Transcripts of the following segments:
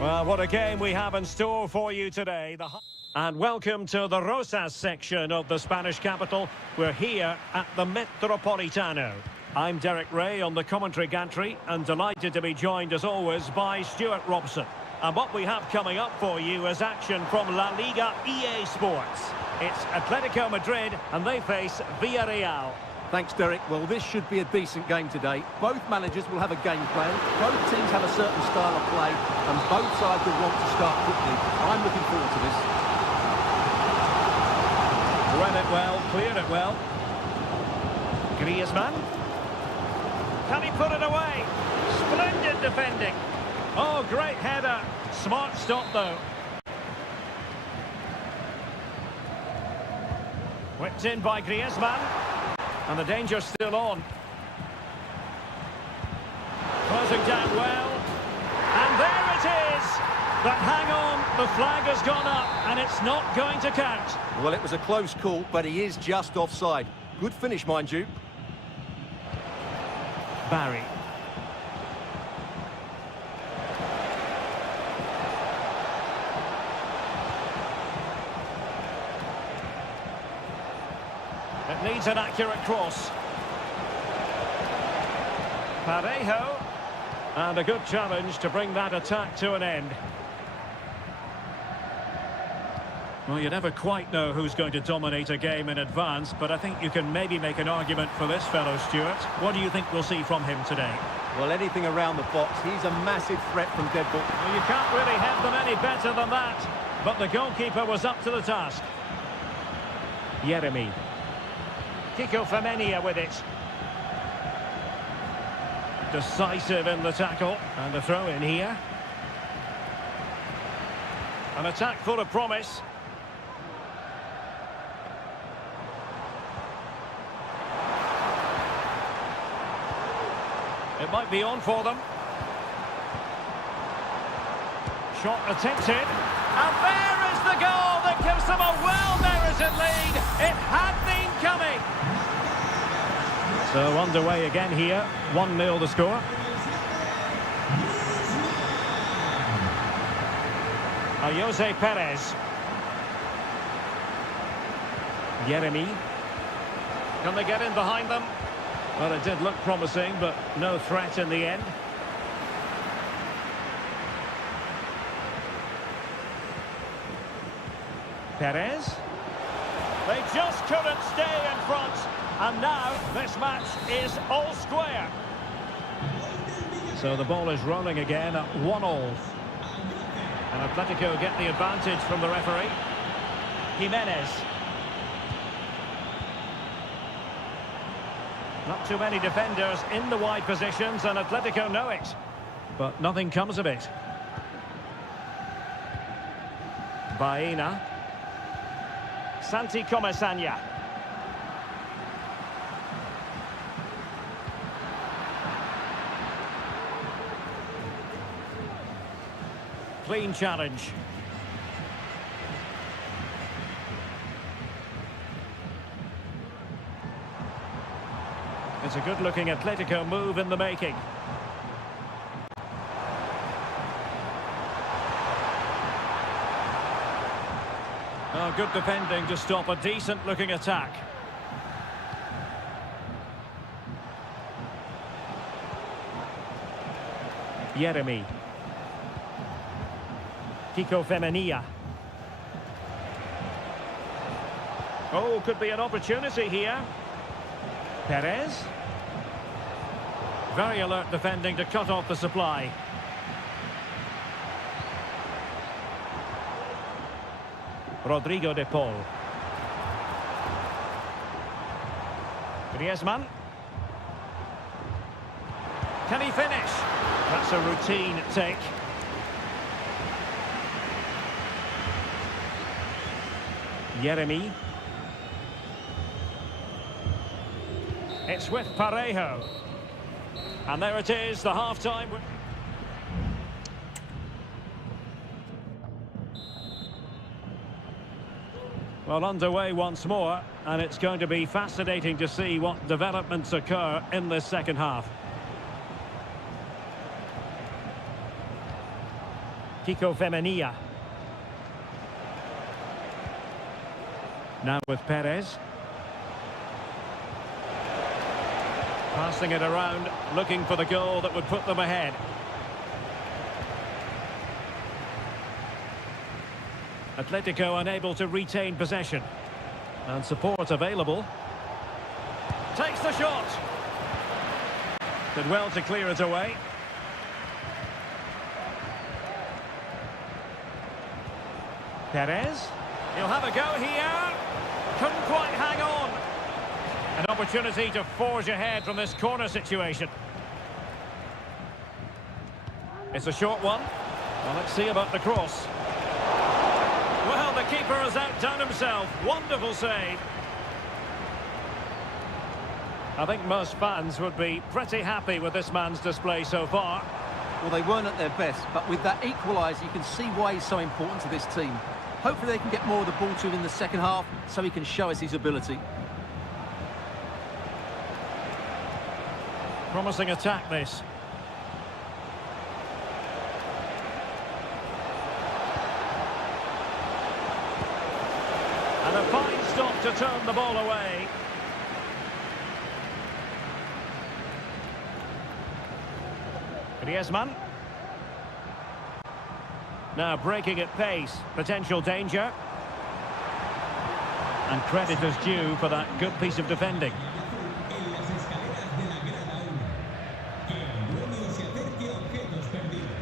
Well, what a game we have in store for you today. And welcome to the Rosas section of the Spanish capital. We're here at the Metropolitano. I'm Derek Ray on the commentary gantry and delighted to be joined as always by Stuart Robson. And what we have coming up for you is action from La Liga EA Sports. It's Atletico Madrid and they face Villarreal. Thanks, Derek. Well, this should be a decent game today. Both managers will have a game plan. Both teams have a certain style of play, and both sides will want to start quickly. I'm looking forward to this. Read it well, cleared it well. Griezmann. Can he put it away? Splendid defending. Oh, great header. Smart stop, though. Whipped in by Griezmann. And the danger's still on. Closing down well. And there it is! But hang on, the flag has gone up and it's not going to count. Well, it was a close call, but he is just offside. Good finish, mind you. Barry. It needs an accurate cross. Parejo. And a good challenge to bring that attack to an end. Well, you never quite know who's going to dominate a game in advance, but I think you can maybe make an argument for this fellow, Stuart. What do you think we'll see from him today? Well, anything around the box. He's a massive threat from dead ball. Well, you can't really have them any better than that. But the goalkeeper was up to the task. Jeremy. Kiko Femenia with it. Decisive in the tackle. And the throw in here. An attack full of promise. It might be on for them. Shot attempted. And there is the goal that gives them a well-merited lead. It had been coming. So underway again here. 1-0 the score. Jose Perez. Jeremy. Can they get in behind them? Well, it did look promising, but no threat in the end. Perez. They just couldn't stay in front. And now this match is all square. So the ball is rolling again at 1-1. And Atletico get the advantage from the referee. Jimenez. Not too many defenders in the wide positions, and Atletico know it. But nothing comes of it. Baena. Santi Comesaña. Clean challenge. It's a good-looking Atletico move in the making. Oh, good defending to stop a decent-looking attack. Jeremy. Kiko Femenia. Oh, could be an opportunity here. Perez. Very alert defending to cut off the supply. Rodrigo de Paul. Griezmann. Can he finish? That's a routine take. Jeremy. It's with Parejo. And there it is, the half-time. Well, underway once more, and it's going to be fascinating to see what developments occur in this second half. Kiko Femenia. Now with Perez. Passing it around, looking for the goal that would put them ahead. Atletico unable to retain possession. And support available. Takes the shot. Did well to clear it away. Perez. He'll have a go here. Couldn't quite hang on. An opportunity to forge ahead from this corner situation. It's a short one. Well, let's see about the cross. Well, the keeper has outdone himself. Wonderful save. I think most fans would be pretty happy with this man's display so far. Well, they weren't at their best, but with that equaliser, you can see why he's so important to this team. Hopefully they can get more of the ball to him in the second half so he can show us his ability. Promising attack, this. And a fine stop to turn the ball away. Griezmann. Now breaking at pace. Potential danger. And credit is due for that good piece of defending.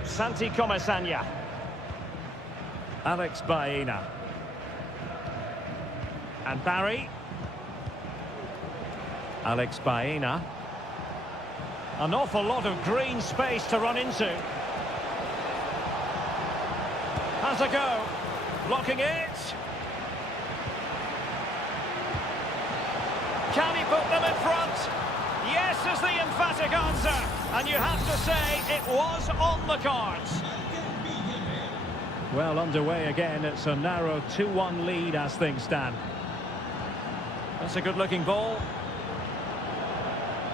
Santi Comesaña. Alex Baena. And Barry. Alex Baena. An awful lot of green space to run into. Has a go. Blocking it. Can he put them in front? Yes is the emphatic answer. And you have to say it was on the cards. Well, underway again. It's a narrow 2-1 lead as things stand. That's a good-looking ball.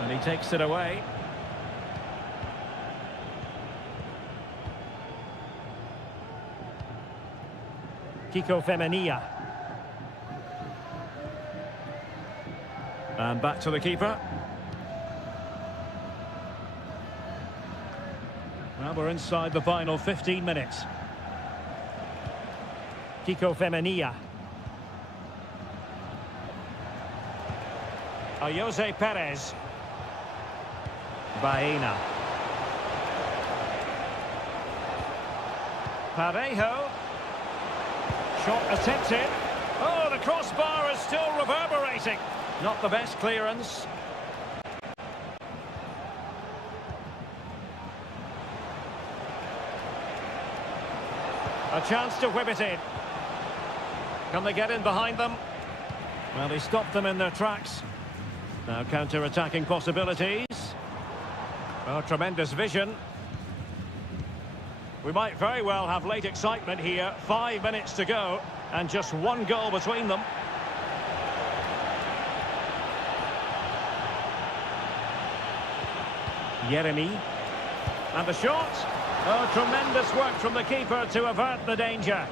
And he takes it away. Kiko Femenia. And back to the keeper. Well, we're inside the final 15 minutes. Kiko Femenia. Jose Perez. Baena. Parejo. Shot attempted. Oh, the crossbar is still reverberating. Not the best clearance. A chance to whip it in. Can they get in behind them? Well, he stopped them in their tracks. Now counter-attacking possibilities. Oh, tremendous vision. We might very well have late excitement here. 5 minutes to go and just one goal between them. Jeremy. And the shot. Oh, tremendous work from the keeper to avert the danger.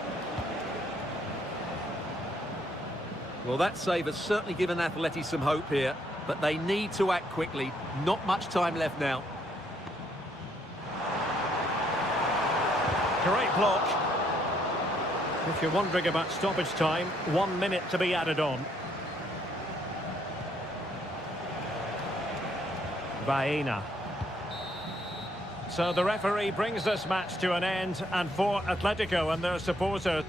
Well, that save has certainly given Atleti some hope here, but they need to act quickly. Not much time left now. Great block. If you're wondering about stoppage time, 1 minute to be added on. Baena. So the referee brings this match to an end, and for Atletico and their supporters,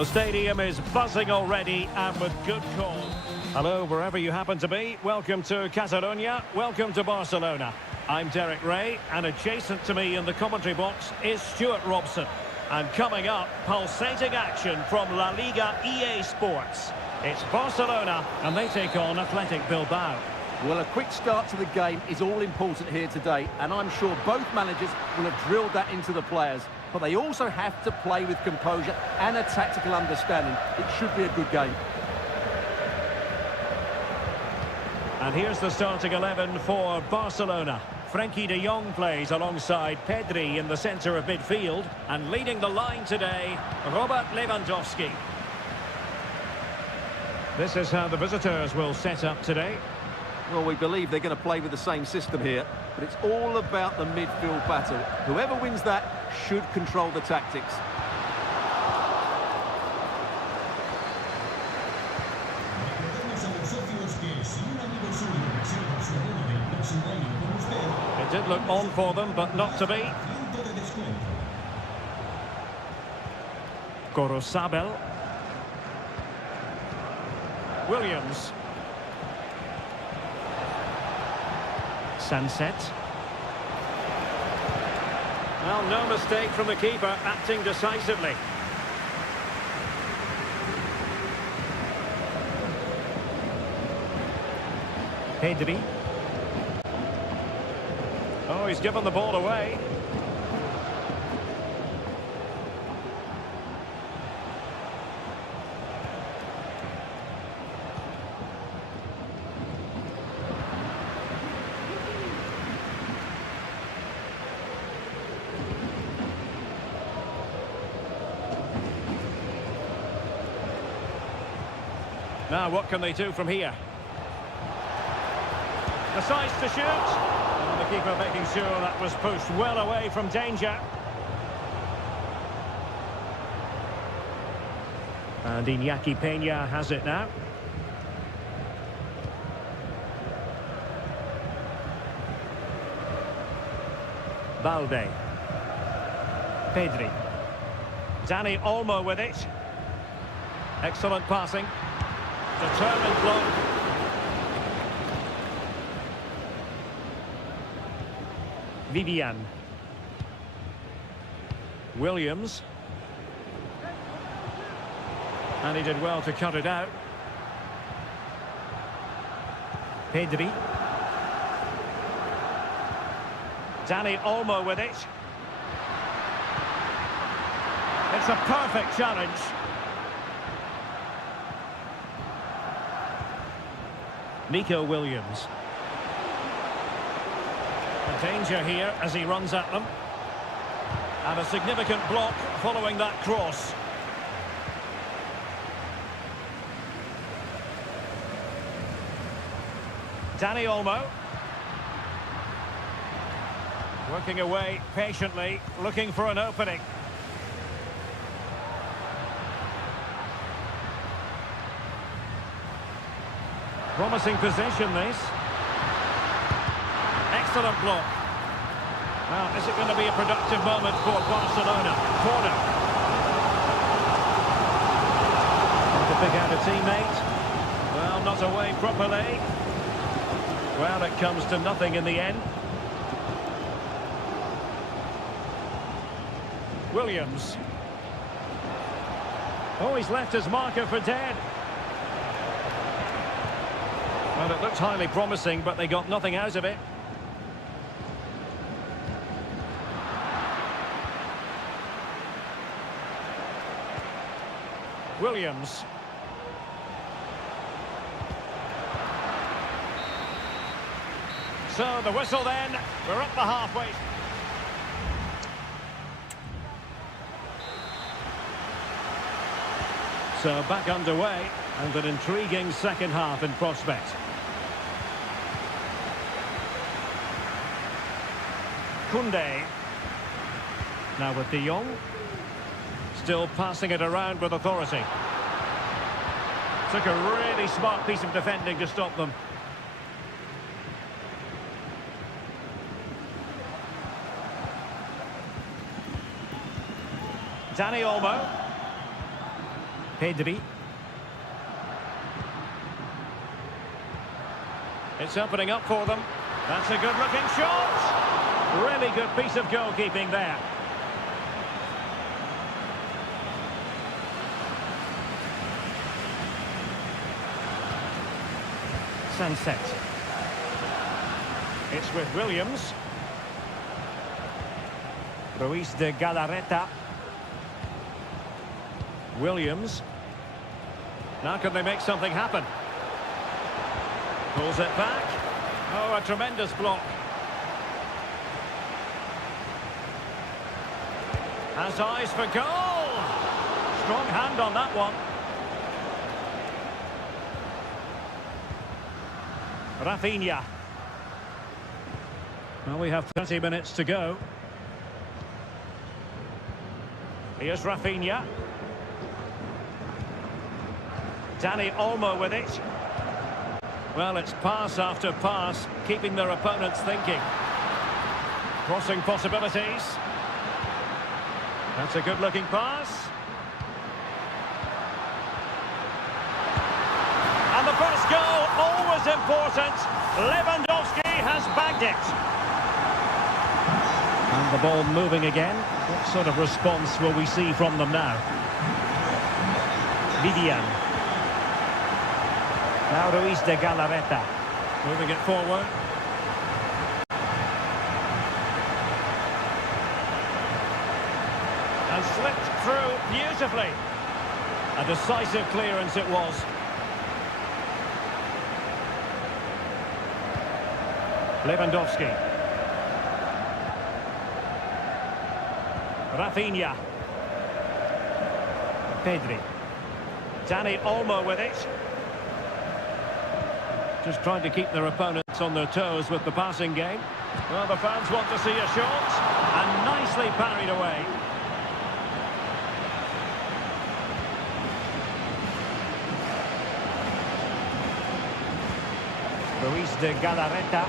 The stadium is buzzing already and with good cause. Hello, wherever you happen to be. Welcome to Catalonia. Welcome to Barcelona. I'm Derek Ray, and adjacent to me in the commentary box is Stuart Robson. And coming up, pulsating action from La Liga EA Sports. It's Barcelona, and they take on Athletic Bilbao. Well, a quick start to the game is all important here today, and I'm sure both managers will have drilled that into the players. But they also have to play with composure and a tactical understanding. It should be a good game. And here's the starting 11 for Barcelona. Frenkie de Jong plays alongside Pedri in the centre of midfield. And leading the line today, Robert Lewandowski. This is how the visitors will set up today. Well, we believe they're going to play with the same system here, but it's all about the midfield battle. Whoever wins that should control the tactics. It did look on for them, but not to be. Gorosabel. Williams. Sunset. Well, no mistake from the keeper, acting decisively. Pedri. Oh, he's given the ball away. Now, what can they do from here? Decides to shoot. And the keeper making sure that was pushed well away from danger. And Iñaki Peña has it now. Balde. Pedri. Dani Olmo with it. Excellent passing. Determined block. Vivian. Williams. And he did well to cut it out. Pedri. Dani Olmo with it. It's a perfect challenge. Nico Williams. A danger here as he runs at them. And a significant block following that cross. Dani Olmo. Working away patiently, looking for an opening. Promising possession, this. Excellent block. Well, is it going to be a productive moment for Barcelona? Corner. To pick out a teammate. Well, not away properly. Well, it comes to nothing in the end. Williams. Oh, he's left his marker for dead. Well, it looked highly promising, but they got nothing out of it. Williams. So the whistle then, we're up the halfway. So back underway, and an intriguing second half in prospect. Koundé. Now with De Jong. Still passing it around with authority. Took a really smart piece of defending to stop them. Dani Olmo. Pedri. It's opening up for them. That's a good-looking shot. Really good piece of goalkeeping there. Sunset. It's with Williams. Ruiz de Galarreta. Williams. Now can they make something happen? Pulls it back. Oh, a tremendous block. Has eyes for goal. Strong hand on that one. Rafinha. Well, we have 30 minutes to go. Here's Rafinha. Dani Olmo with it. Well, it's pass after pass, keeping their opponents thinking. Crossing possibilities. That's a good-looking pass. And the first goal, always important. Lewandowski has bagged it. And the ball moving again. What sort of response will we see from them now? Vivian. Now Ruiz de Galarreta. Moving it forward. And slipped through beautifully. A decisive clearance it was. Lewandowski. Rafinha. Pedri. Dani Olmo with it. Just trying to keep their opponents on their toes with the passing game. Well, the fans want to see a shot. And nicely parried away. Ruiz de Galarreta.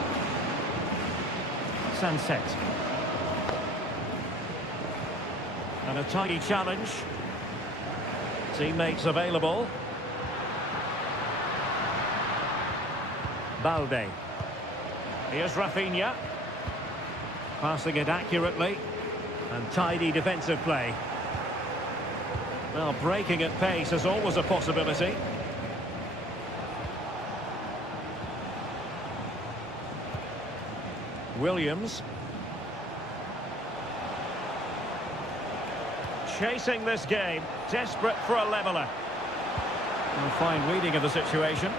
Sunset. And a tiny challenge. Teammates available. Balde. Here's Rafinha. Passing it accurately. And tidy defensive play. Well, breaking at pace is always a possibility. Williams. Chasing this game, desperate for a leveller. A fine reading of the situation.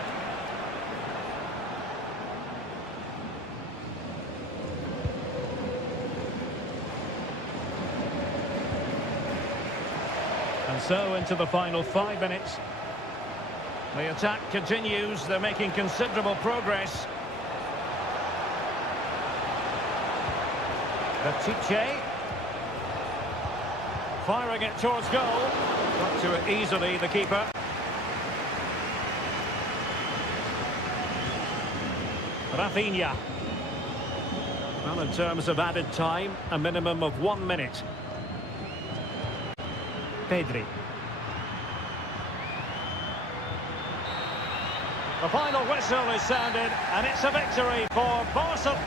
And so into the final 5 minutes. The attack continues, they're making considerable progress. Pichet. Firing it towards goal. Got to it easily, the keeper. Rafinha. Well, in terms of added time, a minimum of 1 minute. Pedri. The final whistle is sounded, and it's a victory for Barcelona.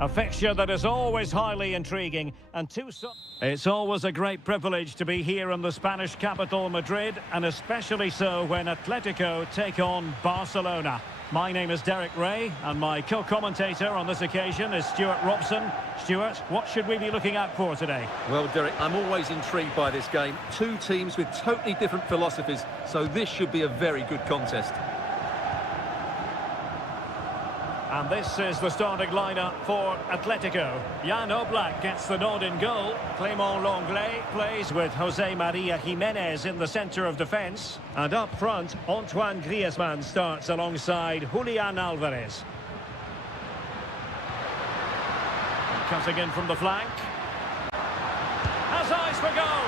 A fixture that is always highly intriguing, and it's always a great privilege to be here in the Spanish capital, Madrid, and especially so when Atletico take on Barcelona. My name is Derek Ray, and my co-commentator on this occasion is Stuart Robson. Stuart, what should we be looking out for today? Well, Derek, I'm always intrigued by this game. Two teams with totally different philosophies, so this should be a very good contest. And this is the starting lineup for Atletico. Jan Oblak gets the nod in goal. Clément Lenglet plays with José María Jiménez in the centre of defence. And up front, Antoine Griezmann starts alongside Julián Álvarez. Cutting in from the flank. Has eyes for goal.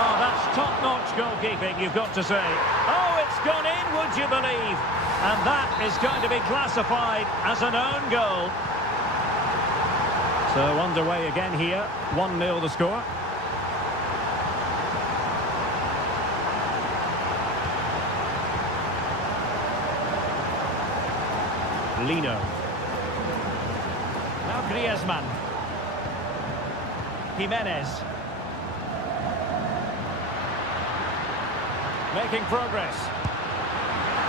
Oh, that's top-notch goalkeeping, you've got to say. Oh, it's gone in, would you believe? And that is going to be classified as an own goal. So underway again here. 1-0 the score. Lino. Now Griezmann. Jiménez. Making progress.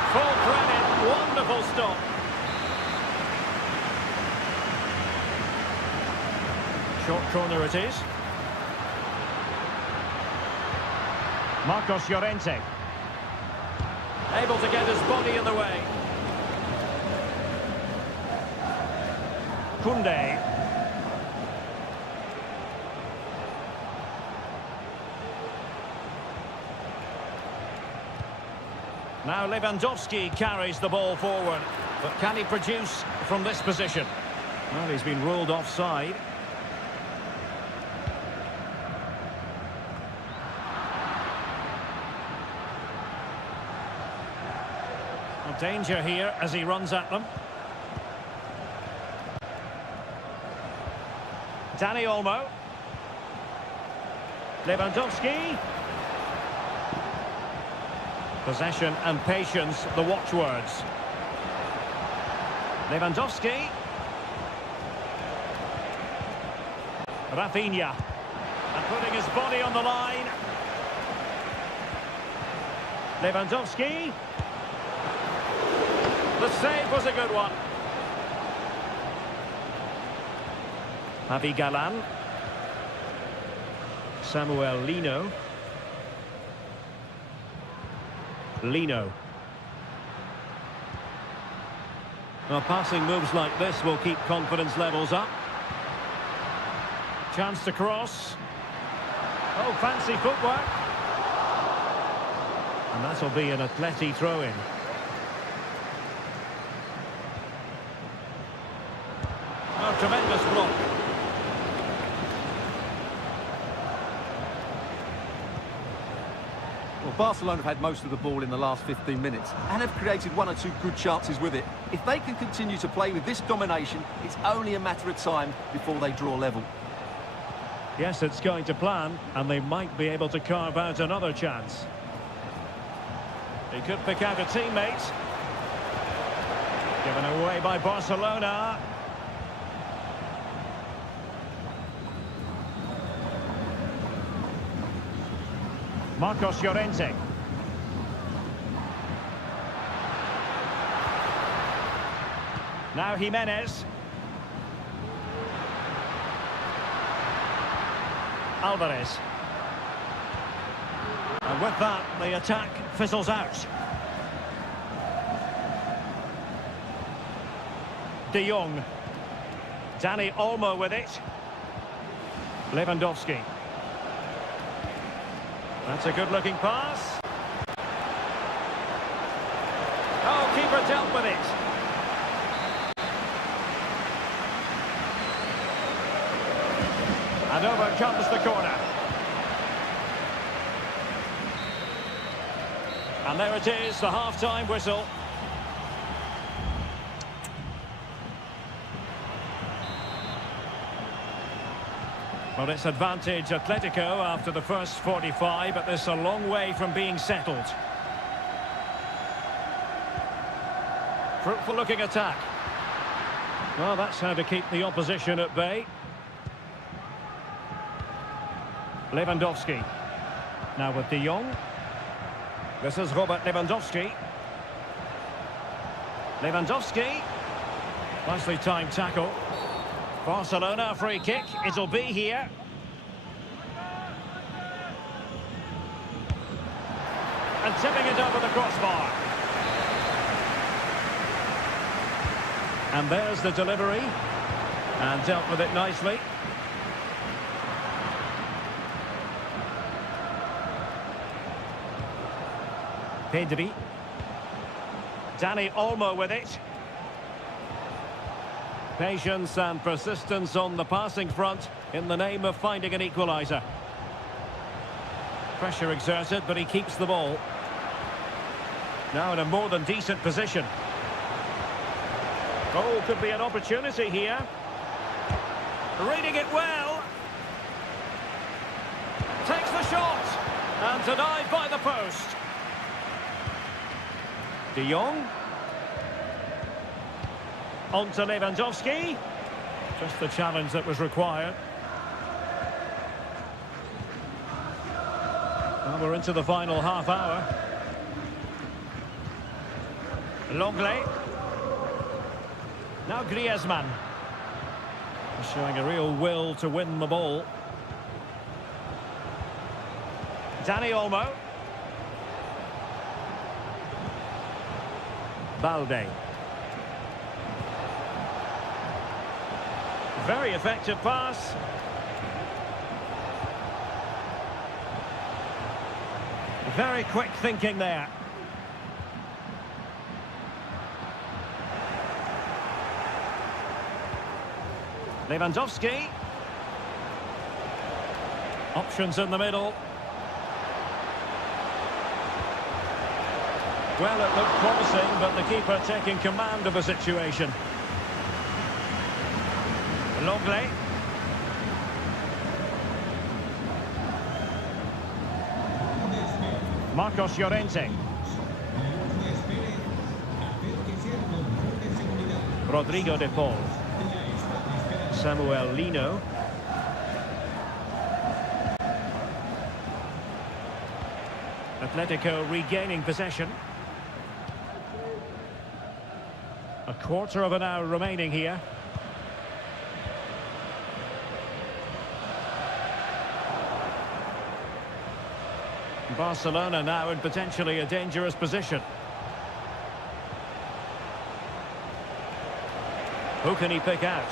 Full credit, wonderful stop. Short corner it is. Marcos Llorente. Able to get his body in the way. Koundé. Now Lewandowski carries the ball forward, but can he produce from this position? Well, he's been ruled offside. Well, danger here as he runs at them. Dani Olmo. Lewandowski. Possession and patience, the watchwords. Lewandowski. Rafinha. And putting his body on the line. Lewandowski. The save was a good one. Javi Galán. Samuel Lino. Lino. Well, passing moves like this will keep confidence levels up. Chance to cross. Oh, fancy footwork. And that'll be an Atleti throw-in. Oh, tremendous block. Well, Barcelona have had most of the ball in the last 15 minutes and have created one or two good chances with it. If they can continue to play with this domination, it's only a matter of time before they draw level. Yes, it's going to plan, and they might be able to carve out another chance. He could pick out a teammate. Given away by Barcelona. Marcos Llorente. Now Jiménez. Álvarez. And with that, the attack fizzles out. De Jong. Dani Olmo with it. Lewandowski. That's a good-looking pass. Oh, keeper dealt with it. And over comes the corner. And there it is, the half-time whistle. Well, it's advantage Atletico after the first 45, but this is a long way from being settled. Fruitful looking attack. Well, that's how to keep the opposition at bay. Lewandowski. Now with De Jong. This is Robert Lewandowski. Lewandowski. Nicely timed tackle. Barcelona free kick. It'll be here. And tipping it over the crossbar. And there's the delivery. And dealt with it nicely. Pedri. Dani Olmo with it. Patience and persistence on the passing front in the name of finding an equaliser. Pressure exerted, but he keeps the ball. Now in a more than decent position. Oh, could be an opportunity here. Reading it well. Takes the shot. And denied by the post. De Jong. On to Lewandowski. Just the challenge that was required. Well, we're into the final half hour. Longley. Now Griezmann. Showing a real will to win the ball. Dani Olmo. Balde. Very effective pass. Very quick thinking there. Lewandowski. Options in the middle. Well, it looked promising, but the keeper taking command of the situation. Longley. Marcos Llorente. Rodrigo de Paul. Samuel Lino. Atletico regaining possession. A quarter of an hour remaining here. Barcelona now in potentially a dangerous position. Who can he pick out?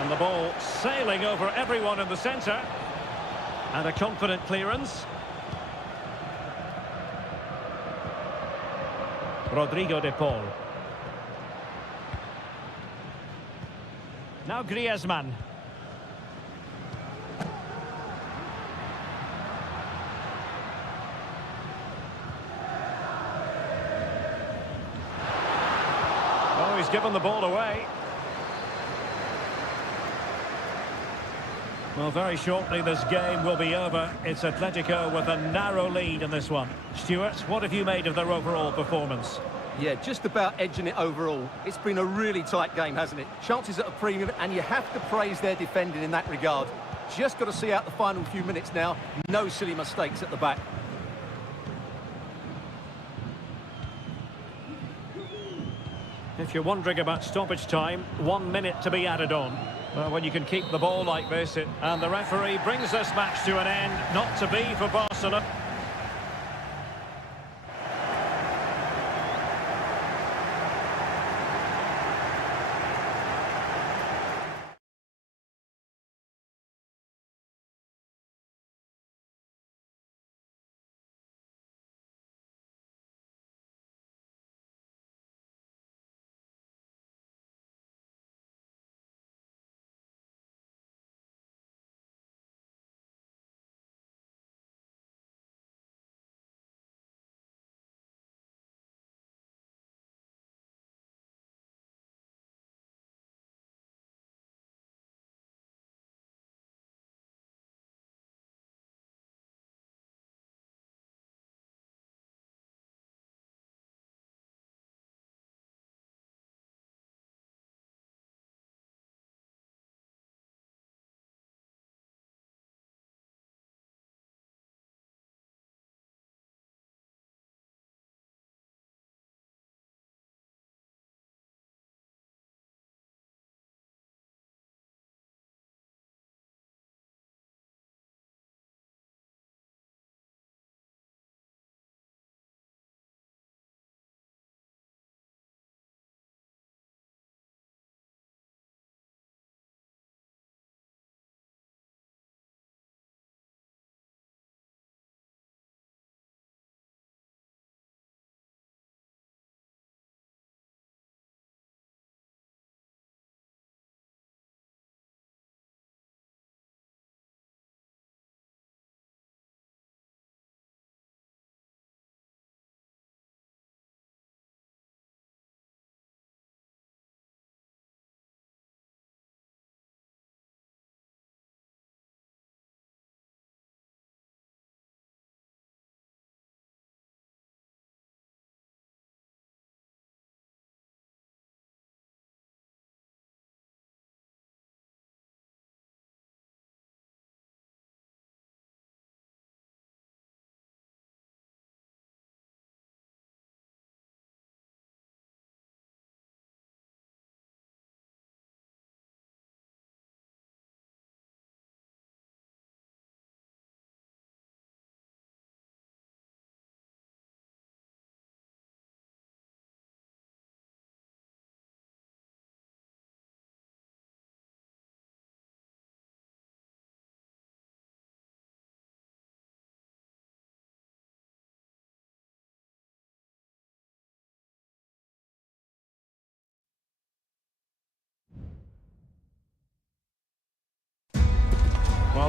And the ball sailing over everyone in the centre. And a confident clearance. Rodrigo de Paul. Now Griezmann. Oh, he's given the ball away. Well, very shortly this game will be over. It's Atletico with a narrow lead in this one. Stuart, what have you made of their overall performance? Yeah, just about edging it overall. It's been a really tight game, hasn't it? Chances at a premium, and you have to praise their defending in that regard. Just got to see out the final few minutes now. No silly mistakes at the back. If you're wondering about stoppage time, 1 minute to be added on. Well, when you can keep the ball like this, and the referee brings this match to an end, not to be for Barcelona.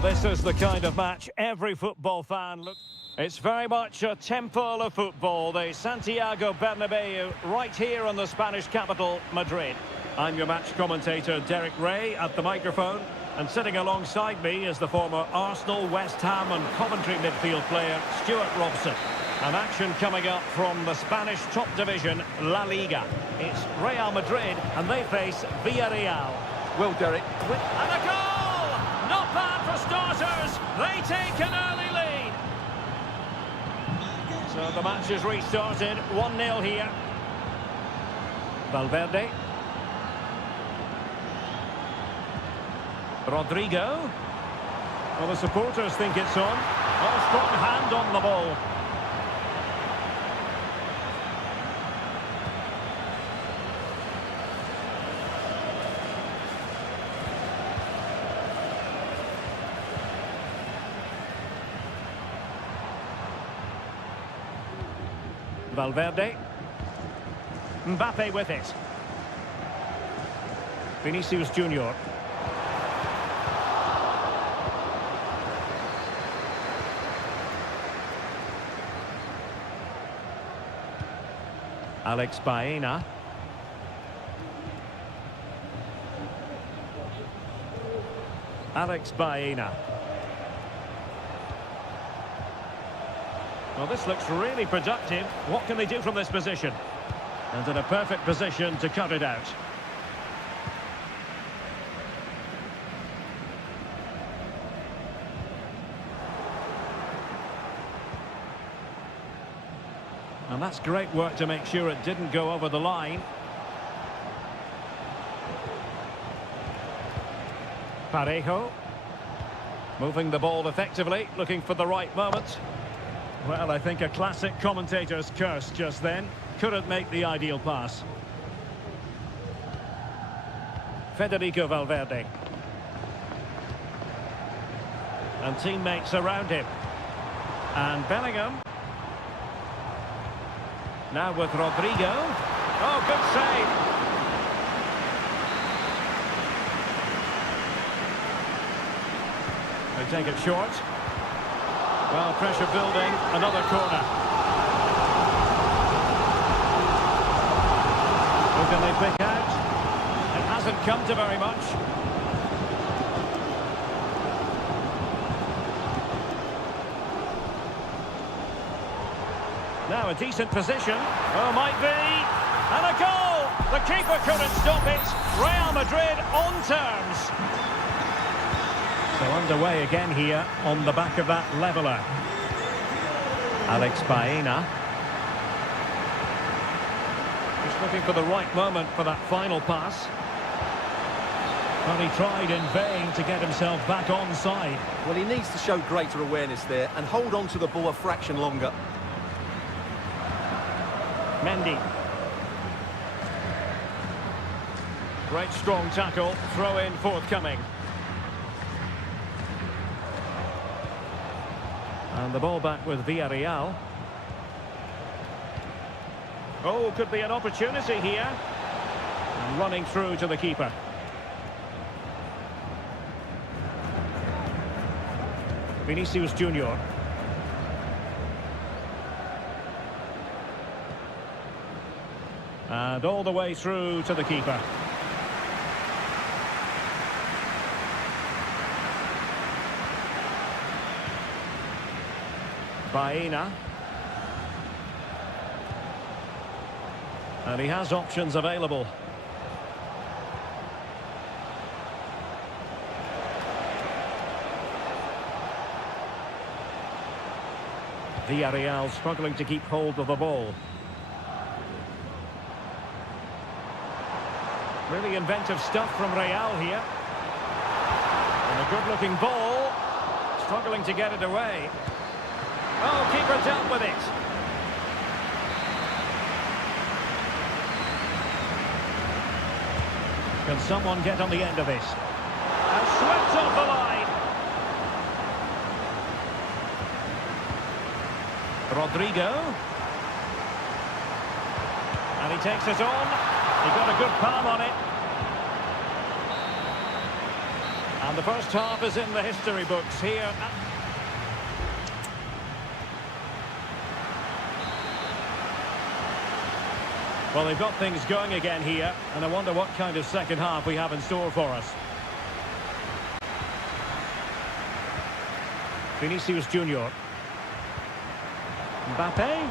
Well, this is the kind of match every football fan looks. It's very much a temple of football, the Santiago Bernabeu, right here in the Spanish capital, Madrid. I'm your match commentator, Derek Ray, at the microphone. And sitting alongside me is the former Arsenal, West Ham and Coventry midfield player, Stuart Robson. An action coming up from the Spanish top division, La Liga. It's Real Madrid, and they face Villarreal. Well, Derek. And a goal! Not bad for starters. They take an early lead. So the match is restarted. 1-0 here. Valverde. Rodrigo. Well, the supporters think it's on. Oh, strong hand on the ball. Valverde. Mbappe with it. Vinicius Junior. Alex Baena. Alex Baena. Well, this looks really productive. What can they do from this position? And in a perfect position to cut it out. And that's great work to make sure it didn't go over the line. Parejo. Moving the ball effectively, looking for the right moment. Well, I think a classic commentator's curse just then. Couldn't make the ideal pass. Federico Valverde. And teammates around him. And Bellingham. Now with Rodrigo. Oh, good save. They take it short. Well, pressure building, another corner. Who can they pick out? It hasn't come to very much. Now a decent position. Oh, might be. And a goal! The keeper couldn't stop it. Real Madrid on terms. So underway again here on the back of that leveller. Alex Baena. Just looking for the right moment for that final pass. But he tried in vain to get himself back onside. Well, he needs to show greater awareness there and hold on to the ball a fraction longer. Mendy. Great strong tackle, throw in forthcoming. And the ball back with Villarreal. Oh, could be an opportunity here. And running through to the keeper. Vinicius Junior. And all the way through to the keeper. Baena. And he has options available. Villarreal struggling to keep hold of the ball. Really inventive stuff from Real here. And a good-looking ball. Struggling to get it away. Oh, keeper dealt with it. Can someone get on the end of this? And swept off the line. Rodrigo. And he takes it on. He got a good palm on it. And the first half is in the history books here. Well, they've got things going again here, and I wonder what kind of second half we have in store for us. Vinicius Junior. Mbappe.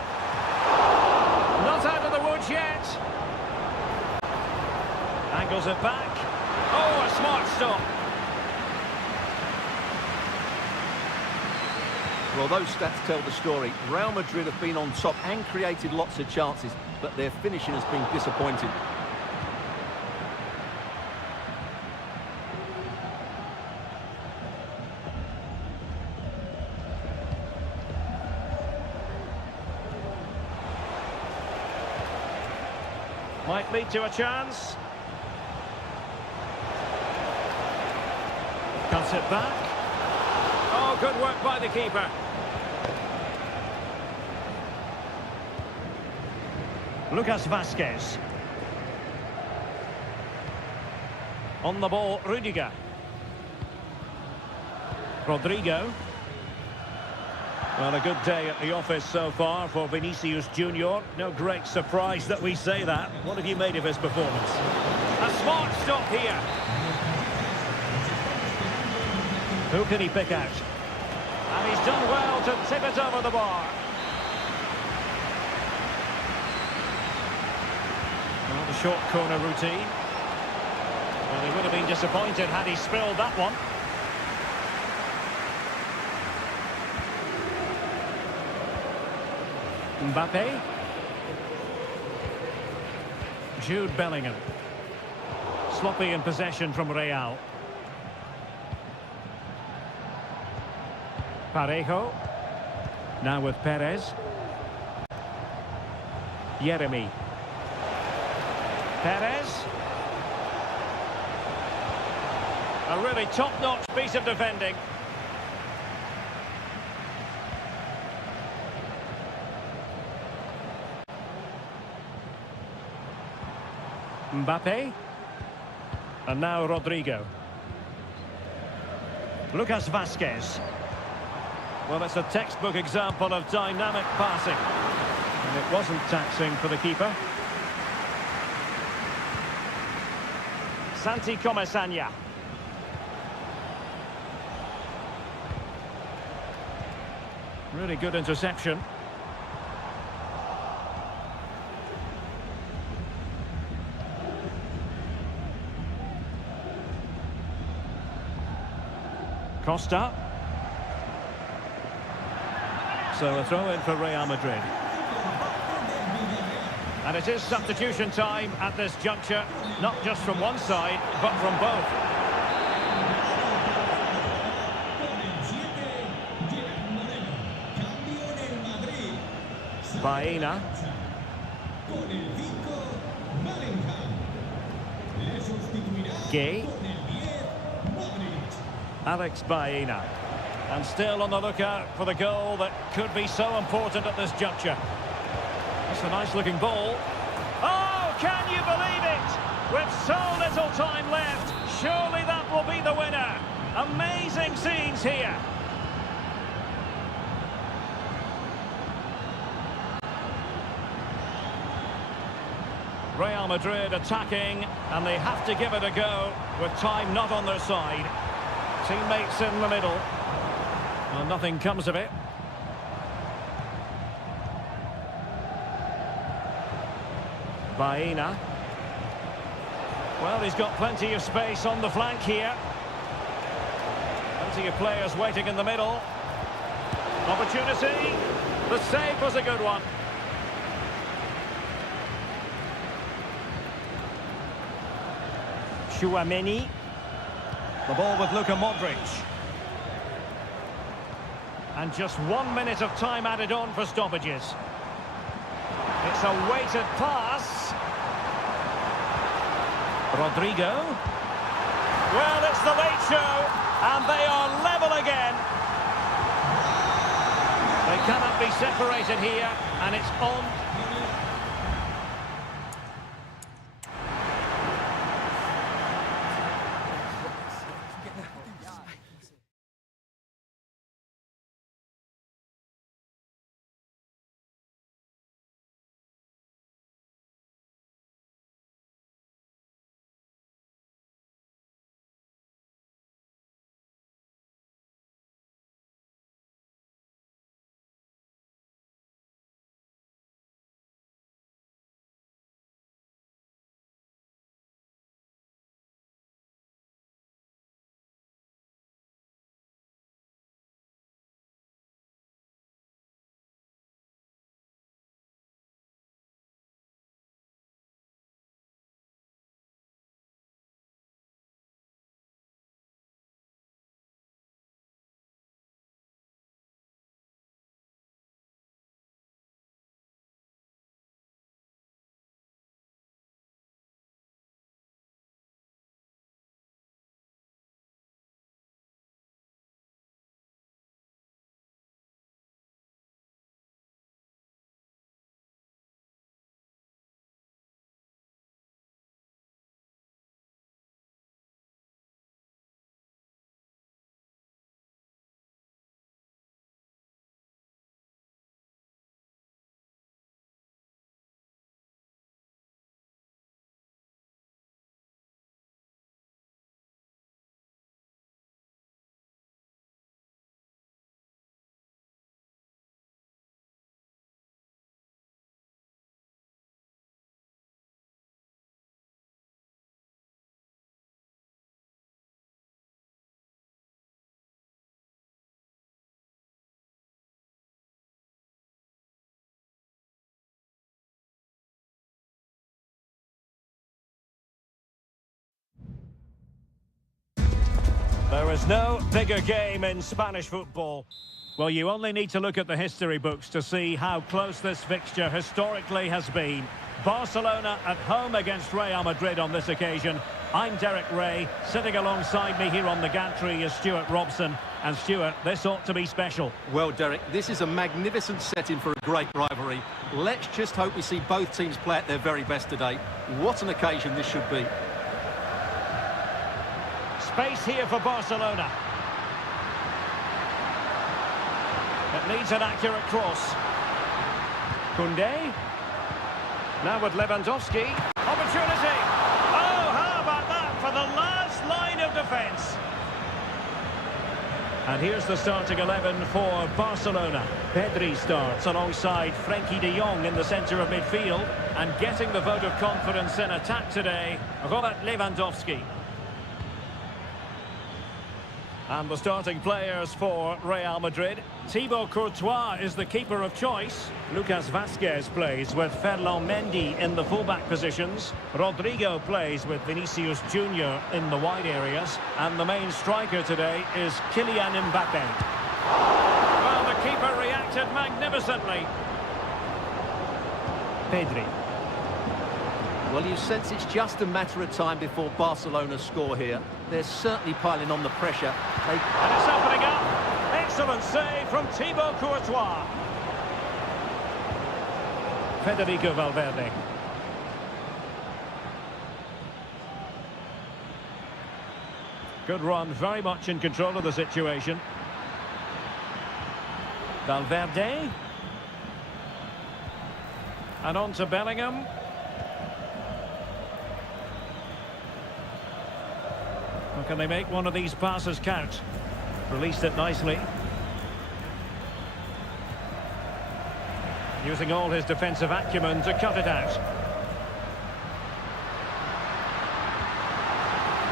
Not out of the woods yet. Angles it back. Oh, a smart stop. Well, those stats tell the story. Real Madrid have been on top and created lots of chances, but their finishing has been disappointing. Might lead to a chance. Cuts it back. Oh, good work by the keeper. Lucas Vazquez. On the ball, Rudiger. Rodrigo. Well, a good day at the office so far for Vinicius Junior. No great surprise that we say that. What have you made of his performance? A smart stop here. Who can he pick out? And he's done well to tip it over the bar. Well, the short corner routine. Well, he would have been disappointed had he spilled that one. Mbappe. Jude Bellingham. Sloppy in possession from Real. Parejo. Now with Perez. Yeremy. Perez. A really top-notch piece of defending. Mbappe. And now Rodrigo. Lucas Vazquez. Well, it's a textbook example of dynamic passing. And it wasn't taxing for the keeper. Santi Comesaña. Really good interception. Costa. So a throw in for Real Madrid. And it is substitution time at this juncture, not just from one side, but from both. Baena. Gay. Alex Baena. And still on the lookout for the goal that could be so important at this juncture. That's a nice-looking ball. Oh, can you believe it? With so little time left, surely that will be the winner. Amazing scenes here. Real Madrid attacking, and they have to give it a go with time not on their side. Teammates in the middle. Well, nothing comes of it. Baena. Well, he's got plenty of space on the flank here. Plenty of players waiting in the middle. Opportunity. The save was a good one. Tchouaméni. The ball with Luka Modric. And just 1 minute of time added on for stoppages. It's a weighted pass. Rodrigo. Well, it's the late show, and they are level again. They cannot be separated here, and it's on. There is no bigger game in Spanish football. Well, you only need to look at the history books to see how close this fixture historically has been. Barcelona at home against Real Madrid on this occasion. I'm Derek Ray. Sitting alongside me here on the gantry is Stuart Robson. And Stuart, this ought to be special. Well, Derek, this is a magnificent setting for a great rivalry. Let's just hope we see both teams play at their very best today. What an occasion this should be. Space here for Barcelona. It needs an accurate cross. Koundé. Now with Lewandowski. Opportunity. Oh, how about that for the last line of defence? And here's the starting 11 for Barcelona. Pedri starts alongside Frenkie de Jong in the centre of midfield. And getting the vote of confidence in attack today, Robert Lewandowski. And the starting players for Real Madrid. Thibaut Courtois is the keeper of choice. Lucas Vazquez plays with Ferland Mendy in the fullback positions. Rodrigo plays with Vinicius Junior in the wide areas. And the main striker today is Kylian Mbappe. Well, the keeper reacted magnificently. Pedri. Well, you sense it's just a matter of time before Barcelona score here. They're certainly piling on the pressure. And it's opening up. Excellent save from Thibaut Courtois. Federico Valverde. Good run, very much in control of the situation. Valverde. And on to Bellingham. Can they make one of these passes count? Released it nicely. Using all his defensive acumen to cut it out.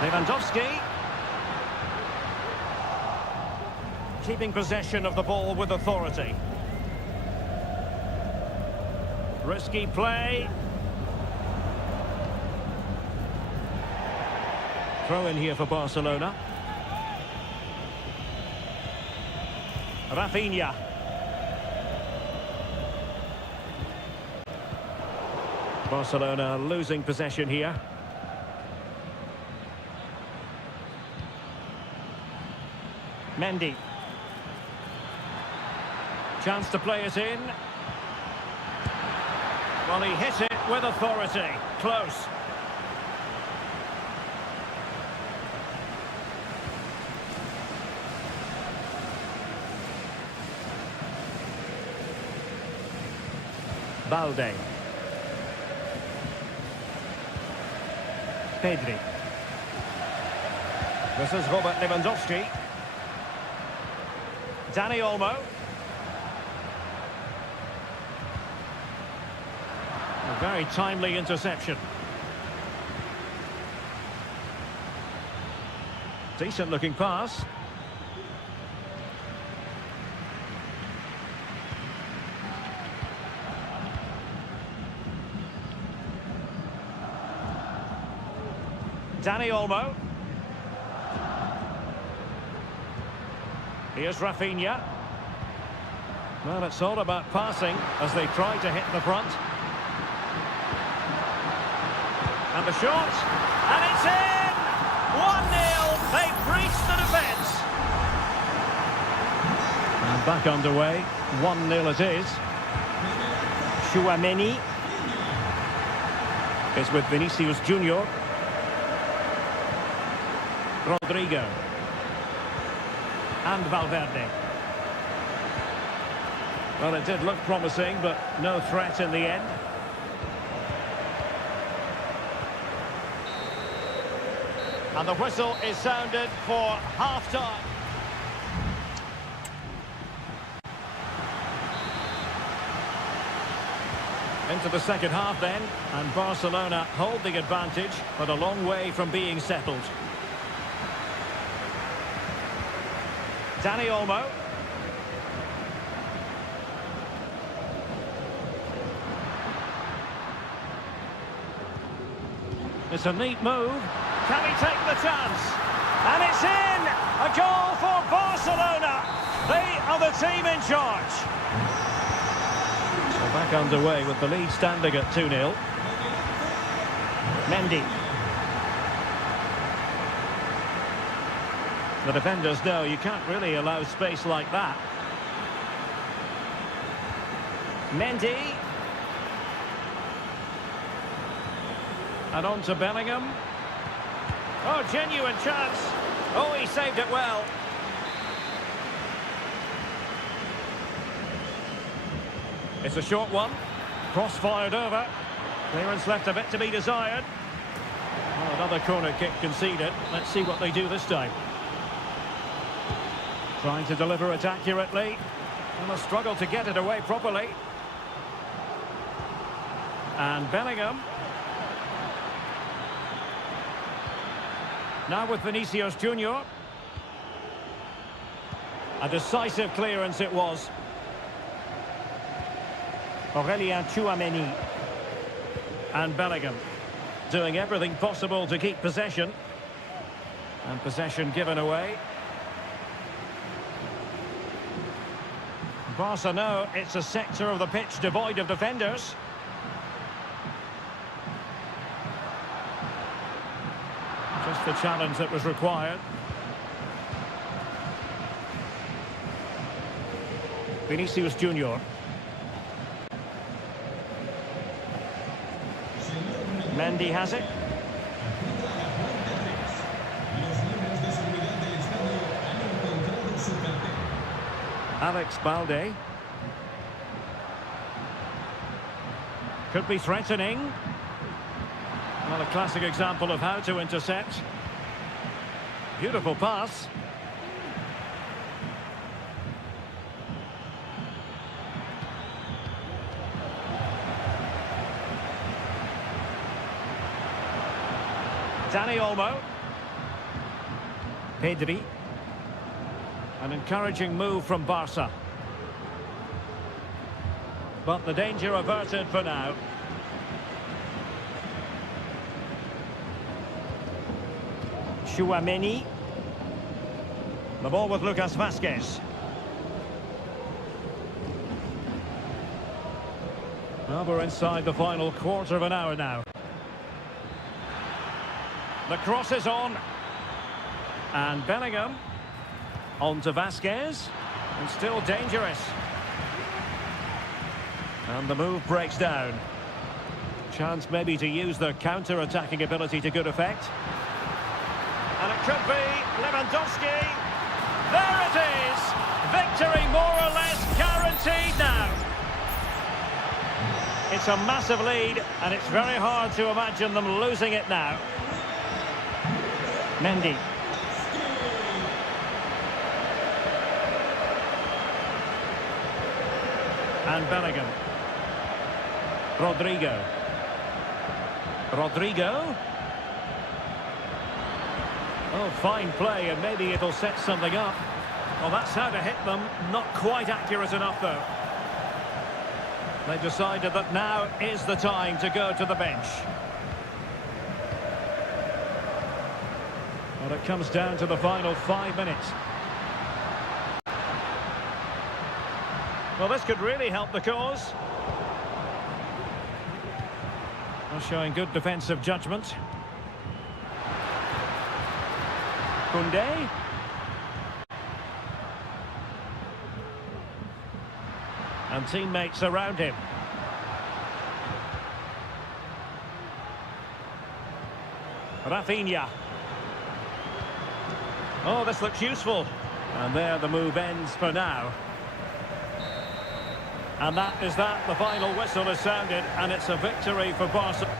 Lewandowski. Keeping possession of the ball with authority. Risky play. Throw in here for Barcelona. Rafinha. Barcelona losing possession here. Mendy. Chance to play it in. Well, he hit it with authority. Close. Balde. Pedri. This is Robert Lewandowski. Dani Olmo. A very timely interception. Decent looking pass. Dani Olmo. Here's Rafinha. Well, it's all about passing as they try to hit the front. And the shot. And it's in! 1-0. They've breached the defence. And back underway. 1-0 it is. Chouameni is with Vinicius Junior. Rodrigo. And Valverde. Well, it did look promising, but no threat in the end. And the whistle is sounded for half-time. Into the second half then, and Barcelona hold the advantage, but a long way from being settled. Dani Olmo. It's a neat move. Can he take the chance? And it's in! A goal for Barcelona. They are the team in charge. So back underway with the lead standing at 2-0. Mendy. The defenders know you can't really allow space like that. Mendy. And on to Bellingham. Oh, genuine chance. Oh, he saved it well. It's a short one. Cross fired over. Clearance left a bit to be desired. Oh, another corner kick conceded. Let's see what they do this time. Trying to deliver it accurately. And a struggle to get it away properly. And Bellingham. Now with Vinicius Junior. A decisive clearance it was. Aurelien Tchouameni. And Bellingham. Doing everything possible to keep possession. And possession given away. Barca know it's a sector of the pitch devoid of defenders. Just the challenge that was required. Vinicius Junior. Mendy has it. Alex Balde. Could be threatening. Well, a classic example of how to intercept. Beautiful pass. Dani Olmo. Pedri. An encouraging move from Barca. But the danger averted for now. Tchouameni. The ball with Lucas Vázquez. Well, we're inside the final quarter of an hour now. The cross is on. And Bellingham. On to Vázquez. And still dangerous. And the move breaks down. Chance maybe to use their counter-attacking ability to good effect. And it could be Lewandowski. There it is! Victory more or less guaranteed now. It's a massive lead, and it's very hard to imagine them losing it now. Mendy. And Bellingham. Rodrigo. Rodrigo. Oh, fine play, and maybe it'll set something up. Well, that's how to hit them. Not quite accurate enough, though. They decided that now is the time to go to the bench. Well, it comes down to the final 5 minutes. Well, this could really help the cause. Well, showing good defensive judgment. Koundé. And teammates around him. Rafinha. Oh, this looks useful. And there the move ends for now. And that is that. The final whistle is sounded, and it's a victory for Barcelona.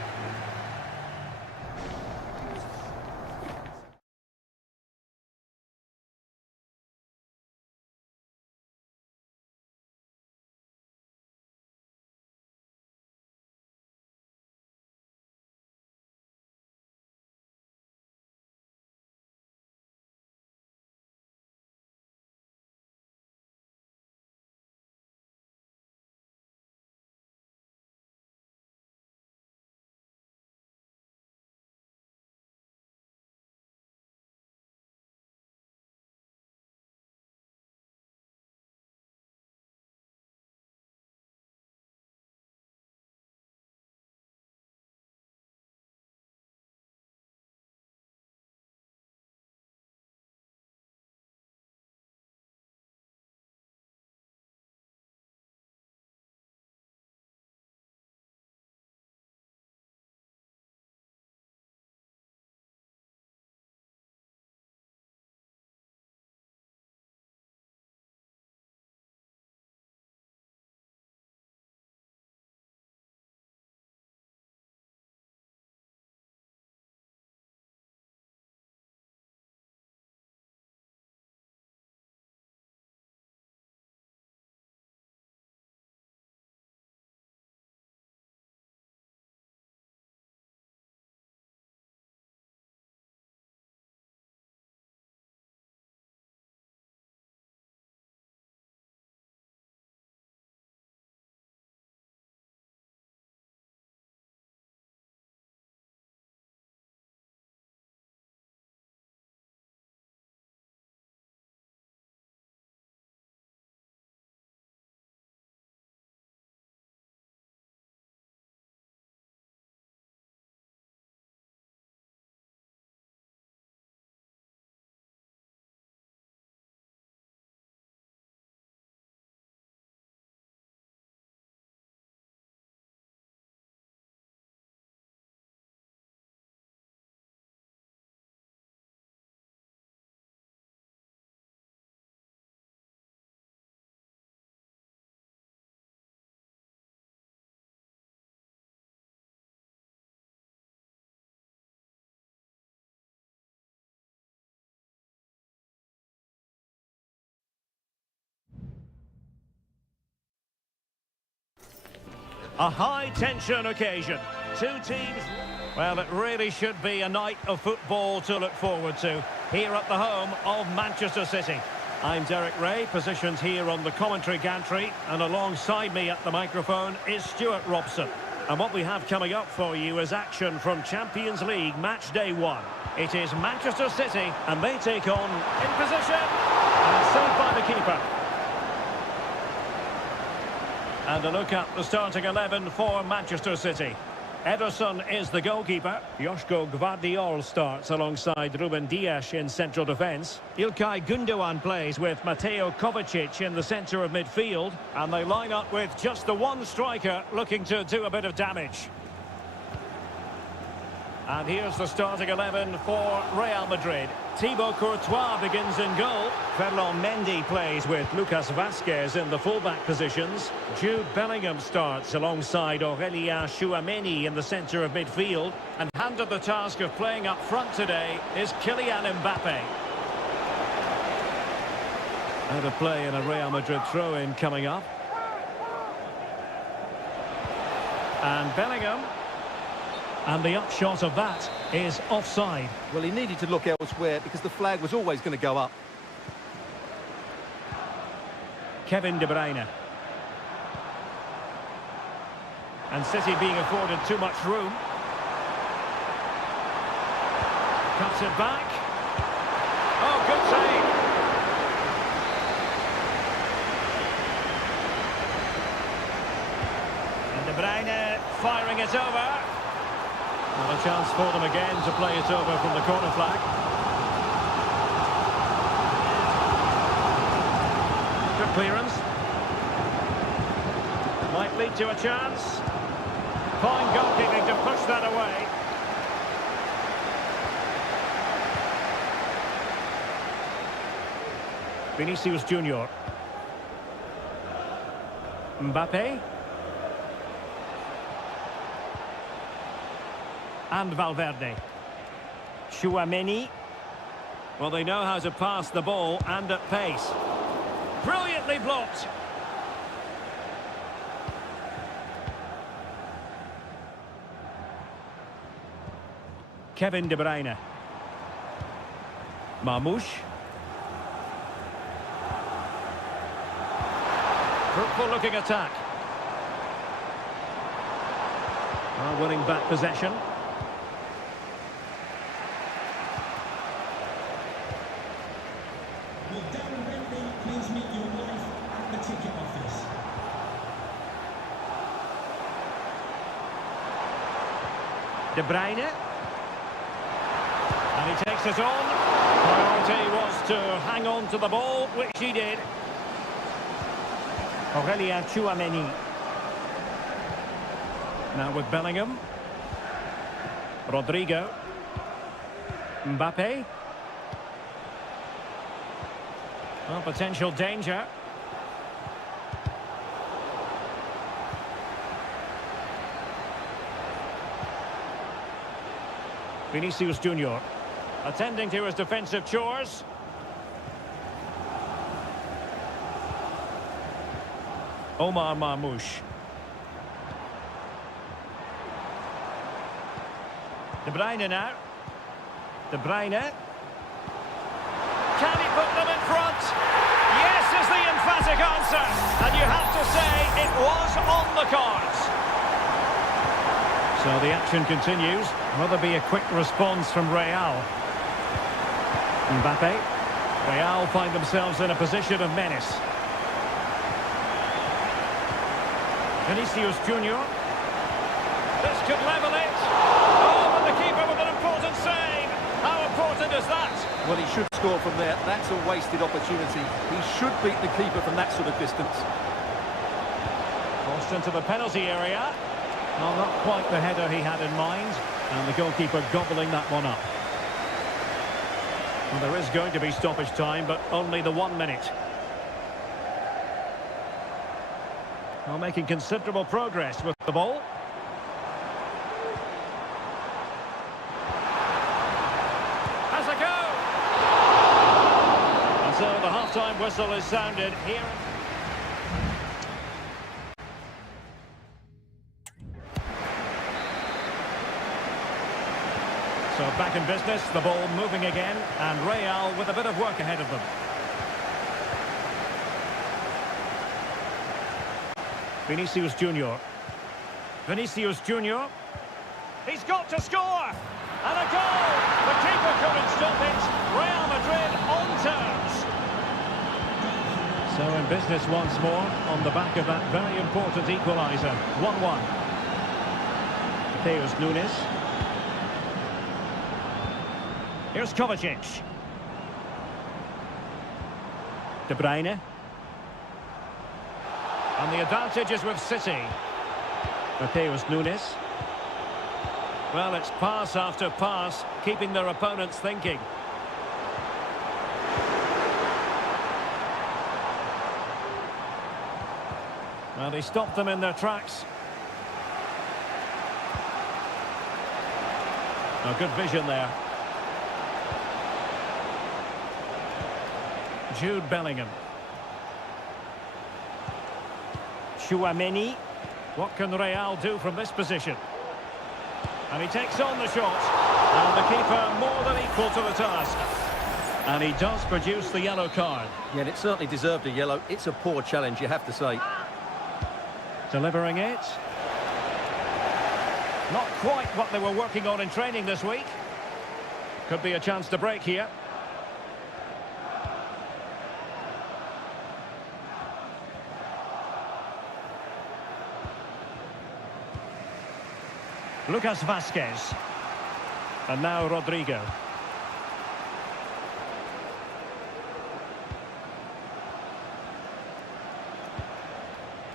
A high-tension occasion. Two teams... Well, it really should be a night of football to look forward to, here at the home of Manchester City. I'm Derek Ray, positioned here on the commentary gantry, and alongside me at the microphone is Stuart Robson. And what we have coming up for you is action from Champions League match day 1. It is Manchester City, and they take on, in position, and saved by the keeper. And a look at the starting 11 for Manchester City. Ederson is the goalkeeper. Joško Gvardiol starts alongside Ruben Dias in central defence. Ilkay Gundogan plays with Mateo Kovacic in the centre of midfield. And they line up with just the one striker looking to do a bit of damage. And here's the starting 11 for Real Madrid. Thibaut Courtois begins in goal. Ferland Mendy plays with Lucas Vazquez in the fullback positions. Jude Bellingham starts alongside Aurélien Tchouameni in the centre of midfield. And handed the task of playing up front today is Kylian Mbappe. Out of play in a Real Madrid throw-in coming up. And Bellingham. And the upshot of that is offside. Well, he needed to look elsewhere because the flag was always going to go up. Kevin De Bruyne. And City being afforded too much room. Cuts it back. Oh, good save. And De Bruyne firing it over. And a chance for them again to play it over from the corner flag. Good clearance. Might lead to a chance. Fine goalkeeping to push that away. Vinicius Junior. Mbappe. And Valverde. Tchouameni. Well, they know how to pass the ball and at pace. Brilliantly blocked. Kevin De Bruyne. Marmoush. Fruitful looking attack. Winning back possession. Please meet your wife at the ticket office. De Bruyne. And he takes it on. Priority was to hang on to the ball, which he did. Aurélien Tchouameni. Now with Bellingham. Rodrigo. Mbappe. Well, potential danger. Vinicius Junior attending to his defensive chores. Omar Marmoush. De Bruyne now. De Bruyne. Can he put them in front? Yes is the emphatic answer. And you have to say it was on the cards. So the action continues. Will there be a quick response from Real? Mbappe. Real find themselves in a position of menace. Vinicius Junior. This could level it. Oh, and the keeper with an important save. How important is that? Well, he should score from there. That's a wasted opportunity. He should beat the keeper from that sort of distance. Crossed into the penalty area. Well, not quite the header he had in mind. And the goalkeeper gobbling that one up. Well, there is going to be stoppage time, but only the 1 minute. Well, making considerable progress with the ball. Has a go! And so the half-time whistle is sounded here. So back in business, the ball moving again, and Real with a bit of work ahead of them. Vinicius Junior. Vinicius Junior. He's got to score! And a goal! The keeper couldn't stop it. Real Madrid on terms. So in business once more on the back of that very important equaliser. 1-1. There's Nunes. Here's Kovacic. De Bruyne. And the advantage is with City. Mateus Nunes. Well, it's pass after pass, keeping their opponents thinking. Well, they stopped them in their tracks. Oh, good vision there. Jude Bellingham. Chouameni. What can Real do from this position? And he takes on the shot. And the keeper more than equal to the task. And he does produce the yellow card. Yeah, and it certainly deserved a yellow. It's a poor challenge, you have to say. Delivering it. Not quite what they were working on in training this week. Could be a chance to break here. Lucas Vazquez. And now Rodrigo.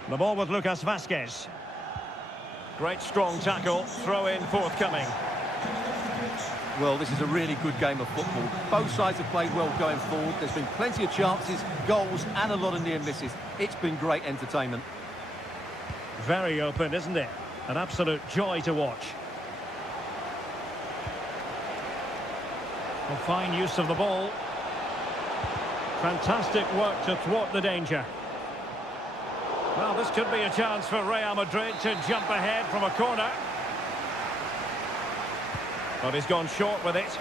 The ball with Lucas Vazquez. Great strong tackle, throw in forthcoming. Well, this is a really good game of football. Both sides have played well going forward. There's been plenty of chances, goals and a lot of near misses. It's been great entertainment. Very open, isn't it? An absolute joy to watch. A fine use of the ball. Fantastic work to thwart the danger. Well, this could be a chance for Real Madrid to jump ahead from a corner. But he's gone short with it.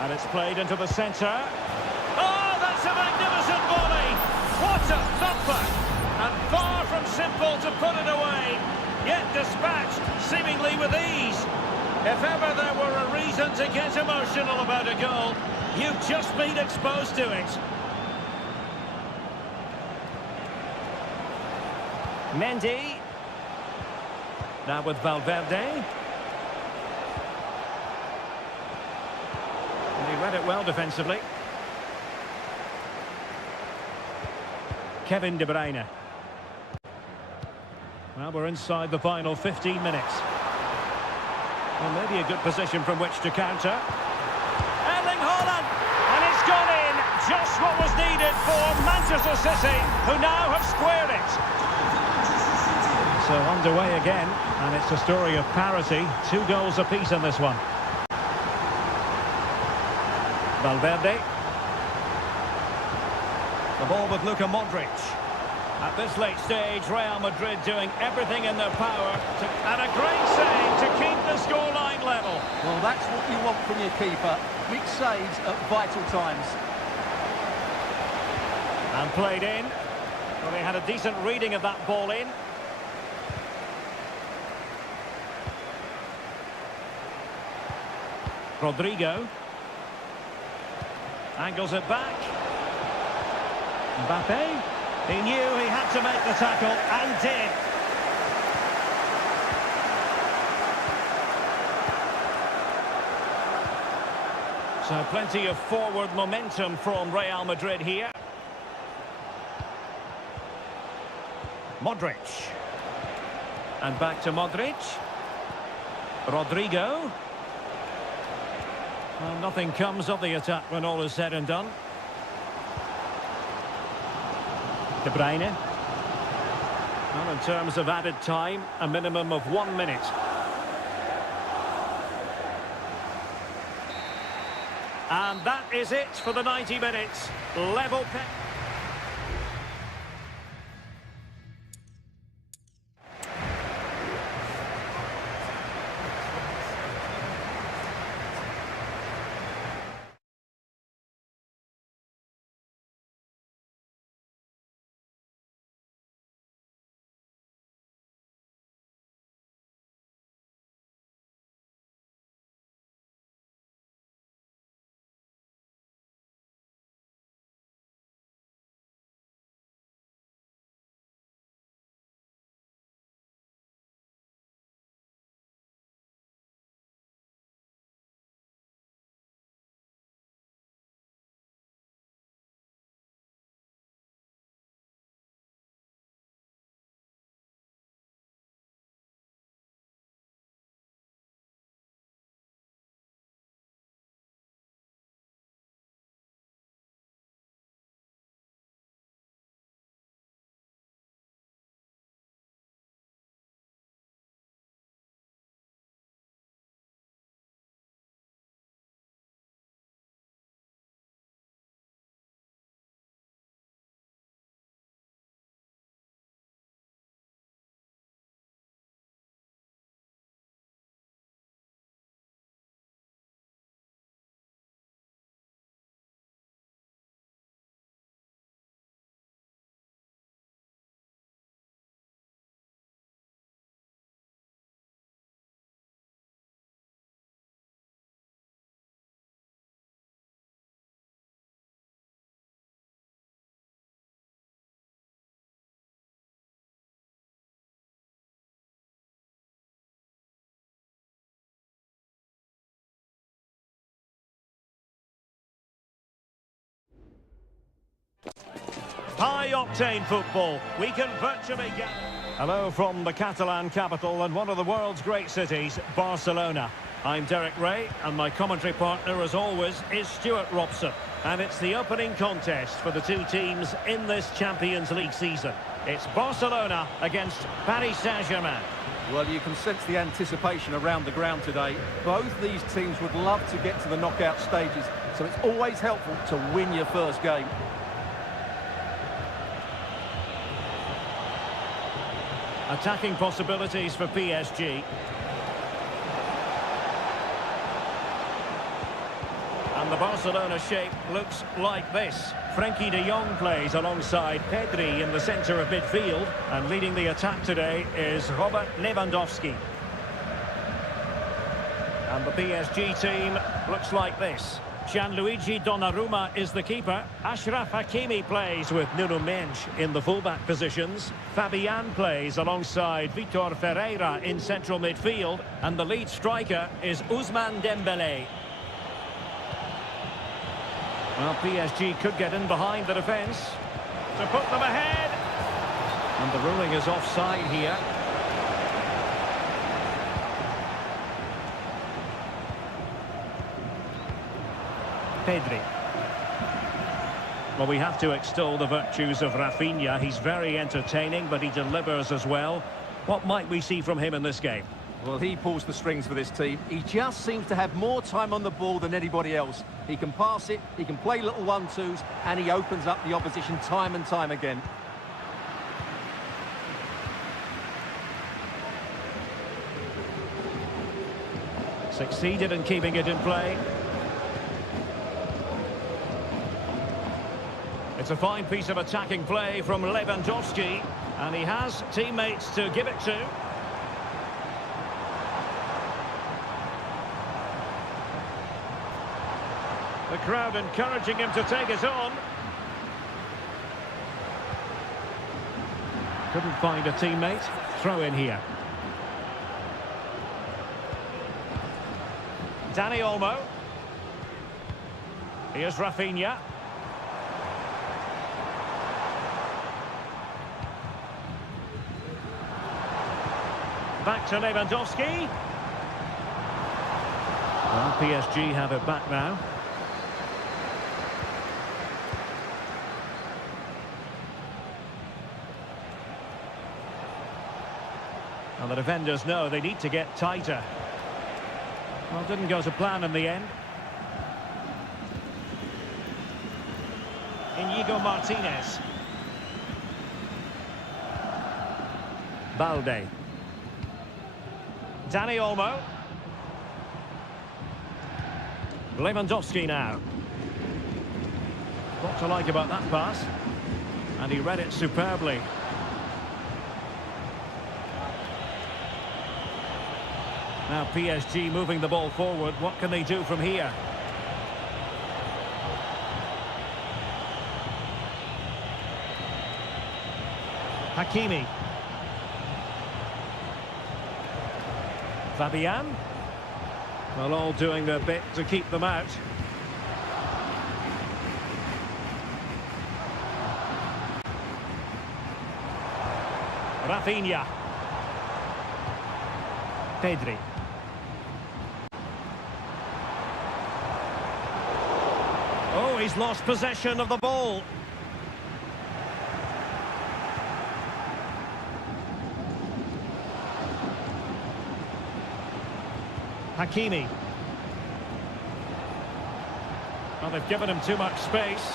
And it's played into the centre. Oh, that's a magnificent volley! What a thumper! And far from simple to put it away, yet dispatched seemingly with ease. If ever there were a reason to get emotional about a goal, you've just been exposed to it. Mendy. Now with Valverde. And he read it well defensively. Kevin De Bruyne. Well, we're inside the final 15 minutes. Well, maybe a good position from which to counter. Erling Haaland! And it's gone in! Just what was needed for Manchester City, who now have squared it. So underway again, and it's a story of parity. 2 goals apiece in this one. Valverde. The ball with Luka Modric. At this late stage, Real Madrid doing everything in their power and a great save to keep the scoreline level. Well, that's what you want from your keeper. Big saves at vital times. And played in. Well, they had a decent reading of that ball in. Rodrigo. Angles it back. Mbappe. He knew he had to make the tackle, and did. So plenty of forward momentum from Real Madrid here. Modric. And back to Modric. Rodrigo. Well, nothing comes of the attack when all is said and done. De Bruyne. Well, in terms of added time, a minimum of 1 minute. And that is it for the 90 minutes. Level pick. High-octane football. We can virtually get... Hello from the Catalan capital and one of the world's great cities, Barcelona. I'm Derek Ray, and my commentary partner, as always, is Stuart Robson. And it's the opening contest for the two teams in this Champions League season. It's Barcelona against Paris Saint-Germain. Well, you can sense the anticipation around the ground today. Both these teams would love to get to the knockout stages, so it's always helpful to win your first game. Attacking possibilities for PSG. And the Barcelona shape looks like this. Frenkie de Jong plays alongside Pedri in the centre of midfield. And leading the attack today is Robert Lewandowski. And the PSG team looks like this. Gianluigi Donnarumma is the keeper. Achraf Hakimi plays with Nuno Mendes in the fullback positions. Fabian plays alongside Vitor Ferreira in central midfield. And the lead striker is Ousmane Dembélé. Well, PSG could get in behind the defence to put them ahead. And the ruling is offside here. Pedri. Well, we have to extol the virtues of Rafinha. He's very entertaining, but he delivers as well. What might we see from him in this game? Well, he pulls the strings for this team. He just seems to have more time on the ball than anybody else. He can pass it, he can play little one-twos, and he opens up the opposition time and time again. Succeeded in keeping it in play. It's a fine piece of attacking play from Lewandowski, and he has teammates to give it to. The crowd encouraging him to take it on. Couldn't find a teammate. Throw in here. Dani Olmo. Here's Rafinha. Back to Lewandowski. Well, PSG have it back now. And the defenders know they need to get tighter. Well, didn't go to plan in the end. Inigo Martinez. Balde. Dani Olmo. Lewandowski now. What to like about that pass? And he read it superbly. Now PSG moving the ball forward. What can they do from here? Hakimi. Fabian. Well, all doing their bit to keep them out. Rafinha. Pedri. Oh, he's lost possession of the ball. Hakimi. Well, they've given him too much space.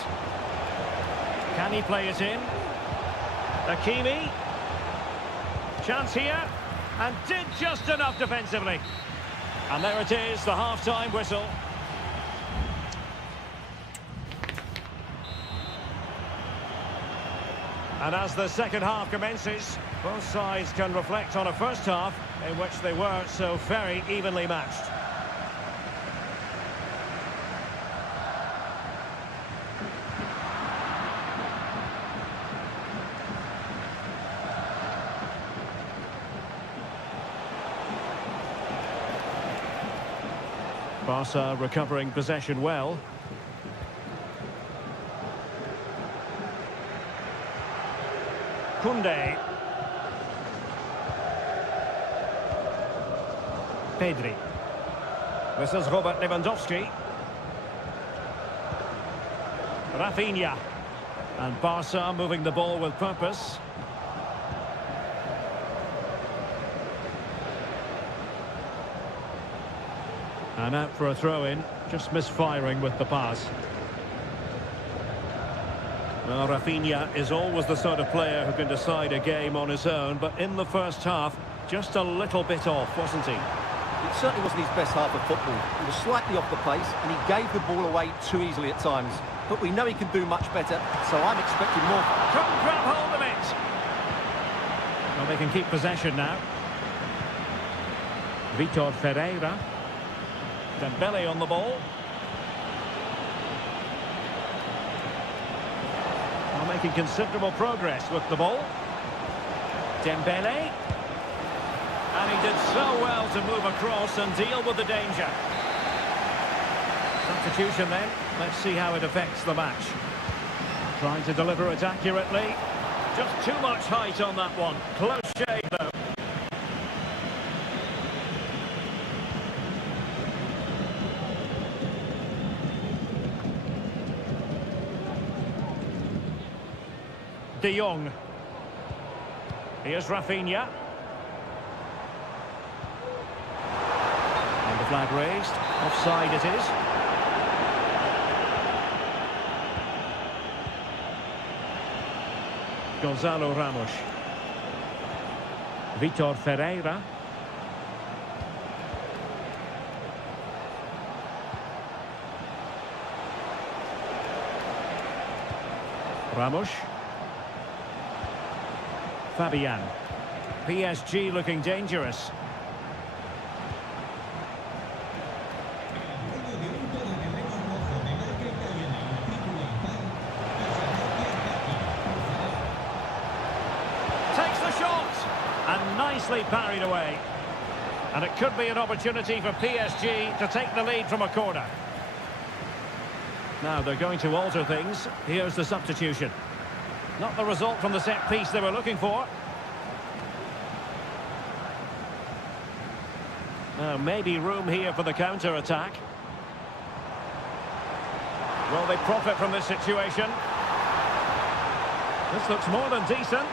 Can he play it in? Hakimi. Chance here. And did just enough defensively. And there it is, the half-time whistle. And as the second half commences, both sides can reflect on a first half in which they were so very evenly matched. Barca recovering possession well. Koundé. Pedri. This is Robert Lewandowski. Rafinha. And Barca moving the ball with purpose. And out for a throw-in, just misfiring with the pass. Well, Rafinha is always the sort of player who can decide a game on his own, but in the first half, just a little bit off, wasn't he? It certainly wasn't his best half of football. He was slightly off the pace and he gave the ball away too easily at times. But we know he can do much better, so I'm expecting more. Couldn't grab hold of it. Well, they can keep possession now. Vitor Ferreira. Dembele on the ball. Well, making considerable progress with the ball. Dembele. And he did so well to move across and deal with the danger. Substitution then. Let's see how it affects the match. Trying to deliver it accurately. Just too much height on that one. Close shave though. De Jong. Here's Rafinha. And the flag raised. Offside it is. Gonzalo Ramos. Vitor Ferreira. Ramos. Fabian. PSG looking dangerous. Takes the shot and nicely parried away. And it could be an opportunity for PSG to take the lead from a corner. Now they're going to alter things. Here's the substitution. Not the result from the set piece they were looking for. Now maybe room here for the counter-attack. Will they profit from this situation? This looks more than decent.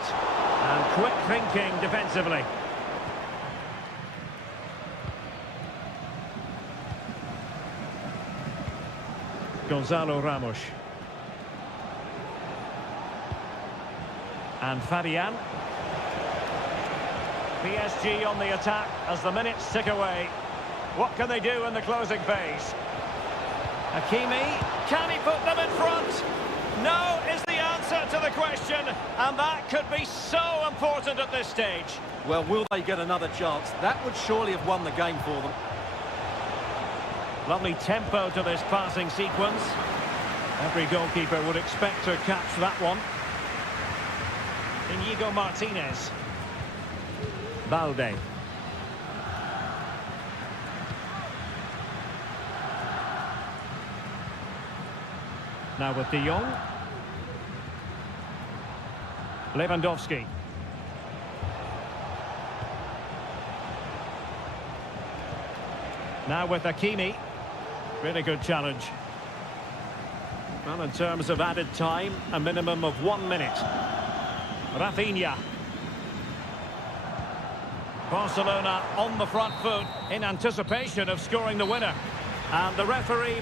And quick thinking defensively. Gonzalo Ramos. And Fabian. PSG on the attack as the minutes tick away. What can they do in the closing phase? Hakimi, can he put them in front? No is the answer to the question, and that could be so important at this stage. Well, will they get another chance? That would surely have won the game for them. Lovely tempo to this passing sequence. Every goalkeeper would expect to catch that one. Inigo Martinez. Balde. Now with De Jong. Lewandowski. Now with Hakimi. Really good challenge. Well, in terms of added time, a minimum of 1 minute. Rafinha. Barcelona on the front foot in anticipation of scoring the winner. And the referee...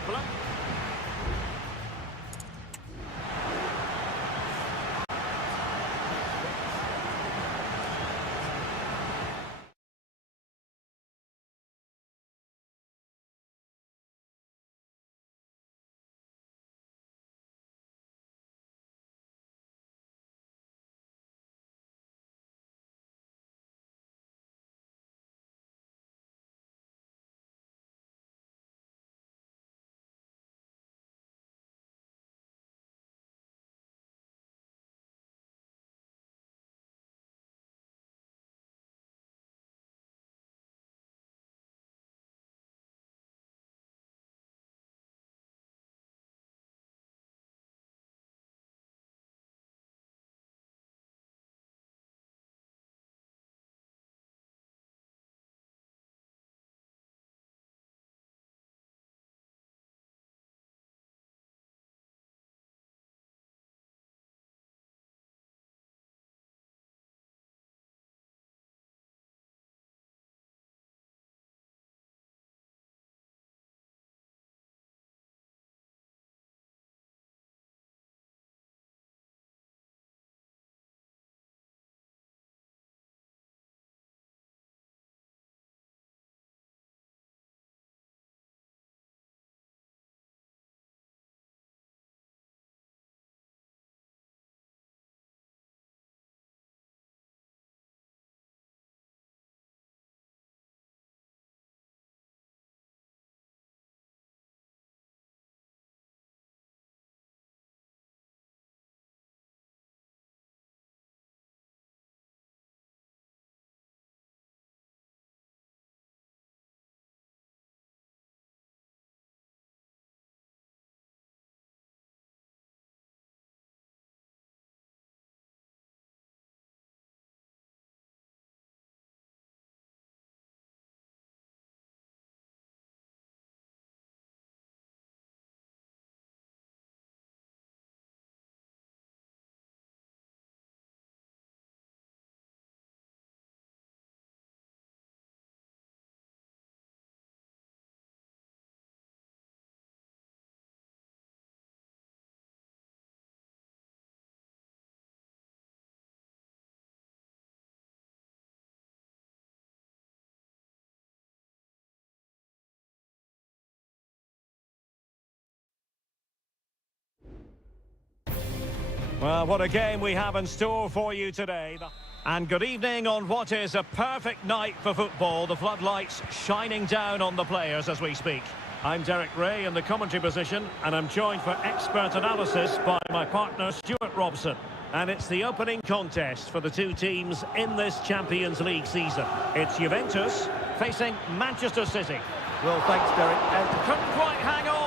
Well, what a game we have in store for you today. And good evening on what is a perfect night for football. The floodlights shining down on the players as we speak. I'm Derek Ray in the commentary position, and I'm joined for expert analysis by my partner Stuart Robson. And it's the opening contest for the two teams in this Champions League season. It's Juventus facing Manchester City. Well, thanks, Derek. And Couldn't quite hang on.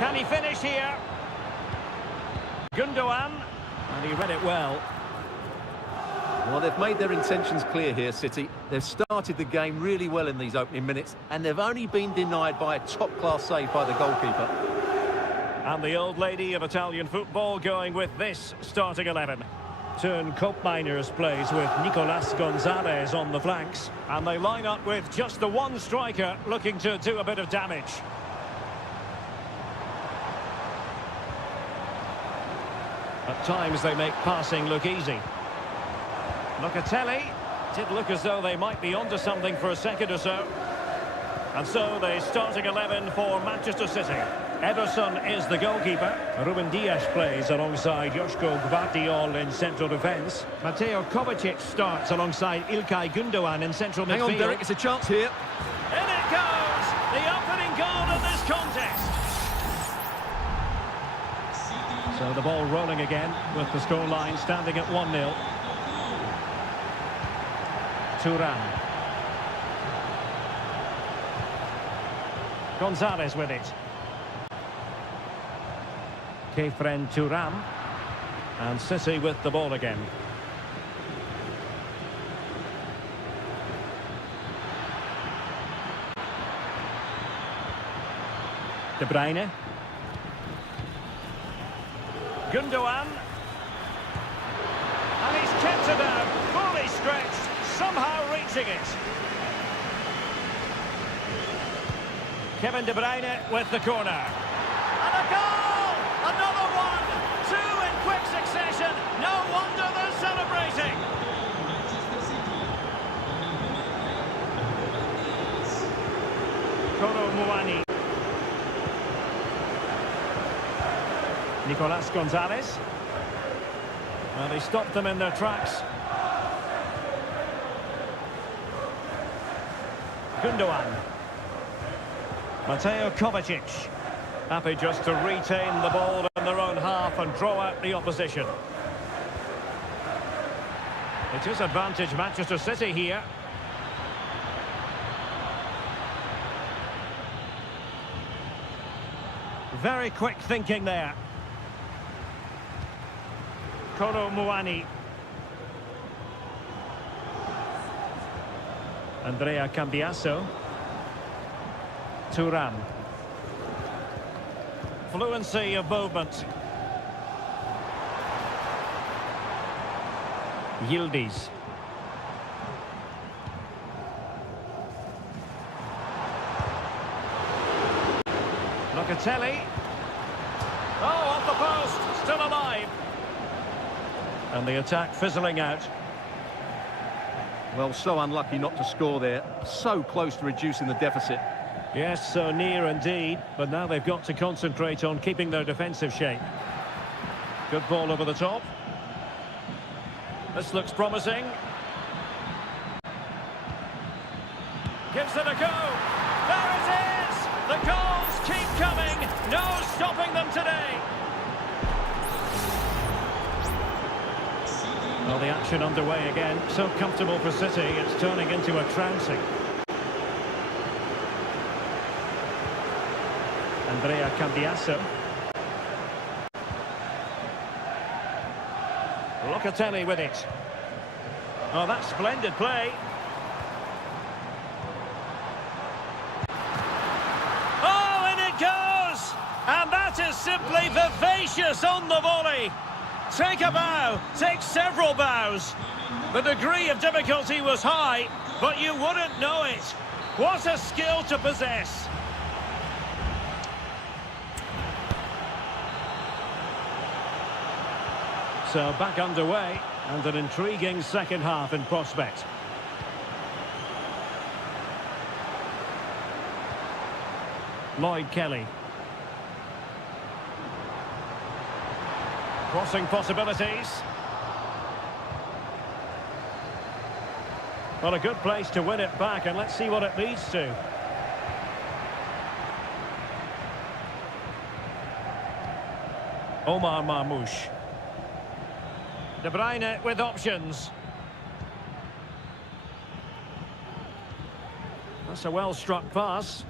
Can he finish here? Gundogan, and he read it well. well, they've made their intentions clear here, City. They've started the game really well in these opening minutes, and they've only been denied by a top-class save by the goalkeeper. And the old lady of Italian football going with this starting 11. Turn Miners plays with Nicolas Gonzalez on the flanks. And they line up with just the one striker looking to do a bit of damage. At times they make passing look easy. Locatelli did look as though they might be onto something for a second or so. And so the starting 11 for Manchester City. Ederson is the goalkeeper. Ruben Dias plays alongside Joško Gvardiol in central defence. Mateo Kovacic starts alongside İlkay Gundogan in central midfield. Hang on, Derek, it's a chance here. In it goes! The opening goal in this contest. So the ball rolling again with the scoreline standing at 1-0. Thuram. Gonzalez with it. Kefren Thuram. And City with the ball again. De Bruyne. Gundogan. And he's kept it out, fully stretched, somehow reaching it. Kevin De Bruyne with the corner. And a goal! Another one! Two in quick succession. No wonder they're celebrating. Kolo Muani. Nicolas Gonzalez. Well, they stopped them in their tracks. Gundogan. Mateo Kovacic. Happy just to retain the ball in their own half and draw out the opposition. It is advantage Manchester City here. Very quick thinking there. Kolo Muani. Andrea Cambiasso. Thuram. Fluency of movement. Yildiz. Locatelli. Oh, off the post, still alive. And the attack fizzling out. Well, so unlucky not to score there. So close to reducing the deficit. Yes, so near indeed, but now they've got to concentrate on keeping their defensive shape. Good ball over the top. This looks promising. Gives it a go. There it is! The goals keep coming. No stopping them today. Well, the action underway again. So comfortable for City, it's turning into a trouncing. Andrea Cambiasso. Locatelli with it. Oh, that's splendid play. Oh, and it goes! And that is simply vivacious on the volley. Take a bow, take several bows. The degree of difficulty was high, but you wouldn't know it. What a skill to possess. So back underway, and an intriguing second half in prospect. Lloyd Kelly. Crossing possibilities. Well, a good place to win it back, and let's see what it leads to. Omar Marmoush. De Bruyne with options. That's a well-struck pass.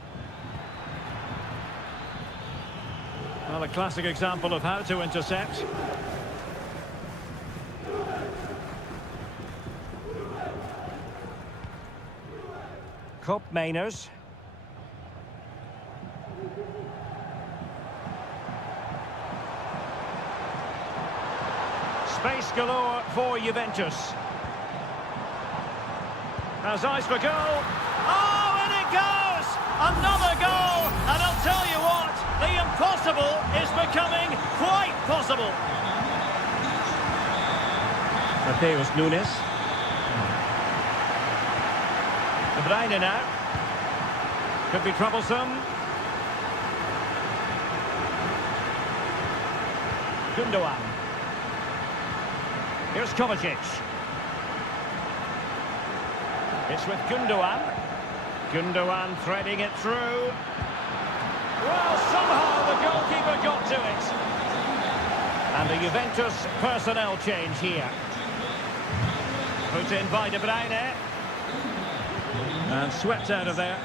Well, a classic example of how to intercept. Kopp Mainers. Space galore for Juventus. Has eyes for goal. Oh, and it goes! Another goal! And I'll tell you what, the impossible is becoming quite possible. Mateus Nunes. De Bruyne now. Could be troublesome. Gundogan. Here's Kovacic. It's with Gundogan. Gundogan threading it through. Well, somehow the goalkeeper got to it. And a Juventus personnel change here. Put in by De Bruyne. And swept out of there.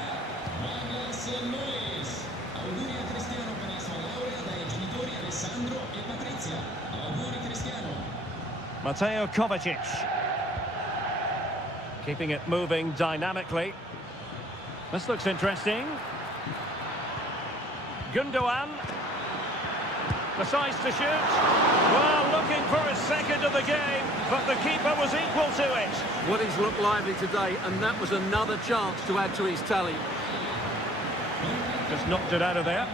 Mateo Kovacic. Keeping it moving dynamically. This looks interesting. Gundogan. Decides to shoot. Well, looking for a second of the game, but the keeper was equal to it. Well, he's looked lively today, and that was another chance to add to his tally. Just knocked it out of there.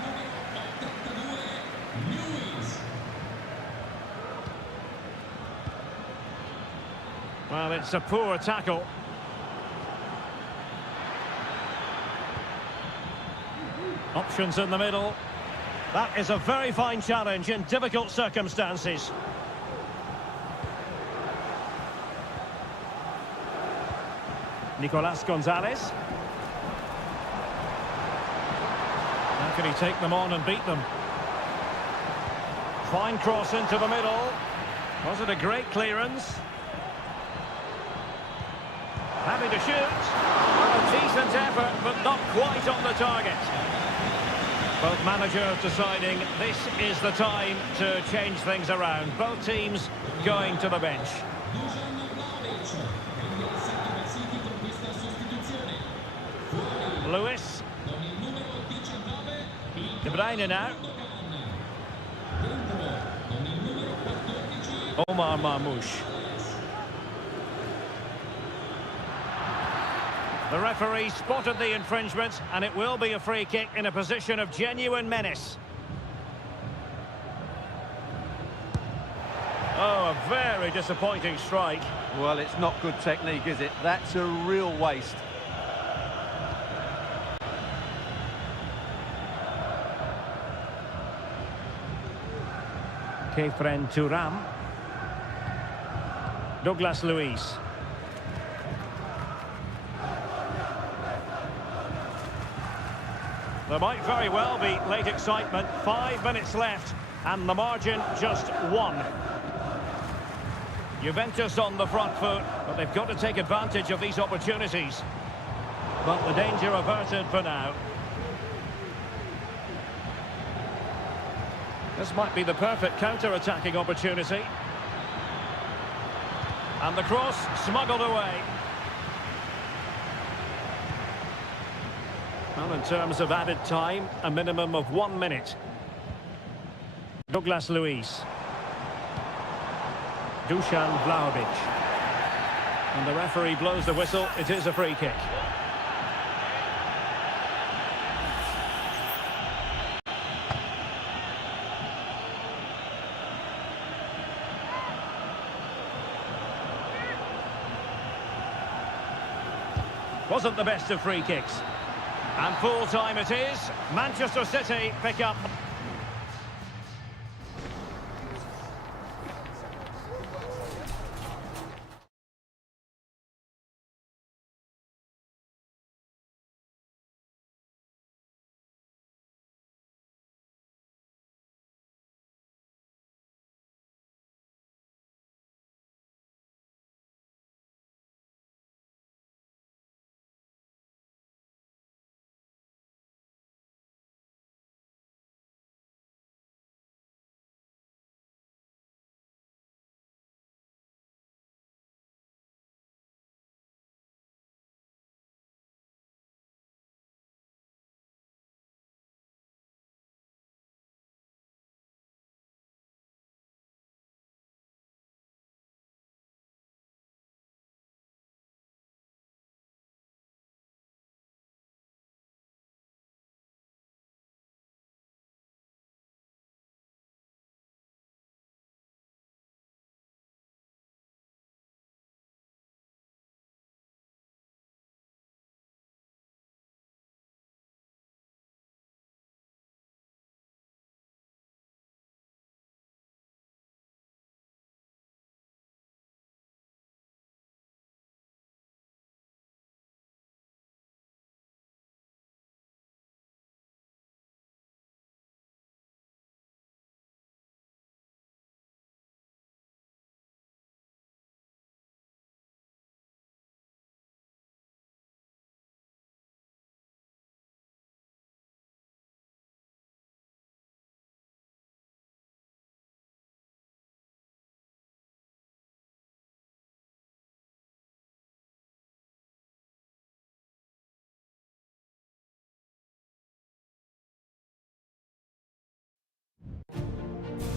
Well, it's a poor tackle. Options in the middle. That is a very fine challenge in difficult circumstances. Nicolas Gonzalez. How can he take them on and beat them? Fine cross into the middle. Was it a great clearance? Having to shoot. A decent effort, but not quite on the target. Both managers deciding this is the time to change things around. Both teams going to the bench. Lewis. De Bruyne now. Omar Marmoush. The referee spotted the infringement, and it will be a free kick in a position of genuine menace. Oh, a very disappointing strike. Well, it's not good technique, is it? That's a real waste. Kefren Turam. Douglas Luiz. There might very well be late excitement. 5 minutes left, and the margin just 1. Juventus on the front foot, but they've got to take advantage of these opportunities. But the danger averted for now. This might be the perfect counter-attacking opportunity. And the cross smuggled away. Well, in terms of added time, a minimum of 1 minute. Douglas Luiz. Dusan Vlahovic. And the referee blows the whistle. It is a free kick. Wasn't the best of free kicks. And full time it is. Manchester City pick up.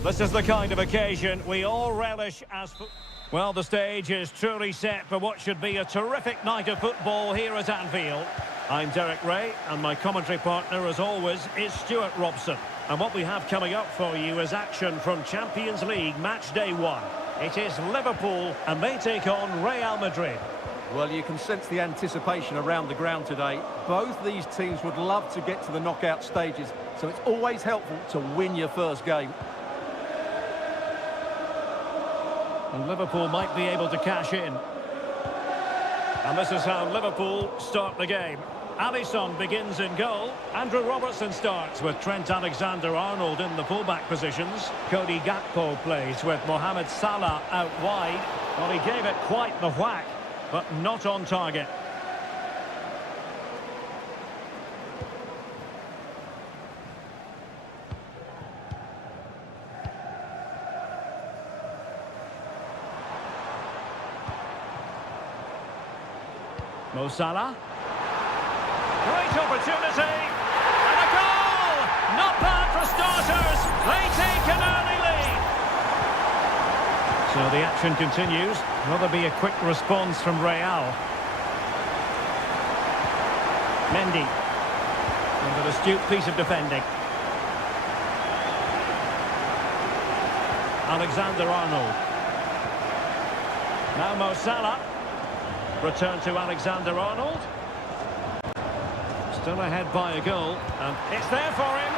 This is the kind of occasion we all relish as... Well, the stage is truly set for what should be a terrific night of football here at Anfield. I'm Derek Ray, and my commentary partner, as always, is Stuart Robson. And what we have coming up for you is action from Champions League Match Day 1. It is Liverpool, and they take on Real Madrid. Well, you can sense the anticipation around the ground today. Both these teams would love to get to the knockout stages, so it's always helpful to win your first game. And Liverpool might be able to cash in. And this is how Liverpool start the game. Alisson begins in goal. Andrew Robertson starts with Trent Alexander-Arnold in the fullback positions. Cody Gakpo plays with Mohamed Salah out wide. Well, he gave it quite the whack, but not on target. Mo Salah. Great opportunity. And a goal! Not bad for starters. They take an early lead. So the action continues. Will there be a quick response from Real? Mendy. With an astute piece of defending. Alexander-Arnold. Now Mo Salah. Return to Alexander-Arnold. Still ahead by a goal, and it's there for him.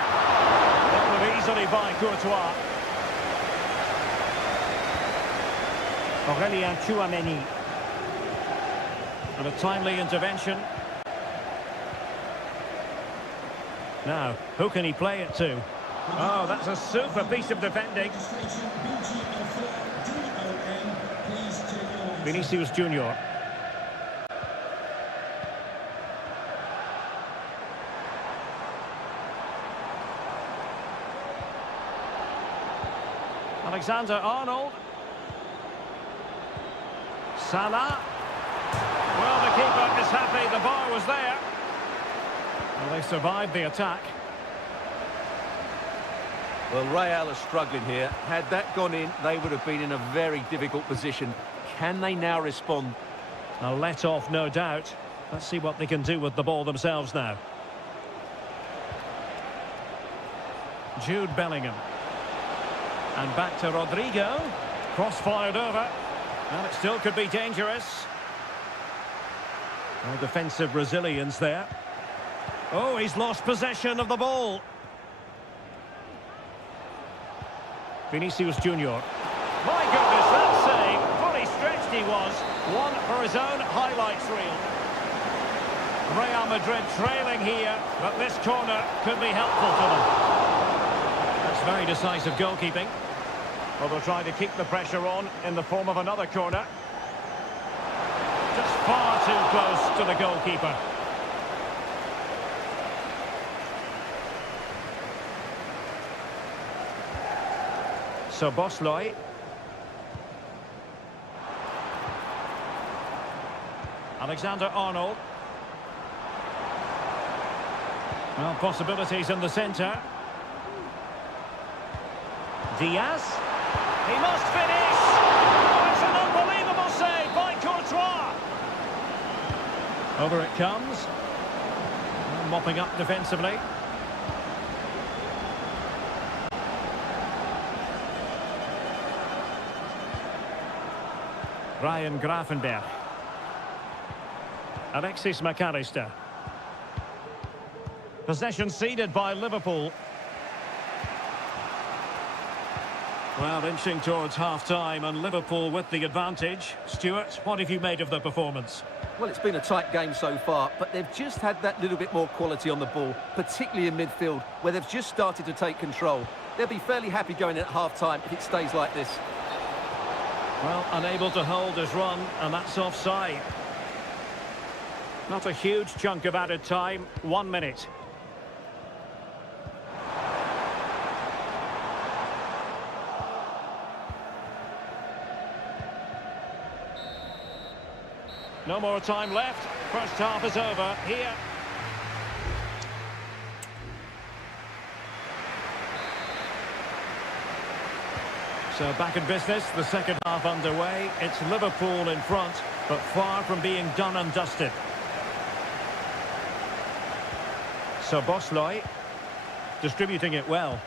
That would easily by Courtois. Aurélien Tchouameni. And a timely intervention. Now, who can he play it to? Oh, that's a super piece of defending. Vinicius Junior. Alexander-Arnold. Salah. Well, the keeper is happy the bar was there. Well, they survived the attack. Well, Real are struggling here. Had that gone in, they would have been in a very difficult position. Can they now respond? A let-off, no doubt. Let's see what they can do with the ball themselves now. Jude Bellingham. And back to Rodrigo. Cross-fired over. And it still could be dangerous. No defensive resilience there. Oh, he's lost possession of the ball. Vinicius Junior. My goodness, that save. Fully stretched he was. One for his own highlights reel. Real Madrid trailing here, but this corner could be helpful to them. That's very decisive goalkeeping. Well, they'll try to keep the pressure on in the form of another corner. Just far too close to the goalkeeper. So Bosloy. Alexander-Arnold. Well, possibilities in the centre. Diaz. He must finish! Oh, it's an unbelievable save by Courtois! Over it comes. Mopping up defensively. Ryan Gravenberch. Alexis McAllister. Possession ceded by Liverpool. Well, inching towards half-time and Liverpool with the advantage. Stuart, what have you made of the performance? Well, it's been a tight game so far, but they've just had that little bit more quality on the ball, particularly in midfield, where they've just started to take control. They'll be fairly happy going in at half-time if it stays like this. Well, unable to hold his run, and that's offside. Not a huge chunk of added time, 1 minute. No more time left. First half is over here. So back in business, the second half underway. It's Liverpool in front, but far from being done and dusted. So Bosloy distributing it well.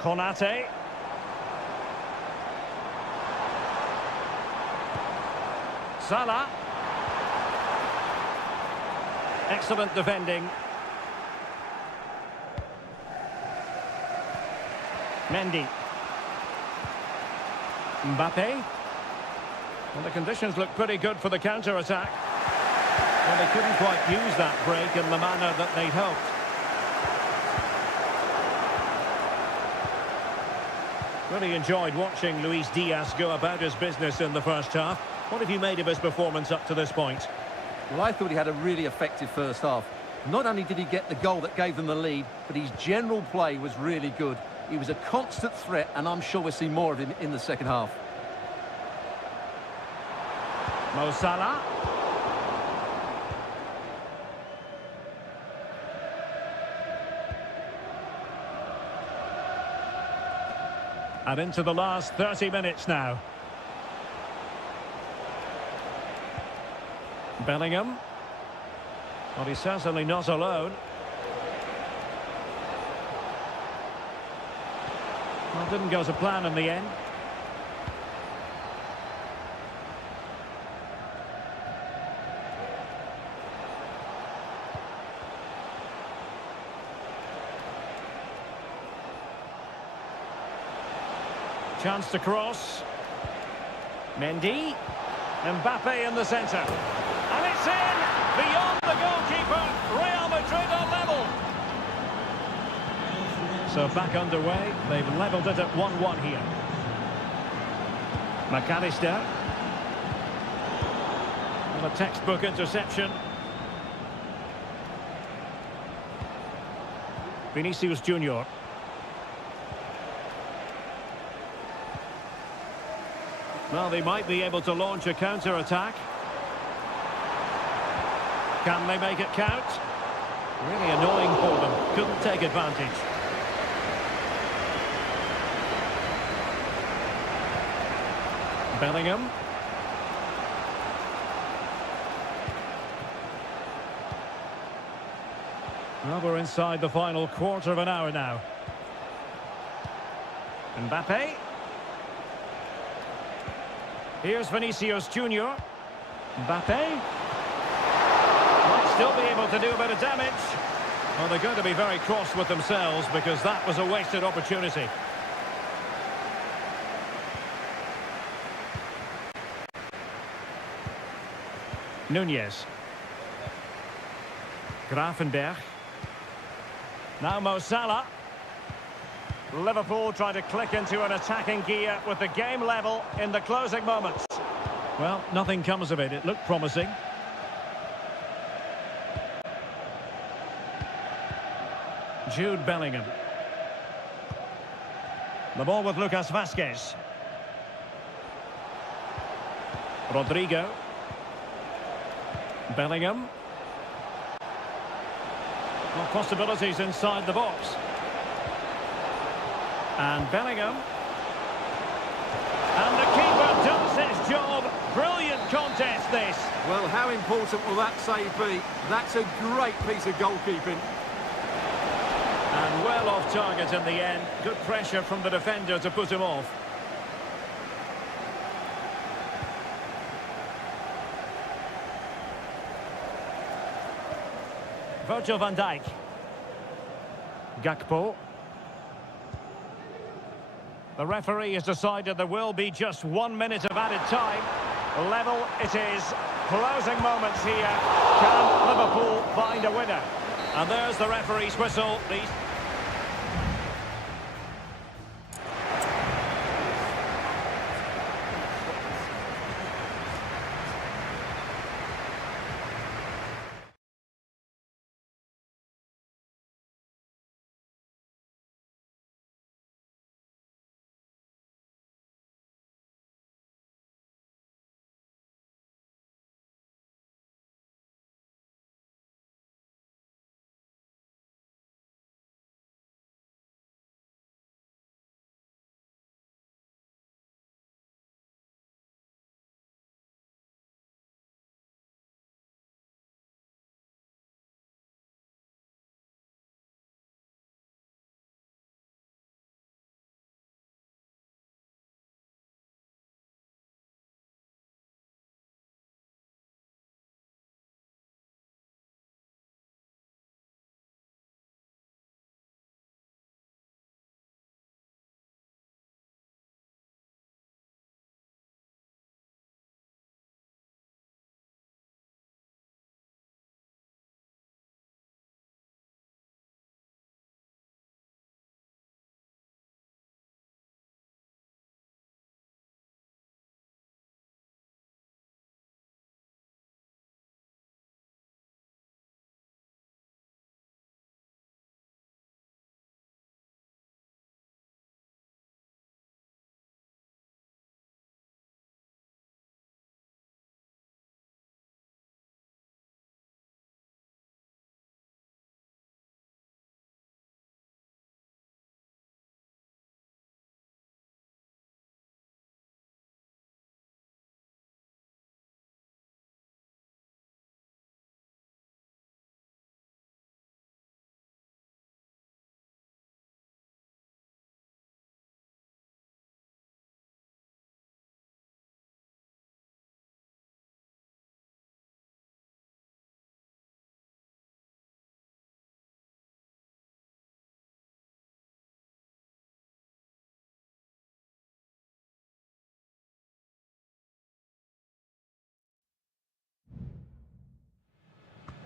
Konate. Salah. Excellent defending. Mendy. Mbappe. Well, the conditions look pretty good for the counter-attack. Well, they couldn't quite use that break in the manner that they'd hoped. Really enjoyed watching Luis Diaz go about his business in the first half. What have you made of his performance up to this point? Well, I thought he had a really effective first half. Not only did he get the goal that gave them the lead, but his general play was really good. He was a constant threat, and I'm sure we'll see more of him in the second half. Mo Salah. And into the last 30 minutes now. Bellingham. Well, he's certainly not alone. Well, didn't go to plan in the end. Chance to cross. Mendy. Mbappe in the centre. And it's in! Beyond the goalkeeper. Real Madrid are level. So back underway. They've levelled it at 1-1 here. McAllister. And a textbook interception. Vinicius Junior. Well, they might be able to launch a counter-attack. Can they make it count? Really annoying for them. Couldn't take advantage. Bellingham. Well, we're inside the final quarter of an hour now. Mbappe. Here's Vinicius Junior. Mbappe. Might still be able to do a bit of damage. Well, they're going to be very cross with themselves because that was a wasted opportunity. Nunez. Gravenberch. Now Mo Salah. Liverpool trying to click into an attacking gear with the game level in the closing moments. Well, nothing comes of it. It looked promising. Jude Bellingham. The ball with Lucas Vazquez. Rodrigo. Bellingham. Well, possibilities inside the box. And Bellingham. And the keeper does his job. Brilliant contest, this. Well, how important will that save be? That's a great piece of goalkeeping. And well off target in the end. Good pressure from the defender to put him off. Virgil van Dijk. Gakpo. The referee has decided there will be just 1 minute of added time. Level it is. Closing moments here. Can Liverpool find a winner? And there's the referee's whistle. These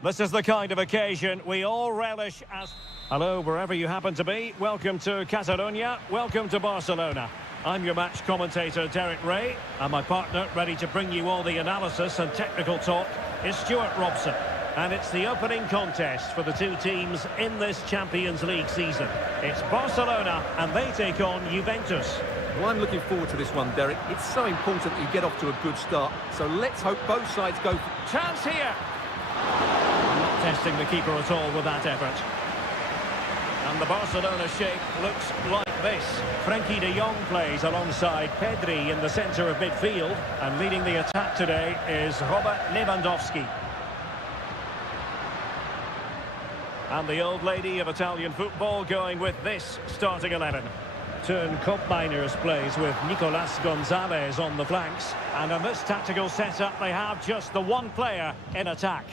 This is the kind of occasion we all relish as... Hello, wherever you happen to be. Welcome to Catalonia. Welcome to Barcelona. I'm your match commentator, Derek Ray, and my partner, ready to bring you all the analysis and technical talk, is Stuart Robson. And it's the opening contest for the two teams in this Champions League season. It's Barcelona, and they take on Juventus. Well, I'm looking forward to this one, Derek. It's so important that you get off to a good start. So let's hope both sides go for... Chance here! Not testing the keeper at all with that effort. And the Barcelona shape looks like this. Frenkie de Jong plays alongside Pedri in the centre of midfield. And leading the attack today is Robert Lewandowski. And the old lady of Italian football going with this starting 11. Turn Koopmeiners plays with Nicolas Gonzalez on the flanks. And in this tactical setup, they have just the one player in attack.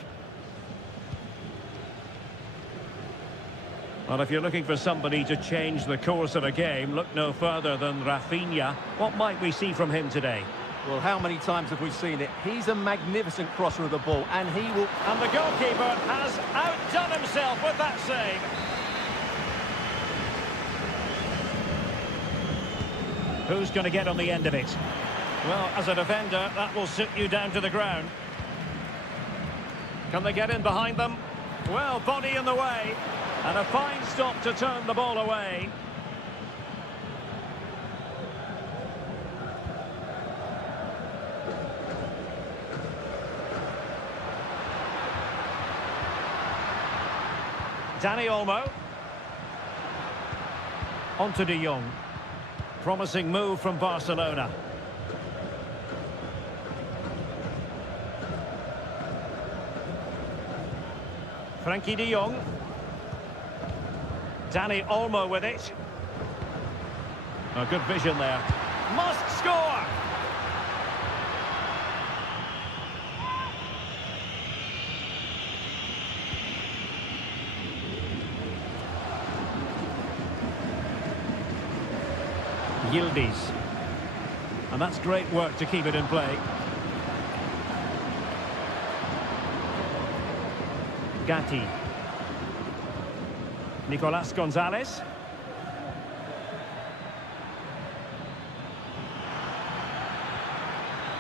Well, if you're looking for somebody to change the course of a game, look no further than Rafinha. What might we see from him today? Well, how many times have we seen it? He's a magnificent crosser of the ball, and he will... And the goalkeeper has outdone himself with that save. Who's going to get on the end of it? Well, as a defender, that will sit you down to the ground. Can they get in behind them? Well, body in the way. And a fine stop to turn the ball away. Dani Olmo. On to De Jong. Promising move from Barcelona. Frenkie de Jong. Dani Olmo with it. A good vision there. Must score! Yildiz. And that's great work to keep it in play. Gatti. Nicolas Gonzalez.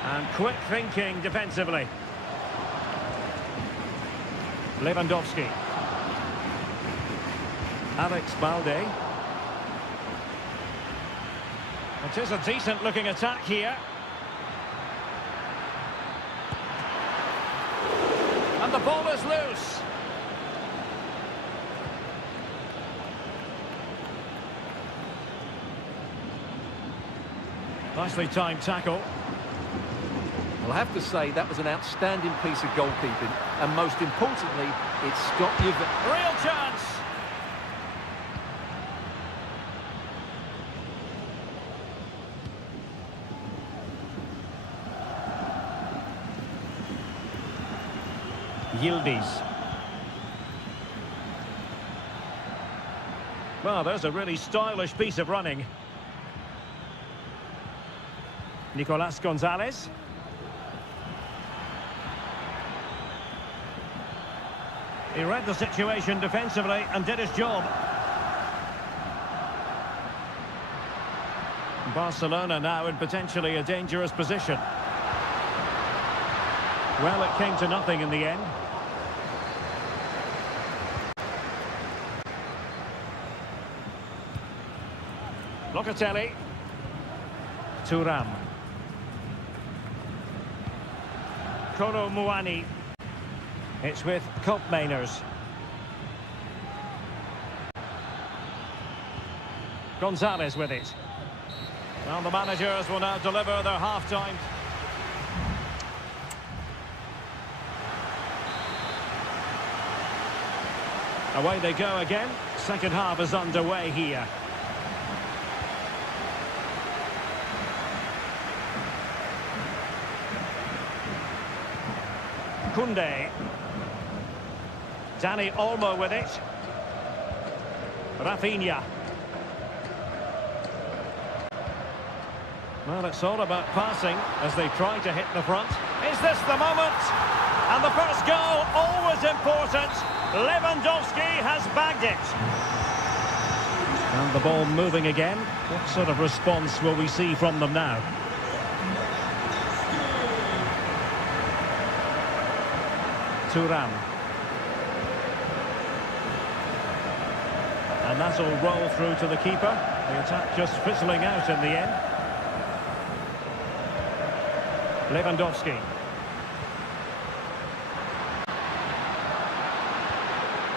And quick thinking defensively. Lewandowski. Alex Balde. It is a decent looking attack here. And the ball is loose. Nicely timed tackle. I'll have to say that was an outstanding piece of goalkeeping. And most importantly, it stopped you... Real chance! Yildiz. Well, there's a really stylish piece of running. Nicolas Gonzalez. He read the situation defensively and did his job. Barcelona now in potentially a dangerous position. Well, it came to nothing in the end. Locatelli. Thuram. Kolo Muani. It's with Koopmeiners. Gonzalez with it. Well, the managers will now deliver their half-time. Away they go again. Second half is underway here. Koundé. Dani Olmo with it. Rafinha. Well, it's all about passing as they try to hit the front. Is this the moment? And the first goal, always important. Lewandowski has bagged it. And the ball moving again. What sort of response will we see from them now? Thuram. And that'll roll through to the keeper. The attack just fizzling out in the end. Lewandowski.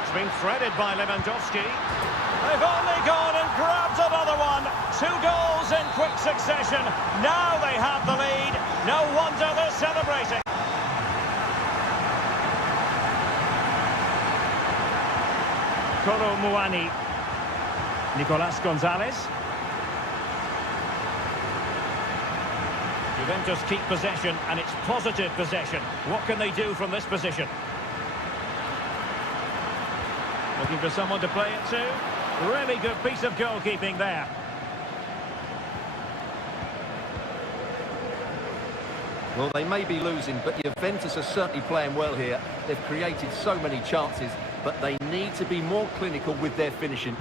It's been threaded by Lewandowski. They've only gone and grabbed another one. 2 goals in quick succession. Now they have the lead. No wonder they're celebrating. Kolo Muani. Nicolas Gonzalez. Juventus keep possession, and it's positive possession. What can they do from this position? Looking for someone to play it to. Really good piece of goalkeeping there. Well, they may be losing, but Juventus are certainly playing well here. They've created so many chances, but they need to be more clinical with their finishing.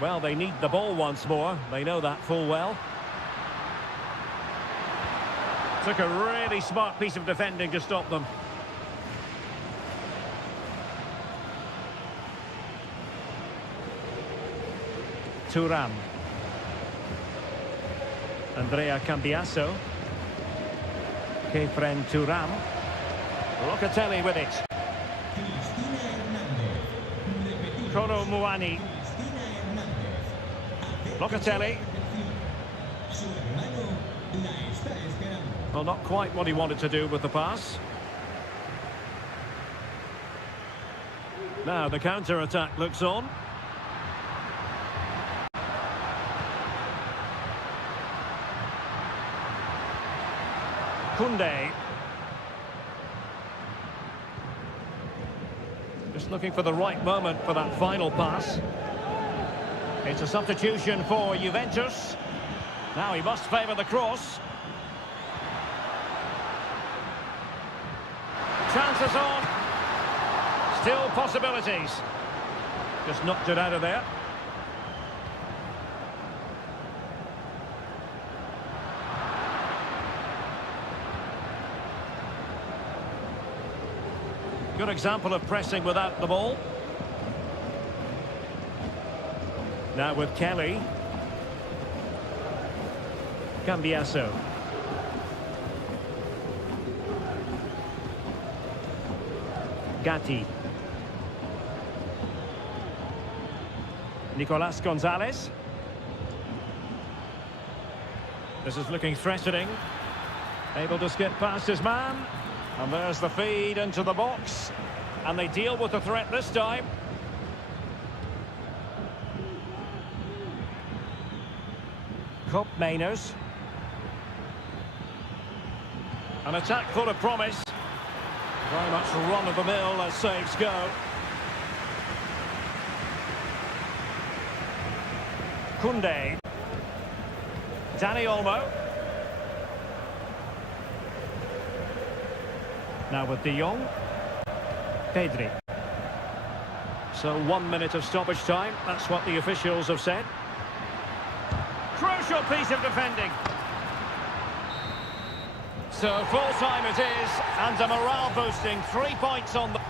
Well, they need the ball once more. They know that full well. Took a really smart piece of defending to stop them. Thuram. Andrea Cambiaso. Kefren Thuram. Locatelli with it. Kolo Muani. Locatelli. Well, not quite what he wanted to do with the pass. Now the counter-attack looks on. Koundé. Just looking for the right moment for that final pass. It's a substitution for Juventus. Now he must favour the cross. Chances on. Still possibilities. Just knocked it out of there. Good example of pressing without the ball. Now with Kelly. Cambiaso. Gatti. Nicolas Gonzalez. This is looking threatening. Able to skip past his man. And there's the feed into the box. And they deal with the threat this time. Cup Mainers. An attack full of promise. Very much run-of-the-mill as saves go. Koundé. Dani Olmo. Now with De Jong. Pedri. So 1 minute of stoppage time. That's what the officials have said. Crucial piece of defending. So full time it is, and a morale boosting 3 points on the...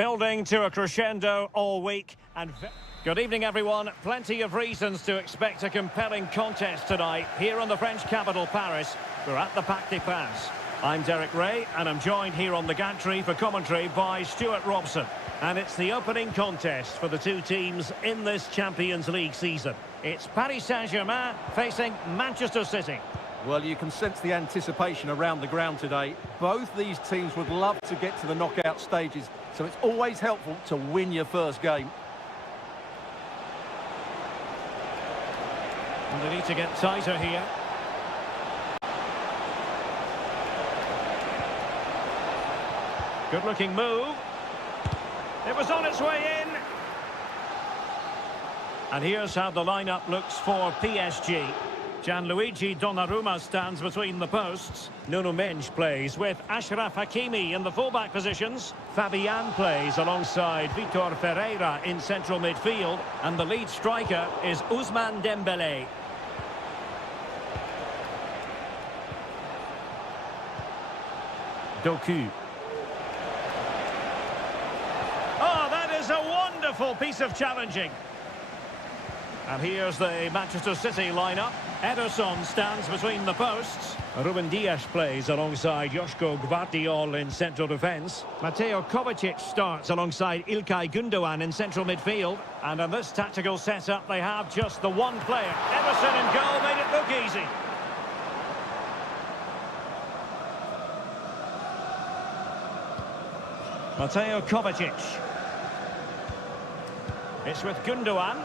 building to a crescendo all week. And good evening, everyone. Plenty of reasons to expect a compelling contest tonight here in the French capital, Paris. We're at the Parc des Princes. I'm Derek Ray, and I'm joined here on the gantry for commentary by Stuart Robson. And it's the opening contest for the two teams in this Champions League season. It's Paris Saint-Germain facing Manchester City. Well, you can sense the anticipation around the ground today. Both these teams would love to get to the knockout stages, so it's always helpful to win your first game. And they need to get tighter here. Good-looking move. It was on its way in. And here's how the lineup looks for PSG. Gianluigi Donnarumma stands between the posts. Nuno Mendes plays with Achraf Hakimi in the fullback positions. Fabian plays alongside Vitor Ferreira in central midfield. And the lead striker is Ousmane Dembélé. Doku. Oh, that is a wonderful piece of challenging. And here's the Manchester City lineup. Ederson stands between the posts. Ruben Dias plays alongside Joško Gvardiol in central defence. Mateo Kovacic starts alongside Ilkay Gundogan in central midfield. And in this tactical setup, they have just the one player. Ederson in goal made it look easy. Mateo Kovacic. It's with Gundogan.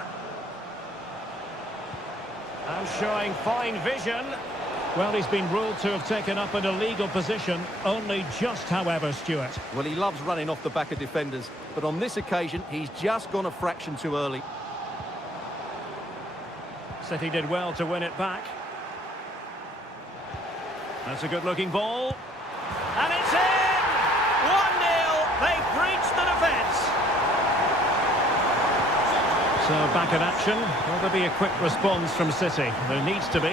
And showing fine vision. Well, he's been ruled to have taken up an illegal position. Only just, however, Stuart. Well, he loves running off the back of defenders, but on this occasion, he's just gone a fraction too early. City did well to win it back. That's a good-looking ball. And it's in! 1-0. They've breached the defence. So back in action. Will there be a quick response from City? There needs to be.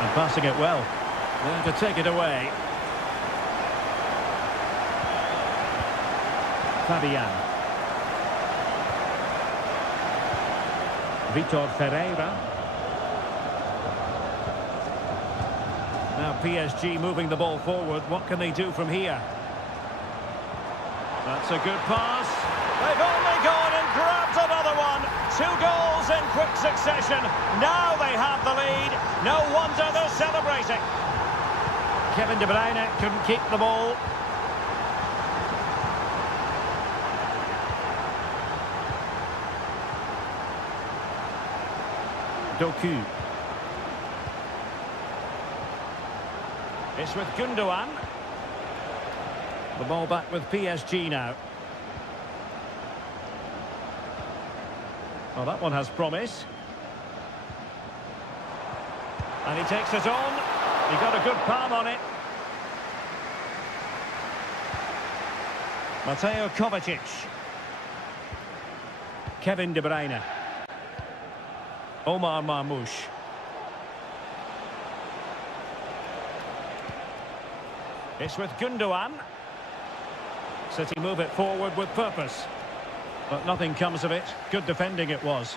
And passing it well. There to take it away. Fabian. Vitor Ferreira. Now PSG moving the ball forward. What can they do from here? That's a good pass. They've only gone and grabbed another one. 2 goals in quick succession. Now they have the lead. No wonder they're celebrating. Kevin De Bruyne couldn't keep the ball. Doku. It's with Gundogan. The ball back with PSG now. Well, that one has promise. And he takes it on. He got a good palm on it. Mateo Kovacic. Kevin De Bruyne. Omar Marmoush. It's with Gundogan. City move it forward with purpose. But nothing comes of it. Good defending it was.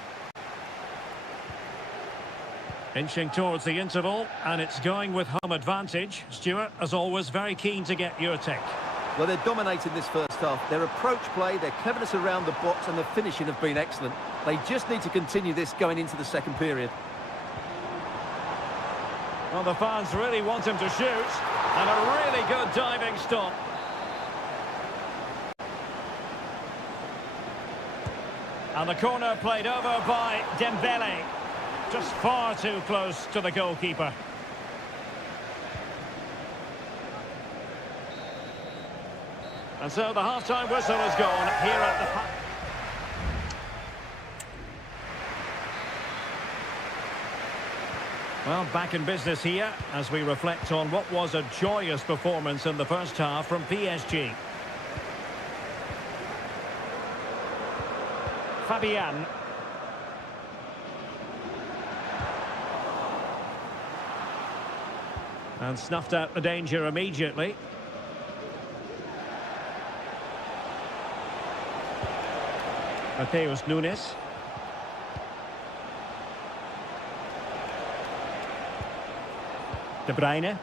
Inching towards the interval, and it's going with home advantage. Stuart, as always, very keen to get your take. Well, they're dominating this first half. Their approach play, their cleverness around the box and the finishing have been excellent. They just need to continue this going into the second period. Well, the fans really want him to shoot. And a really good diving stop. And the corner played over by Dembélé. Just far too close to the goalkeeper. And so the half-time whistle is gone here at the... Well, back in business here as we reflect on what was a joyous performance in the first half from PSG. Fabian. And snuffed out the danger immediately. Mateus Nunes. De Bruyne.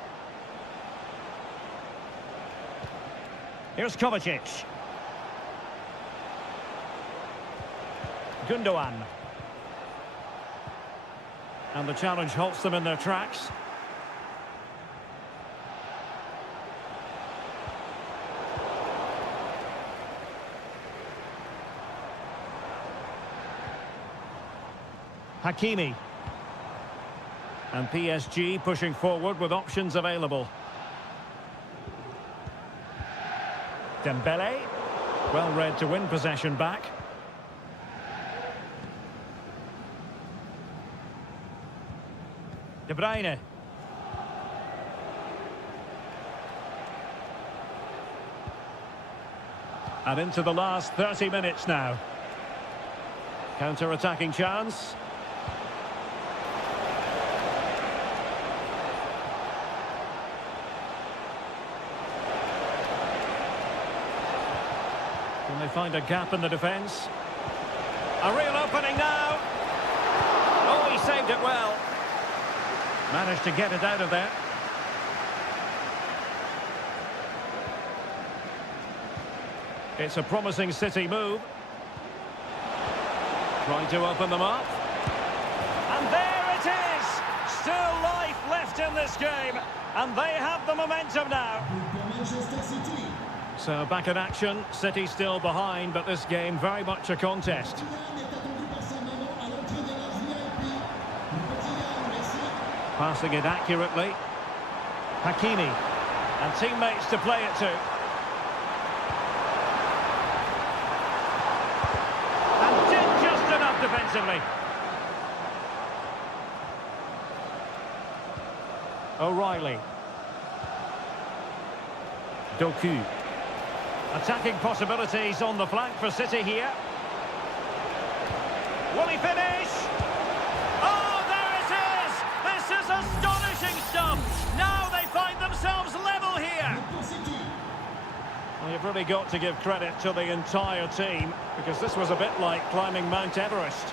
Here's Kovacic. Gundogan. And the challenge halts them in their tracks. Hakimi. And PSG pushing forward with options available. Dembele. Well read to win possession back. De Bruyne. And into the last 30 minutes now. Counter-attacking chance. Can they find a gap in the defence? A real opening now. Oh, he saved it well. Managed to get it out of there. It's a promising City move. Trying to open them up. And there it is! Still life left in this game. And they have the momentum now. So back in action. City still behind, but this game very much a contest. Passing it accurately. Hakimi. And teammates to play it to. And did just enough defensively. O'Reilly. Doku. Attacking possibilities on the flank for City here. Will he finish? Oh, there it is! This is astonishing stuff! Now they find themselves level here! Well, you've really got to give credit to the entire team, because this was a bit like climbing Mount Everest.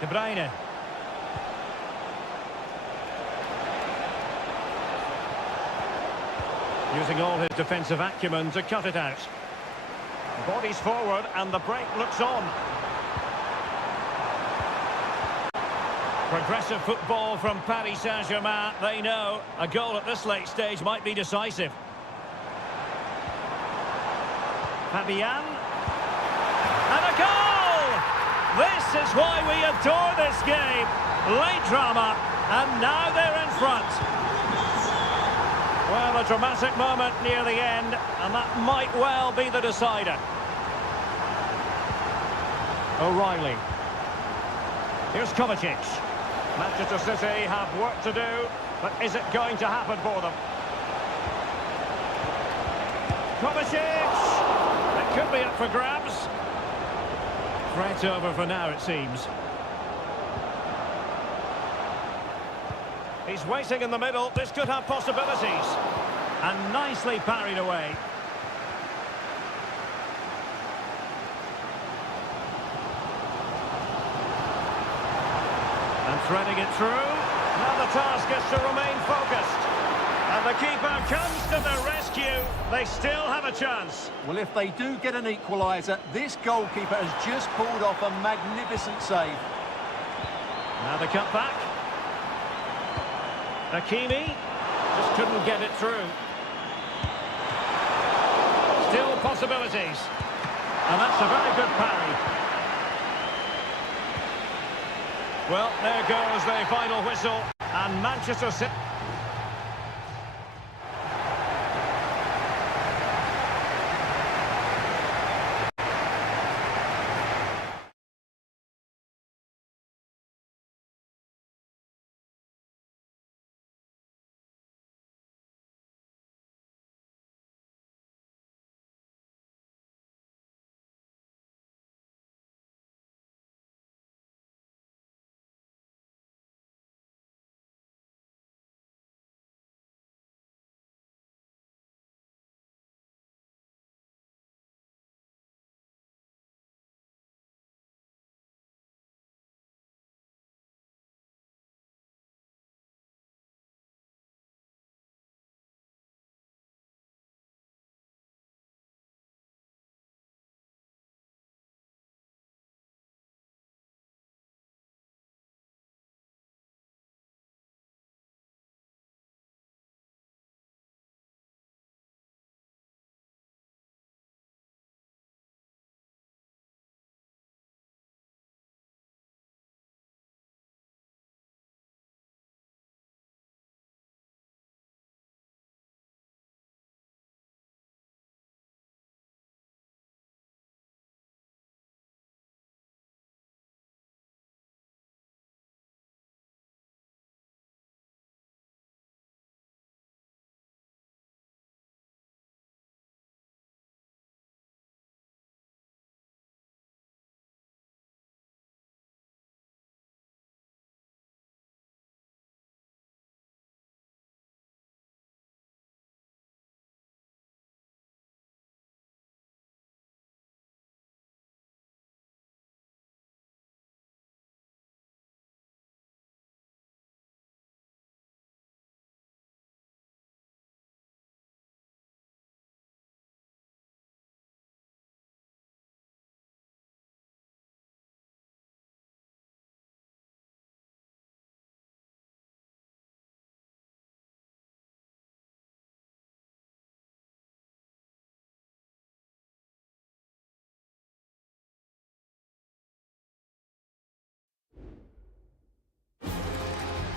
De Bruyne. Using all his defensive acumen to cut it out. Bodies forward and the break looks on. Progressive football from Paris Saint-Germain. They know a goal at this late stage might be decisive. Fabian. And a goal! This is why we adore this game. Late drama, and now they're in front. Well, a dramatic moment near the end, and that might well be the decider. O'Reilly. Here's Kovacic. Manchester City have work to do, but is it going to happen for them? Kovacic! It could be up for grabs. Threat over for now, it seems. He's waiting in the middle. This could have possibilities. And nicely parried away. And threading it through. Now the task is to remain focused. And the keeper comes to the rescue. They still have a chance. Well, if they do get an equaliser, this goalkeeper has just pulled off a magnificent save. Now the cut back. Hakimi just couldn't get it through. Still possibilities. And that's a very good parry. Well, there goes the final whistle. And Manchester City...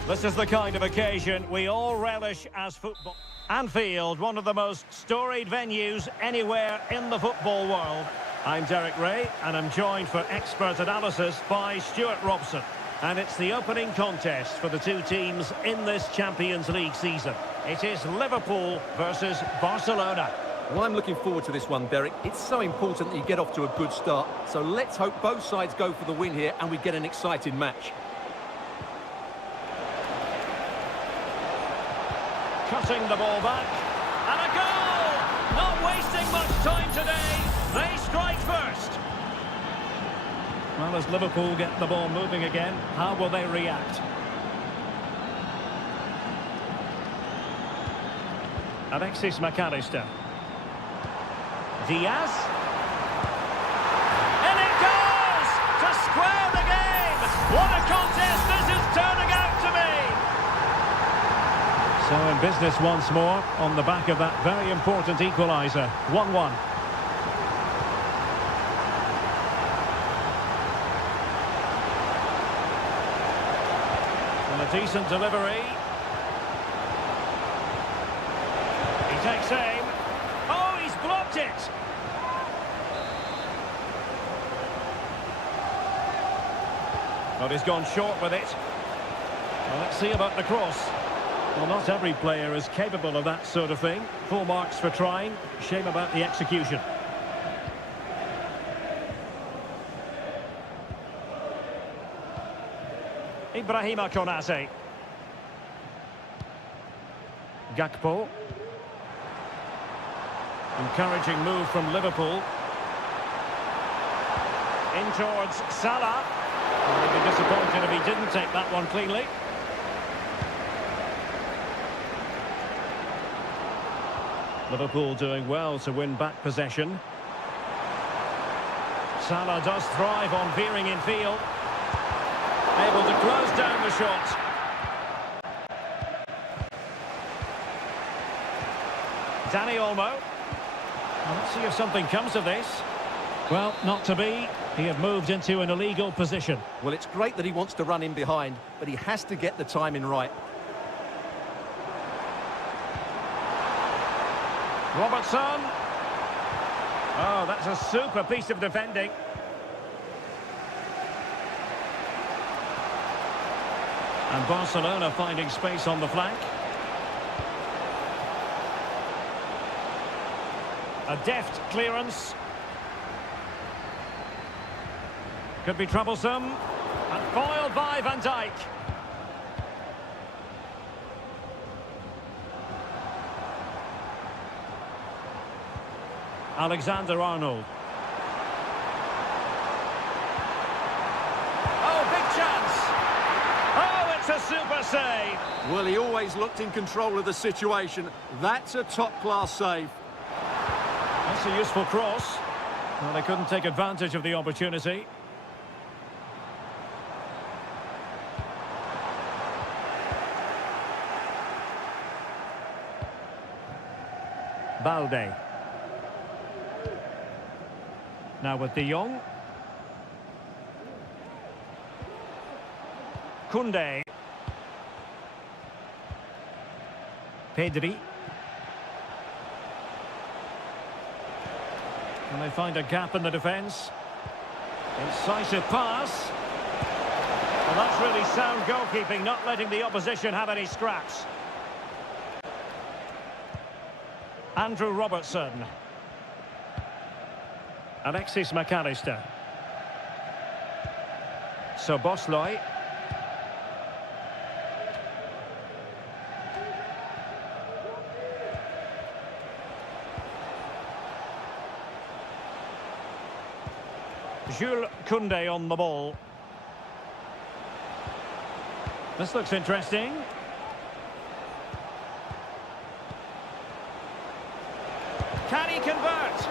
This is the kind of occasion we all relish as football. Anfield, one of the most storied venues anywhere in the football world. I'm Derek Ray, and I'm joined for expert analysis by Stuart Robson. And it's the opening contest for the two teams in this Champions League season. It is Liverpool versus Barcelona. Well, I'm looking forward to this one, Derek. It's so important that you get off to a good start. So let's hope both sides go for the win here and we get an exciting match. Cutting the ball back. And a goal! Not wasting much time today. They strike first. Well, as Liverpool get the ball moving again, how will they react? Alexis McAllister. Diaz. And it goes! To square the game! What a contest this is turning out to be! So in business once more, on the back of that very important equaliser. 1-1. And a decent delivery. He takes aim. Oh, he's blocked it! But he's gone short with it. Well, let's see about the cross. Well, not every player is capable of that sort of thing. Full marks for trying. Shame about the execution. Ibrahima Konate. Gakpo. Encouraging move from Liverpool. In towards Salah. He'd be disappointed if he didn't take that one cleanly. Liverpool doing well to win back possession. Salah does thrive on veering in field. Able to close down the shot. Danny Olmo. Let's see if something comes of this. Well, not to be. He had moved into an illegal position. Well, it's great that he wants to run in behind, but he has to get the timing right. Robertson. Oh, that's a super piece of defending. And Barcelona finding space on the flank. A deft clearance. Could be troublesome. And foiled by Van Dijk. Alexander-Arnold. Oh, big chance. Oh, it's a super save. Well, he always looked in control of the situation. That's a top-class save. That's a useful cross. Well, they couldn't take advantage of the opportunity. Balde. Now with De Jong. Koundé. Pedri. And they find a gap in the defence. Incisive pass. Well, that's really sound goalkeeping, not letting the opposition have any scraps. Andrew Robertson. Alexis McAllister. Szoboszlai. Jules Koundé on the ball. This looks interesting. Can he convert?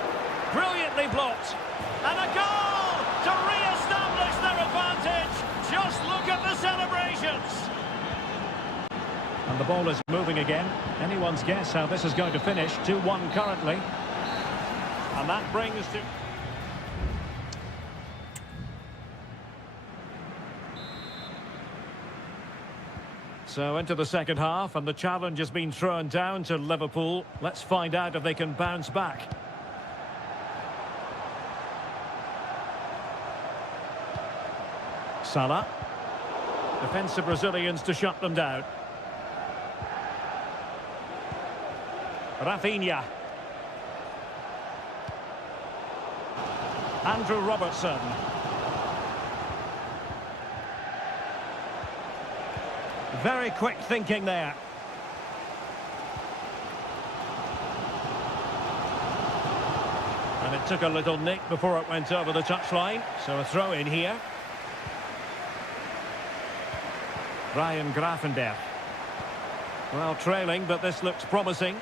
Brilliantly blocked. And a goal to re-establish their advantage. Just look at the celebrations. And the ball is moving again. Anyone's guess how this is going to finish. 2-1 currently. And that brings to... So into the second half, and the challenge has been thrown down to Liverpool. Let's find out if they can bounce back. Salah. Defensive Brazilians to shut them down. Rafinha. Andrew Robertson. Very quick thinking there. And it took a little nick before it went over the touchline. So a throw in here. Ryan Gravenberch. Well, trailing, but this looks promising. No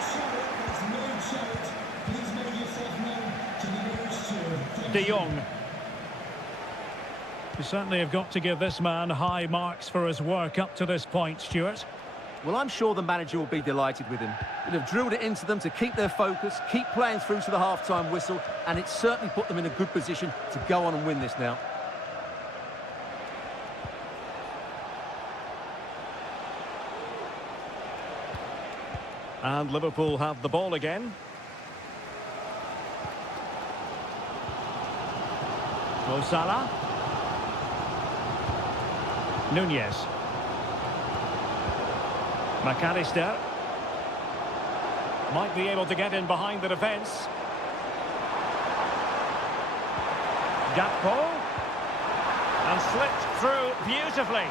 shout, there's no shout. Please make yourself known to the nearest two. De Jong. You certainly have got to give this man high marks for his work up to this point, Stuart. Well, I'm sure the manager will be delighted with him. He'll have drilled it into them to keep their focus, keep playing through to the half-time whistle, and it's certainly put them in a good position to go on and win this now. And Liverpool have the ball again. Mo Salah. Nunez. McAllister. Might be able to get in behind the defence. Gakpo. And slipped through beautifully.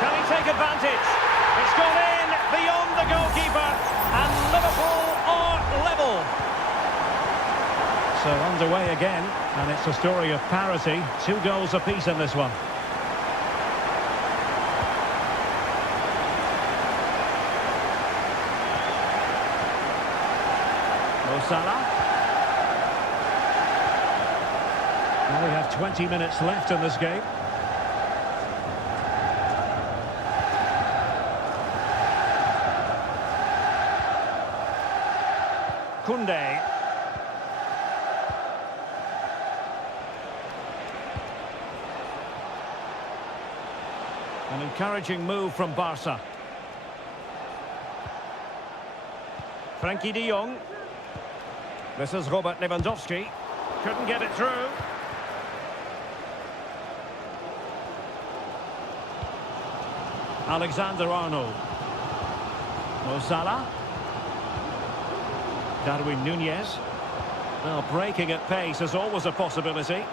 Can he take advantage? It's gone in beyond the goalkeeper, and Liverpool are level. So underway again, and it's a story of parity. 2 goals apiece in this one. Mo Salah. Well, we have 20 minutes left in this game. Koundé. An encouraging move from Barca. Frankie de Jong. This is Robert Lewandowski. Couldn't get it through. Alexander-Arnold. Mo Salah. Darwin Nunez. Well, breaking at pace is always a possibility.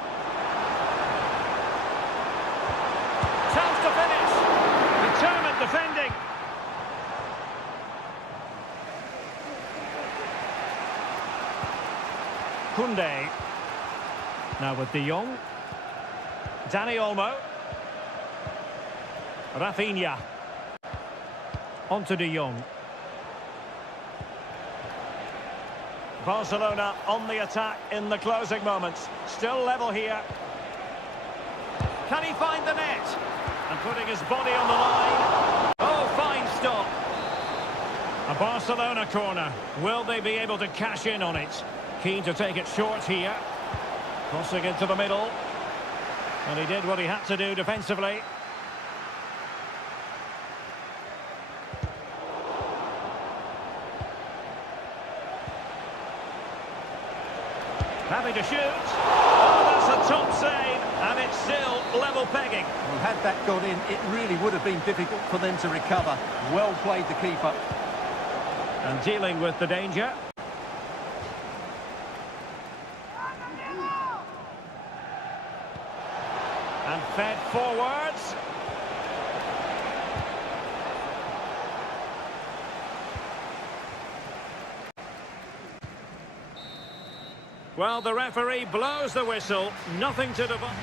Chance to finish. Determined defending. Koundé. Now with De Jong. Dani Olmo. Rafinha. On to De Jong. Barcelona on the attack in the closing moments. Still level here. Can he find the net? And putting his body on the line. Oh, fine stop. A Barcelona corner. Will they be able to cash in on it? Keen to take it short here. Crossing into the middle. And he did what he had to do defensively. Happy to shoot. Oh, that's a top save, and it's still level pegging. Well, had that gone in, it really would have been difficult for them to recover. Well played, the keeper. And dealing with the danger. And fed forwards. Well, the referee blows the whistle. Nothing to divide.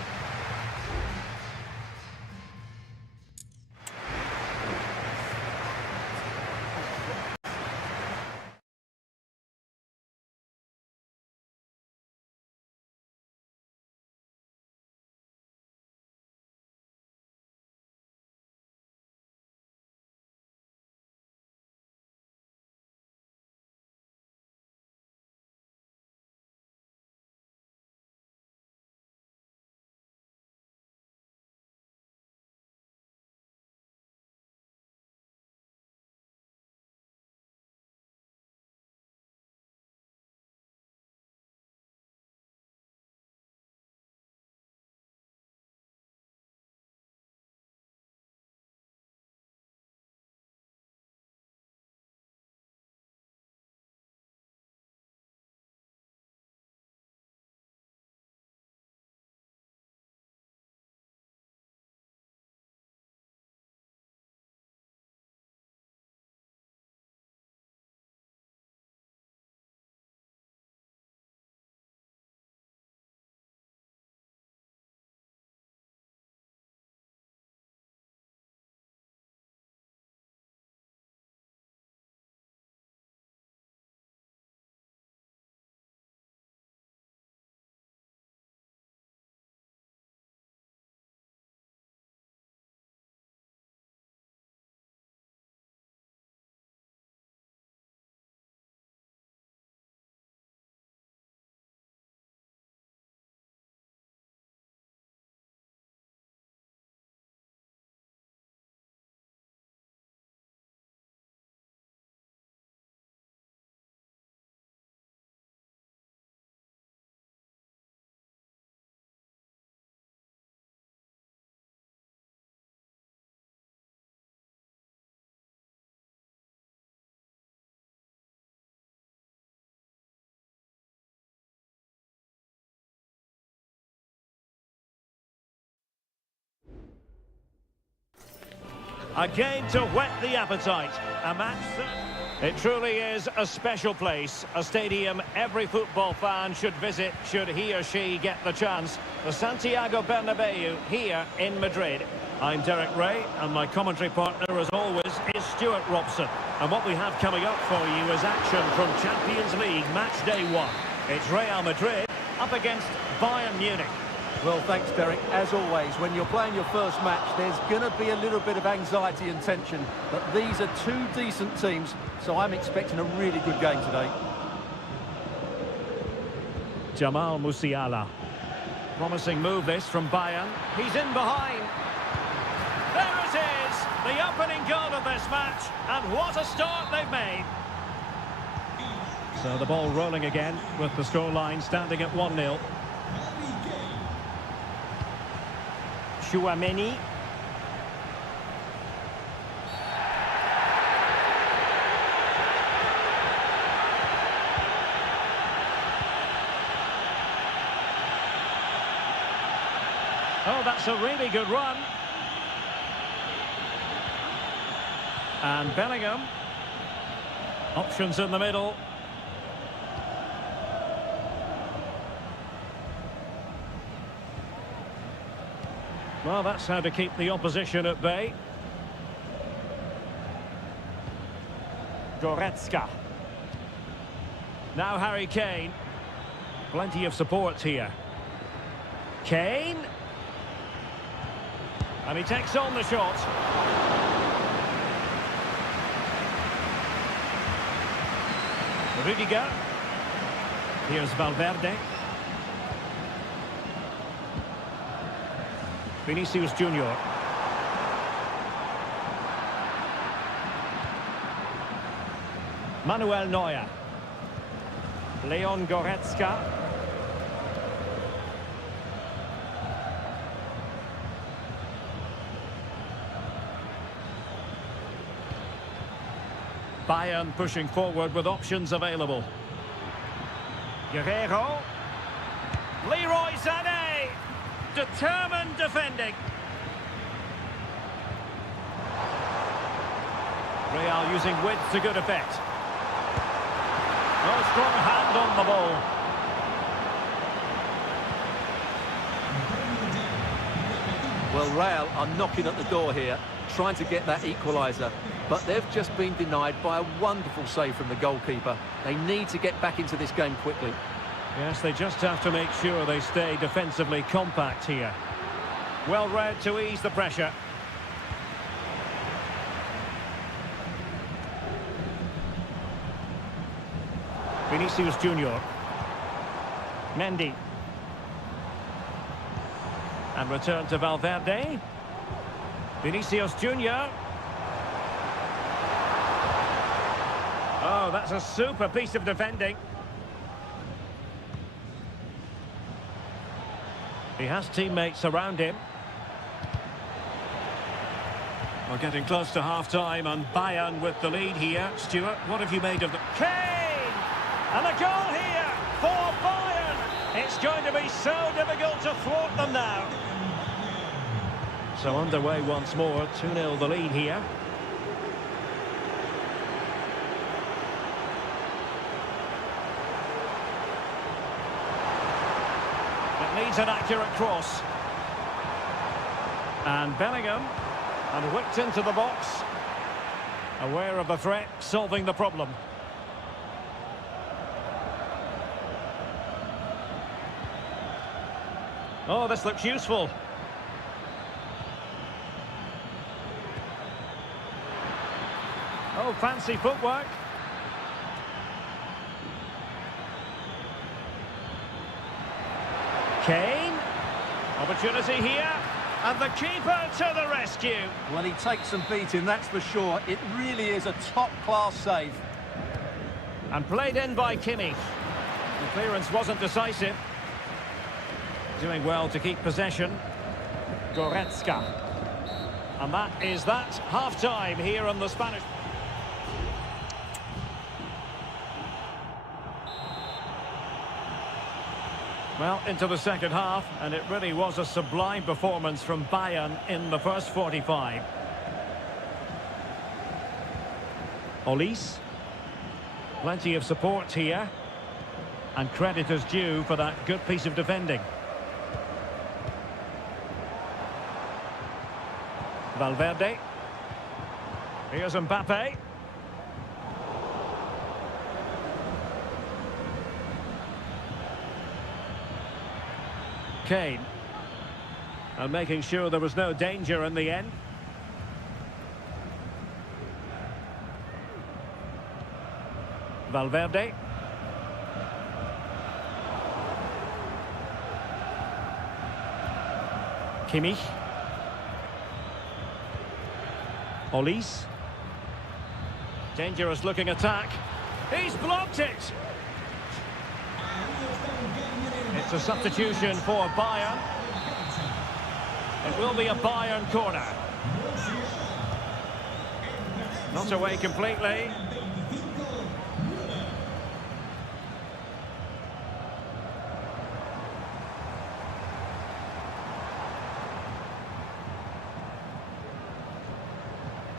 Again to whet the appetite. A match that... It truly is a special place, a stadium every football fan should visit should he or she get the chance. The Santiago Bernabeu here in Madrid. I'm Derek Ray, and my commentary partner, as always, is Stuart Robson. And what we have coming up for you is action from Champions League match day 1. It's Real Madrid up against Bayern Munich. Well, thanks, Derek. As always, when you're playing your first match, there's going to be a little bit of anxiety and tension. But these are two decent teams, so I'm expecting a really good game today. Jamal Musiala. Promising move this from Bayern. He's in behind. There it is, the opening goal of this match, and what a start they've made. So the ball rolling again with the scoreline standing at 1-0. Chouameni. Oh, that's a really good run. And Bellingham. Options in the middle. Well, that's how to keep the opposition at bay. Goretzka. Now Harry Kane. Plenty of support here. Kane. And he takes on the shot. Rudiger. Here's Valverde. Vinicius Junior. Manuel Neuer. Leon Goretzka. Bayern pushing forward with options available. Guerrero. Leroy Sané. Determined defending. Real using width to good effect. Oh, strong hand on the ball. Well, Real are knocking at the door here, trying to get that equaliser. But they've just been denied by a wonderful save from the goalkeeper. They need to get back into this game quickly. Yes, they just have to make sure they stay defensively compact here. Well read to ease the pressure. Vinicius Junior. Mendy. And return to Valverde. Vinicius Junior. Oh, that's a super piece of defending. He has teammates around him. We're getting close to half-time and Bayern with the lead here. Stuart, what have you made of the... Kane! And a goal here for Bayern! It's going to be so difficult to thwart them now. So underway once more, 2-0 the lead here. Needs an accurate cross. And Bellingham. And whipped into the box. Aware of the threat, solving the problem. Oh, this looks useful. Oh, fancy footwork. Kane, opportunity here, and the keeper to the rescue. Well, he takes some beating, that's for sure. It really is a top-class save. And played in by Kimmich. The clearance wasn't decisive. Doing well to keep possession. Goretzka. And that is that. Half-time here on the Spanish... Well, into the second half, and it really was a sublime performance from Bayern in the first 45. Olise. Plenty of support here. And credit is due for that good piece of defending. Valverde. Here's Mbappe. Kane. And making sure there was no danger in the end. Valverde. Kimmich. Olise. Dangerous looking attack. He's blocked it. It's a substitution for Bayern. It will be a Bayern corner. Not away completely.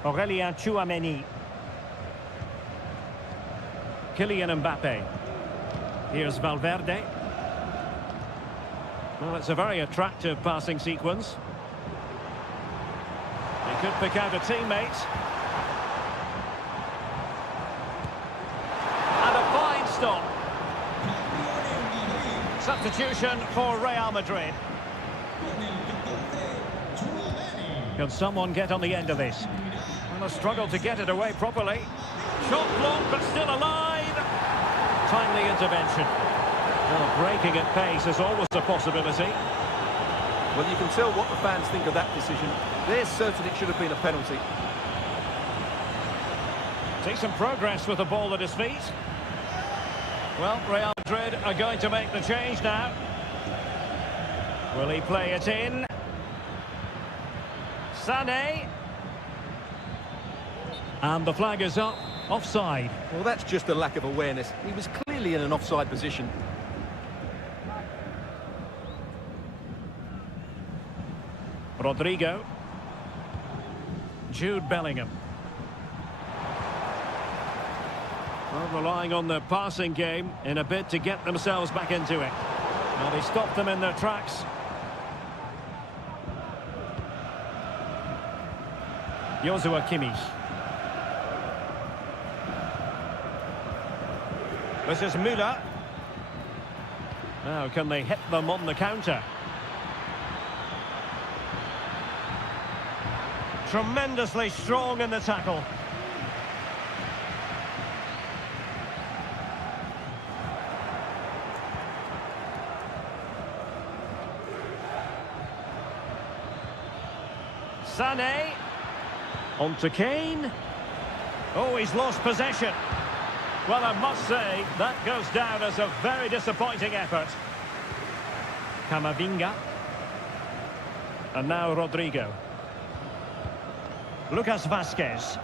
Aurélien Tchouameni. Kylian Mbappe. Here's Valverde. Well, it's a very attractive passing sequence. He could pick out a teammate. And a fine stop. Substitution for Real Madrid. Can someone get on the end of this? And a struggle to get it away properly. Shot blocked, but still alive. Timely intervention. Well, breaking at pace is always a possibility. Well, you can tell what the fans think of that decision. They're certain it should have been a penalty. See some progress with the ball at his feet. Well, Real Madrid are going to make the change now. Will he play it in? Sané. And the flag is up. Offside. Well, that's just a lack of awareness. He was clearly in an offside position. Rodrigo. Jude Bellingham. Well, relying on the passing game in a bid to get themselves back into it. Now they stopped them in their tracks. Joshua Kimmich. This is Müller. Now, can they hit them on the counter? Tremendously strong in the tackle. Sané. On to Kane. Oh, he's lost possession. Well, I must say, that goes down as a very disappointing effort. Camavinga. And now Rodrigo. Lucas Vazquez.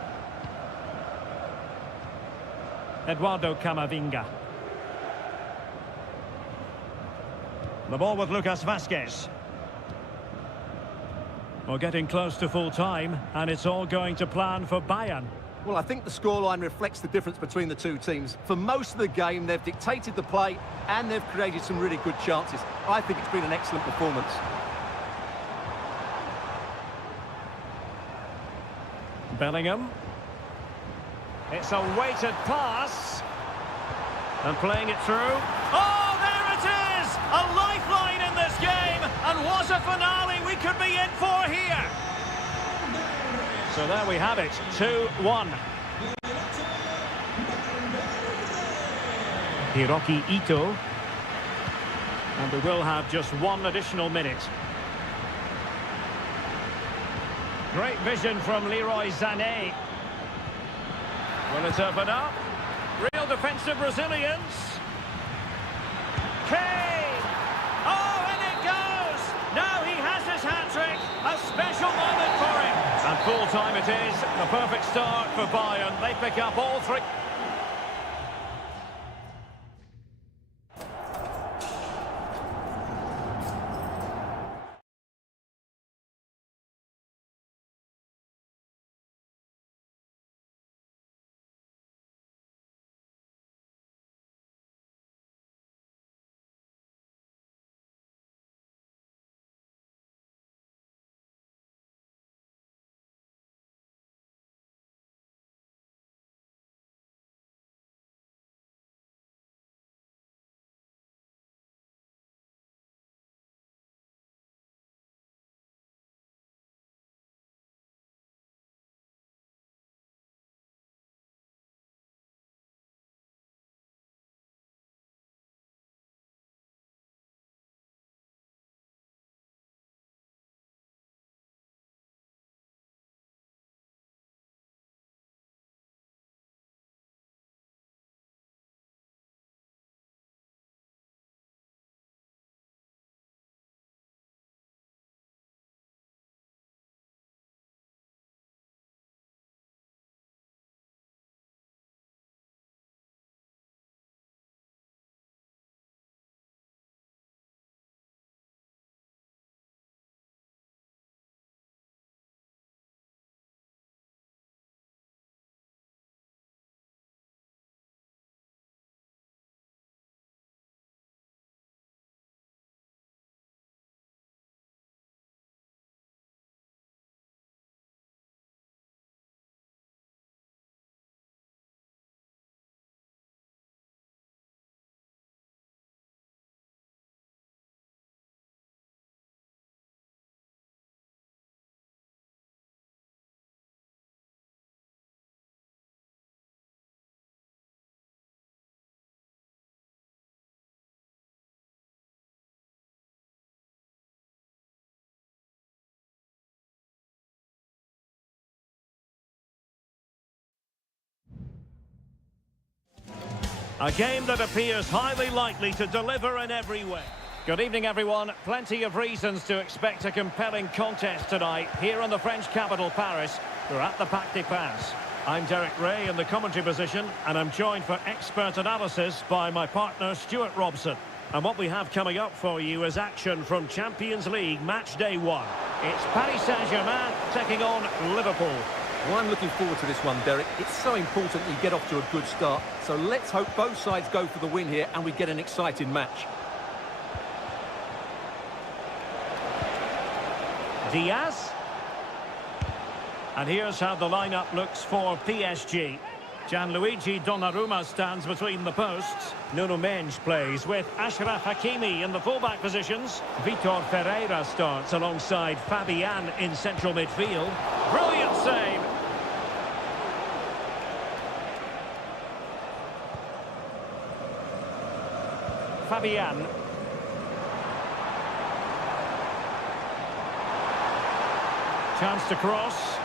Eduardo Camavinga. The ball with Lucas Vazquez. We're getting close to full time, and it's all going to plan for Bayern. Well, I think the scoreline reflects the difference between the two teams. For most of the game, they've dictated the play, and they've created some really good chances. I think it's been an excellent performance. Bellingham. It's a weighted pass. And playing it through. Oh, there it is! A lifeline in this game! And what a finale we could be in for here! So there we have it, 2-1. Hiroki Ito. And we will have just one additional minute. Great vision from Leroy Sané. Will it open up? Real defensive resilience. Kane! Oh, and it goes! Now he has his hat-trick. A special moment for him. And full time it is. The perfect start for Bayern. They pick up all three. A game that appears highly likely to deliver in every way. Good evening, everyone. Plenty of reasons to expect a compelling contest tonight here in the French capital, Paris. We're at the Parc des Princes. I'm Derek Ray in the commentary position, and I'm joined for expert analysis by my partner, Stuart Robson. And what we have coming up for you is action from Champions League match day 1. It's Paris Saint-Germain taking on Liverpool. Well, I'm looking forward to this one, Derek. It's so important you get off to a good start. So let's hope both sides go for the win here and we get an exciting match. Diaz. And here's how the lineup looks for PSG. Gianluigi Donnarumma stands between the posts. Nuno Mendes plays with Achraf Hakimi in the fullback positions. Vitor Ferreira starts alongside Fabian in central midfield. Brilliant save. Fabian. Chance to cross.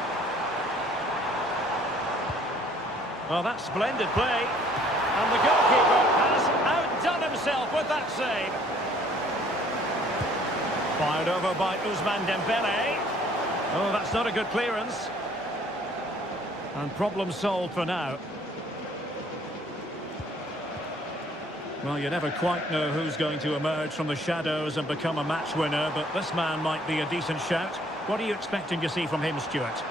Well, that's splendid play. And the goalkeeper has outdone himself with that save. Fired over by Ousmane Dembele. Oh, that's not a good clearance. And problem solved for now. Well, you never quite know who's going to emerge from the shadows and become a match winner, but this man might be a decent shout. What are you expecting to see from him, Stuart?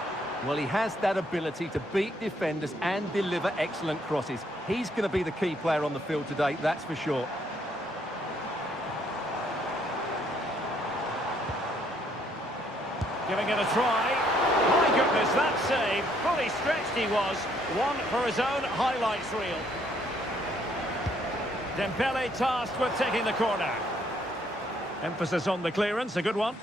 Well, he has that ability to beat defenders and deliver excellent crosses. He's going to be the key player on the field today, that's for sure. Giving it a try. My goodness, that save. Fully stretched he was. One for his own highlights reel. Dembele tasked with taking the corner. Emphasis on the clearance, a good one.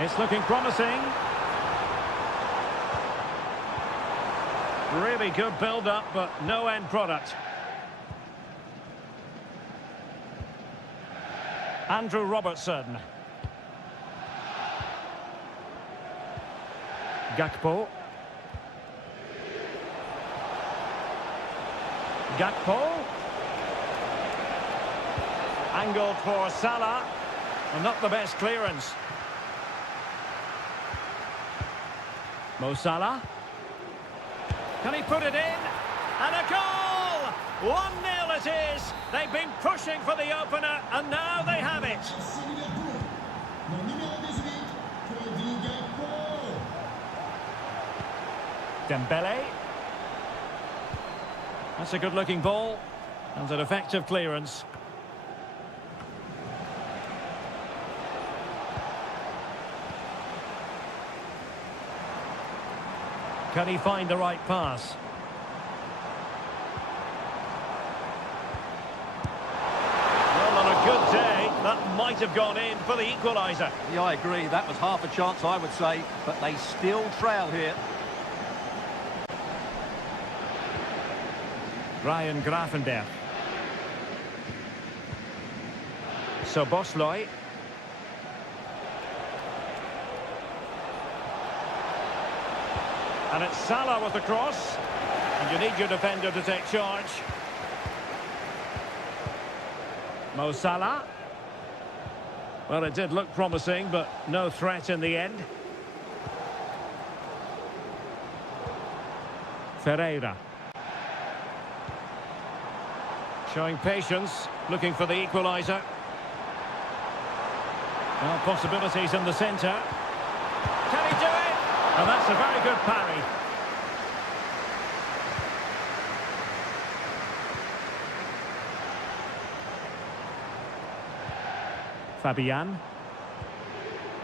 It's looking promising. Really good build-up, but no end product. Andrew Robertson. Gakpo. Gakpo. Angled for Salah. And not the best clearance. Mo Salah. Can he put it in? And a goal! 1-0 it is. They've been pushing for the opener, and now they have it. Dembele. That's a good-looking ball. And an effective clearance. Can he find the right pass? Well, on a good day, that might have gone in for the equaliser. Yeah, I agree. That was half a chance, I would say. But they still trail here. Ryan Gravenberg. Szoboszlai. And it's Salah with the cross. And you need your defender to take charge. Mo Salah. Well, it did look promising, but no threat in the end. Ferreira. Showing patience, looking for the equaliser. Well, possibilities in the centre. Can he do it? And that's a very good parry. Fabian.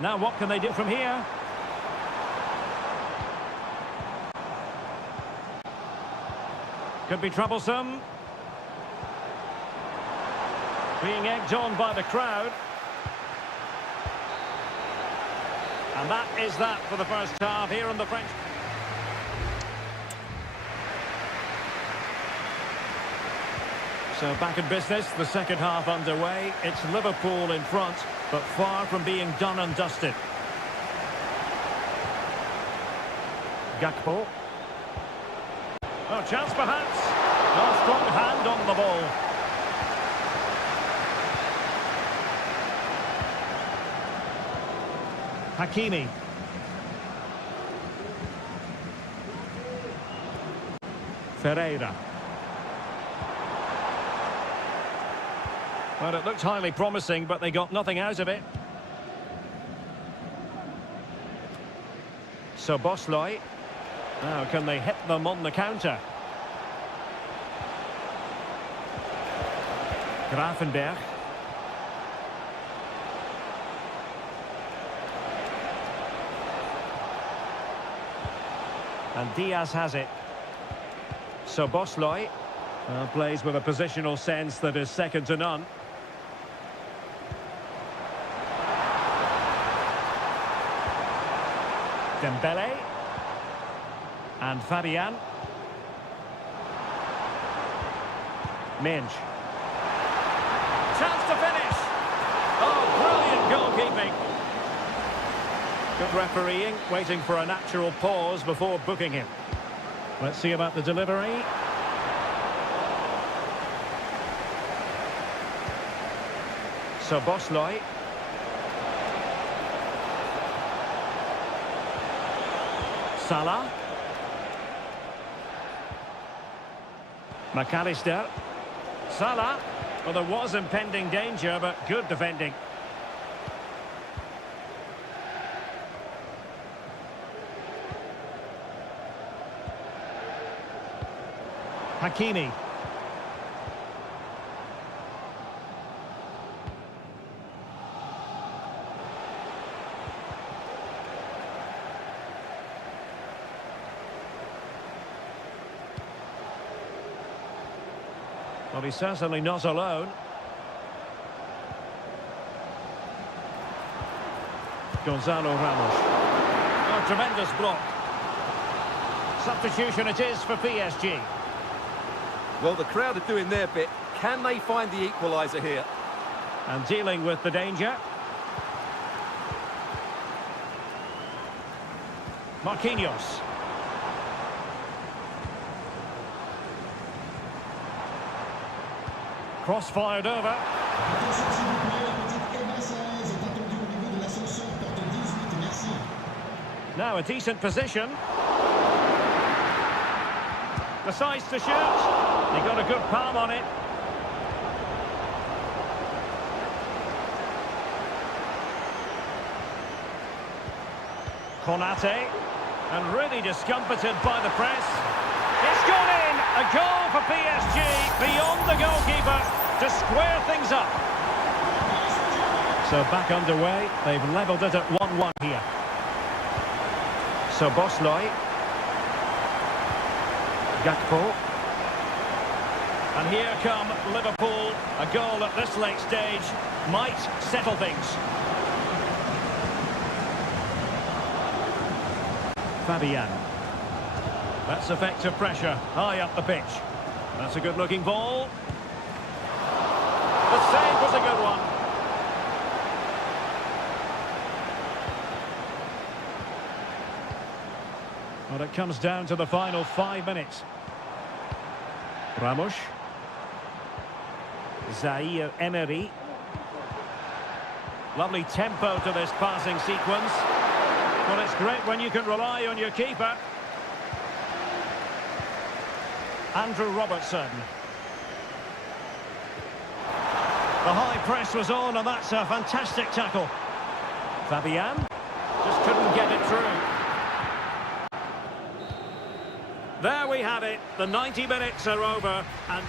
Now what can they do from here? Could be troublesome. Being egged on by the crowd. And that is that for the first half here in the French. So back in business, the second half underway. It's Liverpool in front, but far from being done and dusted. Gakpo. Oh, chance perhaps. No strong hand on the ball. Hakimi. Ferreira. Well, it looked highly promising, but they got nothing out of it. So Bosley. Now, can they hit them on the counter? Grafenberg. And Diaz has it. So Bosley plays with a positional sense that is second to none. Dembele. And Fabian. Minge. Chance to finish. Oh, brilliant goalkeeping. Good refereeing, waiting for a natural pause before booking him. Let's see about the delivery. So Bosley. Salah. McAllister. Salah. Well, there was impending danger, but good defending. Hakimi. Well, he's certainly not alone. Gonzalo Ramos. Oh, tremendous block. Substitution it is for PSG. Well, the crowd are doing their bit. Can they find the equaliser here? And dealing with the danger. Marquinhos. Cross fired over. Attention s'il vous plaît, la petite émassaise est attendue au niveau de l'ascenseur porte 18, merci. Now a decent position. Decides to shoot. He got a good palm on it. Konate. And really discomfited by the press. It's gone in! A goal for PSG beyond the goalkeeper to square things up. So back underway. They've levelled it at 1-1 here. So Bosley. Gakpo. And here come Liverpool. A goal at this late stage might settle things. Fabian. That's effective pressure high up the pitch. That's a good-looking ball. The save was a good one. Well, it comes down to the final 5 minutes. Ramos. Zaire Emery. Lovely tempo to this passing sequence. Well, it's great when you can rely on your keeper. Andrew Robertson. The high press was on, and that's a fantastic tackle. Fabian just couldn't get it through. There we have it. The 90 minutes are over, and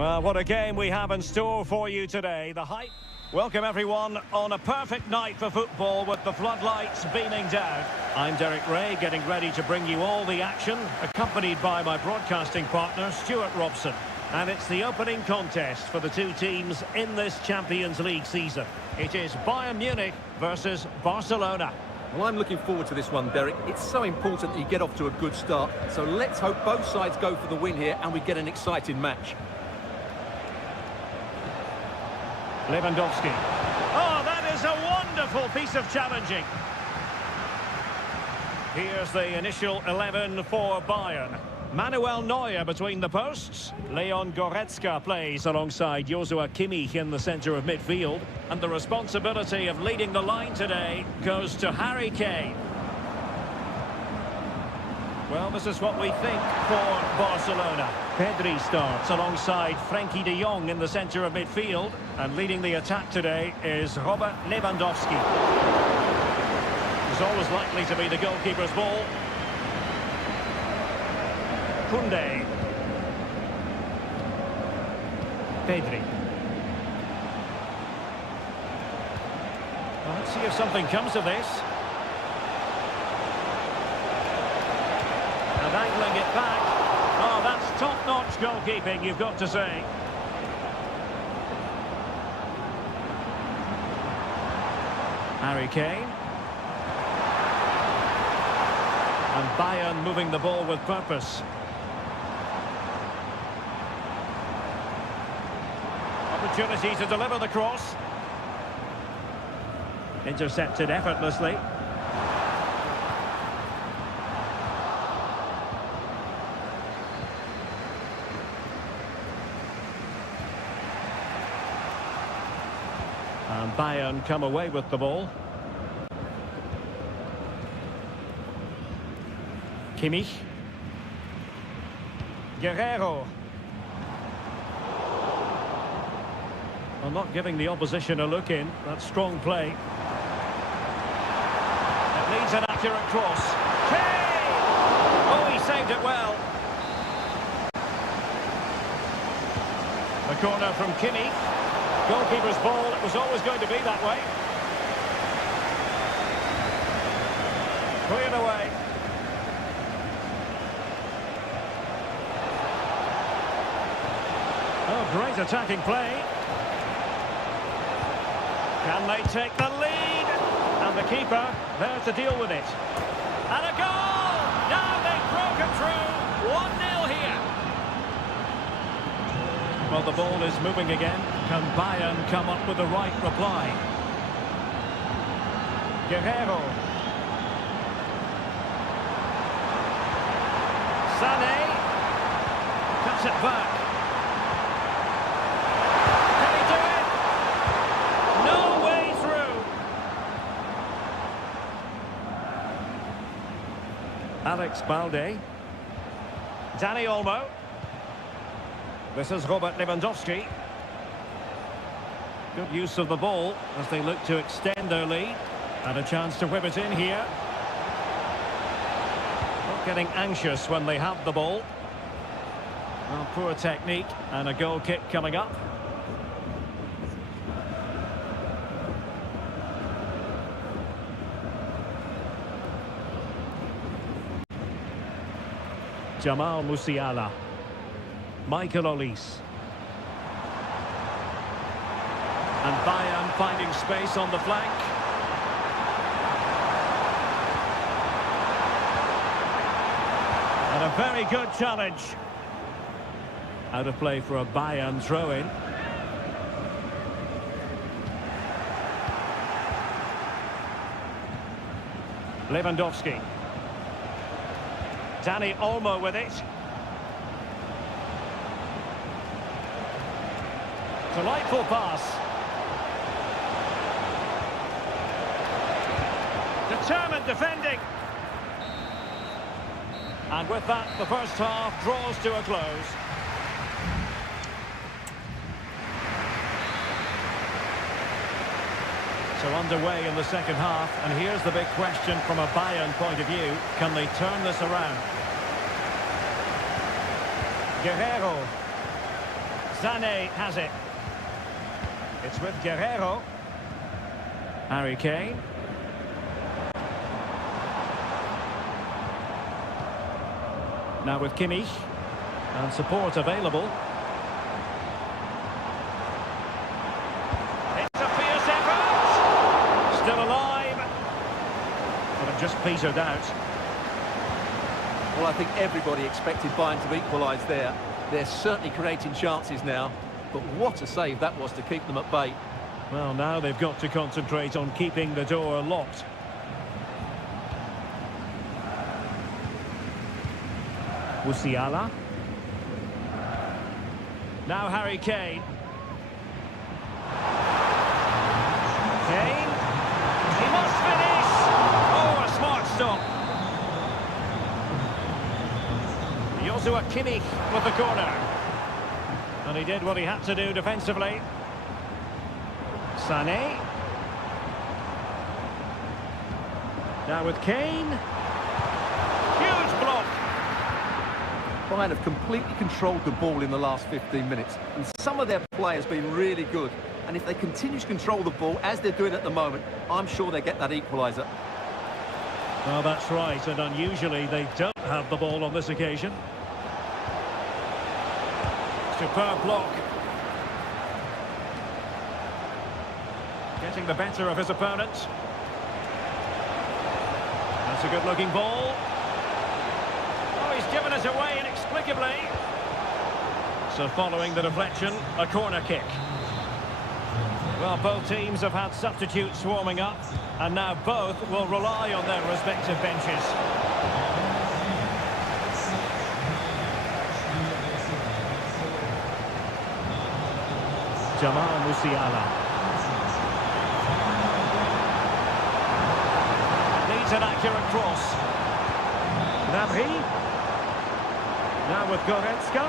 Well, what a game we have in store for you today. The hype. Welcome everyone on a perfect night for football with the floodlights beaming down. I'm Derek Ray, getting ready to bring you all the action, accompanied by my broadcasting partner, Stuart Robson. And it's the opening contest for the two teams in this Champions League season. It is Bayern Munich versus Barcelona. Well, I'm looking forward to this one, Derek. It's so important that you get off to a good start. So let's hope both sides go for the win here and we get an exciting match. Lewandowski. Oh, that is a wonderful piece of challenging. Here's the initial 11 for Bayern. Manuel Neuer between the posts. Leon Goretzka plays alongside Joshua Kimmich in the centre of midfield. And the responsibility of leading the line today goes to Harry Kane. Well, this is what we think for Barcelona. Pedri starts alongside Frenkie de Jong in the centre of midfield. And leading the attack today is Robert Lewandowski. It's always likely to be the goalkeeper's ball. Koundé. Pedri. Well, let's see if something comes of this. And angling it back. Oh, that's top-notch goalkeeping, you've got to say. Harry Kane. And Bayern moving the ball with purpose. Opportunity to deliver the cross. Intercepted effortlessly. And Bayern come away with the ball. Kimmich. Guerrero. Well, not giving the opposition a look in. That's strong play. It needs an accurate cross. Kane! Oh, he saved it well. The corner from Kimmich. Goalkeeper's ball. It was always going to be that way. Cleared away. Oh, great attacking play. Can they take the lead? And the keeper there to deal with it. And a goal! Now they've broken through. 1-0 here. Well, the ball is moving again. Can Bayern come up with the right reply? Guerrero. Sané. Cuts it back. Alex Balde. Dani Olmo. This is Robert Lewandowski. Good use of the ball as they look to extend their lead. And a chance to whip it in here. Not getting anxious when they have the ball. Well, poor technique and a goal kick coming up. Jamal Musiala. Michael Olise. And Bayern finding space on the flank. And a very good challenge. Out of play for a Bayern throw-in. Lewandowski. Dani Olmo with it. Delightful pass. Determined defending. And with that, the first half draws to a close. So underway in the second half, and here's the big question from a Bayern point of view. Can they turn this around? Guerrero. Sané has it. It's with Guerrero. Harry Kane. Now with Kimmich. And support available. It's a fierce effort! Still alive. But it just petered out. Well, I think everybody expected Bayern to equalise there. They're certainly creating chances now. But what a save that was to keep them at bay. Well, now they've got to concentrate on keeping the door locked. Musiala. Now Harry Kane. Kane. He must finish! Oh, a smart stop. Joshua Kimmich with the corner. And he did what he had to do defensively. Sané. Now with Kane. Huge block. Bayern have completely controlled the ball in the last 15 minutes. And some of their players have been really good. And if they continue to control the ball, as they're doing at the moment, I'm sure they get that equaliser. Well, that's right. And unusually, they don't have the ball on this occasion. Superb block. Getting the better of his opponent. That's a good-looking ball. Oh, he's given it away inexplicably. So following the deflection, a corner kick. Well, both teams have had substitutes warming up, and now both will rely on their respective benches. Jamal Musiala. Needs an accurate cross. Nabri. Now with Goretzka.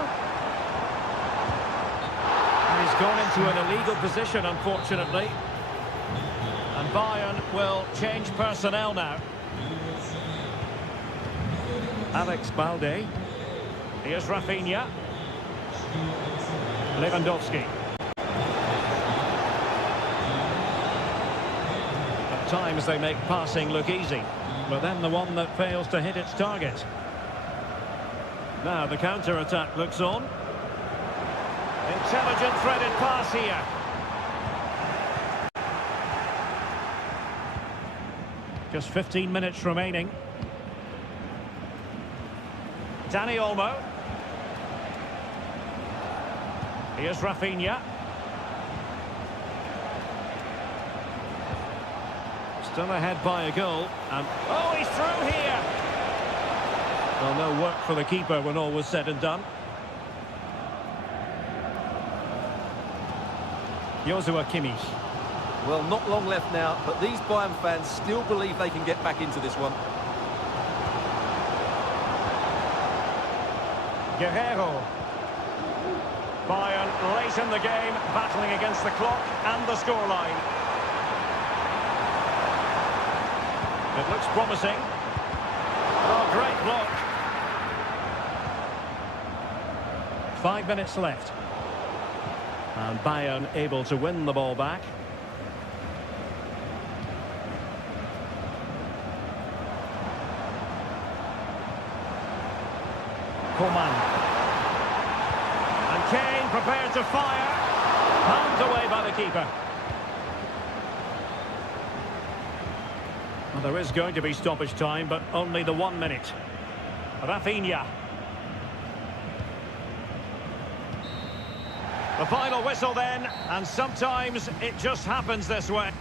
And he's gone into an illegal position, unfortunately. And Bayern will change personnel now. Alex Balde. Here's Rafinha. Lewandowski. At times they make passing look easy, but then the one that fails to hit its target. Now the counter-attack looks on. Intelligent threaded pass here. Just 15 minutes remaining. Dani Olmo. Here's Rafinha. Still ahead by a goal. And oh, he's through here! Well, no work for the keeper when all was said and done. Joshua Kimmich. Well, not long left now, but these Bayern fans still believe they can get back into this one. Guerrero. Bayern late in the game, battling against the clock and the scoreline. It looks promising. Oh, great block. 5 minutes left. And Bayern able to win the ball back. Coman. And Kane prepared to fire. Palmed away by the keeper. Well, there is going to be stoppage time, but only the 1 minute. Rafinha. The final whistle then, and sometimes it just happens this way.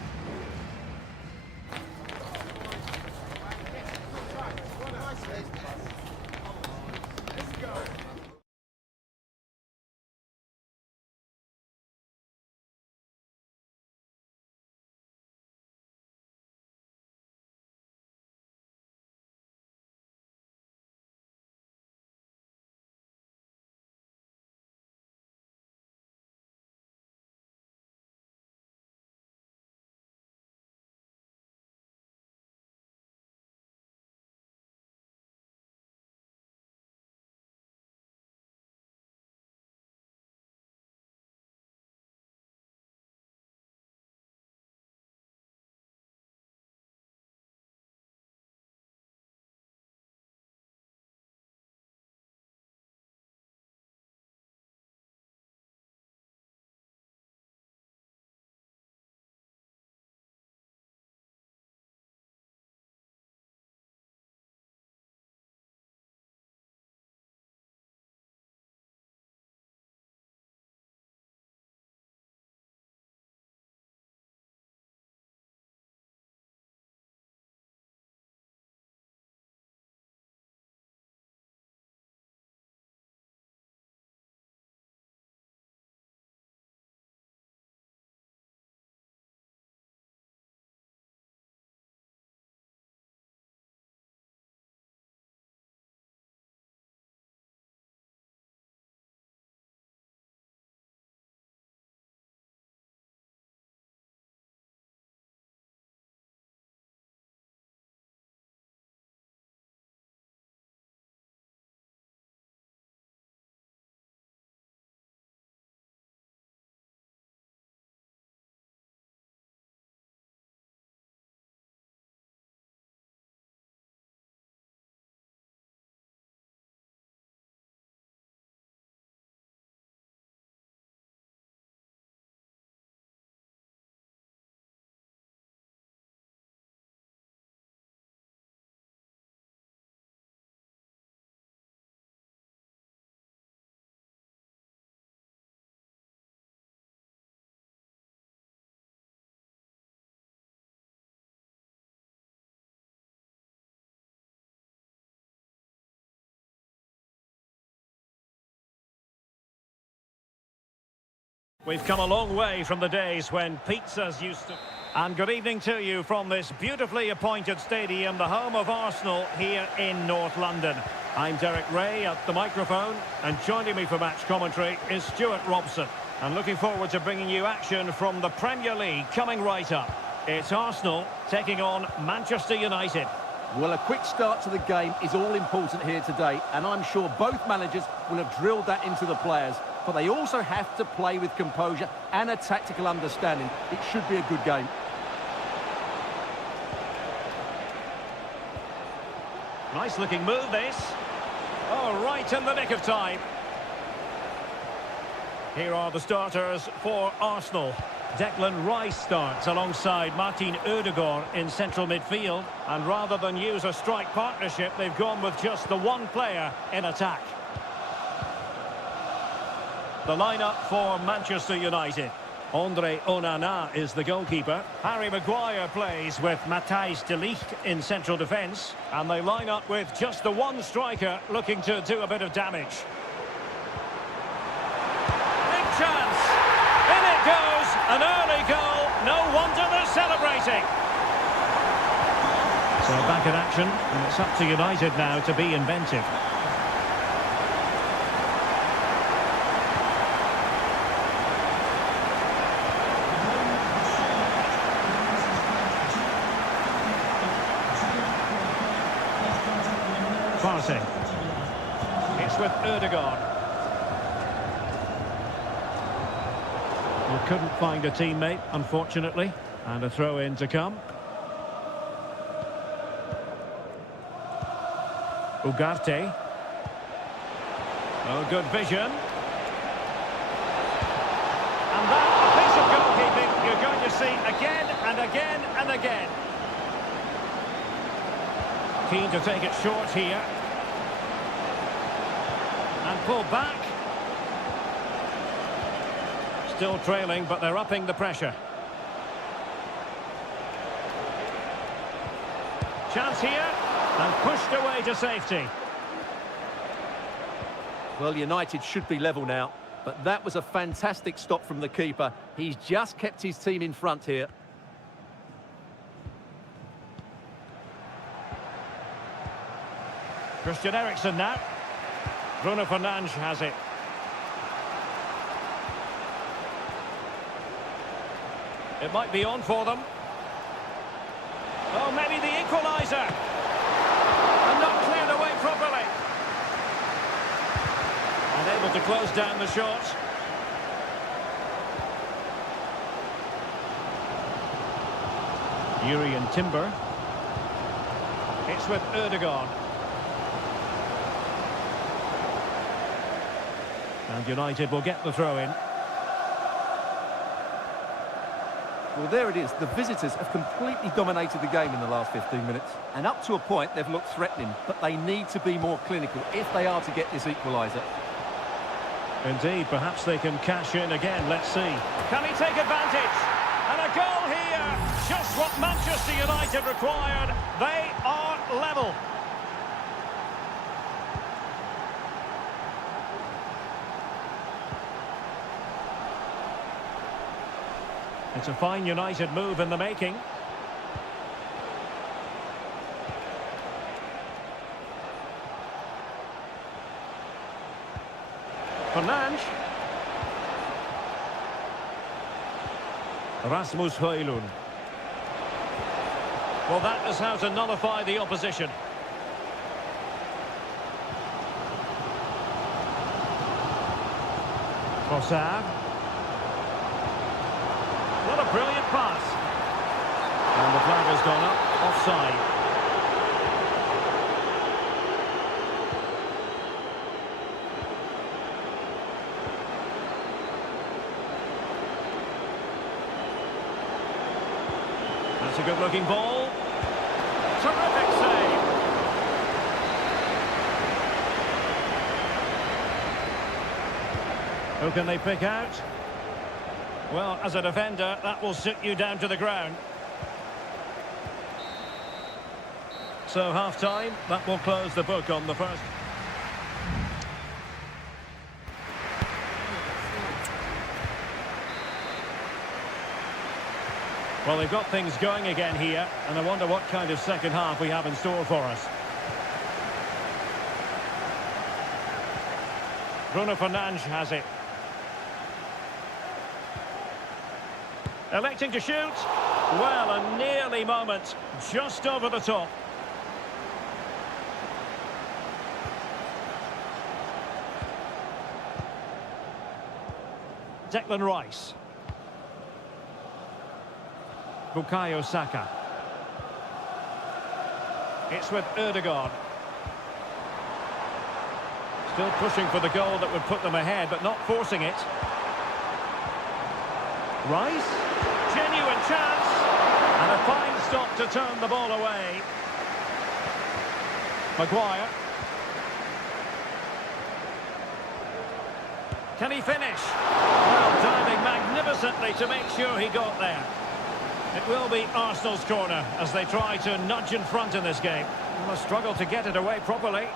We've come a long way from the days when pizzas used to... And good evening to you from this beautifully appointed stadium, the home of Arsenal here in North London. I'm Derek Ray at the microphone, and joining me for match commentary is Stuart Robson. And looking forward to bringing you action from the Premier League coming right up. It's Arsenal taking on Manchester United. Well, a quick start to the game is all important here today, and I'm sure both managers will have drilled that into the players. But they also have to play with composure and a tactical understanding. It should be a good game. Nice looking move, this. Oh, right in the nick of time. Here are the starters for Arsenal. Declan Rice starts alongside Martin Ødegaard in central midfield. And rather than use a strike partnership, they've gone with just the one player in attack. The lineup for Manchester United. Andre Onana is the goalkeeper. Harry Maguire plays with Matthijs de Ligt in central defence. And they line up with just the one striker looking to do a bit of damage. Big chance! In it goes! An early goal. No wonder they're celebrating. So back in action, and it's up to United now to be inventive. It's with Ødegaard. Well, couldn't find a teammate, unfortunately, and a throw-in to come. Ugarte. Oh, good vision. And that, a piece of goalkeeping you're going to see again and again and again. Keen to take it short here. And pull back. Still trailing, but they're upping the pressure. Chance here, and pushed away to safety. Well, United should be level now, but that was a fantastic stop from the keeper. He's just kept his team in front here. Christian Eriksen now. Bruno Fernandes has it. It might be on for them. Oh, maybe the equaliser. And not cleared away properly. And able to close down the shot. Urian Timber. It's with Ødegaard. And United will get the throw-in. Well, there it is. The visitors have completely dominated the game in the last 15 minutes. And up to a point, they've looked threatening. But they need to be more clinical if they are to get this equaliser. Indeed, perhaps they can cash in again. Let's see. Can he take advantage? And a goal here. Just what Manchester United required. They are level. It's a fine United move in the making. Fernandes. Rasmus Højlund. Well, that is how to nullify the opposition. Trossard. What a brilliant pass. And the flag has gone up, offside. That's a good-looking ball. Terrific save. Who can they pick out? Well, as a defender, that will sit you down to the ground. So, half-time, that will close the book on the first. Well, they've got things going again here, and I wonder what kind of second half we have in store for us. Bruno Fernandes has it. Electing to shoot. Well, a nearly moment, just over the top. Declan Rice. Bukayo Saka. It's with Ødegaard. Still pushing for the goal that would put them ahead, but not forcing it. Rice. Genuine chance. And a fine stop to turn the ball away. Maguire. Can he finish? Well, diving magnificently to make sure he got there. It will be Arsenal's corner as they try to nudge in front in this game. They must struggle to get it away properly.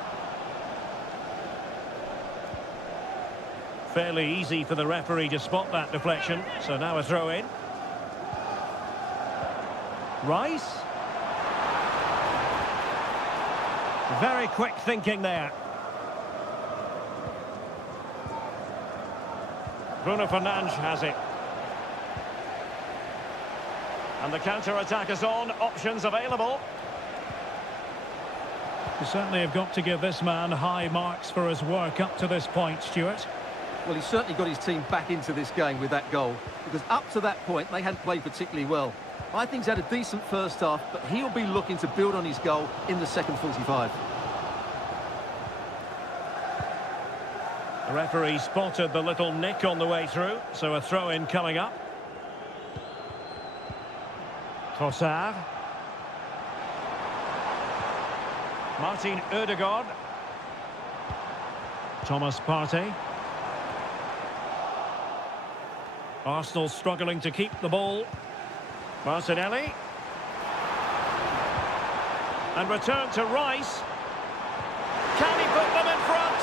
Fairly easy for the referee to spot that deflection. So now a throw in. Rice. Very quick thinking there. Bruno Fernandes has it. And the counter-attack is on. Options available. You certainly have got to give this man high marks for his work up to this point, Stuart. Well, he's certainly got his team back into this game with that goal, because up to that point, they hadn't played particularly well. I think he's had a decent first half, but he'll be looking to build on his goal in the second 45. The referee spotted the little nick on the way through, so a throw-in coming up. Trossard. Martin Ødegaard. Thomas Partey. Arsenal struggling to keep the ball. Martinelli. And return to Rice. Can he put them in front?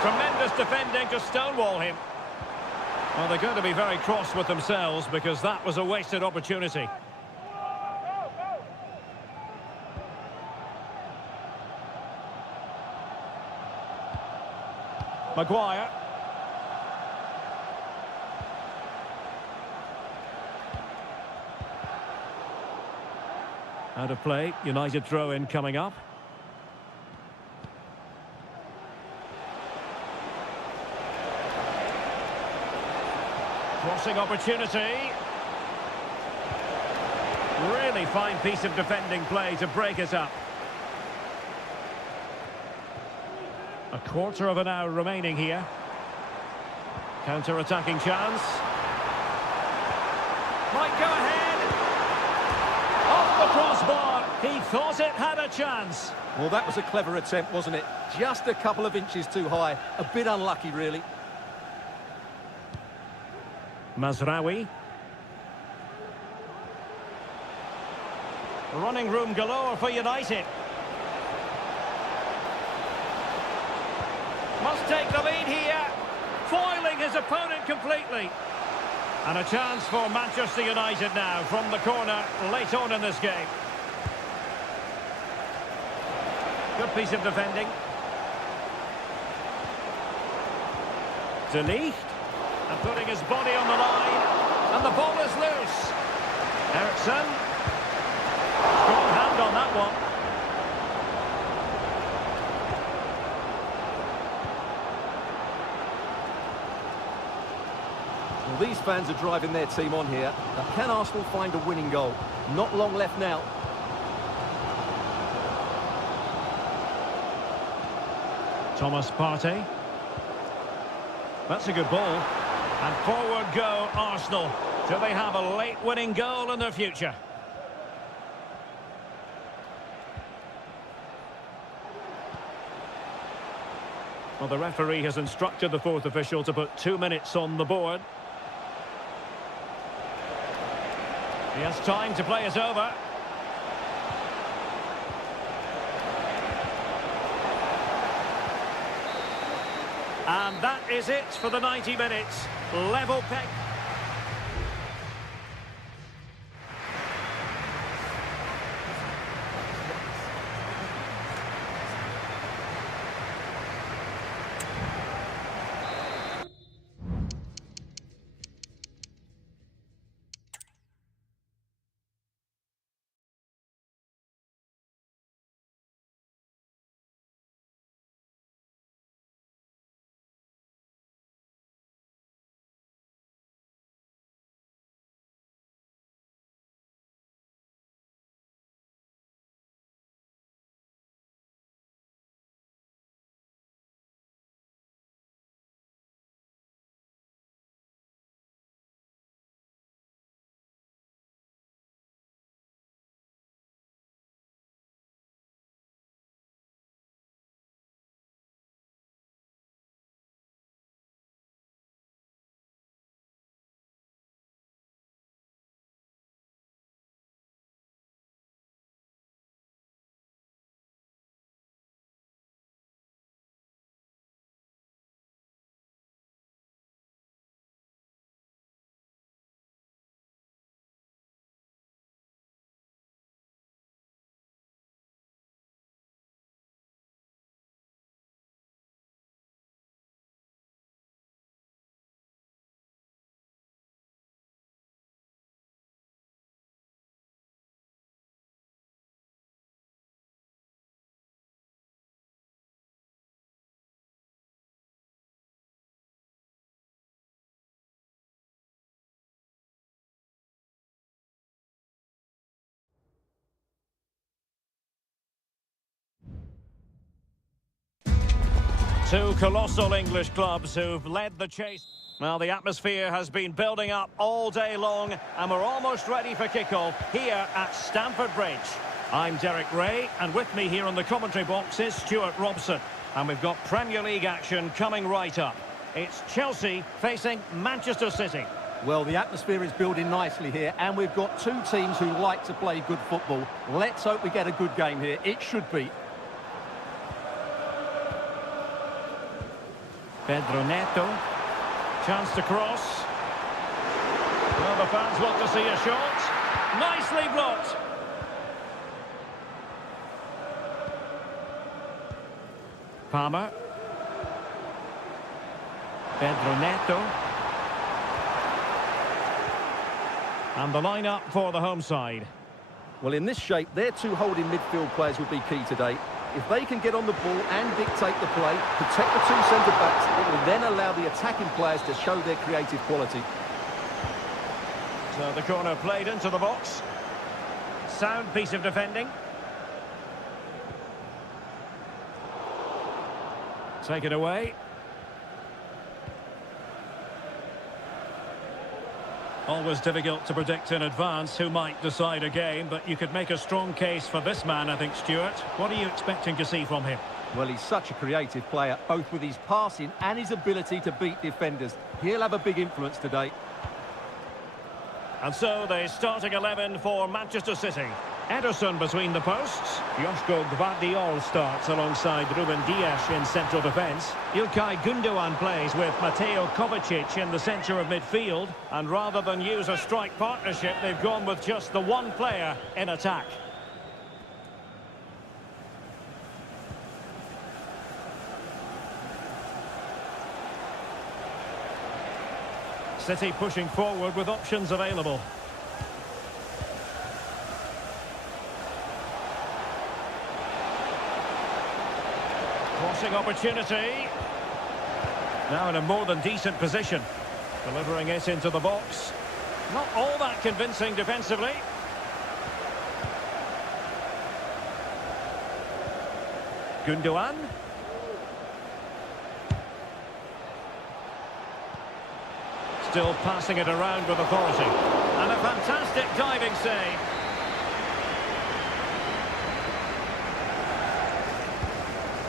Tremendous defending to stonewall him. Well, they're going to be very cross with themselves because that was a wasted opportunity. Maguire. Out of play, United throw-in coming up. Crossing opportunity. Really fine piece of defending play to break it up. A quarter of an hour remaining here. Counter-attacking chance. Might go ahead. Off the crossbar. He thought it had a chance. Well, that was a clever attempt, wasn't it? Just a couple of inches too high. A bit unlucky, really. Mazraoui. Running room galore for United. Must take the lead here. Foiling his opponent completely. And a chance for Manchester United now from the corner late on in this game. Good piece of defending. De Ligt. And putting his body on the line. And the ball is loose. Eriksson. Strong hand on that one. Well, these fans are driving their team on here. Now, can Arsenal find a winning goal? Not long left now. Thomas Partey. That's a good ball. And forward go Arsenal. Do they have a late winning goal in their future? Well, the referee has instructed the fourth official to put 2 minutes on the board. He has time to play it over. And that is it for the 90 minutes. Level peg. Two colossal English clubs who've led the chase. Well, the atmosphere has been building up all day long, and we're almost ready for kickoff here at Stamford Bridge. I'm Derek Ray, and with me here on the commentary box is Stuart Robson. And we've got Premier League action coming right up. It's Chelsea facing Manchester City. Well, the atmosphere is building nicely here, and we've got two teams who like to play good football. Let's hope we get a good game here. It should be. Pedro Neto. Chance to cross. Well, the fans want to see a shot. Nicely blocked. Palmer. Pedro Neto. And the line-up for the home side. Well, in this shape, their two holding midfield players will be key today. If they can get on the ball and dictate the play, protect the two centre-backs, it will then allow the attacking players to show their creative quality. So the corner played into the box. Sound piece of defending. Taken away. Always difficult to predict in advance who might decide a game, but you could make a strong case for this man, I think, Stuart. What are you expecting to see from him? Well, he's such a creative player, both with his passing and his ability to beat defenders. He'll have a big influence today. And so the starting 11 for Manchester City. Ederson between the posts. Joško Gvardiol starts alongside Ruben Dias in central defence. Ilkay Gundogan plays with Mateo Kovacic in the centre of midfield. And rather than use a strike partnership, they've gone with just the one player in attack. City pushing forward with options available. Crossing opportunity. Now in a more than decent position. Delivering it into the box. Not all that convincing defensively. Gundogan. Still passing it around with authority. And a fantastic diving save.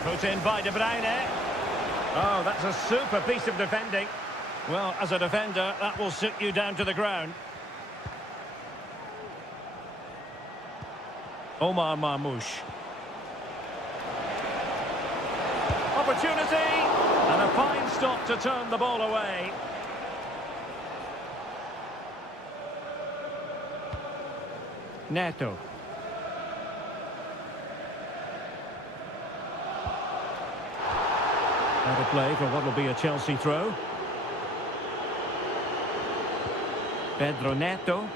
Put in by De Bruyne. Oh, that's a super piece of defending. Well, as a defender, that will sit you down to the ground. Omar Marmoush. Opportunity! And a fine stop to turn the ball away. Neto. Out of play for what will be a Chelsea throw. Pedro Neto.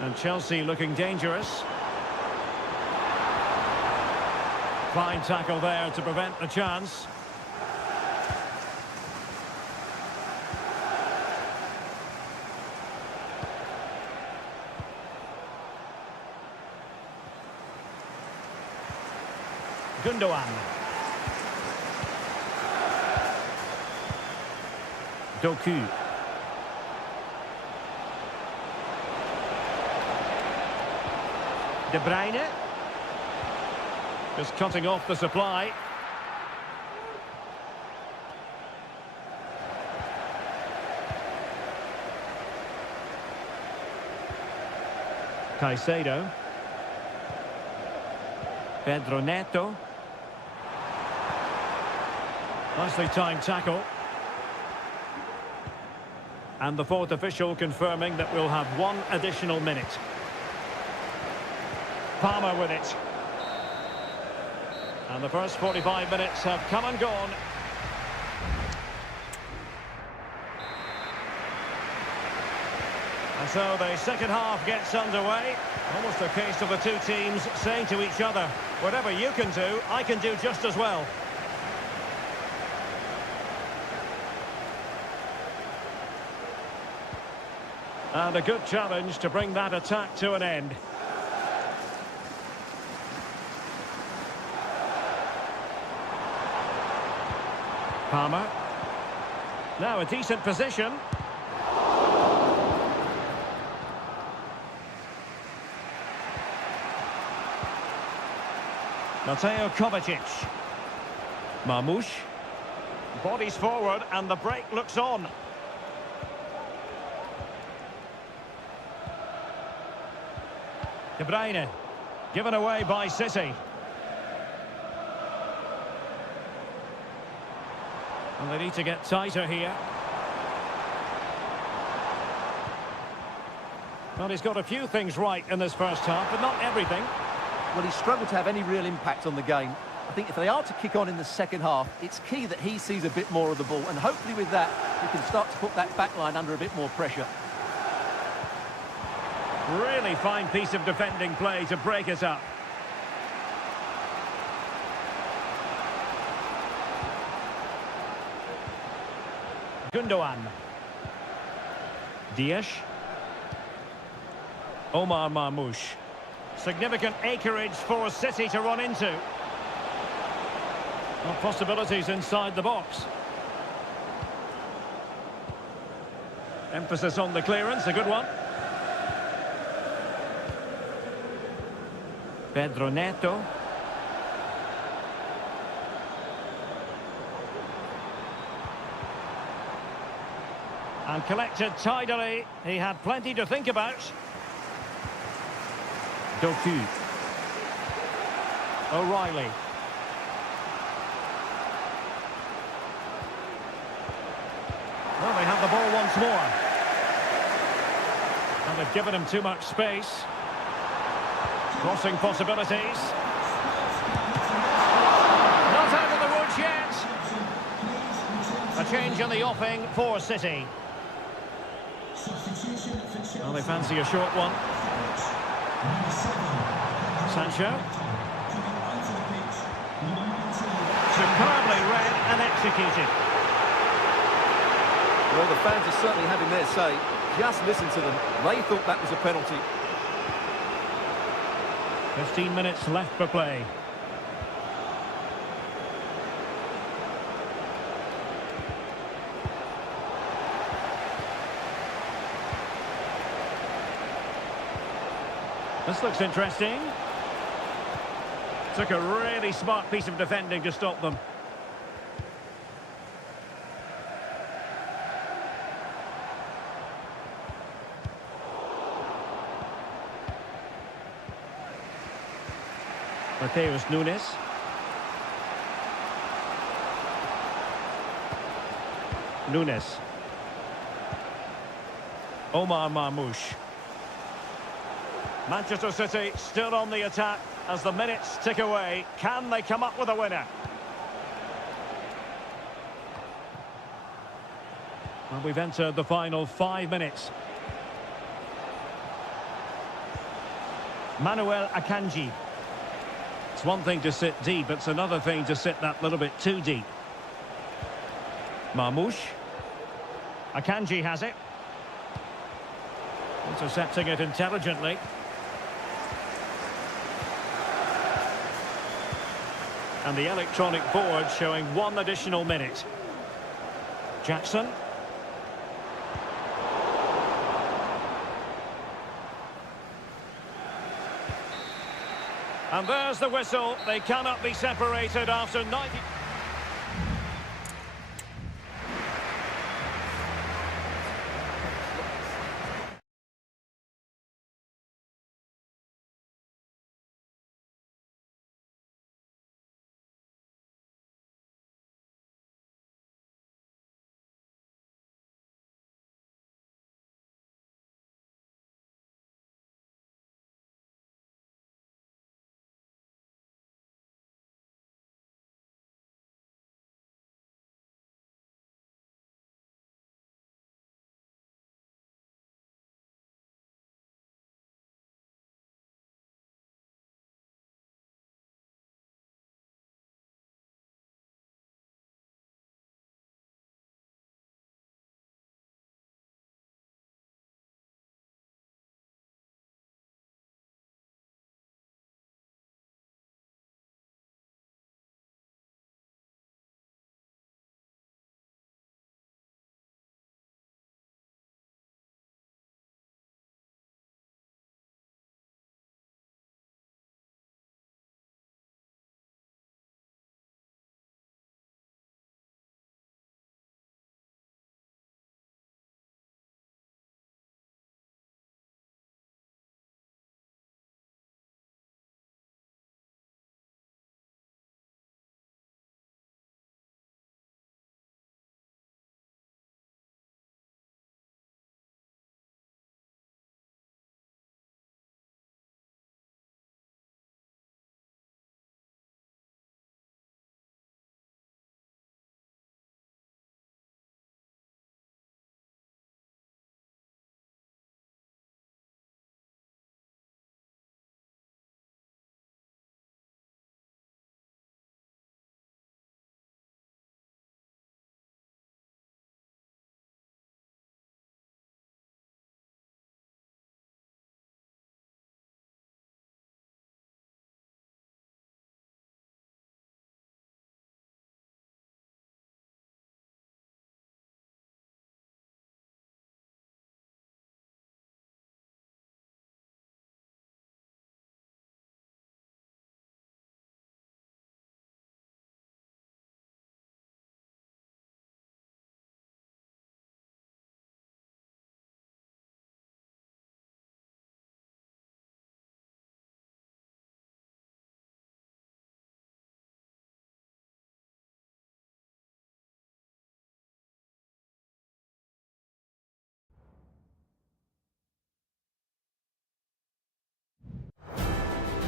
And Chelsea looking dangerous. Fine tackle there to prevent the chance. Gundogan. Doku. De Bruyne. Just cutting off the supply. Caicedo. Pedro Neto. Nicely timed tackle. And the fourth official confirming that we'll have one additional minute. Palmer with it. And the first 45 minutes have come and gone. And so the second half gets underway. Almost a case of the two teams saying to each other, whatever you can do, I can do just as well. And a good challenge to bring that attack to an end. Palmer. Now a decent position. Mateo Kovacic. Marmoush. Bodies forward and the break looks on. De Bruyne. Given away by City. And they need to get tighter here. Well, he's got a few things right in this first half, but not everything. Well, he's struggled to have any real impact on the game. I think if they are to kick on in the second half, it's key that he sees a bit more of the ball, and hopefully with that, he can start to put that back line under a bit more pressure. Really fine piece of defending play to break us up. Gundogan. Dias. Omar Marmoush. Significant acreage for City to run into. Well, possibilities inside the box. Emphasis on the clearance, a good one. Pedro Neto. And collected tidily. He had plenty to think about. Doku. O'Reilly. Well, they have the ball once more. And they've given him too much space. Crossing possibilities. Not out of the woods yet. A change in the offing for City. Well, they fancy a short one. Sancho. Superbly read and executed. Well, the fans are certainly having their say. Just listen to them. They thought that was a penalty. 15 minutes left for play. This looks interesting. Took a really smart piece of defending to stop them. Mateus Nunes. Nunes. Omar Marmoush. Manchester City still on the attack as the minutes tick away. Can they come up with a winner? Well, we've entered the final 5 minutes. Manuel Akanji. It's one thing to sit deep, it's another thing to sit that little bit too deep. Marmoush. Akanji has it. Intercepting it intelligently. And the electronic board showing 1 additional minute. Jackson. And there's the whistle. They cannot be separated after 90...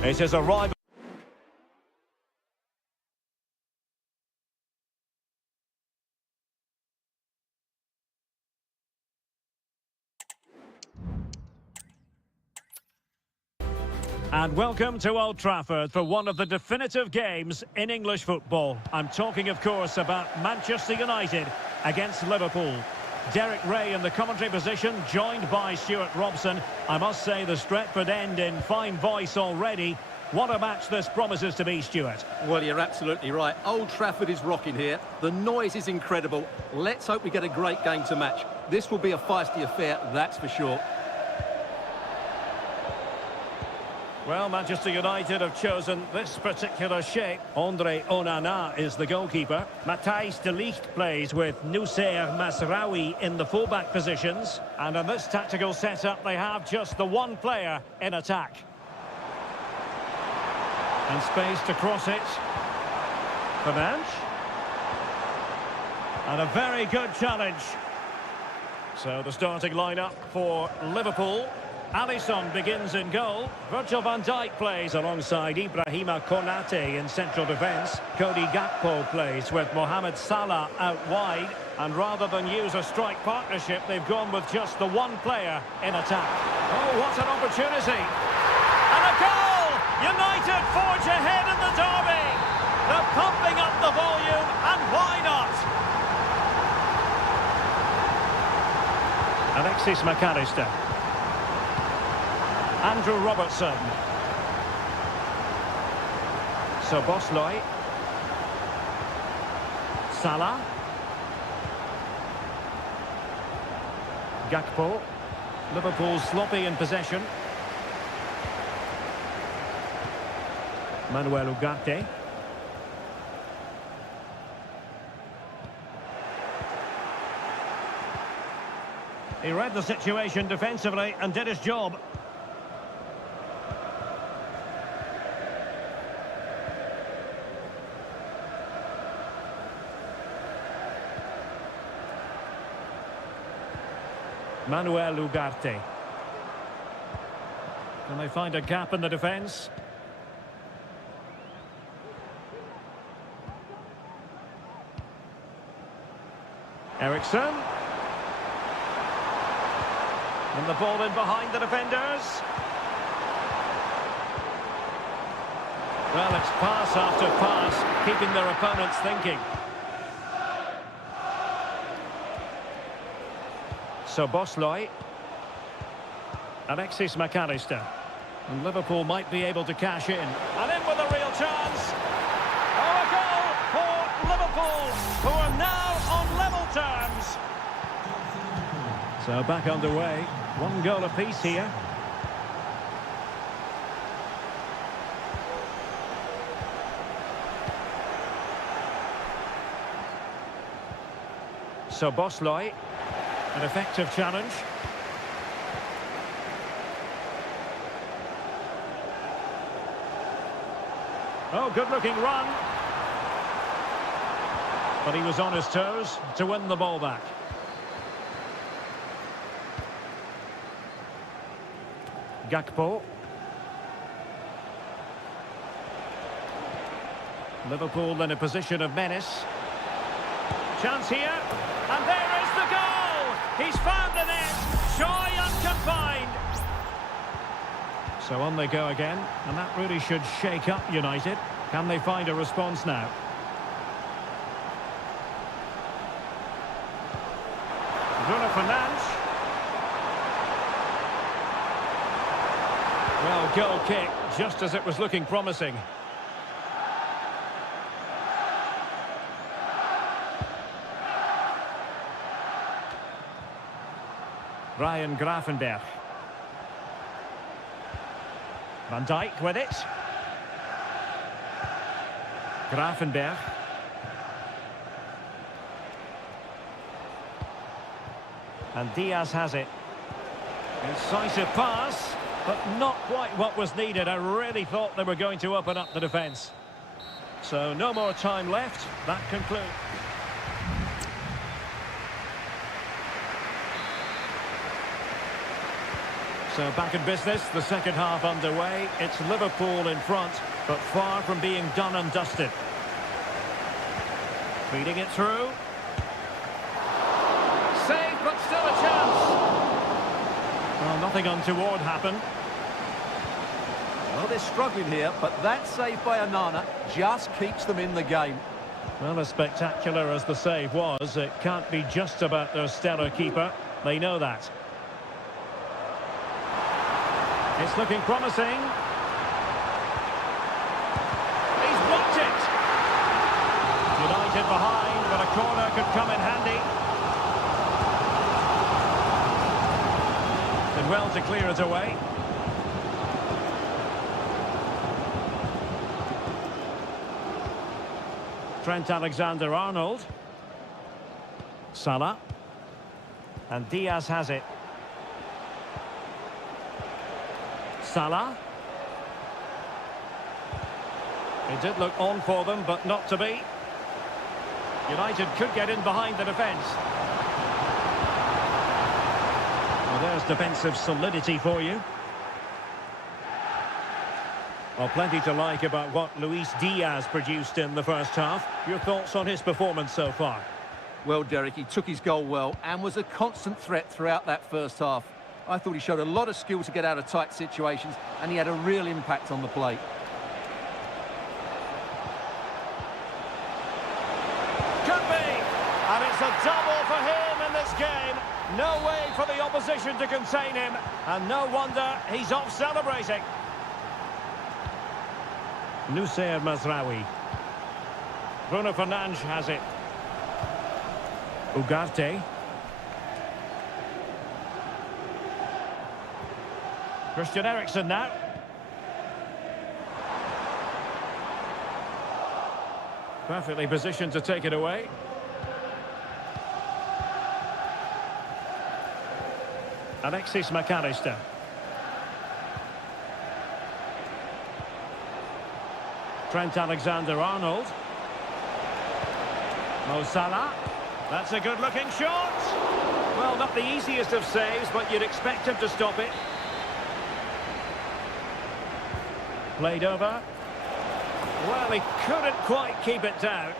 It is a rival. And welcome to Old Trafford for one of the definitive games in English football. I'm talking, of course, about Manchester United against Liverpool. Derek Ray in the commentary position, joined by Stuart Robson. I must say the Stretford end in fine voice already. What a match this promises to be, Stuart. Well, you're absolutely right. Old Trafford is rocking here. The noise is incredible. Let's hope we get a great game to match. This will be a feisty affair, that's for sure. Well, Manchester United have chosen this particular shape. Andre Onana is the goalkeeper. Matthijs de Ligt plays with Noussair Mazraoui in the fullback positions. And in this tactical setup, they have just the one player in attack. And space to cross it. Fernandes. And a very good challenge. So the starting lineup for Liverpool. Alisson begins in goal. Virgil van Dijk plays alongside Ibrahima Konate in central defence. Cody Gakpo plays with Mohamed Salah out wide. And rather than use a strike partnership, they've gone with just the one player in attack. Oh, what an opportunity. And a goal! United forge ahead in the derby. They're pumping up the volume, and why not? Alexis McAllister. Andrew Robertson. Szoboszlai. Salah. Gakpo. Liverpool sloppy in possession. Manuel Ugarte. He read the situation defensively and did his job. Manuel Ugarte. Can they find a gap in the defence? Eriksson. And the ball in behind the defenders. Well, it's pass after pass, keeping their opponents thinking. Szoboszlai. Alexis McAllister. And Liverpool might be able to cash in. And in with a real chance. Oh, a goal for Liverpool, who are now on level terms. So back underway. One goal apiece here. Szoboszlai. An effective challenge. Oh, good-looking run. But he was on his toes to win the ball back. Gakpo. Liverpool in a position of menace. Chance here. And there is the goal! He's found the net. Joy unconfined. So on they go again. And that really should shake up United. Can they find a response now? Bruno Fernandes. Well, goal kick, just as it was looking promising. Ryan Gravenberch. Van Dijk with it. Gravenberch. And Diaz has it. Incisive pass, but not quite what was needed. I really thought they were going to open up the defence. So no more time left. That concludes. So back in business, the second half underway. It's Liverpool in front, but far from being done and dusted. Feeding it through. Save, but still a chance. Well, nothing untoward happened. Well, they're struggling here, but that save by Onana just keeps them in the game. Well, as spectacular as the save was, it can't be just about their stellar keeper. They know that. It's looking promising. He's blocked it. United behind, but a corner could come in handy. Did well to clear it away. Trent Alexander-Arnold. Salah. And Diaz has it. Salah. It did look on for them, but not to be. United could get in behind the defence. Well, there's defensive solidity for you. Well, plenty to like about what Luis Diaz produced in the first half. Your thoughts on his performance so far? Well, Derek, he took his goal well and was a constant threat throughout that first half. I thought he showed a lot of skill to get out of tight situations, and he had a real impact on the plate. Could be! And it's a double for him in this game. No way for the opposition to contain him. And no wonder he's off celebrating. Nusayr Mazraoui. Bruno Fernandes has it. Ugarte. Christian Eriksen now. Perfectly positioned to take it away. Alexis McAllister. Trent Alexander-Arnold. Mo Salah. That's a good-looking shot. Well, not the easiest of saves, but you'd expect him to stop it. Played over. Well, he couldn't quite keep it down.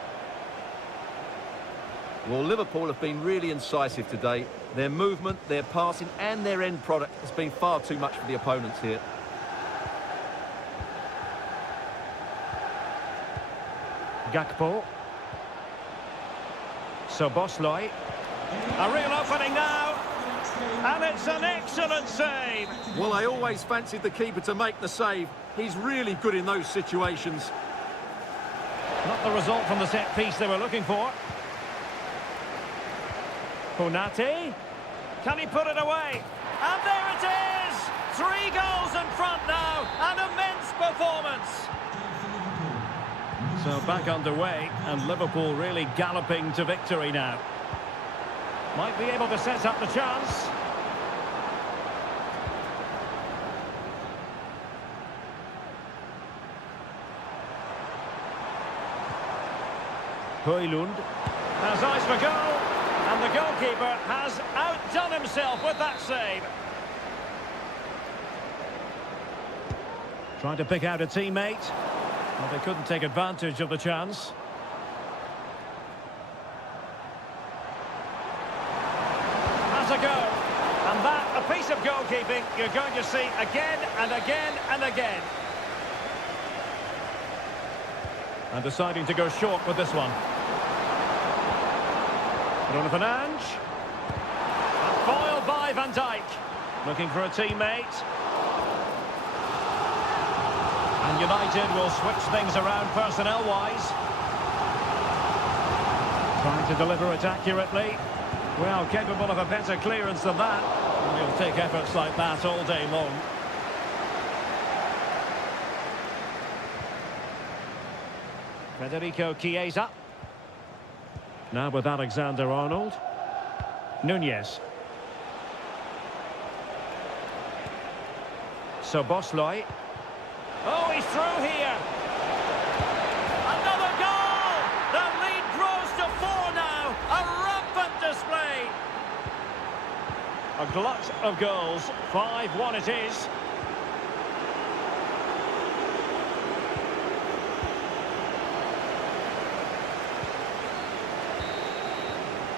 Well, Liverpool have been really incisive today. Their movement, their passing and their end product has been far too much for the opponents here. Gakpo. Szoboszlai. A real opening now. And it's an excellent save. Well, I always fancied the keeper to make the save. He's really good in those situations. Not the result from the set piece they were looking for. Konate. Can he put it away? And there it is! 3 goals in front now. An immense performance. So back underway, and Liverpool really galloping to victory now. Might be able to set up the chance. Højlund has eyes for goal, and the goalkeeper has outdone himself with that save. Trying to pick out a teammate. Well, they couldn't take advantage of the chance. Has a go. And that, a piece of goalkeeping you're going to see again and again and again. And deciding to go short with this one. Bruno Fernandes. And foiled by Van Dijk. Looking for a teammate. And United will switch things around personnel-wise. Trying to deliver it accurately. Well, capable of a better clearance than that. And he'll take efforts like that all day long. Federico Chiesa. Now with Alexander-Arnold. Nunez. Szoboszlai. Oh, he's through here. Another goal! The lead grows to 4 now. A rampant display. A glut of goals. 5-1 it is.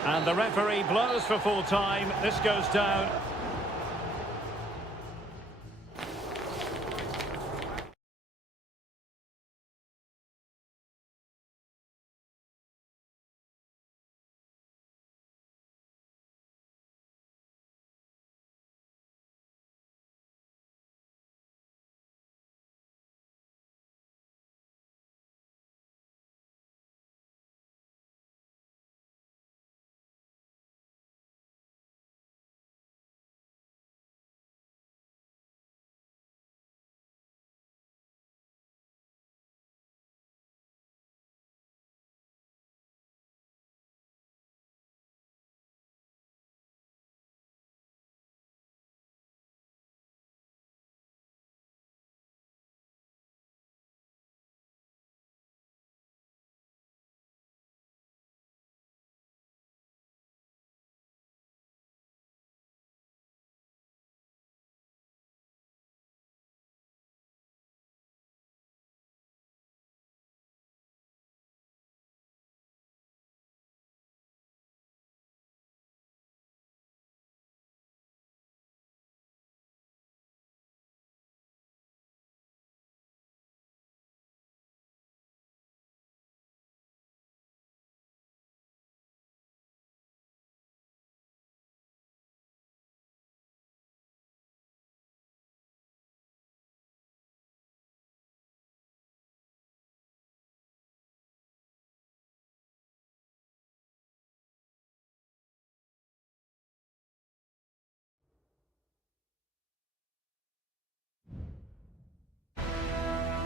And the referee blows for full time. This goes down.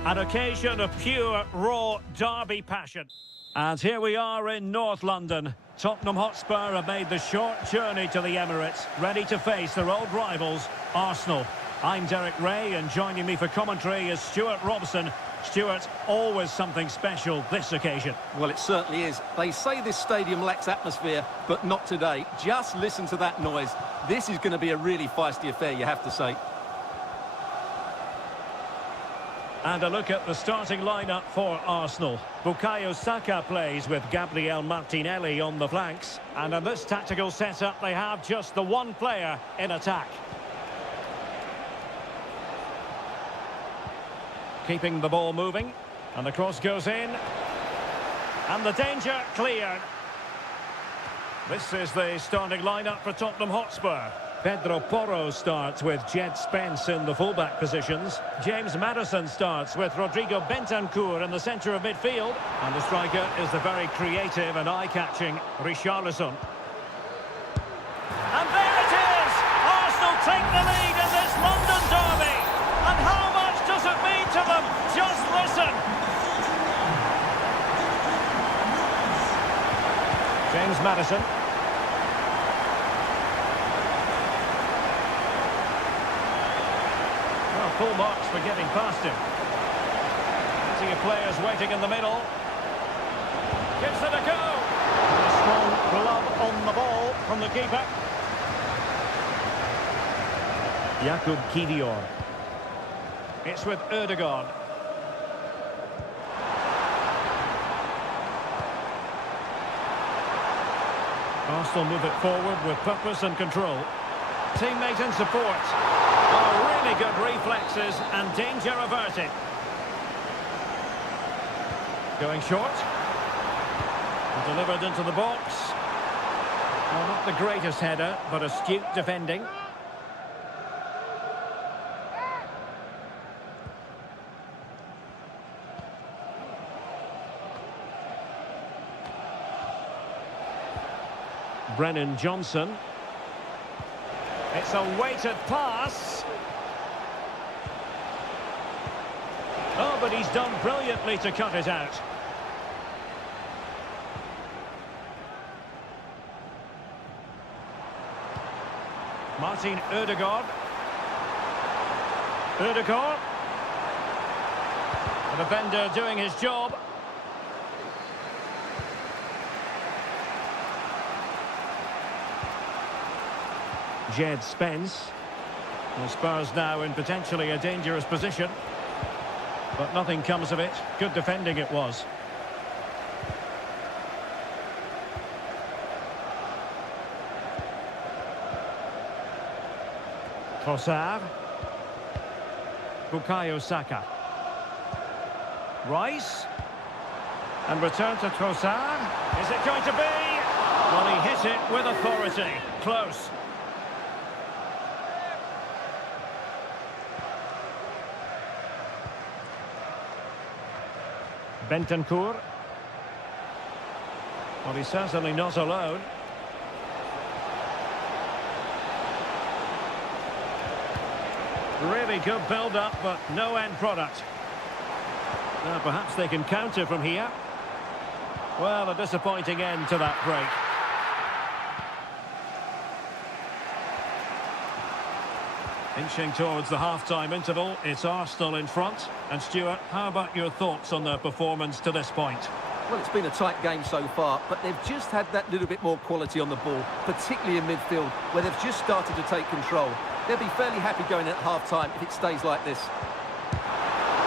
An occasion of pure, raw derby passion. And here we are in North London. Tottenham Hotspur have made the short journey to the Emirates, ready to face their old rivals, Arsenal. I'm Derek Ray, and joining me for commentary is Stuart Robson. Stuart, always something special this occasion. Well, it certainly is. They say this stadium lacks atmosphere, but not today. Just listen to that noise. This is going to be a really feisty affair, you have to say. And a look at the starting lineup for Arsenal. Bukayo Saka plays with Gabriel Martinelli on the flanks. And in this tactical setup, they have just the one player in attack. Keeping the ball moving. And the cross goes in. And the danger cleared. This is the starting lineup for Tottenham Hotspur. Pedro Porro starts with Jed Spence in the fullback positions. James Maddison starts with Rodrigo Bentancur in the centre of midfield. And the striker is the very creative and eye-catching Richarlison. And there it is! Arsenal take the lead in this London derby. And how much does it mean to them? Just listen. James Maddison. Full marks for getting past him. Plenty of players waiting in the middle. Gives it a go. And a strong glove on the ball from the keeper. Jakub Kivior. It's with Ødegaard. Arsenal move it forward with purpose and control. Teammate in support. Oh, really good reflexes and danger averted. Going short. And delivered into the box. Well, not the greatest header, but astute defending. Brennan Johnson. It's a weighted pass. Oh, but he's done brilliantly to cut it out. Martin Ødegaard. Ødegaard. The defender doing his job. Jed Spence. Well, Spurs now in potentially a dangerous position. But nothing comes of it. Good defending it was. Trossard. Bukayo Saka. Rice. And return to Trossard. Is it going to be? Well, he hit it with authority. Close. Bentancur. Well, he's certainly not alone. Really good build-up, but no end product. Now, perhaps they can counter from here. Well, a disappointing end to that break. Inching towards the half-time interval, it's Arsenal in front. And Stuart, how about your thoughts on their performance to this point? Well, it's been a tight game so far, but they've just had that little bit more quality on the ball, particularly in midfield, where they've just started to take control. They'll be fairly happy going at half-time if it stays like this.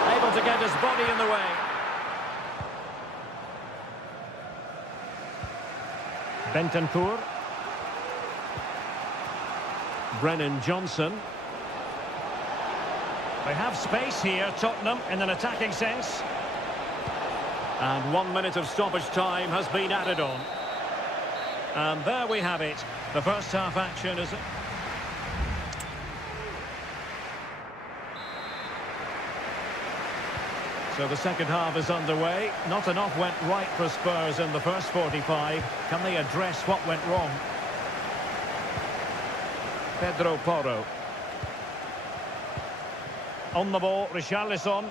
Able to get his body in the way. Bentancur. Brennan Johnson. They have space here, Tottenham, in an attacking sense. And 1 minute of stoppage time has been added on. And there we have it. The first half action is... So the second half is underway. Not enough went right for Spurs in the first 45. Can they address what went wrong? Pedro Porro. On the ball, Richarlison.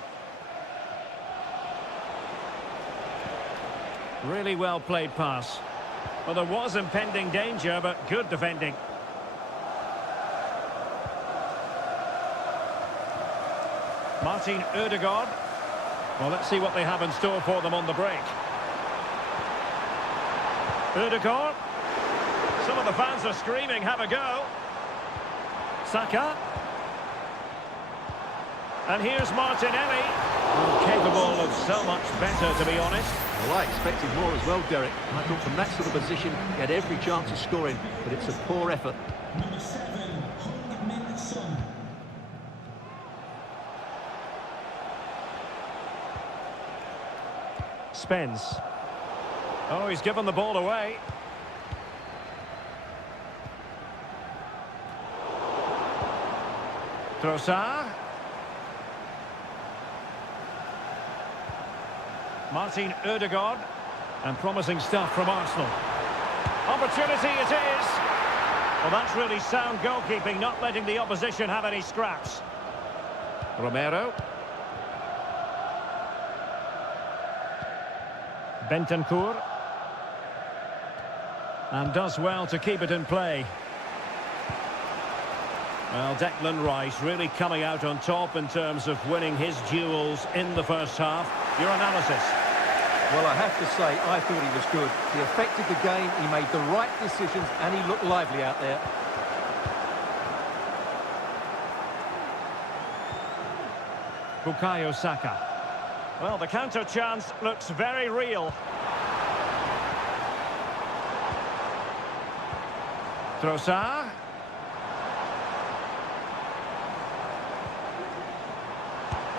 Really well played pass. Well, there was impending danger, but good defending. Martin Ødegaard. Well, let's see what they have in store for them on the break. Ødegaard. Some of the fans are screaming, have a go. Saka. And here's Martinelli. Capable of so much better, to be honest. Well, I expected more as well, Derek. I thought from that sort of position, he had every chance of scoring, but it's a poor effort. Number 7, Heung-min Son. Spence. Oh, he's given the ball away. Trossard. Martin Ødegaard. And promising stuff from Arsenal. Opportunity it is. Well, that's really sound goalkeeping, not letting the opposition have any scraps. Romero. Bentancur. And does well to keep it in play. Well, Declan Rice really coming out on top in terms of winning his duels in the first half. Your analysis? Well, I have to say, I thought he was good. He affected the game, he made the right decisions, and he looked lively out there. Bukayo Saka. Well, the counter chance looks very real. Trossard.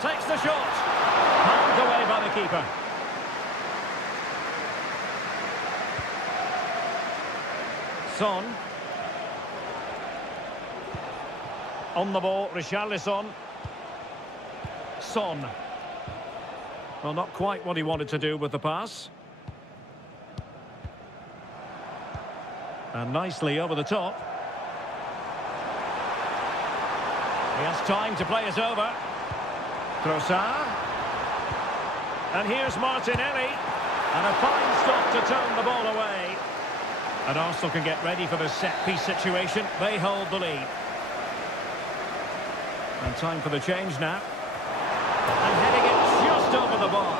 Takes the shot. Palmed away by the keeper. Son. On the ball, Richarlison. Son. Well, not quite what he wanted to do with the pass. And nicely over the top. He has time to play it over. Trossard. And here's Martinelli. And a fine stop to turn the ball away. And Arsenal can get ready for the set-piece situation. They hold the lead. And time for the change now. And heading it just over the bar.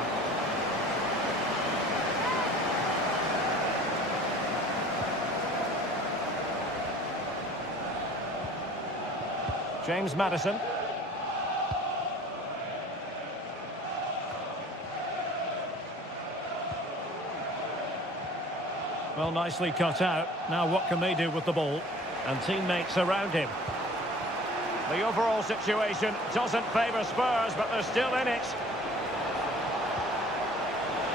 James Maddison. Well, nicely cut out. Now what can they do with the ball? And teammates around him. The overall situation doesn't favour Spurs, but they're still in it.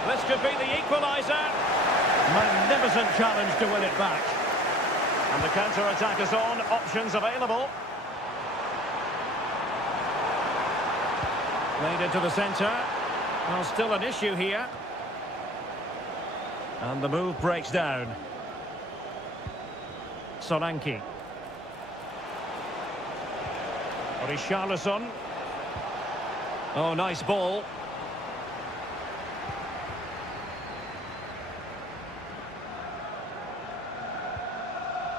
This could be the equaliser. Magnificent challenge to win it back. And the counter-attack is on. Options available. Played into the centre. Well, still an issue here. And the move breaks down. Solanke. Richarlison. Oh, nice ball.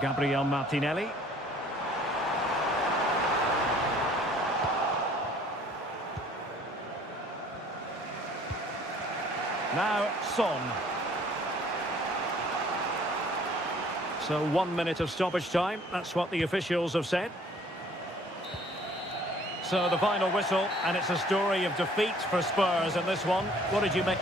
Gabriel Martinelli. Now Son. So 1 minute of stoppage time. That's what the officials have said. So the final whistle, and it's a story of defeat for Spurs in this one. What did you make?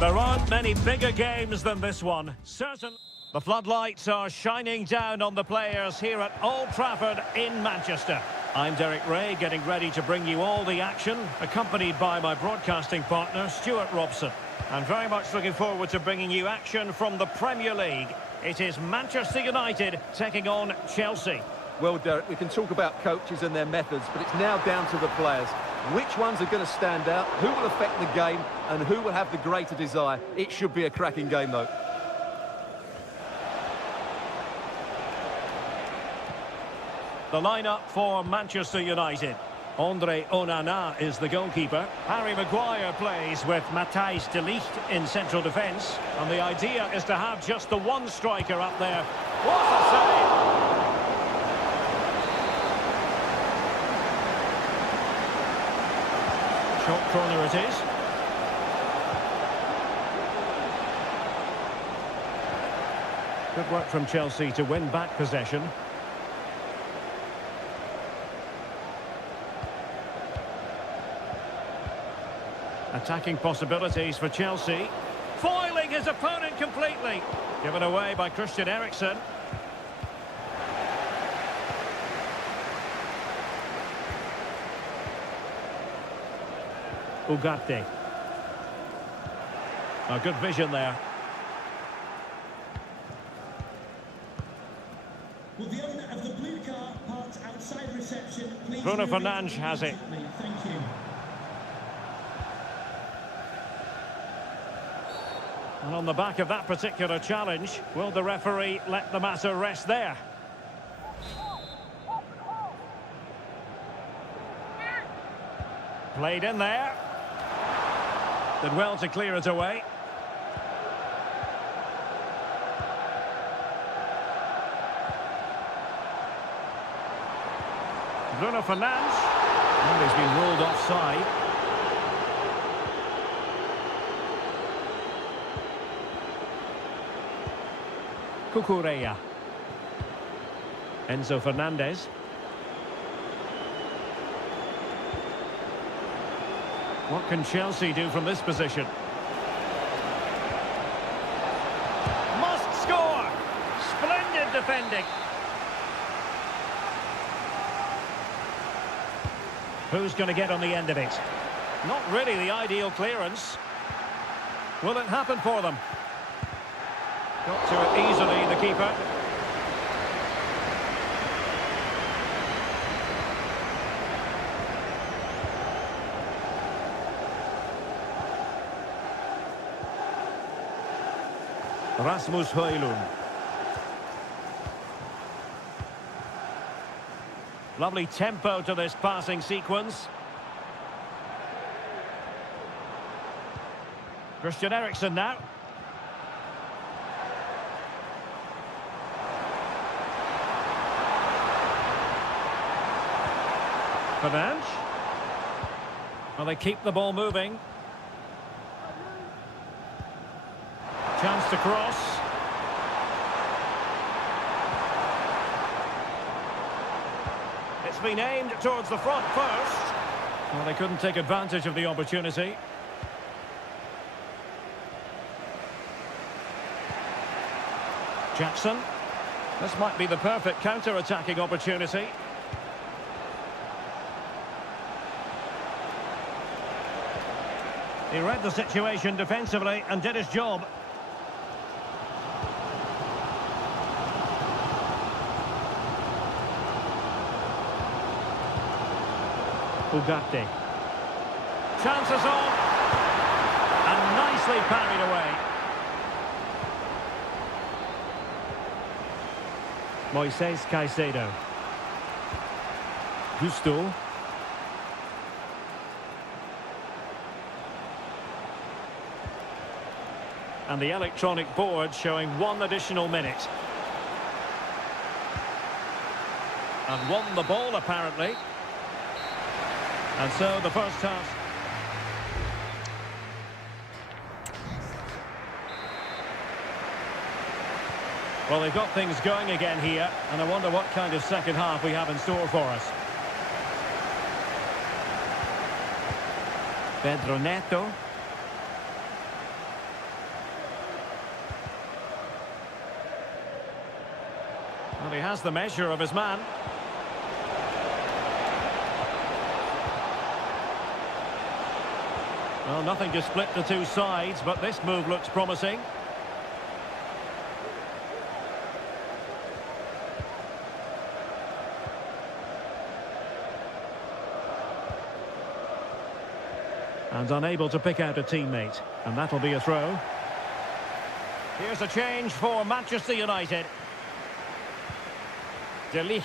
There aren't many bigger games than this one. Certain. The floodlights are shining down on the players here at Old Trafford in Manchester. I'm Derek Ray, getting ready to bring you all the action, accompanied by my broadcasting partner, Stuart Robson. I'm very much looking forward to bringing you action from the Premier League. It is Manchester United taking on Chelsea. Well, Derek, we can talk about coaches and their methods, but it's now down to the players. Which ones are going to stand out, who will affect the game, and who will have the greater desire? It should be a cracking game, though. The lineup for Manchester United. Andre Onana is the goalkeeper. Harry Maguire plays with Matthijs de Ligt in central defence. And the idea is to have just the one striker up there. What a save! Short corner it is. Good work from Chelsea to win back possession. Attacking possibilities for Chelsea. Foiling his opponent completely. Given away by Christian Eriksen. Ugarte. A good vision there. Will the owner of the blue car park outside reception, please? Bruno Fernandes has it. Thank you. And on the back of that particular challenge, will the referee let the matter rest there? Played in there. Did well to clear it away. Bruno Fernandes. And he's been ruled offside. Cucurella. Enzo Fernandez. What can Chelsea do from this position? Must score! Splendid defending. Who's going to get on the end of it? Not really the ideal clearance. Will it happen for them? Got to it easily, the keeper. Rasmus Højlund. Lovely tempo to this passing sequence. Christian Eriksen now. Fernandes. Well, they keep the ball moving. Chance to cross. It's been aimed towards the front first. Well, they couldn't take advantage of the opportunity. Jackson. This might be the perfect counter-attacking opportunity. He read the situation defensively and did his job. Ugarte. Chances on. And nicely parried away. Moises Caicedo. Gusto. And the electronic board showing 1 additional minute. And won the ball, apparently. And so the first half. Well, they've got things going again here, and I wonder what kind of second half we have in store for us. Pedro Neto. Well, he has the measure of his man. Well, nothing to split the two sides, but this move looks promising. And unable to pick out a teammate. And that'll be a throw. Here's a change for Manchester United. De Ligt.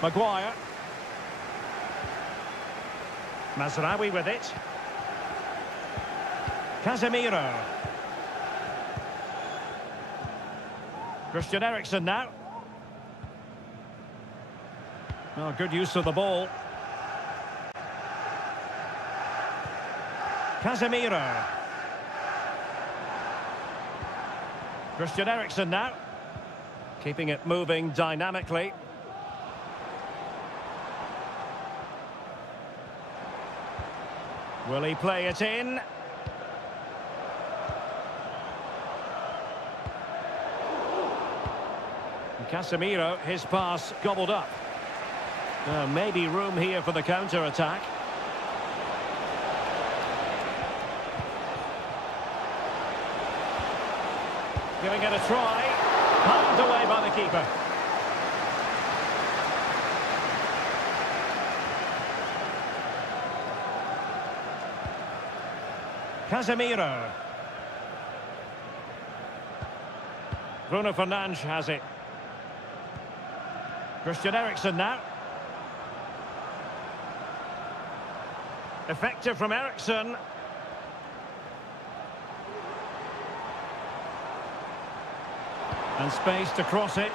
Maguire. Mazraoui with it. Casemiro. Christian Eriksen now. Oh, good use of the ball. Casemiro. Christian Eriksen now. Keeping it moving dynamically. Will he play it in? Casemiro, his pass gobbled up. Maybe room here for the counter-attack. Giving it a try. Palmed away by the keeper. Casemiro. Bruno Fernandes has it. Christian Eriksen now. Effective from Eriksen. And space to cross it.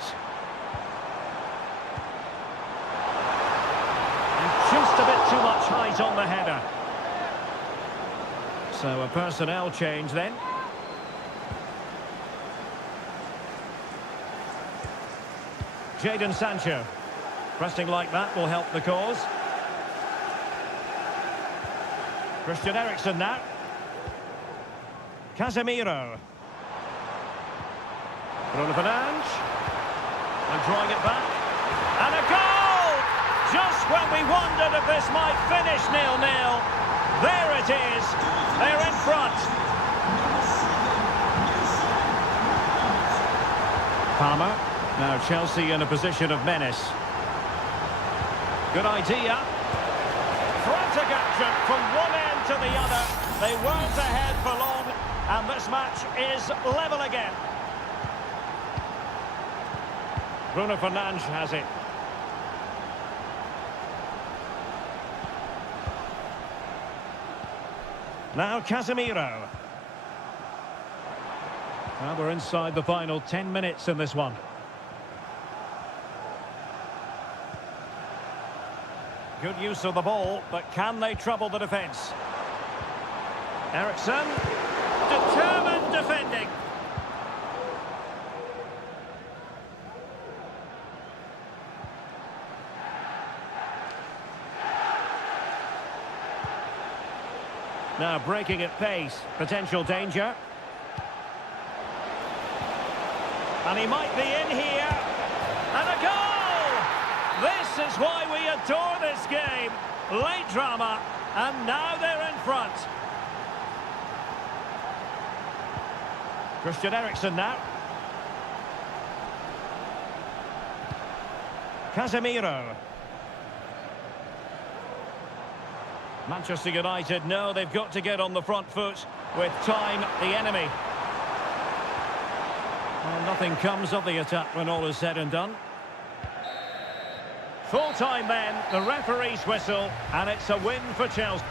And just a bit too much height on the header. So a personnel change then. Jadon Sancho. Pressing like that will help the cause. Christian Eriksen now. Casemiro. Bruno Fernandes. And drawing it back. And a goal! Just when we wondered if this might finish 0-0. There it is. They're in front. Palmer. Now Chelsea in a position of menace. Good idea. Frantic action from one end to the other. They weren't ahead for long, and this match is level again. Bruno Fernandes has it. Now Casemiro. Now we're inside the final 10 minutes in this one. Good use of the ball, but can they trouble the defence? Eriksen, determined defending. Now breaking at pace, potential danger. And he might be in here. And a goal! This is why we adore this game. Late drama, and now they're in front. Christian Eriksen now. Casemiro. Manchester United know they've got to get on the front foot with time the enemy. Well, nothing comes of the attack when all is said and done. Full time then, the referee's whistle, and it's a win for Chelsea.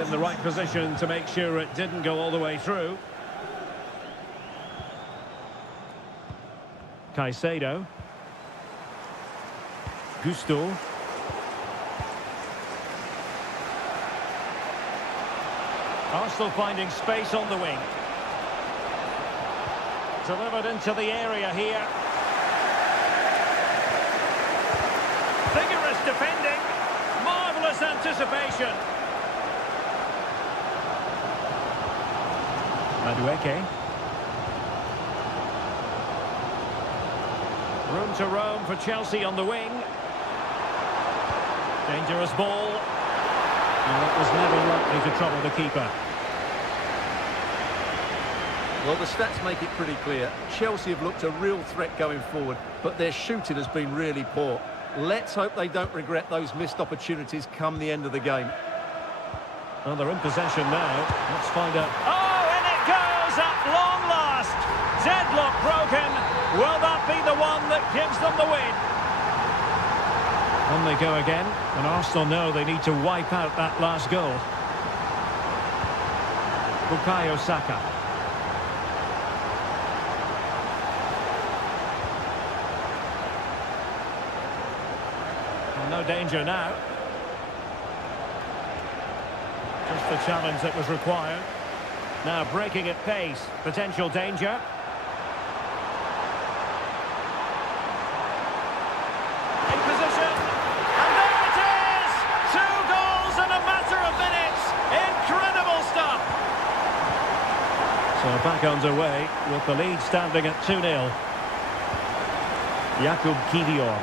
in the right position to make sure it didn't go all the way through. Caicedo. Gusto. Arsenal finding space on the wing. Delivered into the area here. Vigorous defending. Marvellous anticipation. Madueke. Room to roam for Chelsea on the wing. Dangerous ball. And it was never likely to trouble the keeper. Well, the stats make it pretty clear. Chelsea have looked a real threat going forward, but their shooting has been really poor. Let's hope they don't regret those missed opportunities come the end of the game. Well, they're in possession now. Let's find out. Oh, and it goes at long last. Deadlock broken. Will that be the one that gives them the win? On they go again, and Arsenal know they need to wipe out that last goal. Bukayo Saka. Well, no danger now. Just the challenge that was required. Now breaking at pace. Potential danger. So back underway with the lead standing at 2-0. Jakub Kiwior.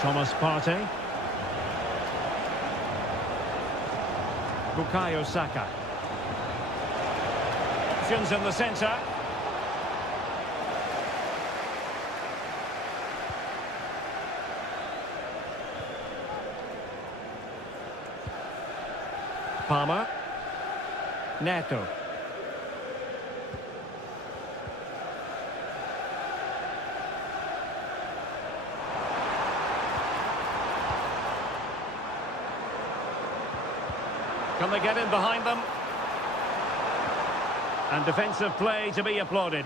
Thomas Partey. Bukayo Saka. Options in the centre. Palmer. Neto. Can they get in behind them? And defensive play to be applauded.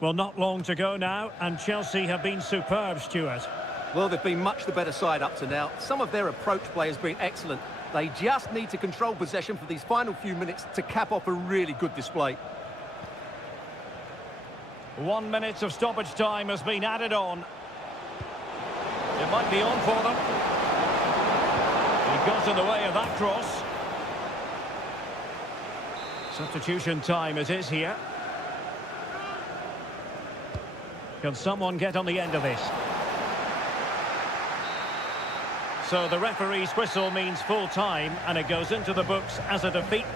Well, not long to go now, and Chelsea have been superb, Stuart. Well, they've been much the better side up to now. Some of their approach play has been excellent. They just need to control possession for these final few minutes to cap off a really good display. 1 minute of stoppage time has been added on. It might be on for them. He got in the way of that cross. Substitution time it is here. Can someone get on the end of this? So the referee's whistle means full time, and it goes into the books as a defeat.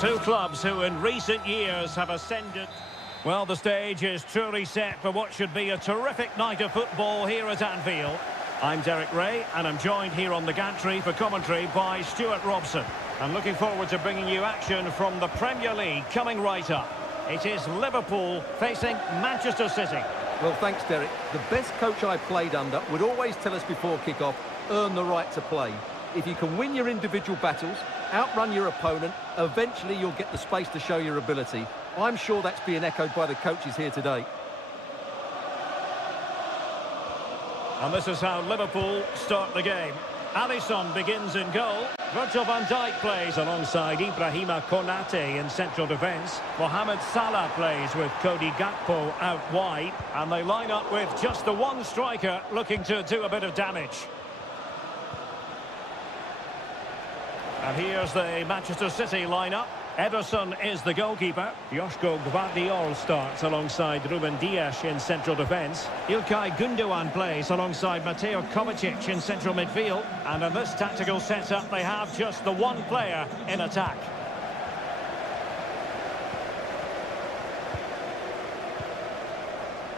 Two clubs who in recent years have ascended. Well, the stage is truly set for what should be a terrific night of football here at Anfield. I'm Derek Ray, and I'm joined here on the gantry for commentary by Stuart Robson. I'm looking forward to bringing you action from the Premier League coming right up. It is Liverpool facing Manchester City. Well, thanks, Derek. The best coach I played under would always tell us before kick-off, earn the right to play. If you can win your individual battles, outrun your opponent, eventually you'll get the space to show your ability. I'm sure that's being echoed by the coaches here today. And this is how Liverpool start the game. Alisson begins in goal. Virgil van Dijk plays alongside Ibrahima Konate in central defence. Mohamed Salah plays with Cody Gakpo out wide. And they line up with just the one striker looking to do a bit of damage. And here's the Manchester City lineup. Ederson is the goalkeeper. Joško Gvardiol starts alongside Ruben Dias in central defence. İlkay Gündoğan plays alongside Mateo Kovacic in central midfield. And in this tactical setup, they have just the one player in attack.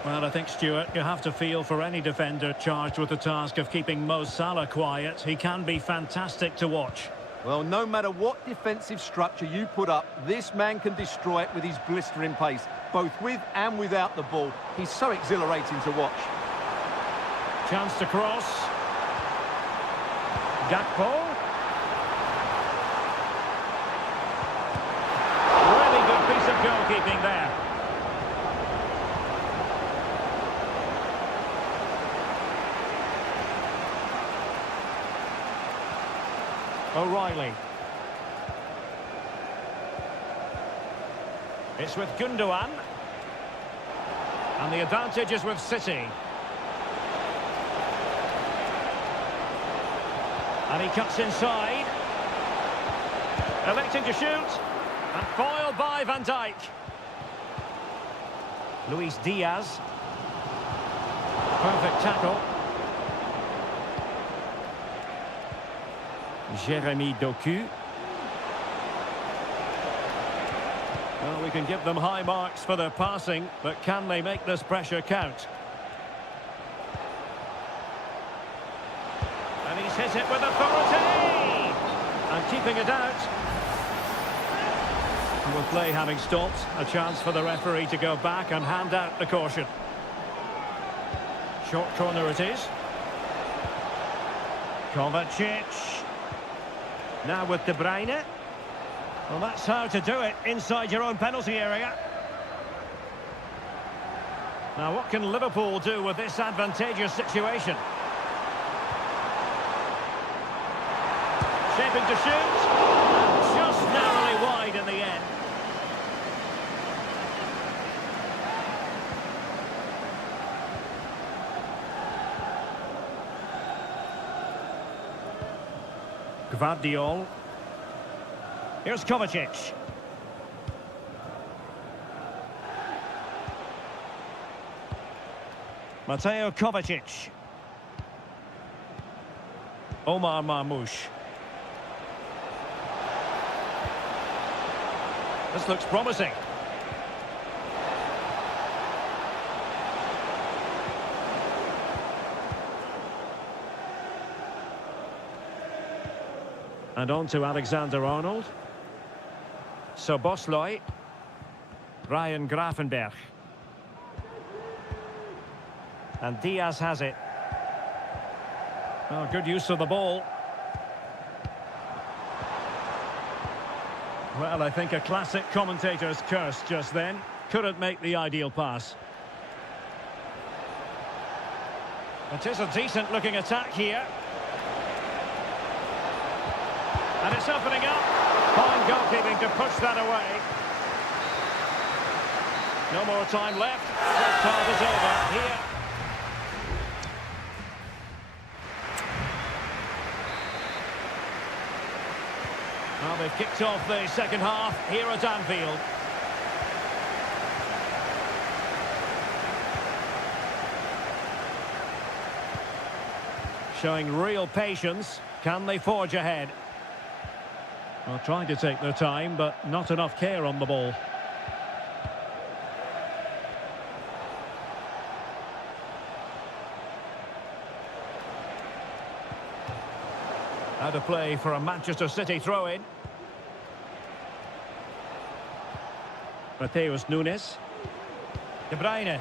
Well, I think, Stuart, you have to feel for any defender charged with the task of keeping Mo Salah quiet. He can be fantastic to watch. Well, no matter what defensive structure you put up, this man can destroy it with his blistering pace, both with and without the ball. He's so exhilarating to watch. Chance to cross. Gakpo. Really good piece of goalkeeping there. O'Reilly. It's with Gündoğan. And the advantage is with City. And he cuts inside. Electing to shoot. And foiled by Van Dijk. Luis Diaz. Perfect tackle. Jeremy Doku. Well, we can give them high marks for their passing, but can they make this pressure count? And he's hit it with authority! And keeping it out. With play having stopped, a chance for the referee to go back and hand out the caution. Short corner it is. Kovacic. Now with De Bruyne. Well, that's how to do it inside your own penalty area. Now, what can Liverpool do with this advantageous situation? Shaping to shoot. Just narrowly wide in the end. Gvardiol. Here's Kovacic. Mateo Kovacic. Omar Marmoush. This looks promising. And on to Alexander-Arnold. Szoboszlai. Ryan Gravenberch. And Diaz has it. Oh, good use of the ball. Well, I think a classic commentator's curse just then. Couldn't make the ideal pass. It is a decent-looking attack here. And it's opening up. Fine goalkeeping to push that away. No more time left. First half is over here. Well, they've kicked off the second half here at Anfield. Showing real patience. Can they forge ahead? Well, trying to take their time, but not enough care on the ball. Out of play for a Manchester City throw-in. Mateus Nunes. De Bruyne.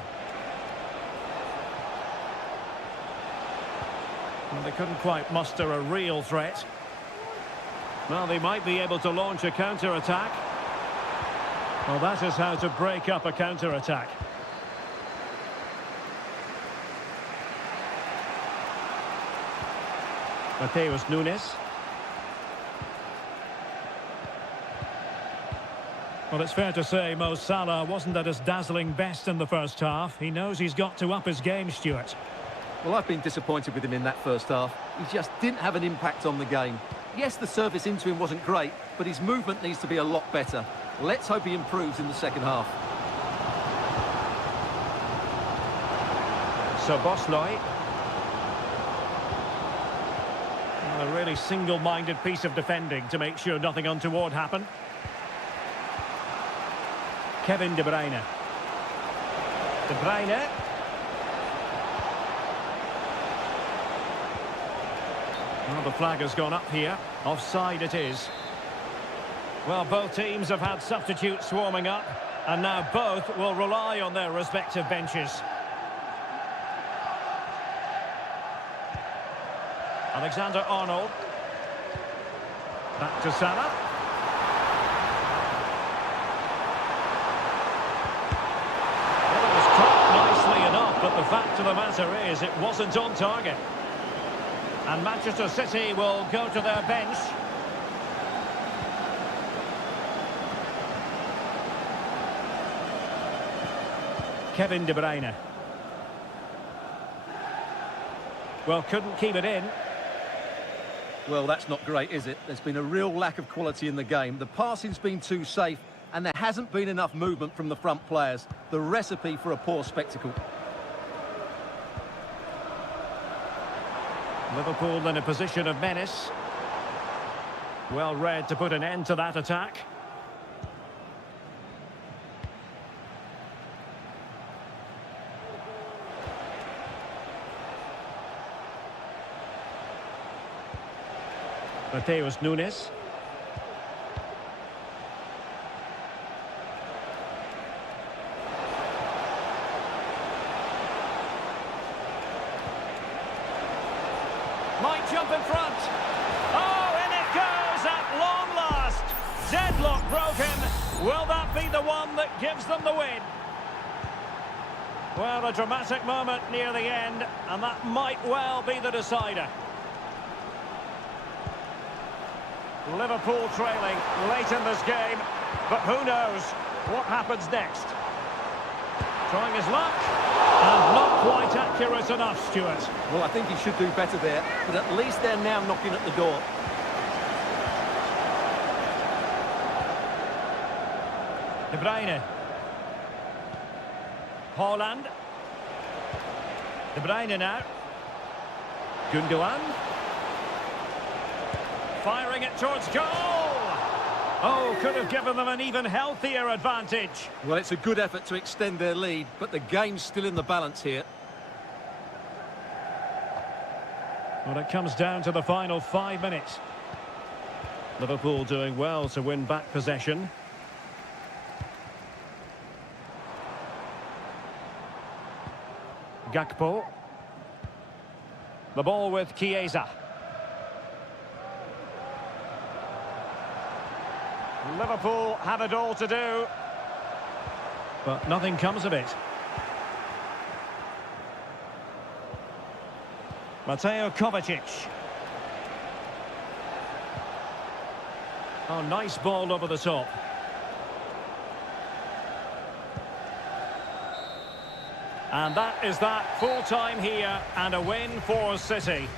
Well, they couldn't quite muster a real threat. Well, they might be able to launch a counter-attack. Well, that is how to break up a counter-attack. Mateus Nunes. Well, it's fair to say Mo Salah wasn't at his dazzling best in the first half. He knows he's got to up his game, Stuart. Well, I've been disappointed with him in that first half. He just didn't have an impact on the game. Yes, the service into him wasn't great, but his movement needs to be a lot better. Let's hope he improves in the second half. So Bosley. A really single-minded piece of defending to make sure nothing untoward happened. Kevin De Bruyne. De Bruyne. Well, the flag has gone up here. Offside it is. Well, both teams have had substitutes swarming up, and now both will rely on their respective benches. Alexander-Arnold. Back to Salah. Well, it was caught nicely enough, but the fact of the matter is it wasn't on target. And Manchester City will go to their bench. Kevin De Bruyne. Well, couldn't keep it in. Well, that's not great, is it? There's been a real lack of quality in the game. The passing's been too safe, and there hasn't been enough movement from the front players. The recipe for a poor spectacle. Liverpool in a position of menace. Well read to put an end to that attack. Mateus Nunes. Might jump in front. Oh, in it goes at long last. Deadlock broken. Will that be the one that gives them the win? Well, a dramatic moment near the end, and that might well be the decider. Liverpool trailing late in this game, but who knows what happens next. Trying his luck, and not quite accurate enough, Stuart. Well, I think he should do better there, but at least they're now knocking at the door. De Bruyne. Haaland. De Bruyne now. Gundogan. Firing it towards goal. Oh, could have given them an even healthier advantage. Well, it's a good effort to extend their lead, but the game's still in the balance here. Well, it comes down to the final 5 minutes. Liverpool doing well to win back possession. Gakpo. The ball with Chiesa. Liverpool have it all to do, but nothing comes of it. Mateo Kovacic. Oh, nice ball over the top. And that is that, full time here and a win for City.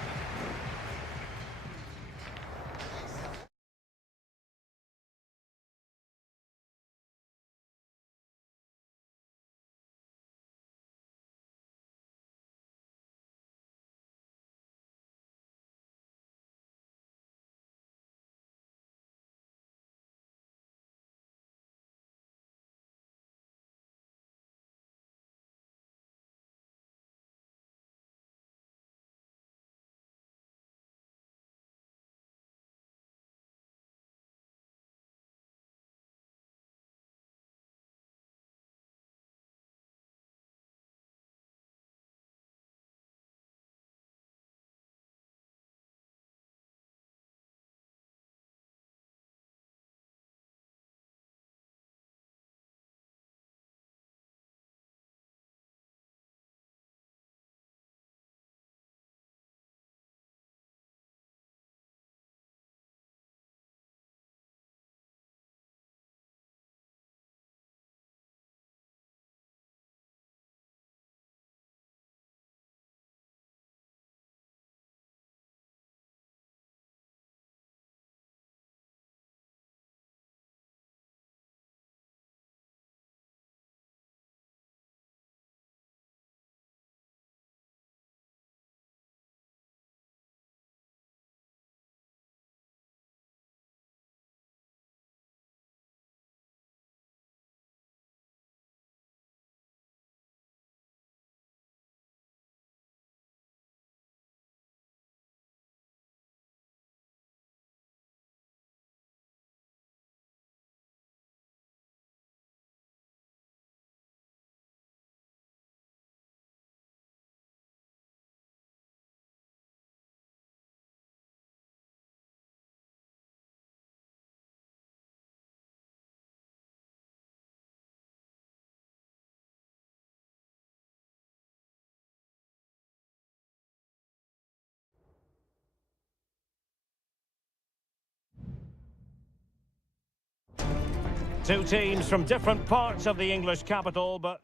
Two teams from different parts of the English capital, but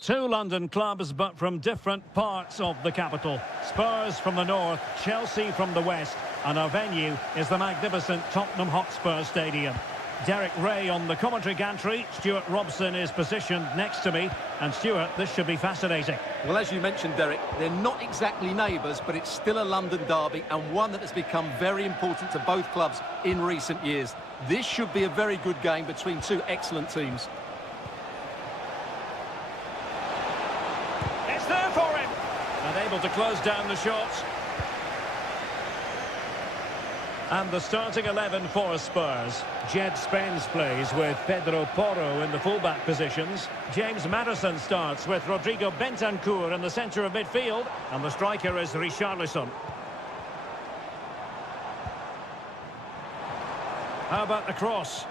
two London clubs, but from different parts of the capital. Spurs from the north, Chelsea from the west, and our venue is the magnificent Tottenham Hotspur Stadium. Derek Ray on the commentary gantry. Stuart Robson is positioned next to me. And Stuart, this should be fascinating. Well, as you mentioned, Derek, they're not exactly neighbours, but it's still a London derby and one that has become very important to both clubs in recent years. This should be a very good game between two excellent teams. It's there for him. And able to close down the shots. And the starting 11 for Spurs. Jed Spence plays with Pedro Porro in the fullback positions. James Maddison starts with Rodrigo Bentancur in the centre of midfield. And the striker is Richarlison. How about the cross?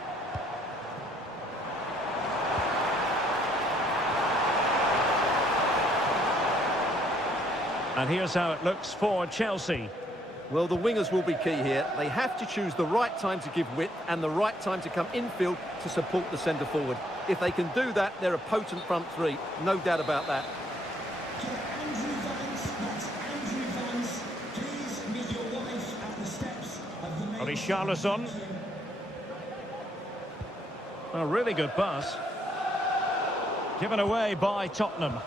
And here's how it looks for Chelsea. Well, the wingers will be key here. They have to choose the right time to give width and the right time to come infield to support the centre forward. If they can do that, they're a potent front three. No doubt about that. Andrew Vance, that's Andrew Vance. Please meet your wife at the steps of the main... Richarlison. A really good pass. Given away by Tottenham.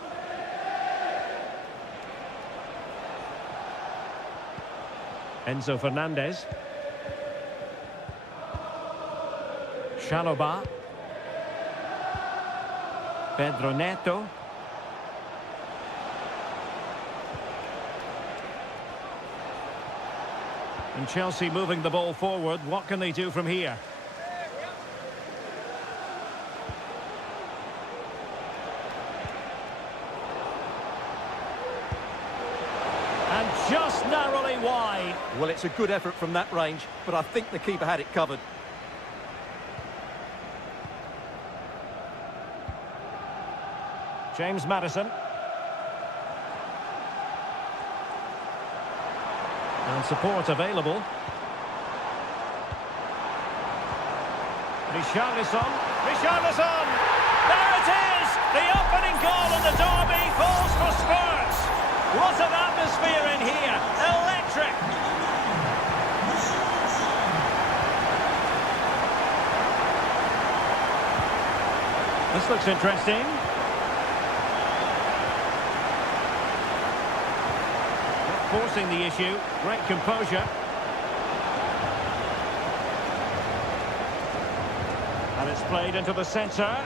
Enzo Fernandez. Chalobah. Pedro Neto. And Chelsea moving the ball forward. What can they do from here? And just narrowly wide. Well, it's a good effort from that range, but I think the keeper had it covered. James Maddison. And support available. Richarlison. Richarlison! There it is! The opening goal in the derby falls for Spurs. What an atmosphere in here! Electric! This looks interesting. Not forcing the issue. Great composure. And it's played into the centre.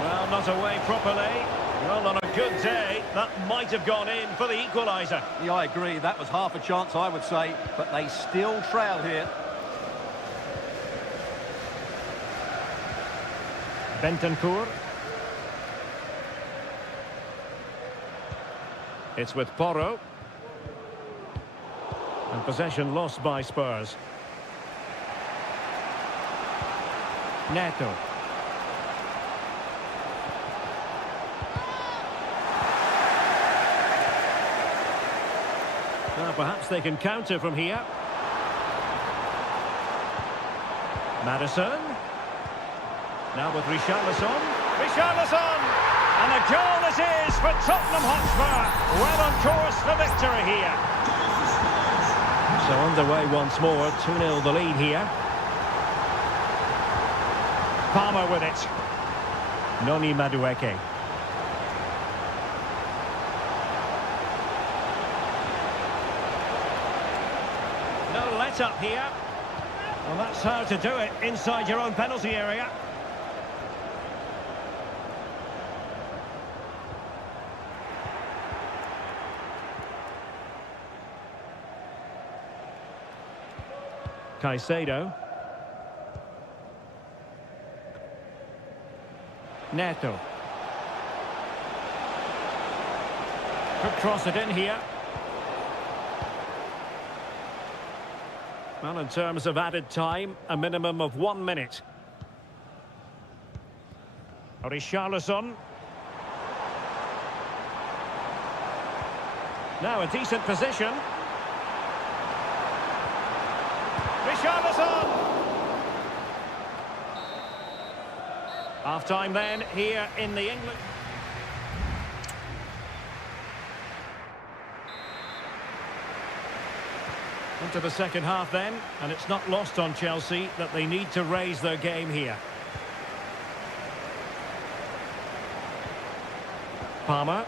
Well, not away properly. Well, on a good day, that might have gone in for the equaliser. Yeah, I agree. That was half a chance, I would say, but they still trail here. Bentancur. It's with Porro. And possession lost by Spurs. Neto. Now perhaps they can counter from here. Maddison. Now with Richarlison. Richarlison! And a goal it is for Tottenham Hotspur. Well on course for victory here. So underway once more. 2-0 the lead here. Palmer with it. Noni Madueke. No let-up here. Well, that's how to do it inside your own penalty area. Caicedo. Neto. Could cross it in here. Well, in terms of added time, a minimum of 1 minute. Richarlison. Now a decent position. Richarlison! Half-time then, here in the England... Into the second half then, and it's not lost on Chelsea that they need to raise their game here. Palmer.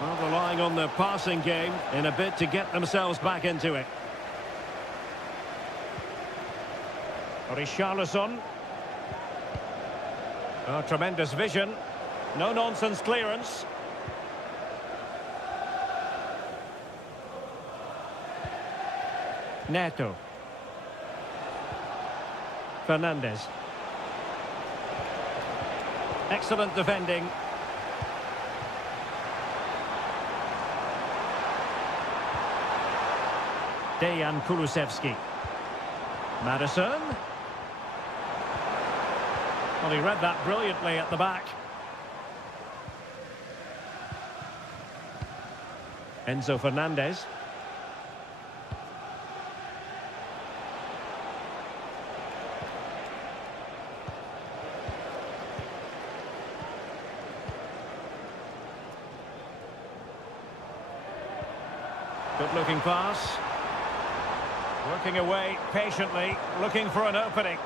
Well, relying on their passing game in a bid to get themselves back into it. Richarlison. Oh, tremendous vision. No-nonsense clearance. Neto. Fernandez. Excellent defending. Dejan Kulusevski. Madison. Well, he read that brilliantly at the back. Enzo Fernandez. Good-looking pass. Working away patiently, looking for an opening.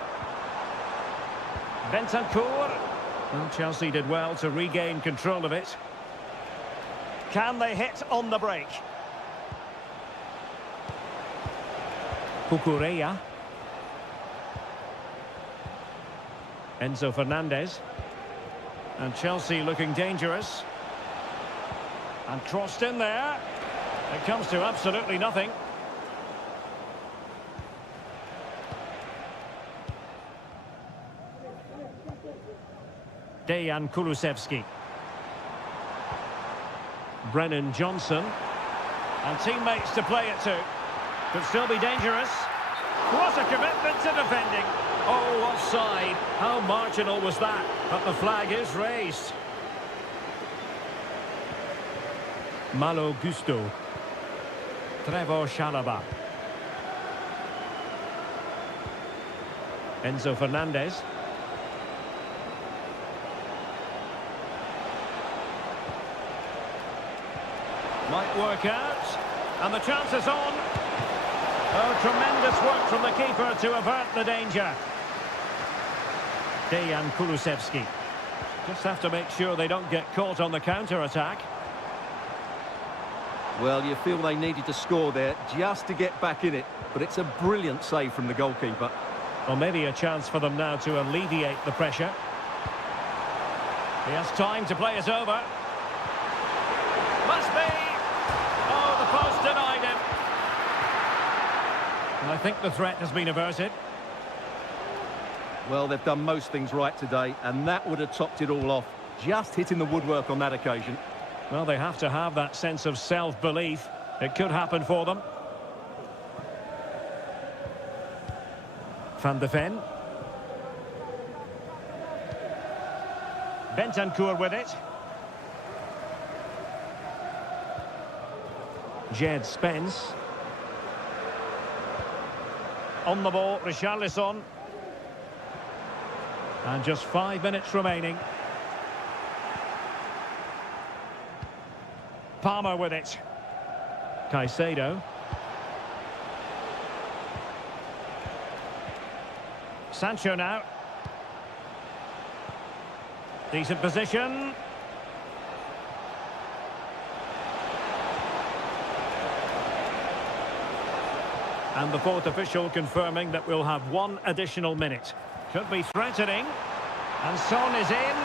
Bentancur. Well, Chelsea did well to regain control of it. Can they hit on the break? Cucurella. Enzo Fernandez. And Chelsea looking dangerous. And crossed in there. It comes to absolutely nothing. Dejan Kulusevski. Brennan Johnson. And teammates to play it to. Could still be dangerous. What a commitment to defending. Oh, offside. How marginal was that? But the flag is raised. Malo Gusto. Trevor Chalobah. Enzo Fernandez. Might work out. And the chance is on. Oh, tremendous work from the keeper to avert the danger. Dejan Kulusevski. Just have to make sure they don't get caught on the counter-attack. Well, you feel they needed to score there just to get back in it. But it's a brilliant save from the goalkeeper. Well, maybe a chance for them now to alleviate the pressure. He has time to play it over. Must be! Oh, the post denied him. And I think the threat has been averted. Well, they've done most things right today, and that would have topped it all off. Just hitting the woodwork on that occasion. Well, they have to have that sense of self-belief. It could happen for them. Van de Ven. Bentancur with it. Jed Spence. On the ball, Richarlison. And just 5 minutes remaining. Palmer with it. Caicedo. Sancho now. Decent position. And the fourth official confirming that we'll have one additional minute. Could be threatening. And Son is in.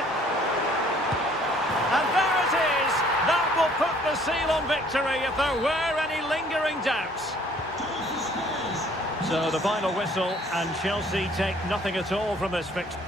And there it is! That will put the seal on victory if there were any lingering doubts. So the final whistle, and Chelsea take nothing at all from this victory.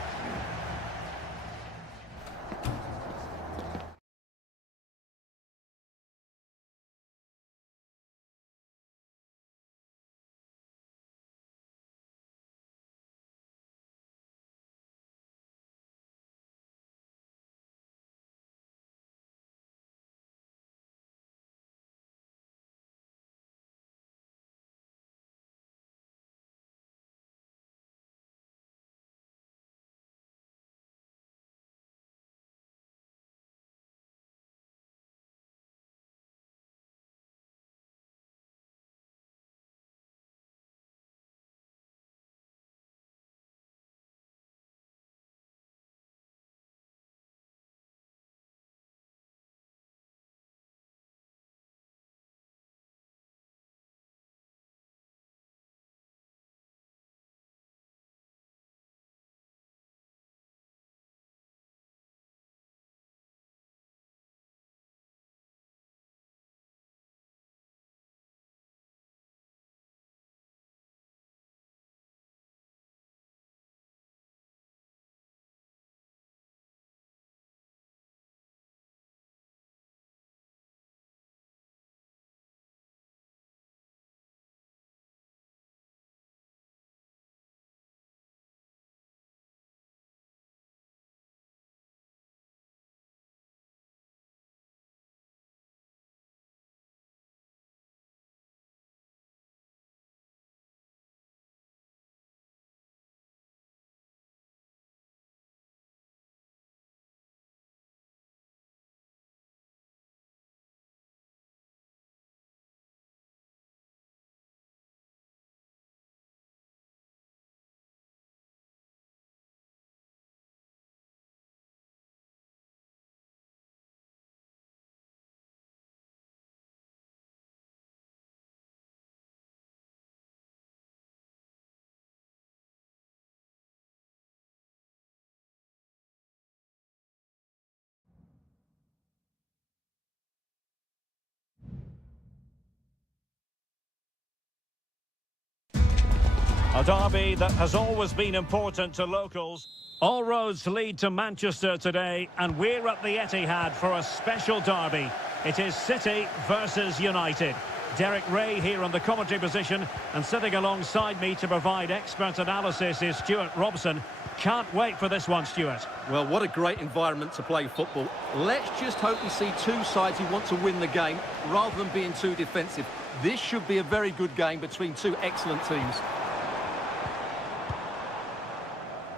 A derby that has always been important to locals. All roads lead to Manchester today, and we're at the Etihad for a special derby. It is City versus United. Derek Ray here on the commentary position, and sitting alongside me to provide expert analysis is Stuart Robson. Can't wait for this one, Stuart. Well, what a great environment to play football. Let's just hope we see two sides who want to win the game rather than being too defensive. This should be a very good game between two excellent teams.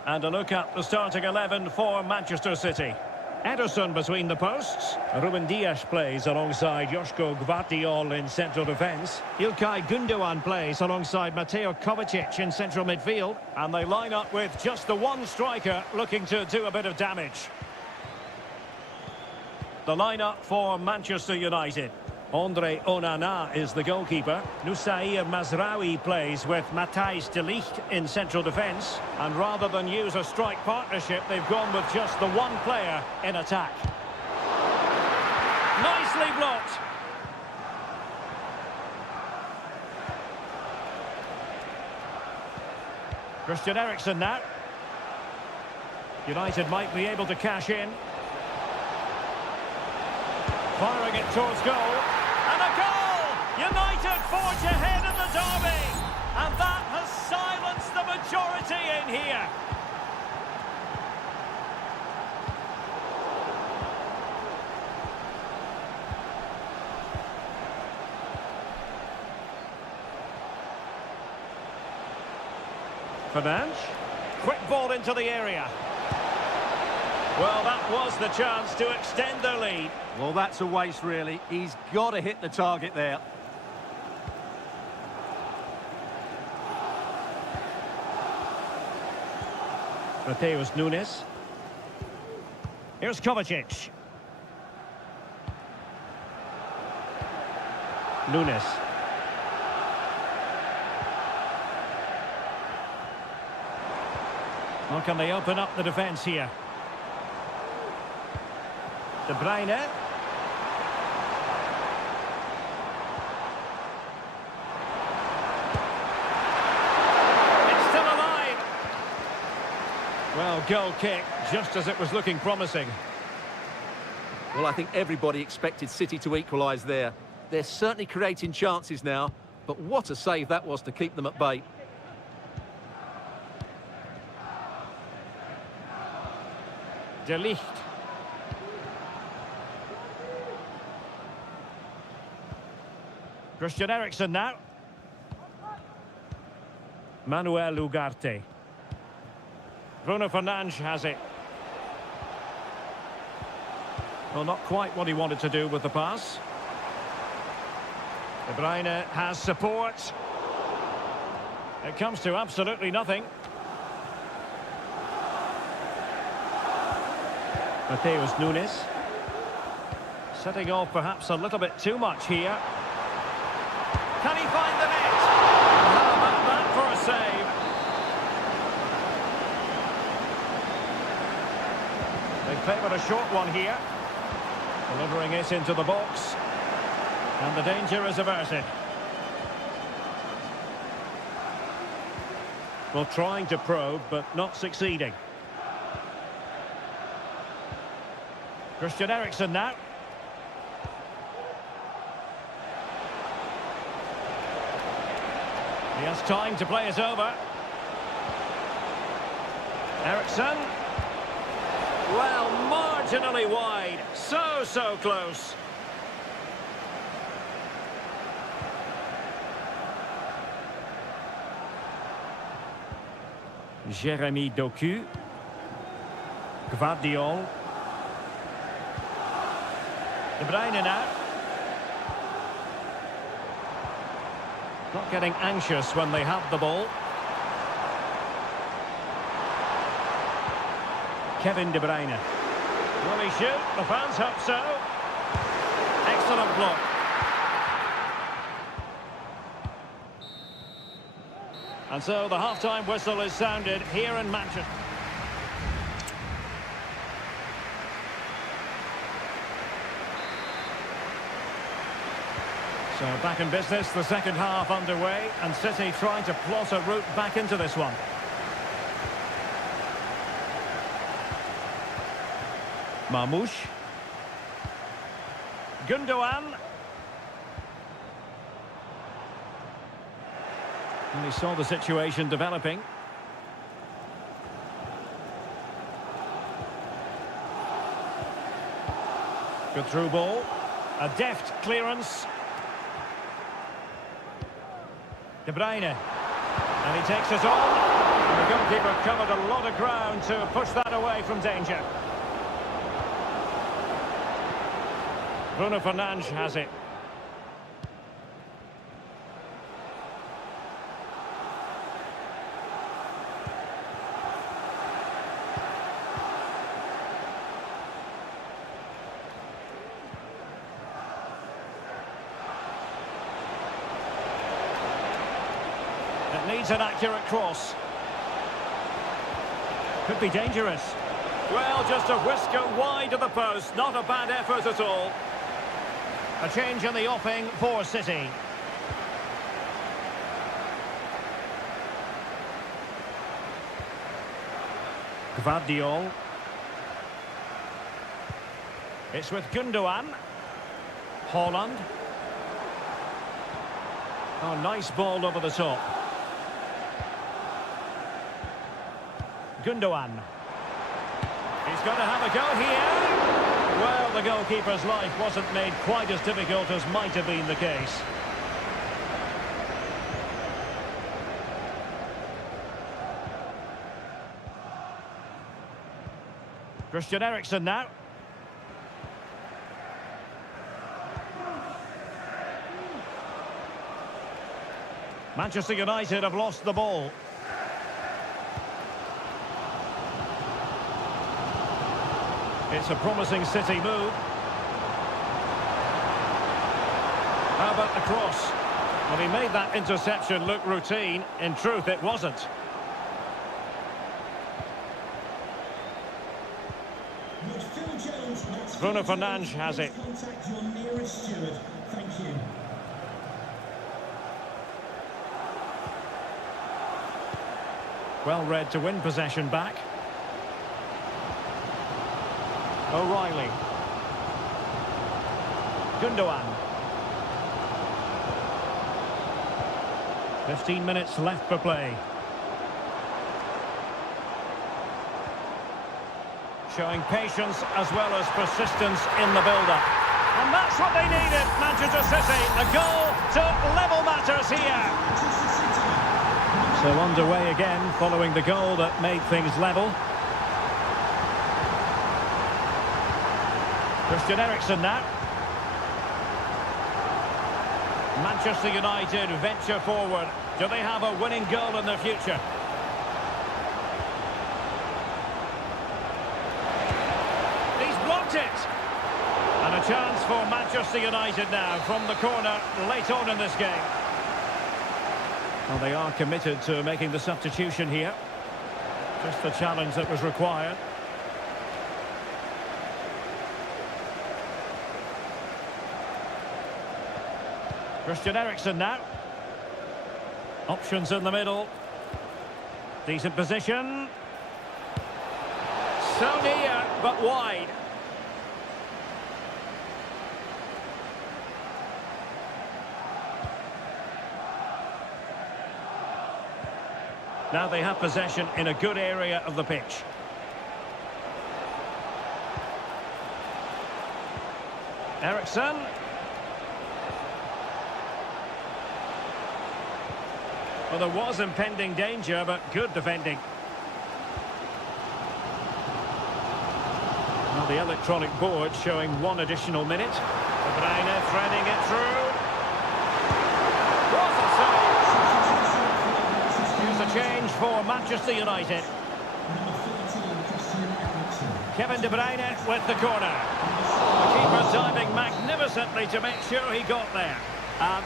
And a look at the starting 11 for Manchester City. Ederson between the posts. Ruben Dias plays alongside Joško Gvardiol in central defence. İlkay Gündoğan plays alongside Mateo Kovacic in central midfield. And they line up with just the one striker looking to do a bit of damage. The lineup for Manchester United. Andre Onana is the goalkeeper. Nusair Mazraoui plays with Matthijs de Ligt in central defence. And rather than use a strike partnership, they've gone with just the one player in attack. Nicely blocked. Christian Eriksen now. United might be able to cash in. Firing it towards goal. And a goal! United forge ahead in the derby. And that has silenced the majority in here. Fernandes. Quick ball into the area. Well, that was the chance to extend their lead. Well, that's a waste, really. He's got to hit the target there. Mateus Nunes. Here's Kovacic. Nunes. How can they open up the defence here? De Bruyne. It's still alive. Well, goal kick, just as it was looking promising. Well, I think everybody expected City to equalise there. They're certainly creating chances now, but what a save that was to keep them at bay. De Ligt. Christian Eriksen now. Manuel Ugarte. Bruno Fernandes has it. Well, not quite what he wanted to do with the pass. De Bruyne has support. It comes to absolutely nothing. Mateus Nunes. Setting off perhaps a little bit too much here. Can he find the net? How about that for a save? They favoured a short one here. Delivering it into the box. And the danger is averted. Well, trying to probe, but not succeeding. Christian Eriksen now. He has time to play it over. Eriksen. Well, marginally wide. So close. Jeremy Doku. Gvardiol. De Bruyne now. Not getting anxious when they have the ball. Kevin De Bruyne. Will he shoot? The fans hope so. Excellent block. And so the half-time whistle is sounded here in Manchester. So So back in business, the second half underway, and City trying to plot a route back into this one. Marmoush. Gundogan. And he saw the situation developing. Good through ball. A deft clearance. De Bruyne. And he takes it on. And the goalkeeper covered a lot of ground to push that away from danger. Bruno Fernandes has it. It needs an accurate cross. Could be dangerous. Well, just a whisker wide of the post. Not a bad effort at all. A change in the offing for City. Gvardiol. It's with Gundogan. Haaland. Oh, nice ball over the top. Gundogan. He's going to have a go here. Well, the goalkeeper's life wasn't made quite as difficult as might have been the case. Christian Eriksen now. Manchester United have lost the ball. It's a promising City move. How about the cross? Well, he made that interception look routine. In truth, it wasn't. Bruno Fernandes has it. Contact your nearest steward. Thank you. Well read to win possession back. O'Reilly. Gundogan. 15 minutes left for play. Showing patience as well as persistence in the build-up. And that's what they needed, Manchester City. A goal to level matters here. So underway again following the goal that made things level. Christian Eriksen now. Manchester United venture forward. Do they have a winning goal in the future? He's blocked it. And a chance for Manchester United now from the corner late on in this game. Well, they are committed to making the substitution here. Just the challenge that was required. Christian Eriksen now. Options in the middle. Decent position. So near, but wide. Now they have possession in a good area of the pitch. Eriksen. Well, there was impending danger, but good defending. Well, the electronic board showing one additional minute. De Bruyne threading it through. What a save! Here's a change for Manchester United. Kevin De Bruyne with the corner. The keeper diving magnificently to make sure he got there. And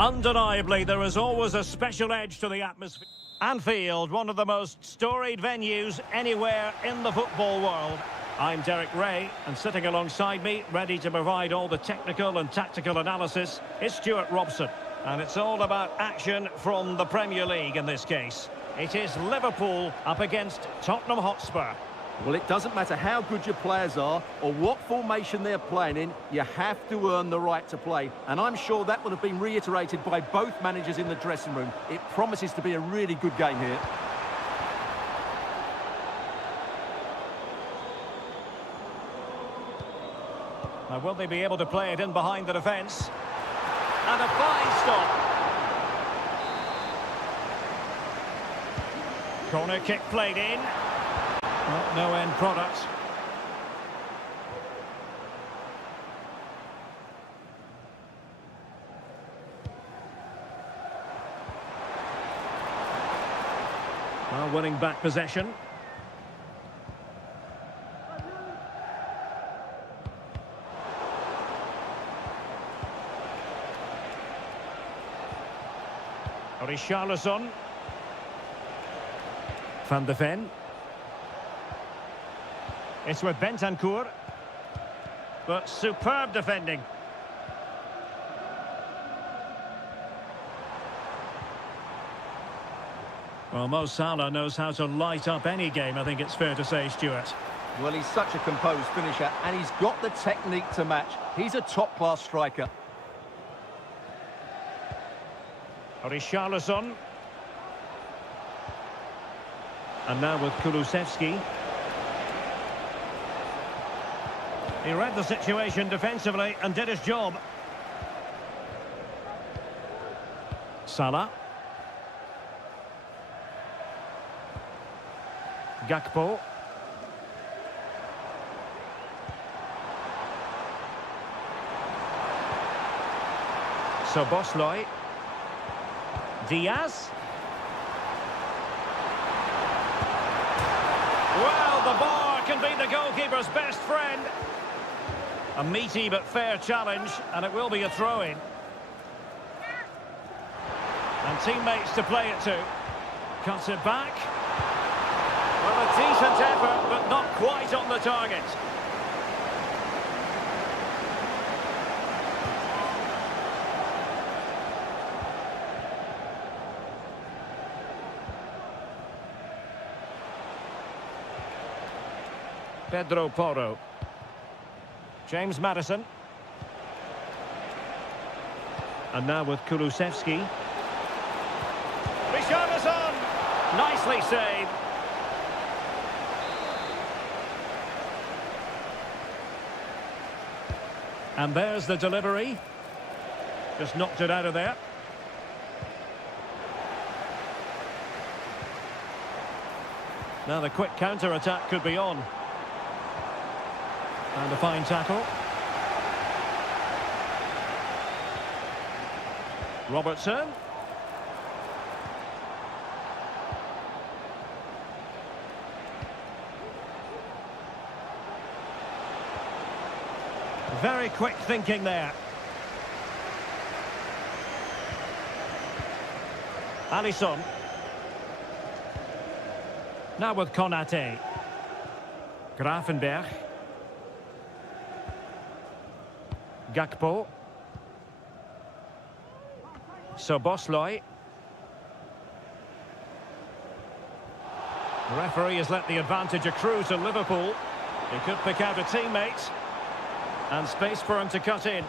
Undeniably, there is always a special edge to the atmosphere. Anfield, one of the most storied venues anywhere in the football world. I'm Derek Ray, and sitting alongside me, ready to provide all the technical and tactical analysis, is Stuart Robson. And it's all about action from the Premier League in this case. It is Liverpool up against Tottenham Hotspur. Well, it doesn't matter how good your players are or what formation they're playing in, you have to earn the right to play. And I'm sure that would have been reiterated by both managers in the dressing room. It promises to be a really good game here. Now, will they be able to play it in behind the defence? And a fine stop. Corner kick played in. Well, no end product. Well, winning back possession. Richarlison. Van de Ven. It's with Bentancur. But superb defending. Well, Mo Salah knows how to light up any game, I think it's fair to say, Stuart. Well, he's such a composed finisher, and he's got the technique to match. He's a top-class striker. Richarlison. And now with Kulusevski. He read the situation defensively and did his job. Salah. Gakpo. Szoboszlai. Diaz. Well, the bar can be the goalkeeper's best friend. A meaty but fair challenge, and it will be a throw-in. And teammates to play it to. Cuts it back. Well, a decent effort, but not quite on the target. Pedro Porro. James Maddison. And now with Kulusevski. Richarlison! Nicely saved. And there's the delivery. Just knocked it out of there. Now the quick counter-attack could be on. And a fine tackle. Robertson. Very quick thinking there. Alisson. Now with Konate. Grafenberg. Gakpo. Szoboszlai. The referee has let the advantage accrue to Liverpool. He could pick out a teammate. And space for him to cut in.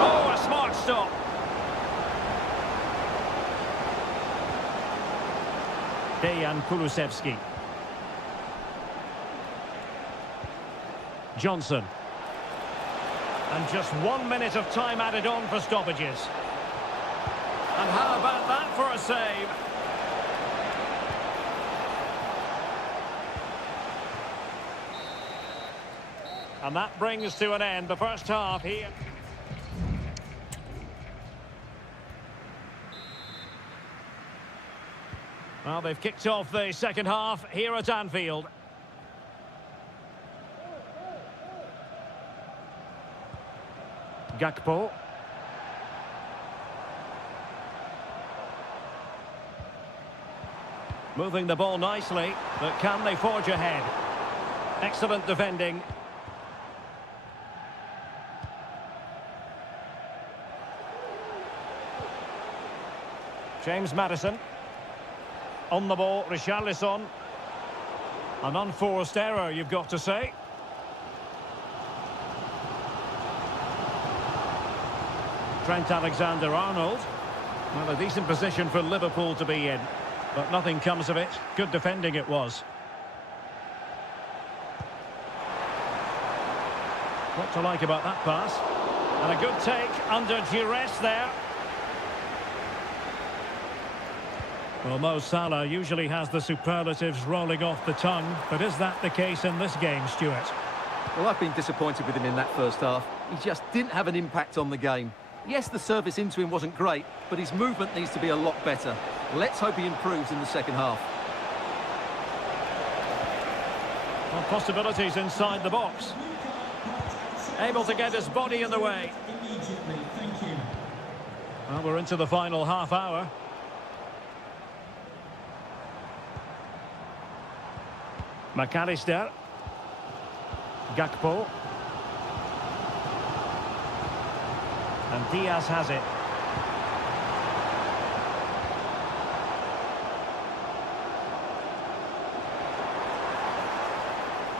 Oh, a smart stop. Dejan Kulusevski. Johnson. And just 1 minute of time added on for stoppages. And how about that for a save? And that brings to an end the first half here. Well, they've kicked off the second half here at Anfield. Gakpo. Moving the ball nicely, but can they forge ahead? Excellent defending. James Maddison. On the ball, Richarlison. An unforced error, you've got to say. Trent Alexander-Arnold. Well, a decent position for Liverpool to be in, but nothing comes of it. Good defending it was. What to like about that pass? And a good take under duress there. Well, Mo Salah usually has the superlatives rolling off the tongue, but is that the case in this game, Stuart? Well, I've been disappointed with him in that first half. He just didn't have an impact on the game. Yes, the service into him wasn't great, but his movement needs to be a lot better. Let's hope he improves in the second half. Well, possibilities inside the box. Able to get his body in the way. Immediately, thank you. Well, we're into the final half hour. McAllister. Gakpo. And Diaz has it.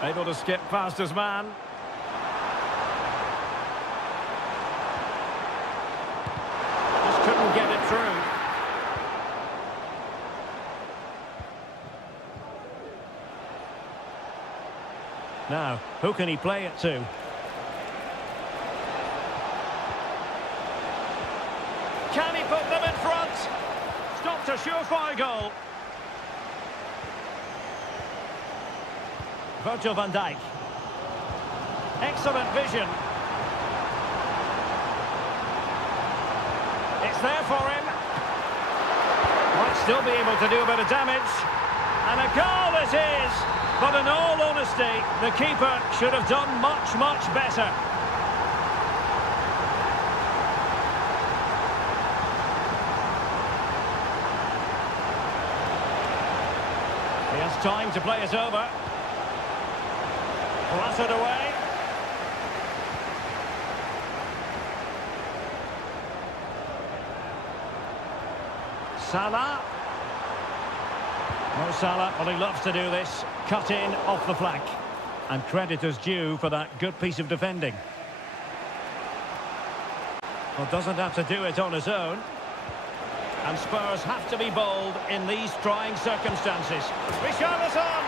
Able to skip past his man. Just couldn't get it through. Now, who can he play it to? Can he put them in front? Stopped a surefire goal. Virgil van Dijk. Excellent vision. It's there for him. Might still be able to do a bit of damage. And a goal it is. But in all honesty, the keeper should have done much, much better. He has time to play it over. Blasted away. Salah. Mo Salah, well, he loves to do this. Cut in off the flank. And credit is due for that good piece of defending. Well, doesn't have to do it on his own. And Spurs have to be bold in these trying circumstances. Richarlison!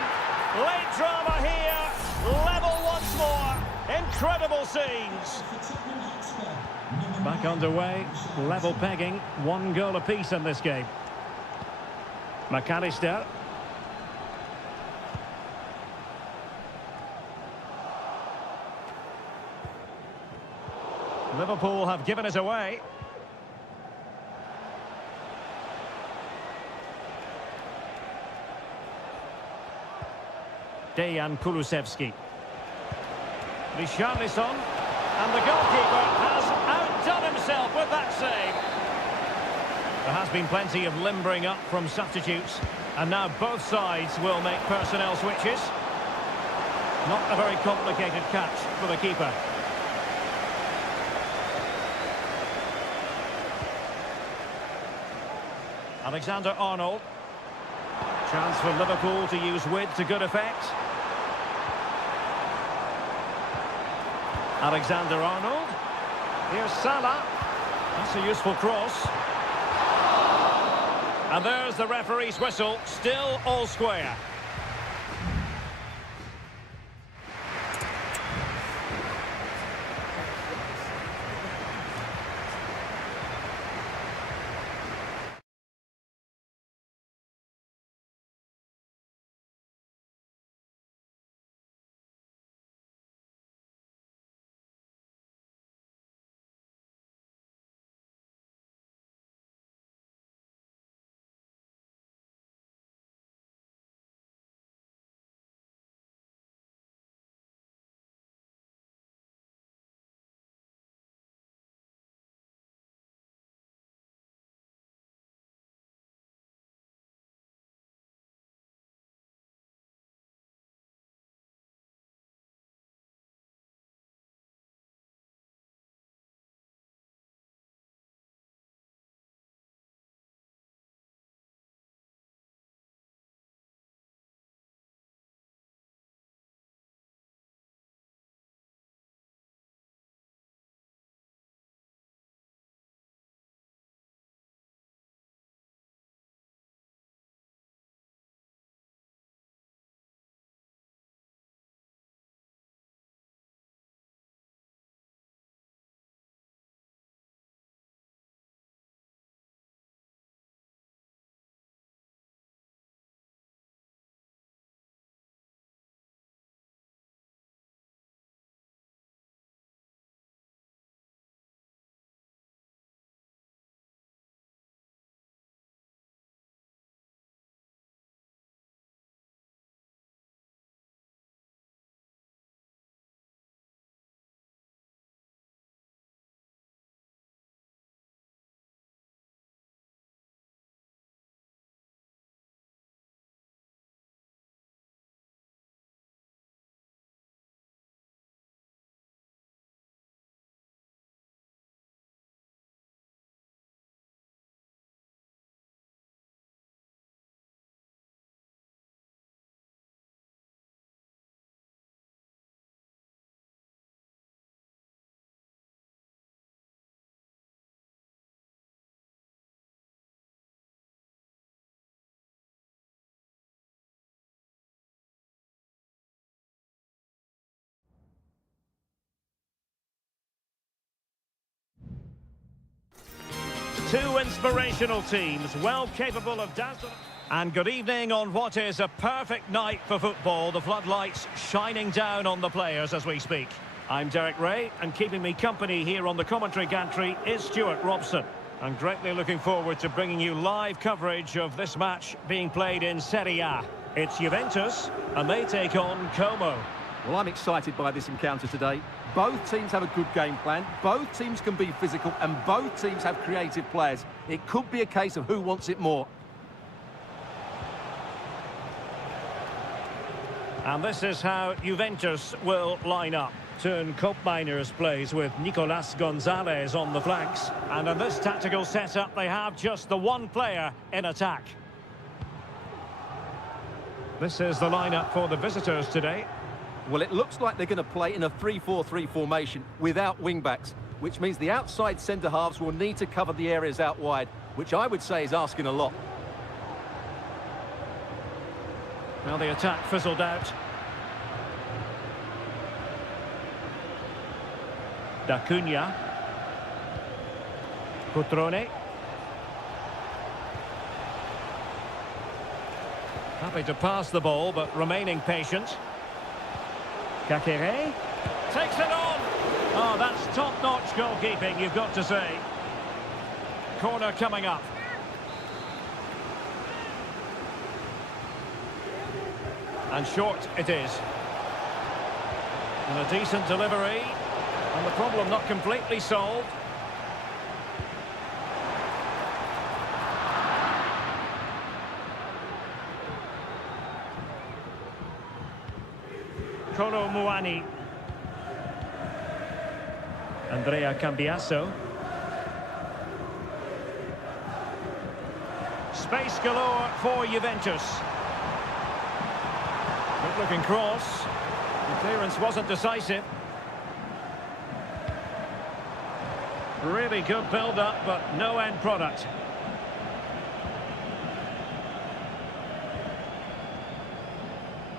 Late drama here. Level once more. Incredible scenes. Back underway. Level pegging. 1 goal apiece in this game. McAllister. Liverpool have given it away. Dejan Kulusevski. Richarlison. And the goalkeeper has outdone himself with that save. There has been plenty of limbering up from substitutes. And now both sides will make personnel switches. Not a very complicated catch for the keeper. Alexander-Arnold. Chance for Liverpool to use width to good effect. Alexander-Arnold. Here's Salah. That's a useful cross. And there's the referee's whistle. Still all square. inspirational teams, well capable of dazzling. And good evening on what is a perfect night for football. The floodlights shining down on the players as we speak. I'm Derek Ray, and keeping me company here on the commentary gantry is Stuart Robson. I'm greatly looking forward to bringing you live coverage of this match being played in Seria. It's Juventus, and they take on Como. Well, I'm excited by this encounter today. Both teams have a good game plan, both teams can be physical, and both teams have creative players. It could be a case of who wants it more. And this is how Juventus will line up. Turn Koopmeiners plays with Nicolas Gonzalez on the flanks. And in this tactical setup, they have just the one player in attack. This is the lineup for the visitors today. Well, it looks like they're going to play in a 3-4-3 formation without wing-backs, which means the outside centre-halves will need to cover the areas out wide, which I would say is asking a lot. Well, the attack fizzled out. Da Cunha. Cutrone. Happy to pass the ball, but remaining patient. Kakere. Takes it on! Oh, that's top-notch goalkeeping, you've got to say. Corner coming up. And short it is. And a decent delivery. And the problem not completely solved. Kolo Muani. Andrea Cambiasso. Space galore for Juventus. Good-looking cross. The clearance wasn't decisive. Really good build-up, but no end product.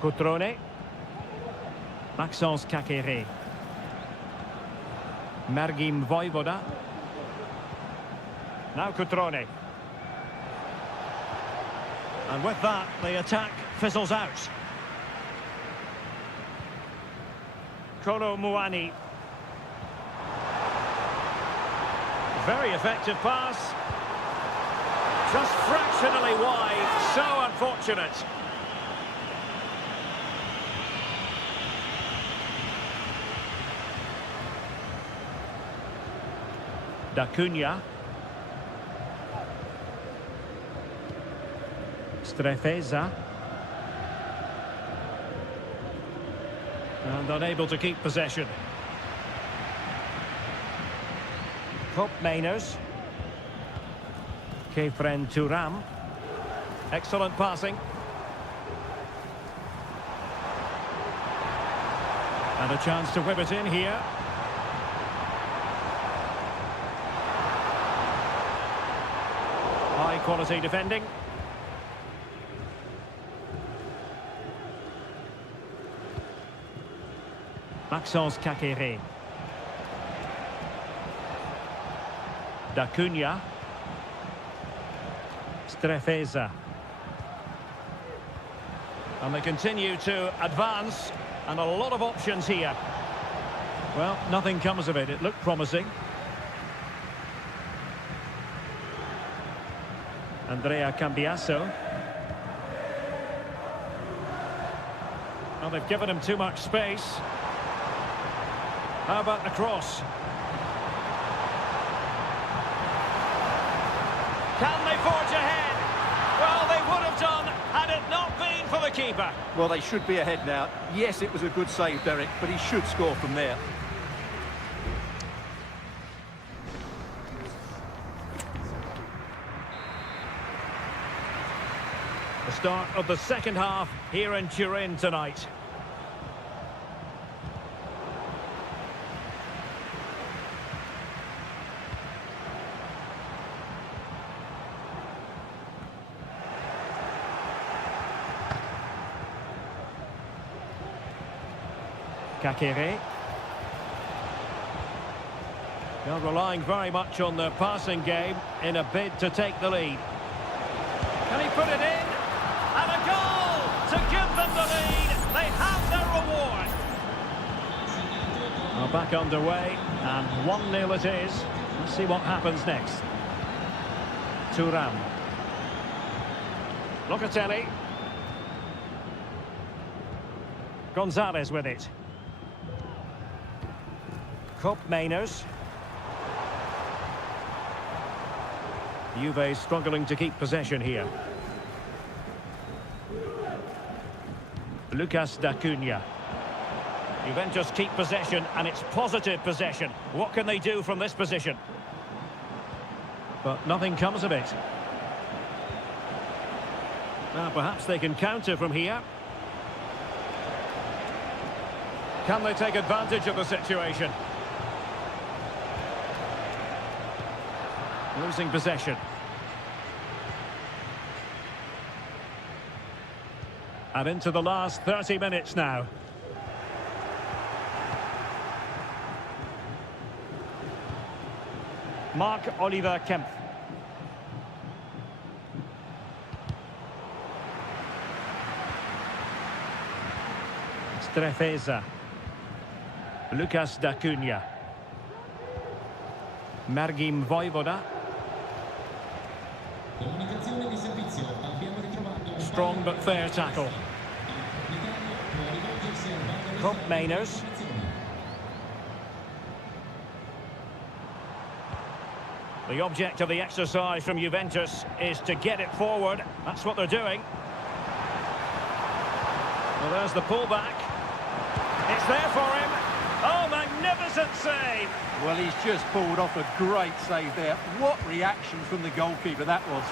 Cutrone. Maxence Kakere. Mergim Voivoda. Now Cutrone. And with that, the attack fizzles out. Kolo Muani. Very effective pass. Just fractionally wide. So unfortunate. Da Cunha. Strefeza. And unable to keep possession. Koopmeiners. Kefren Turam. Excellent passing. And a chance to whip it in here. High quality defending. Maxence Kakere. Da Cunha. Strefeza. And they continue to advance, and a lot of options here. Well, nothing comes of it. It looked promising. Andrea Cambiasso. Well, they've given him too much space. How about the cross? Can they forge ahead? Well, they would have done had it not been for the keeper. Well, they should be ahead now. Yes, it was a good save, Derek, but he should score from there. The start of the second half here in Turin tonight. Kakere. They're relying very much on their passing game in a bid to take the lead. Can he put it in? And a goal to give them the lead. They have their reward. Well, back underway, and 1-0 it is. Let's see what happens next. Thuram. Locatelli. Gonzalez with it. Mainers. Juve struggling to keep possession here. Lucas D'Acunha. Juventus keep possession, and it's positive possession. What can they do from this position? But nothing comes of it. Now perhaps they can counter from here. Can they take advantage of the situation? Losing possession. And into the last 30 minutes now. Marc-Oliver Kempf. Strefeza. Lucas D'Acunha. Mergim Vojvoda. Strong but fair tackle. Mainers. The object of the exercise from Juventus is to get it forward. That's what they're doing. Well, there's the pullback. It's there for him. Oh, magnificent save. Well, he's just pulled off a great save there. What reaction from the goalkeeper that was.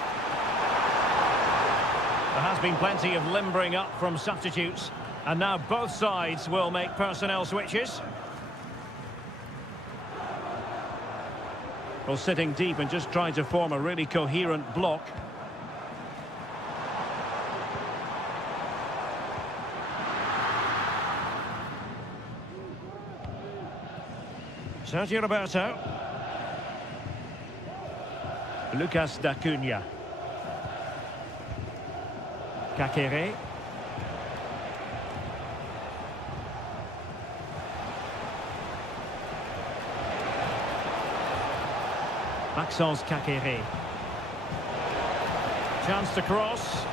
There has been plenty of limbering up from substitutes, and now both sides will make personnel switches. Well, sitting deep and just trying to form a really coherent block. Sergio Roberto. Lucas D'Acunha. Kakere. Maxence Kakere. Chance to cross.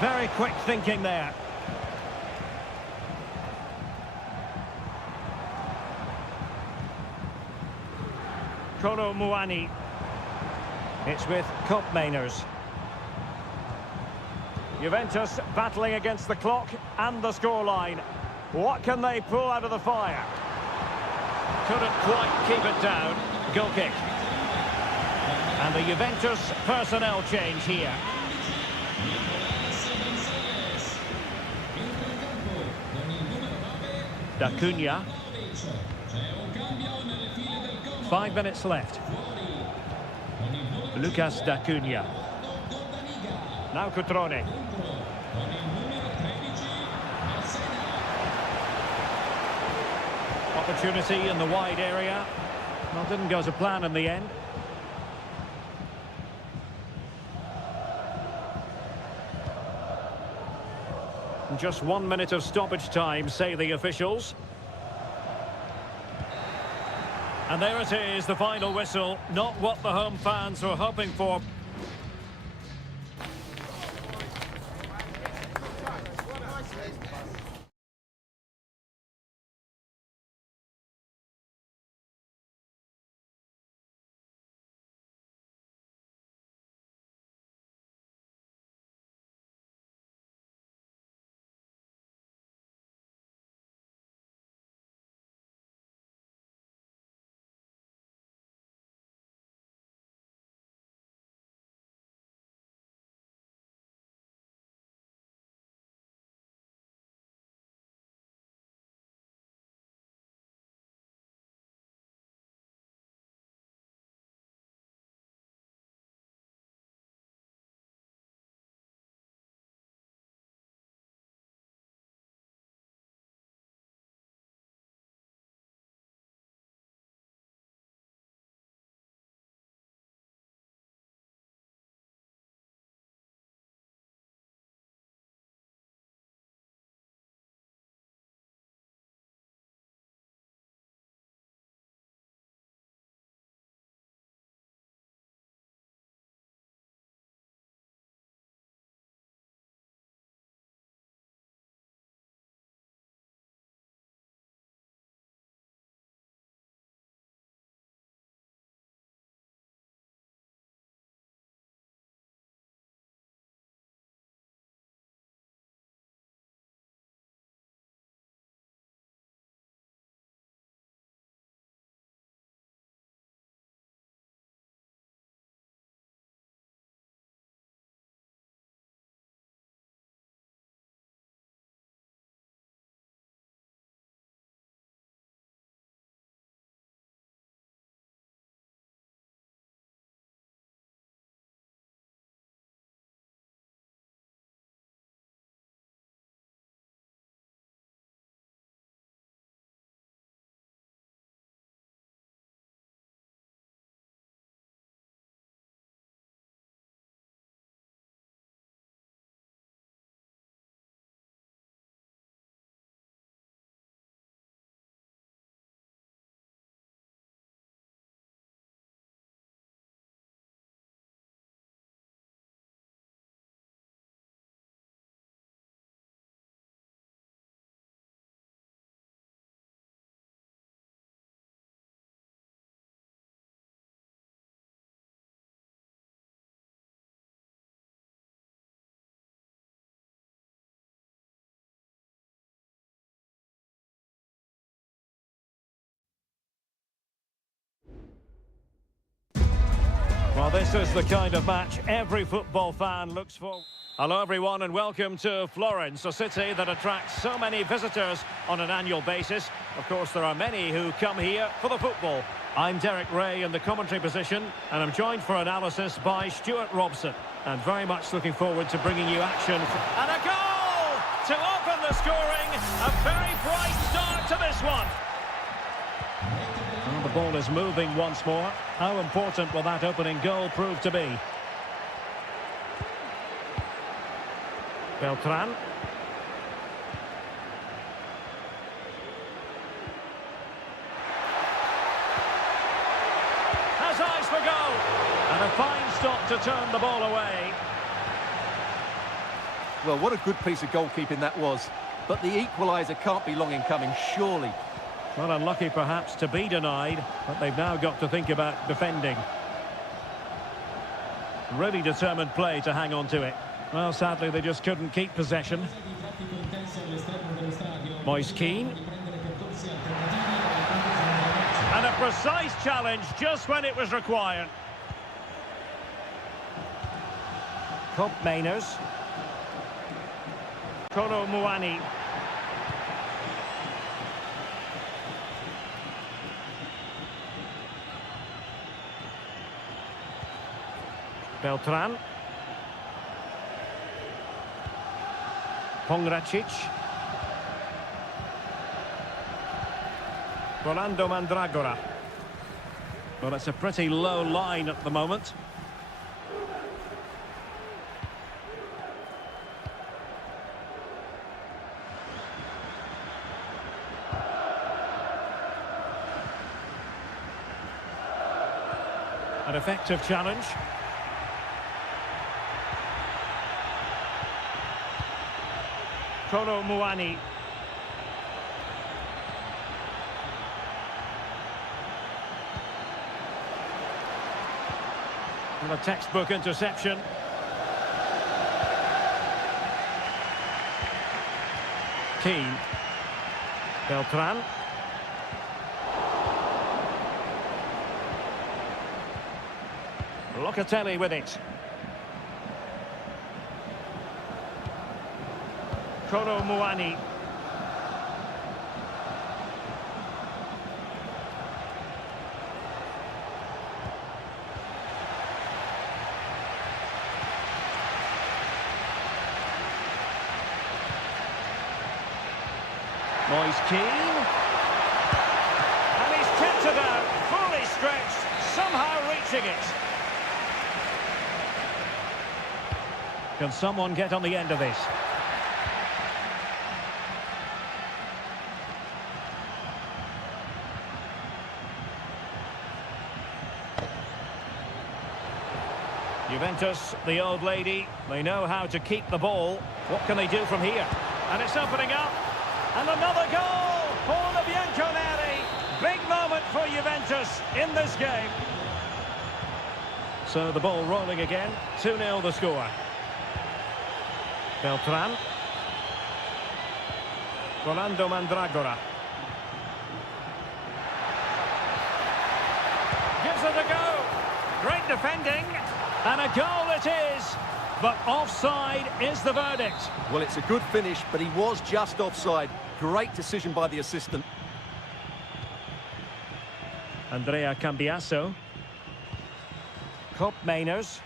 Very quick thinking there. Kolo Muani. It's with Mainers. Juventus battling against the clock and the scoreline. What can they pull out of the fire? Couldn't quite keep it down. Goal kick. And the Juventus personnel change here. D'Acunha. 5 minutes left. Lucas D'Acunha. Now Cutrone. Opportunity in the wide area. Well, didn't go to plan in the end. Just 1 minute of stoppage time, say the officials. And there it is, the final whistle. Not what the home fans were hoping for. Well, this is the kind of match every football fan looks for. Hello, everyone, and welcome to Florence, a city that attracts so many visitors on an annual basis. Of course, there are many who come here for the football. I'm Derek Ray in the commentary position, and I'm joined for analysis by Stuart Robson. And very much looking forward to bringing you action. And a goal to open the scoring. A very bright start to this one. Well, the ball is moving once more. How important will that opening goal prove to be? Beltran. Has eyes for goal. And a fine stop to turn the ball away. Well, what a good piece of goalkeeping that was. But the equaliser can't be long in coming, surely. Well, unlucky perhaps to be denied, but they've now got to think about defending. Really determined play to hang on to it. Well, sadly, they just couldn't keep possession. Moise Keane. And a precise challenge just when it was required. Cobb Mainers. Kolo Muani. Beltran. Pongracic. Rolando Mandragora. Well, it's a pretty low line at the moment. An effective challenge. Kolo Muani. And a textbook interception. Keane. Beltran. Locatelli with it. Kolo Muani. Moise Keane. And he's tipped it out, fully stretched, somehow reaching it. Can someone get on the end of this? Juventus, the old lady, they know how to keep the ball. What can they do from here? And it's opening up. And another goal for the Bianconeri. Big moment for Juventus in this game. So the ball rolling again. 2-0 the score. Beltran. Rolando Mandragora. Gives it a go. Great defending. And a goal it is. But offside is the verdict. Well, it's a good finish, but he was just offside. Great decision by the assistant. Andrea Cambiasso. Cobb Mainers.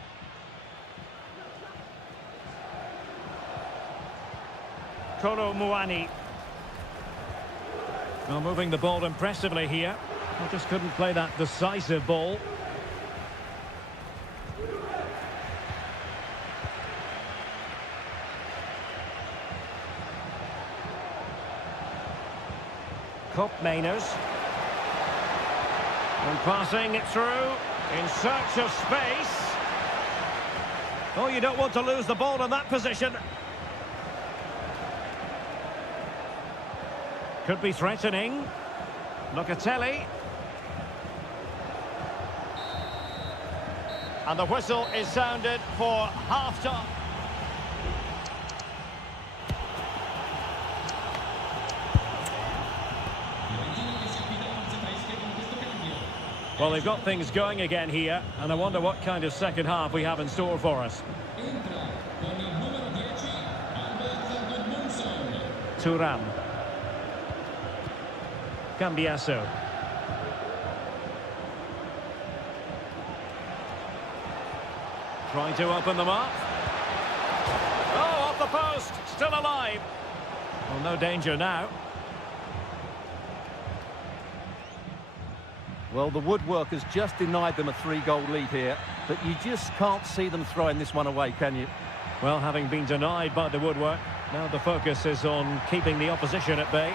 Kolo Muani. Well, moving the ball impressively here. They just couldn't play that decisive ball. Cobb Mainers. And passing it through in search of space. Oh, you don't want to lose the ball in that position. Could be threatening. Locatelli. And the whistle is sounded for half-time. Well, they've got things going again here, and I wonder what kind of second half we have in store for us. Thuram. Cambiasso. Trying to open them up. Oh, off the post, still alive. Well, no danger now. Well, the woodwork has just denied them a 3-goal lead here, but you just can't see them throwing this one away, can you? Well, having been denied by the woodwork, now the focus is on keeping the opposition at bay.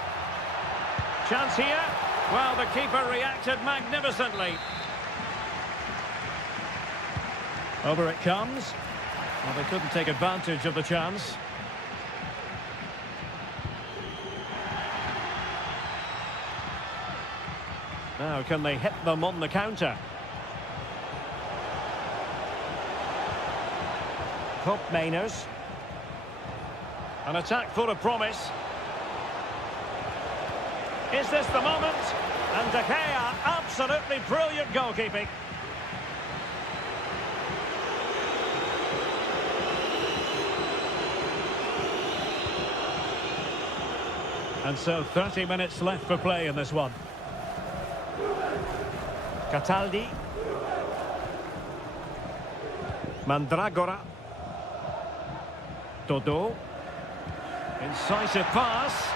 Chance here. Well, the keeper reacted magnificently. Over it comes. Well, they couldn't take advantage of the chance. Now, can they hit them on the counter? Top Mainers. An attack full of promise. Is this the moment? And De Gea, absolutely brilliant goalkeeping. And so 30 minutes left for play in this one. Cataldi. Mandragora. Dodo. Incisive pass.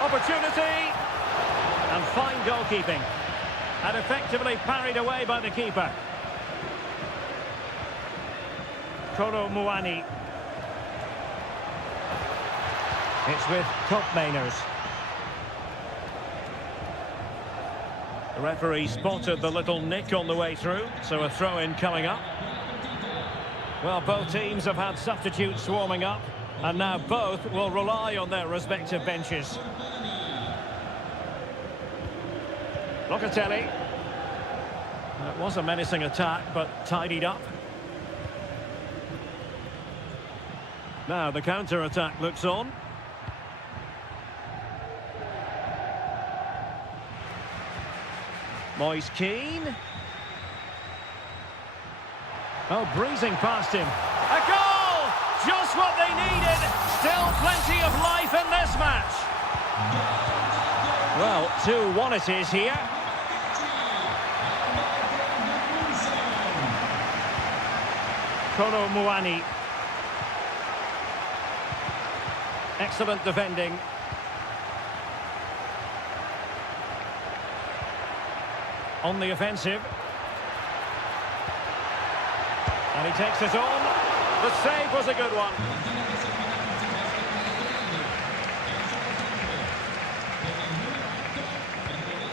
Opportunity. And fine goalkeeping. And effectively parried away by the keeper. Kolo Muani. It's with top Mainers. The referee spotted the little nick on the way through, so a throw-in coming up. Well, both teams have had substitutes warming up, and now both will rely on their respective benches. Locatelli. It was a menacing attack, but tidied up. Now the counter-attack looks on. Moise Keane. Oh, breezing past him. A goal! Just what they needed. Still plenty of life in this match. Well, 2-1 it is here. Kolo Muani. Excellent defending. On the offensive. And he takes it on. The save was a good one.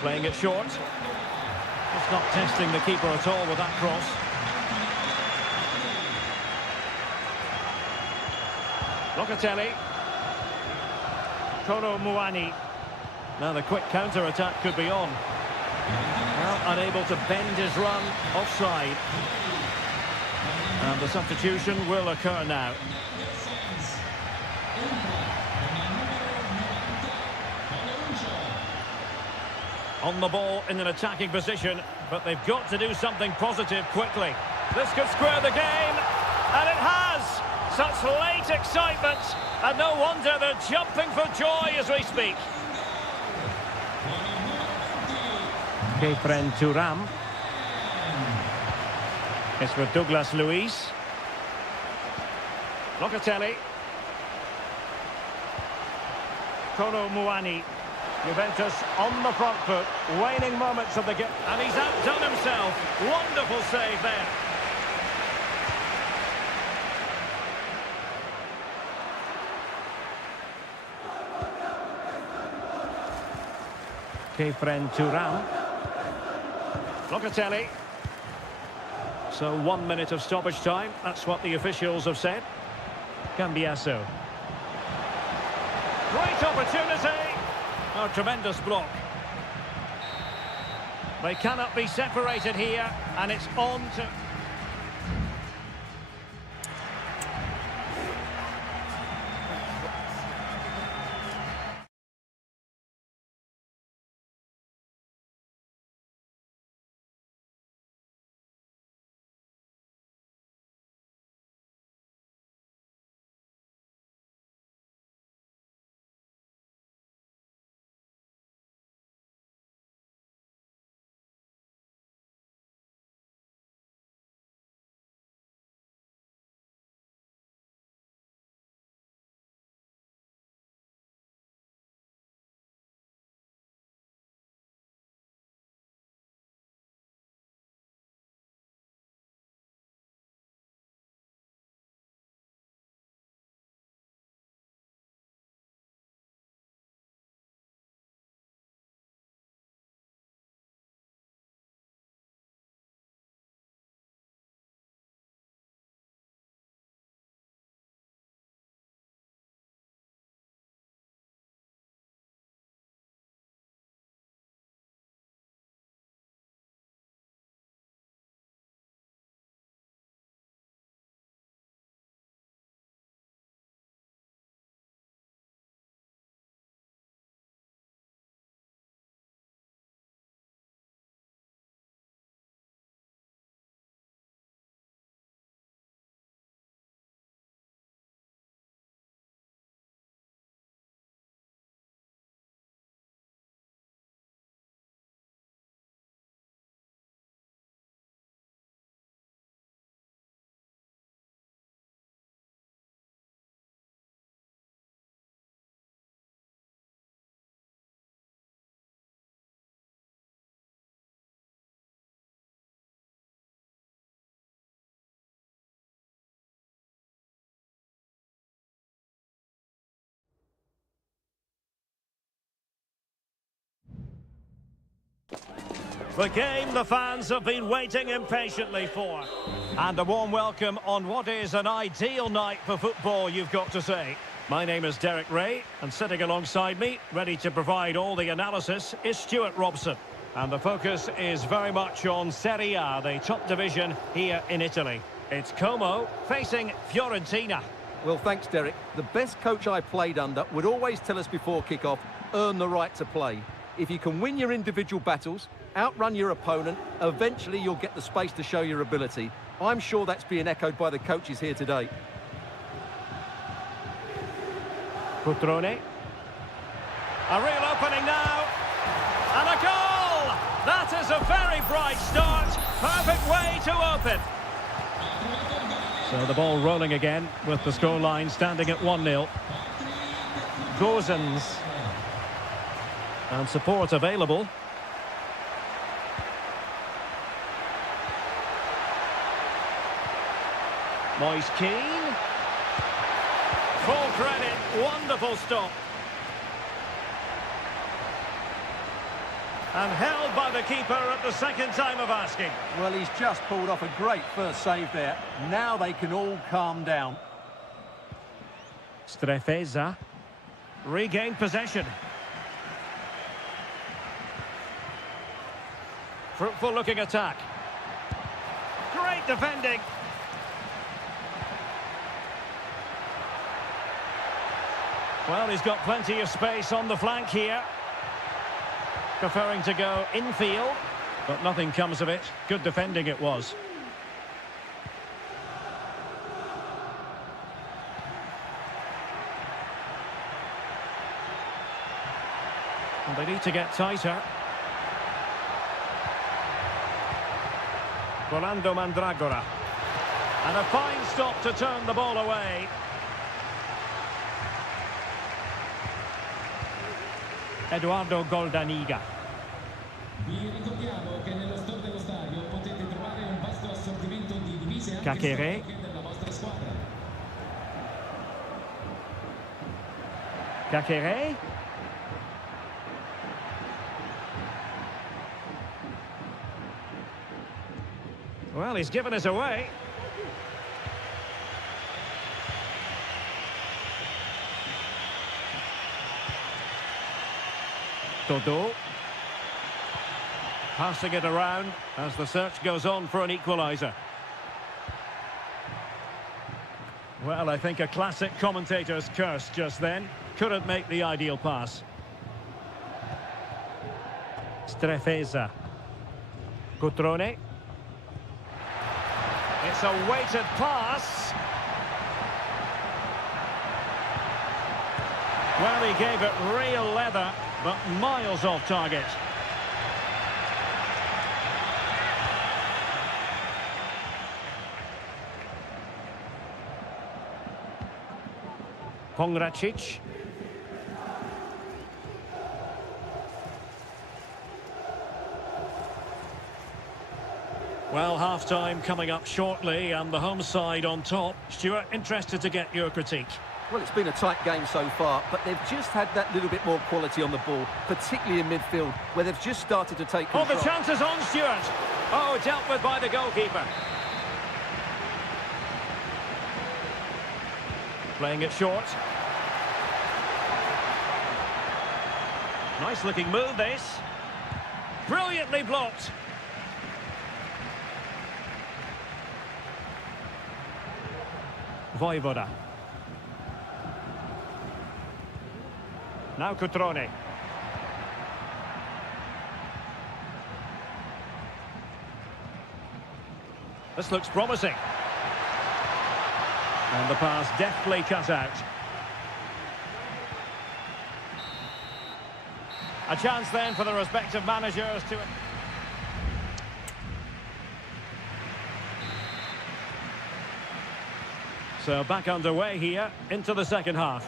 Playing it short. Just not testing the keeper at all with that cross. Locatelli. Kolo Muani. Now the quick counter-attack could be on. Well, unable to bend his run, offside. And the substitution will occur now. On the ball in an attacking position, but they've got to do something positive quickly. This could square the game, and it has! Such late excitement, and no wonder they're jumping for joy as we speak. Kefren Thuram. It's with Douglas Luiz. Locatelli. Kolo Muani. Juventus on the front foot, waning moments of the game. And he's outdone himself. Wonderful save there. Kefren Thuram. Locatelli. So 1 minute of stoppage time. That's what the officials have said. Cambiasso. Great opportunity. Oh, tremendous block. They cannot be separated here, and it's on to... The game the fans have been waiting impatiently for. And a warm welcome on what is an ideal night for football, you've got to say. My name is Derek Ray, and sitting alongside me, ready to provide all the analysis, is Stuart Robson. And the focus is very much on Seria, the top division here in Italy. It's Como facing Fiorentina. Well, thanks, Derek. The best coach I played under would always tell us before kick-off, earn the right to play. If you can win your individual battles, outrun your opponent, eventually you'll get the space to show your ability. I'm sure that's being echoed by the coaches here today. Cutrone. A real opening now. And a goal! That is a very bright start. Perfect way to open. So the ball rolling again with the scoreline standing at 1-0. Gozens. And support available. Moise Keane. Full credit, wonderful stop. And held by the keeper at the second time of asking. Well, he's just pulled off a great first save there. Now they can all calm down. Strefeza. Regained possession. Fruitful looking attack. Great defending. Well, he's got plenty of space on the flank here. Preferring to go infield, but nothing comes of it. Good defending it was. And they need to get tighter. Rolando Mandragora. And a fine stop to turn the ball away. Eduardo Goldaniga. Vi ricordiamo che nello store dello stadio potete trovare un vasto assortimento di divise anche Cachere. storiche della vostra squadra. Cachere. Well, he's given us away. Todo. Passing it around as the search goes on for an equaliser. Well, I think a classic commentator's curse just then. Couldn't make the ideal pass. Strefeza. Cutrone. It's a weighted pass. Well, he gave it real leather, but miles off target. Pongracic. Well, half-time coming up shortly and the home side on top. Stuart, interested to get your critique. Well, it's been a tight game so far, but they've just had that little bit more quality on the ball, particularly in midfield, where they've just started to take control. Oh, the chance is on, Stuart. Oh, dealt with by the goalkeeper. Playing it short. Nice looking move, this. Brilliantly blocked. Voivoda. Now Cutrone. This looks promising. And the pass deftly cut out. A chance then for the respective managers to... So back underway here into the second half.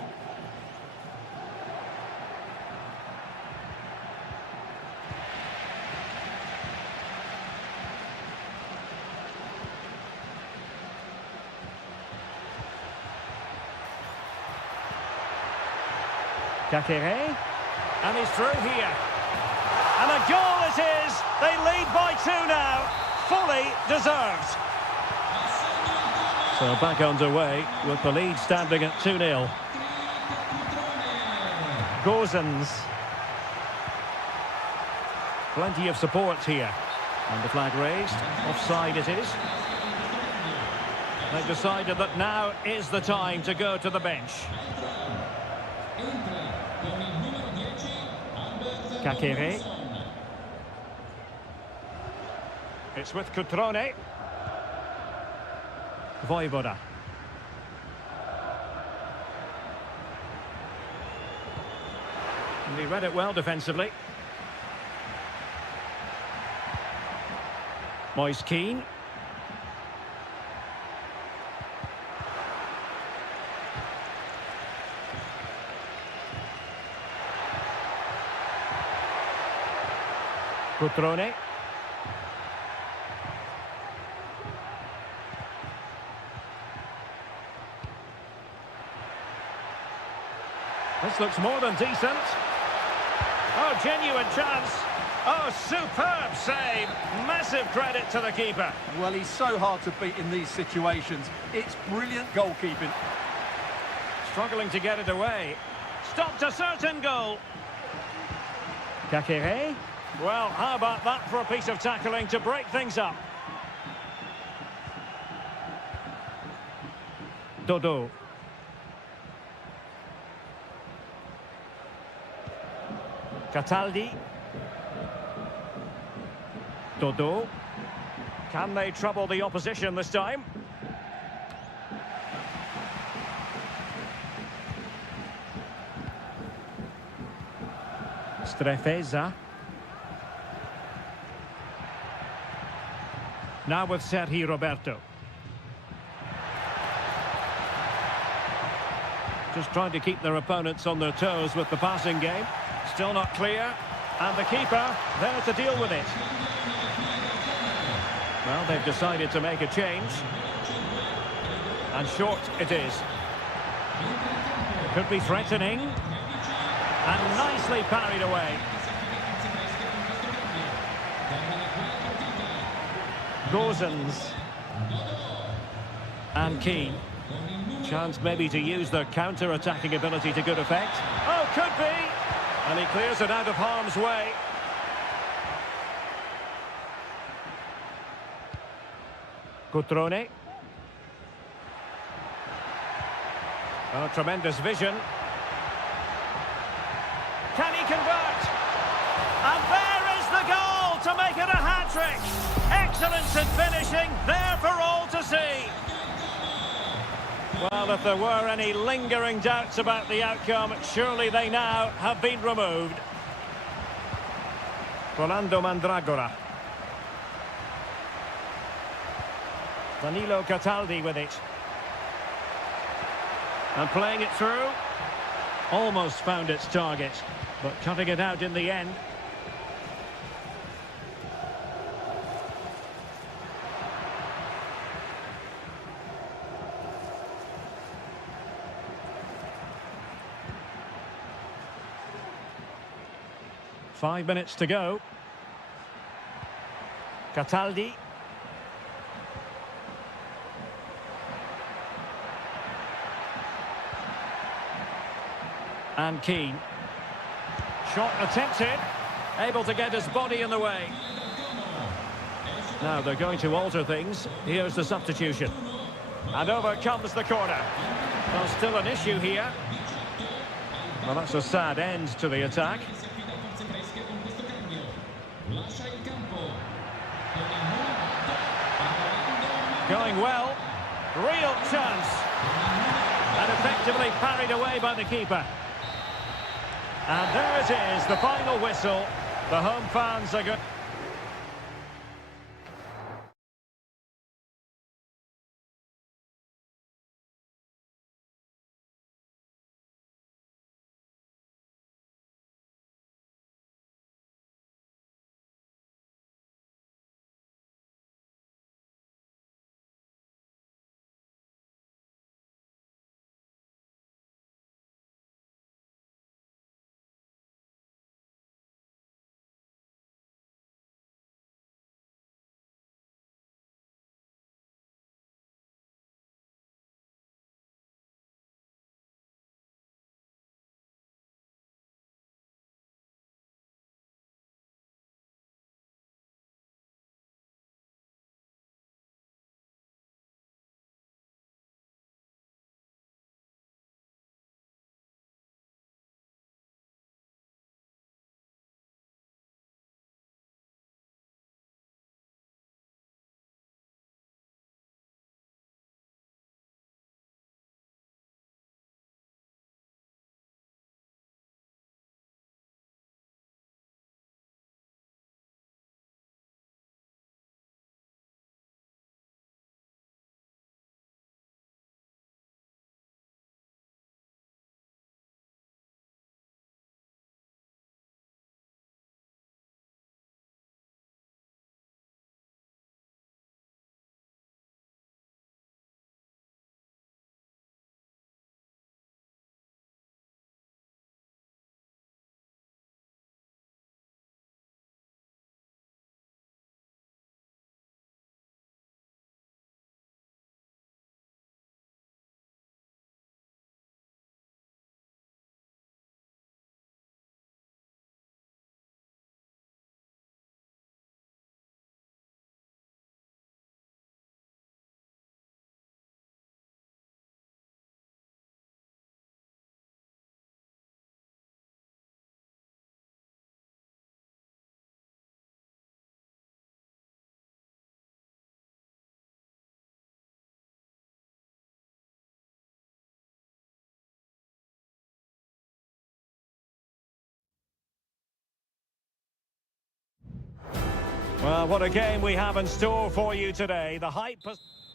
Cachere, and he's through here. And a goal it is. They lead by 2 now. Fully deserved. So back underway with the lead standing at 2-0. Gozens. Plenty of support here. And the flag raised. Offside it is. They've decided that now is the time to go to the bench. Kakere. It's with Cutrone. Vojvoda. And he read it well defensively. Moise Keane. Cutrone. This looks more than decent. Oh, genuine chance. Oh, superb save. Massive credit to the keeper. Well, he's so hard to beat in these situations. It's brilliant goalkeeping. Struggling to get it away. Stopped a certain goal. Kakere. Well, how about that for a piece of tackling to break things up? Dodo. Cataldi. Dodo. Can they trouble the opposition this time? Strefeza. Now with Sergi Roberto. Just trying to keep their opponents on their toes with the passing game. Still not clear. And the keeper there to deal with it. Well, they've decided to make a change. And short it is. Could be threatening. And nicely parried away. Gozens. And Keane. Chance maybe to use their counter-attacking ability to good effect. Oh, could be! And he clears it out of harm's way. Cutrone. Oh, tremendous vision. Can he convert? And there is the goal to make it a hat-trick. Excellence in finishing, there for all to see. Well, if there were any lingering doubts about the outcome, surely they now have been removed. Rolando Mandragora. Danilo Cataldi with it. And playing it through. Almost found its target, but cutting it out in the end. Five minutes to go. Cataldi. And Keane. Shot attempted. Able to get his body in the way. Now they're going to alter things. Here's the substitution. And over comes the corner. There's still an issue here. Well, that's a sad end to the attack. Going well. Real chance. And effectively parried away by the keeper. And there it is, the final whistle. The home fans are good. Well, what a game we have in store for you today. The hype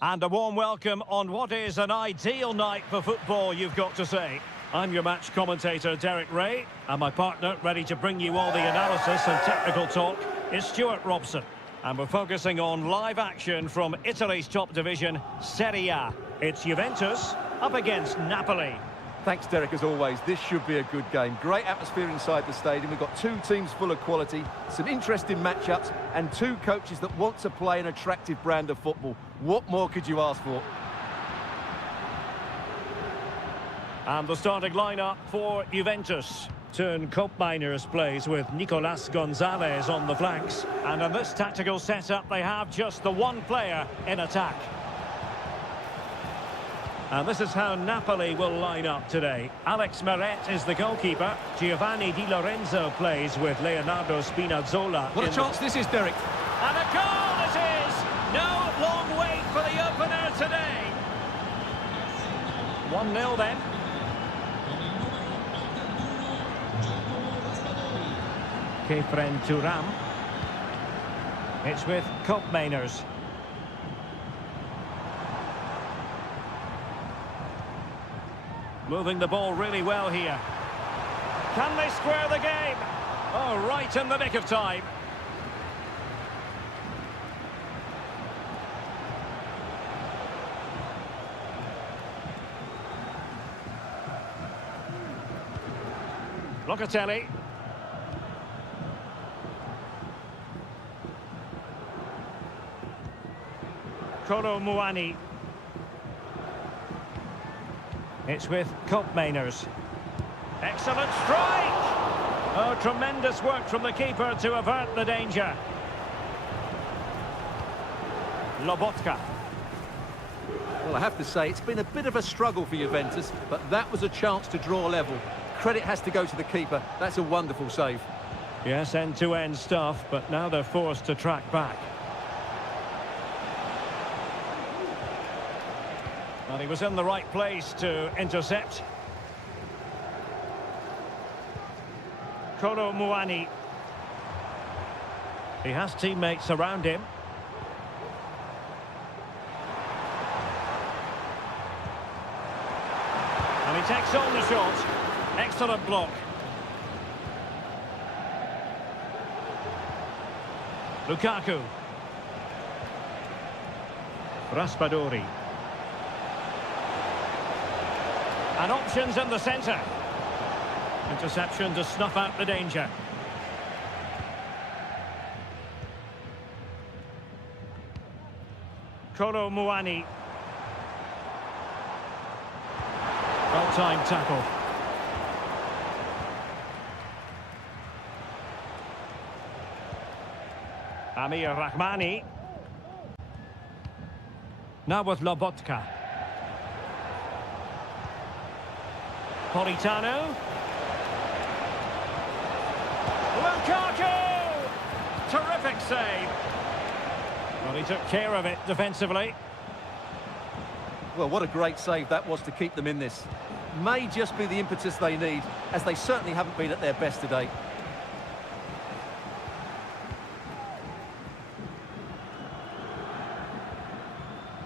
and a warm welcome on what is an ideal night for football, you've got to say. I'm your match commentator, Derek Ray, and my partner, ready to bring you all the analysis and technical talk, is Stuart Robson. And we're focusing on live action from Italy's top division, Seria. It's Juventus up against Napoli. Thanks, Derek, as always. This should be a good game. Great atmosphere inside the stadium. We've got two teams full of quality, some interesting matchups, and two coaches that want to play an attractive brand of football. What more could you ask for? And the starting lineup for Juventus. Turn Koopmeiners plays with Nicolas Gonzalez on the flanks. And in this tactical setup, they have just the one player in attack. And this is how Napoli will line up today. Alex Meret is the goalkeeper. Giovanni Di Lorenzo plays with Leonardo Spinazzola. What a chance this is, Derek. And a goal it is! No long wait for the opener today. 1-0 then. Kefren Turam. It's with Koopmeiners. Moving the ball really well here. Can they square the game? Oh, right in the nick of time. Locatelli. Kolo Muani. It's with Koopmeiners. Excellent strike! Oh, tremendous work from the keeper to avert the danger. Lobotka. Well, I have to say, it's been a bit of a struggle for Juventus, but that was a chance to draw level. Credit has to go to the keeper. That's a wonderful save. Yes, end-to-end stuff, but now they're forced to track back. Well, he was in the right place to intercept. Kolo Muani. He has teammates around him. And he takes on the shot. Excellent block. Lukaku. Raspadori. And options in the centre. Interception to snuff out the danger. Kolo Muani. Well-timed tackle. Amir Rahmani. Now with Lobotka. Politano. Lukaku! Terrific save. Well, he took care of it defensively. Well, what a great save that was to keep them in this. May just be the impetus they need, as they certainly haven't been at their best today.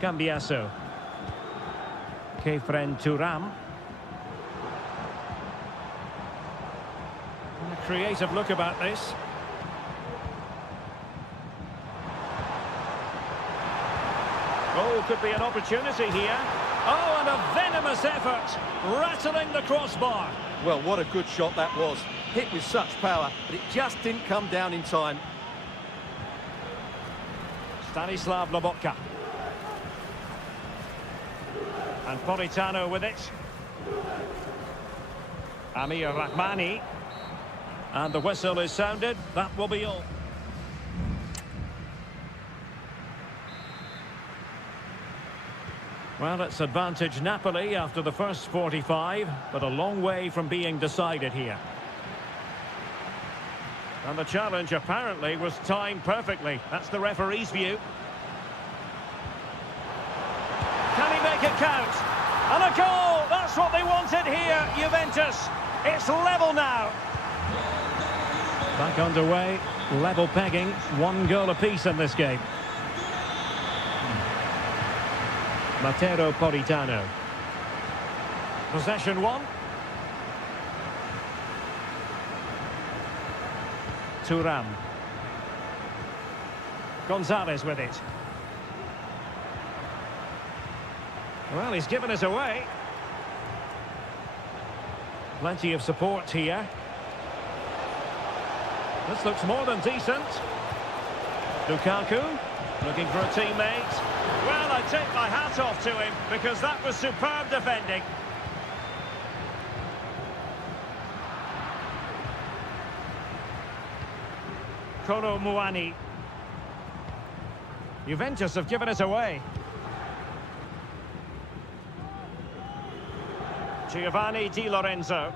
Cambiaso. Kefren Turam. A creative look about this. Oh, could be an opportunity here. Oh, and a venomous effort, rattling the crossbar. Well, what a good shot that was. Hit with such power, but it just didn't come down in time. Stanislav Lobotka. And Politano with it. Amir Rahmani. And the whistle is sounded. That will be all. Well, it's advantage Napoli after the first 45, but a long way from being decided here. And the challenge apparently was timed perfectly. That's the referee's view. Can he make it count? And a goal! That's what they wanted here, Juventus. It's level now. Back underway. Level pegging, 1 goal apiece in this game. Matero Politano. Possession 1. Thuram. Gonzalez with it. Well, he's given us away. Plenty of support here. This looks more than decent. Lukaku, looking for a teammate. Well, I take my hat off to him, because that was superb defending. Kolo Muani. Juventus have given us away. Giovanni Di Lorenzo.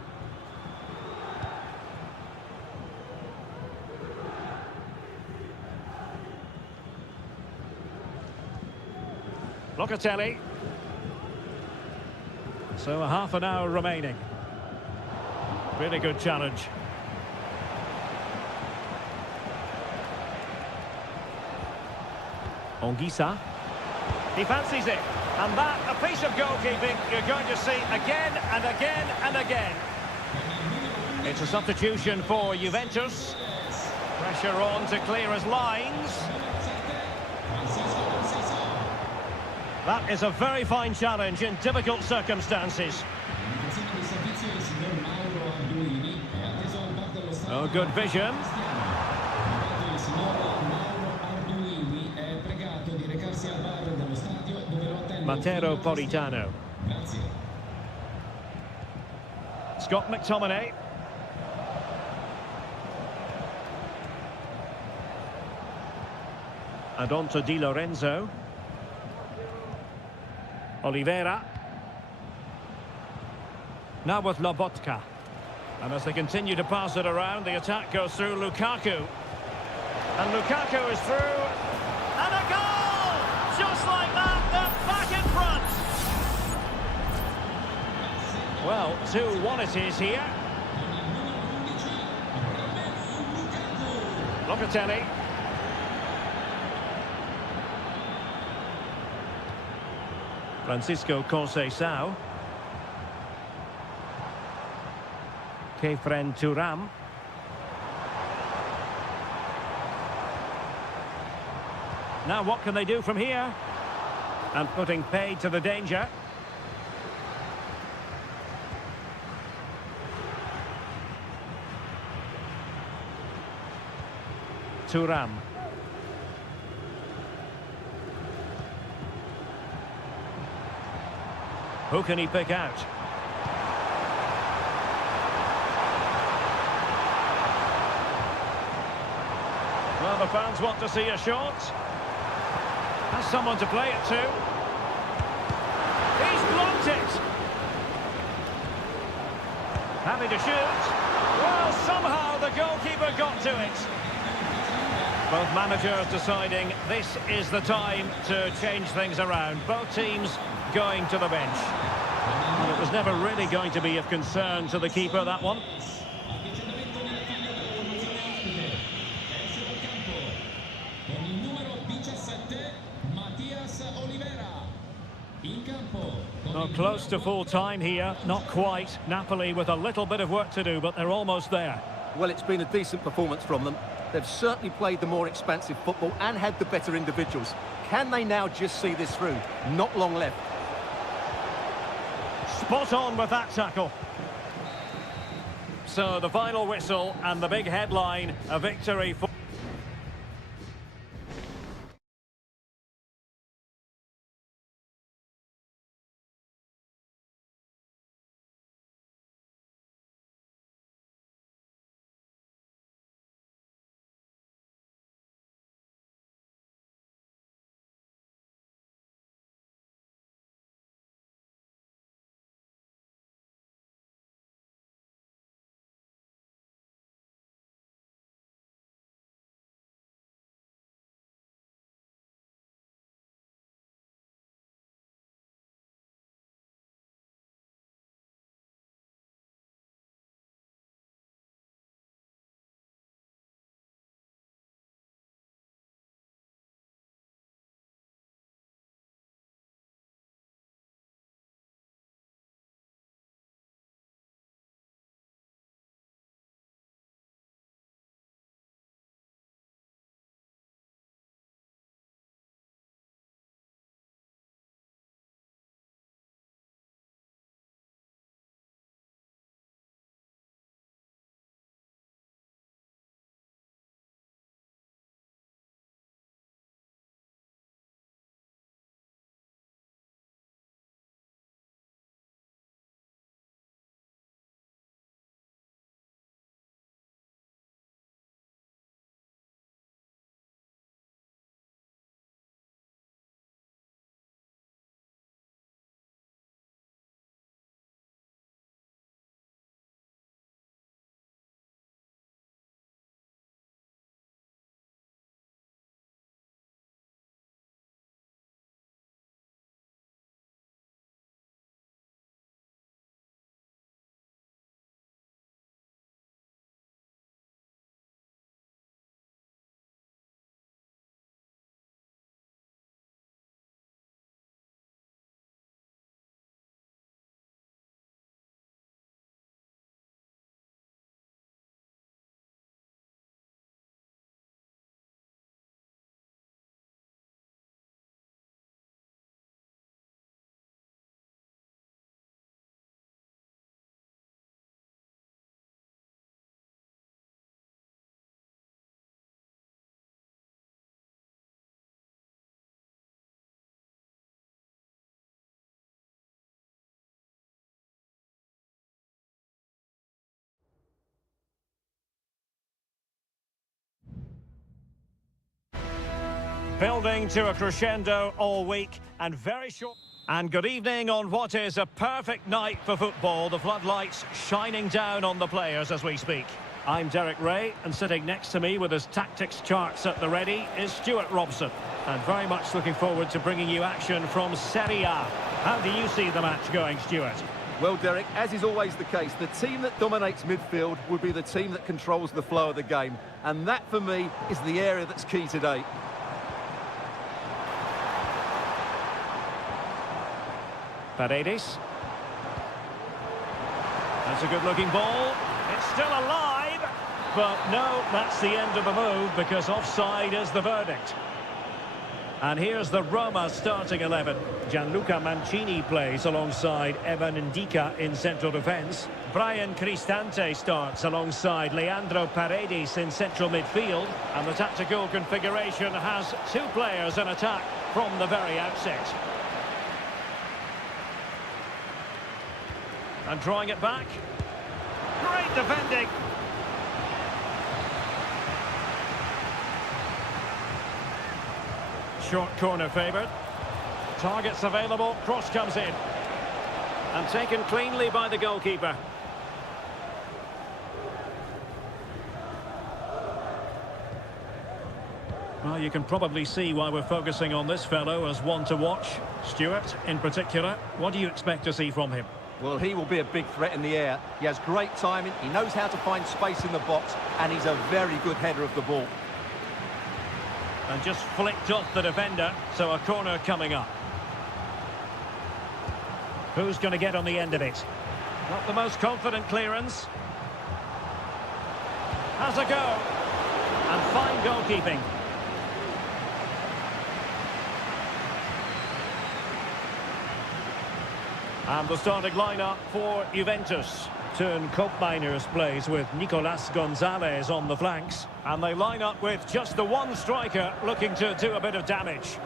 Locatelli. So a half an hour remaining. Really good challenge. Ongisa. He fancies it. And that, a piece of goalkeeping you're going to see again and again and again. It's a substitution for Juventus. Pressure on to clear his lines. That is a very fine challenge in difficult circumstances. Oh, good vision. Matero Politano. Scott McTominay. And on to Di Lorenzo. Oliveira. Now with Lobotka. And as they continue to pass it around, the attack goes through Lukaku. And Lukaku is through. And a goal! Just like that, they're back in front. Well, 2-1 it is here. Locatelli. Francisco Conceição. Kefren Thuram. Now what can they do from here? And putting paid to the danger. Thuram. Who can he pick out? Well, the fans want to see a shot. Has someone to play it to. He's blocked it. Happy to shoot. Well, somehow the goalkeeper got to it. Both managers deciding this is the time to change things around. Both teams going to the bench. And it was never really going to be of concern to the keeper, that one. Well, close to full time here, not quite. Napoli with a little bit of work to do, but they're almost there. Well, it's been a decent performance from them. They've certainly played the more expansive football and had the better individuals. Can they now just see this through? Not long left. Spot on with that tackle. So the final whistle and the big headline, a victory for... Building to a crescendo all week and very short. And good evening on what is a perfect night for football. The floodlights shining down on the players as we speak. I'm Derek Ray, and sitting next to me with his tactics charts at the ready is Stuart Robson. And very much looking forward to bringing you action from Seria. How do you see the match going, Stuart? Well, Derek, as is always the case, the team that dominates midfield would be the team that controls the flow of the game. And that, for me, is the area that's key today. Paredes. That's a good-looking ball. It's still alive, but no, that's the end of the move because offside is the verdict. And here's the Roma starting 11. Gianluca Mancini plays alongside Evan Ndika in central defence. Brian Cristante starts alongside Leandro Paredes in central midfield. And the tactical configuration has two players in attack from the very outset. And drawing it back. Great defending. Short corner favoured. Targets available. Cross comes in. And taken cleanly by the goalkeeper. Well, you can probably see why we're focusing on this fellow as one to watch. Stuart, in particular, what do you expect to see from him? Well, he will be a big threat in the air. He has great timing, he knows how to find space in the box, and he's a very good header of the ball. And just flicked off the defender, so a corner coming up. Who's going to get on the end of it? Not the most confident clearance. Has a go. And fine goalkeeping. And the starting lineup for Juventus. Turn Koopmeiners plays with Nicolas Gonzalez on the flanks. And they line up with just the one striker looking to do a bit of damage.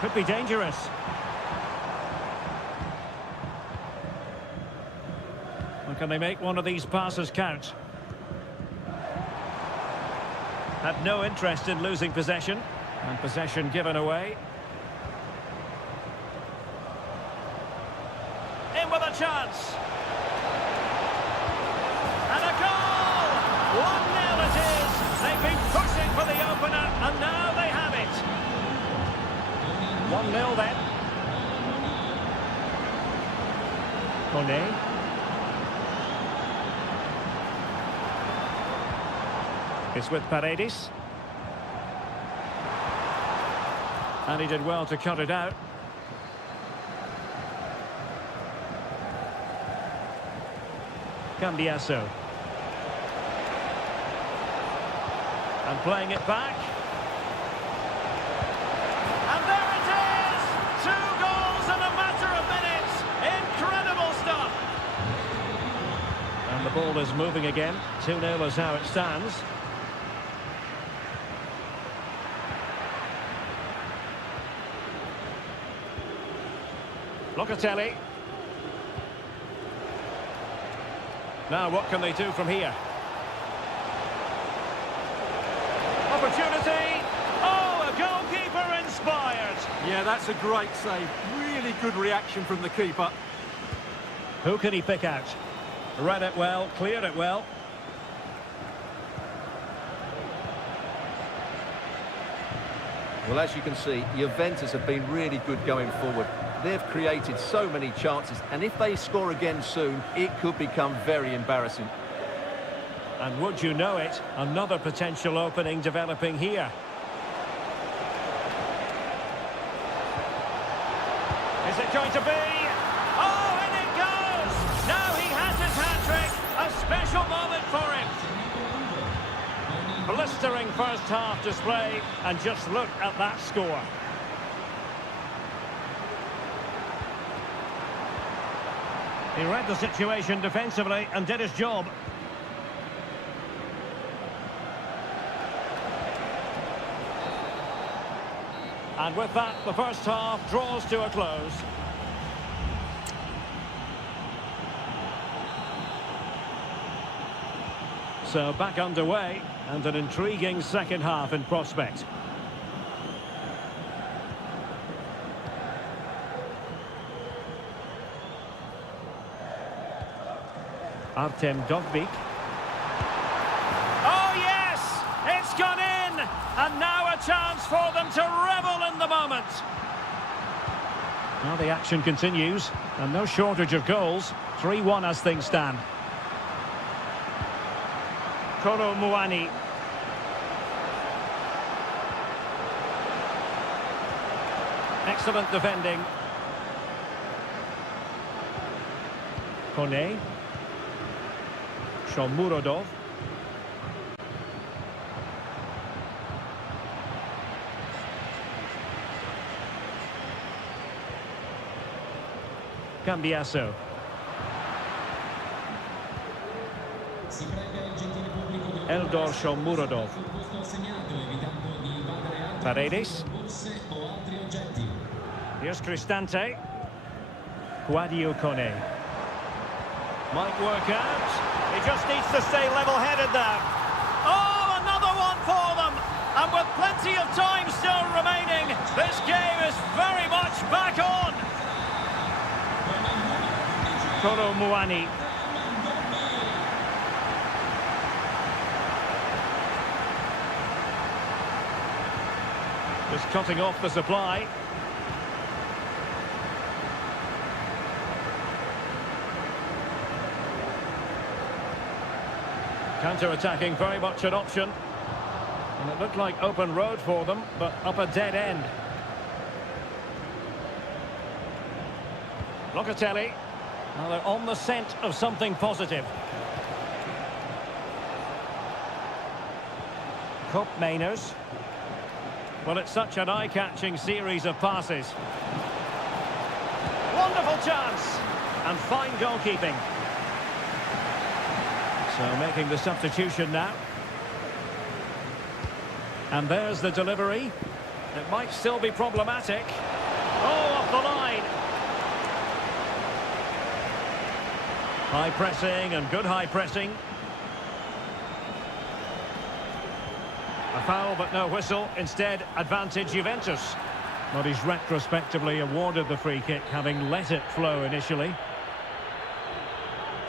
Could be dangerous. Well, can they make one of these passes count? Had no interest in losing possession. And possession given away. In with a chance. And a goal! 1-0 it is. They've been pushing for the opener, and now they have it. 1-0 then. Kone. It's with Paredes. And he did well to cut it out. Cambiasso. And playing it back. And there it is! 2 goals in a matter of minutes! Incredible stuff! And the ball is moving again. 2-0 is how it stands. Locatelli. Now what can they do from here? Opportunity! Oh, a goalkeeper inspired! Yeah, that's a great save. Really good reaction from the keeper. Who can he pick out? Read it well, cleared it well. Well, as you can see, Juventus have been really good going forward. They've created so many chances, and if they score again soon, it could become very embarrassing. And would you know it, another potential opening developing here. Is it going to be? Oh, and it goes! Now he has his hat-trick! A special moment for him! Blistering first half display, and just look at that score. He read the situation defensively and did his job. And with that, the first half draws to a close. So back underway, and an intriguing second half in prospect. Artem Dovbyk. Oh yes! It's gone in! And now a chance for them to revel in the moment. Now the action continues, and no shortage of goals. 3-1 as things stand. Koro Muani. Excellent defending. Kone. Shomurodov. Cambiasso. Si prega il gentile pubblico di Eldor Shomurodov. sul posto assegnato, evitando di invadere altre Paredes. borse o altri oggetti. Here's Cristante. Guadio Kone. Might work out. He just needs to stay level-headed now. Oh, another one for them! And with plenty of time still remaining, this game is very much back on. Koro Muani. Just cutting off the supply. Counter-attacking, very much an option. And it looked like open road for them, but up a dead end. Locatelli. Now they're on the scent of something positive. Cope Mainers. Well, it's such an eye-catching series of passes. Wonderful chance! And fine goalkeeping. So making the substitution now. And there's the delivery. It might still be problematic. Oh, off the line. High pressing and good high pressing. A foul but no whistle. Instead, advantage Juventus. But he's retrospectively awarded the free kick, having let it flow initially.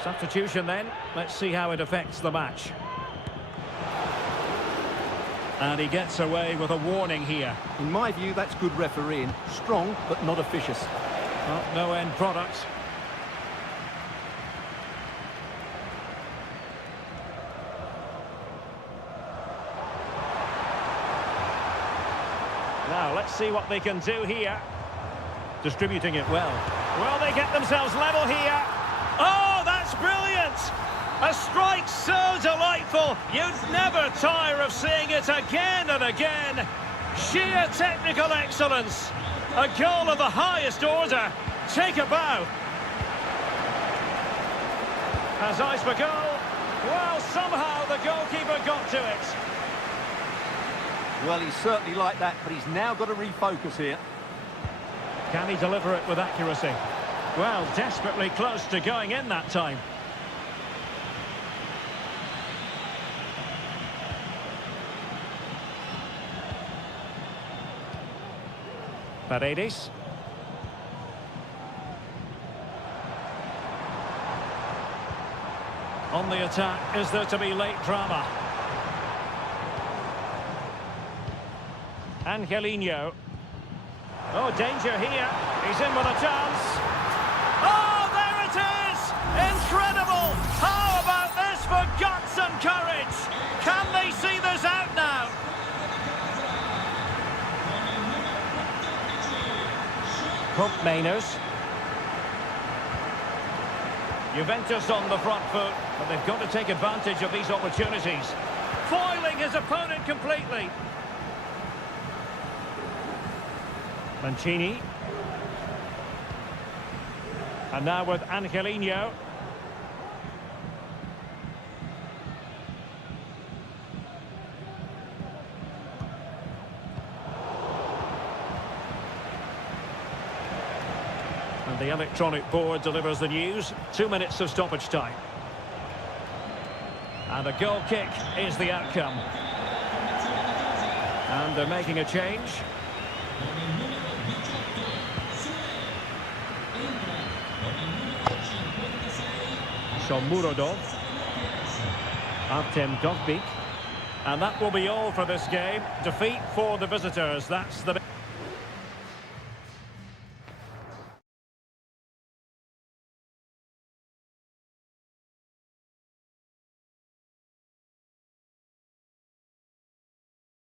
Substitution then. Let's see how it affects the match. And he gets away with a warning here. In my view, that's good refereeing. Strong, but not officious. Well, no end product. Now, let's see what they can do here. Distributing it well. Well, they get themselves level here. Oh, that's brilliant! A strike so delightful, you'd never tire of seeing it again and again. Sheer technical excellence. A goal of the highest order. Take a bow. Has eyes for goal. Well, somehow the goalkeeper got to it. Well, he's certainly like that, but he's now got to refocus here. Can he deliver it with accuracy? Well, desperately close to going in that time. Paredes. On the attack, is there to be late drama? Angelino. Oh, danger here. He's in with a chance. Oh, there it is! Incredible! How about this for guts and courage? Can they see this out now? Cope Mainers. Juventus on the front foot, but they've got to take advantage of these opportunities. Foiling his opponent completely. Mancini. And now with Angelino. And the electronic board delivers the news. 2 minutes of stoppage time. And a goal kick is the outcome. And they're making a change. Shomurodov. Artem Dovbyk. And that will be all for this game. Defeat for the visitors. That's the...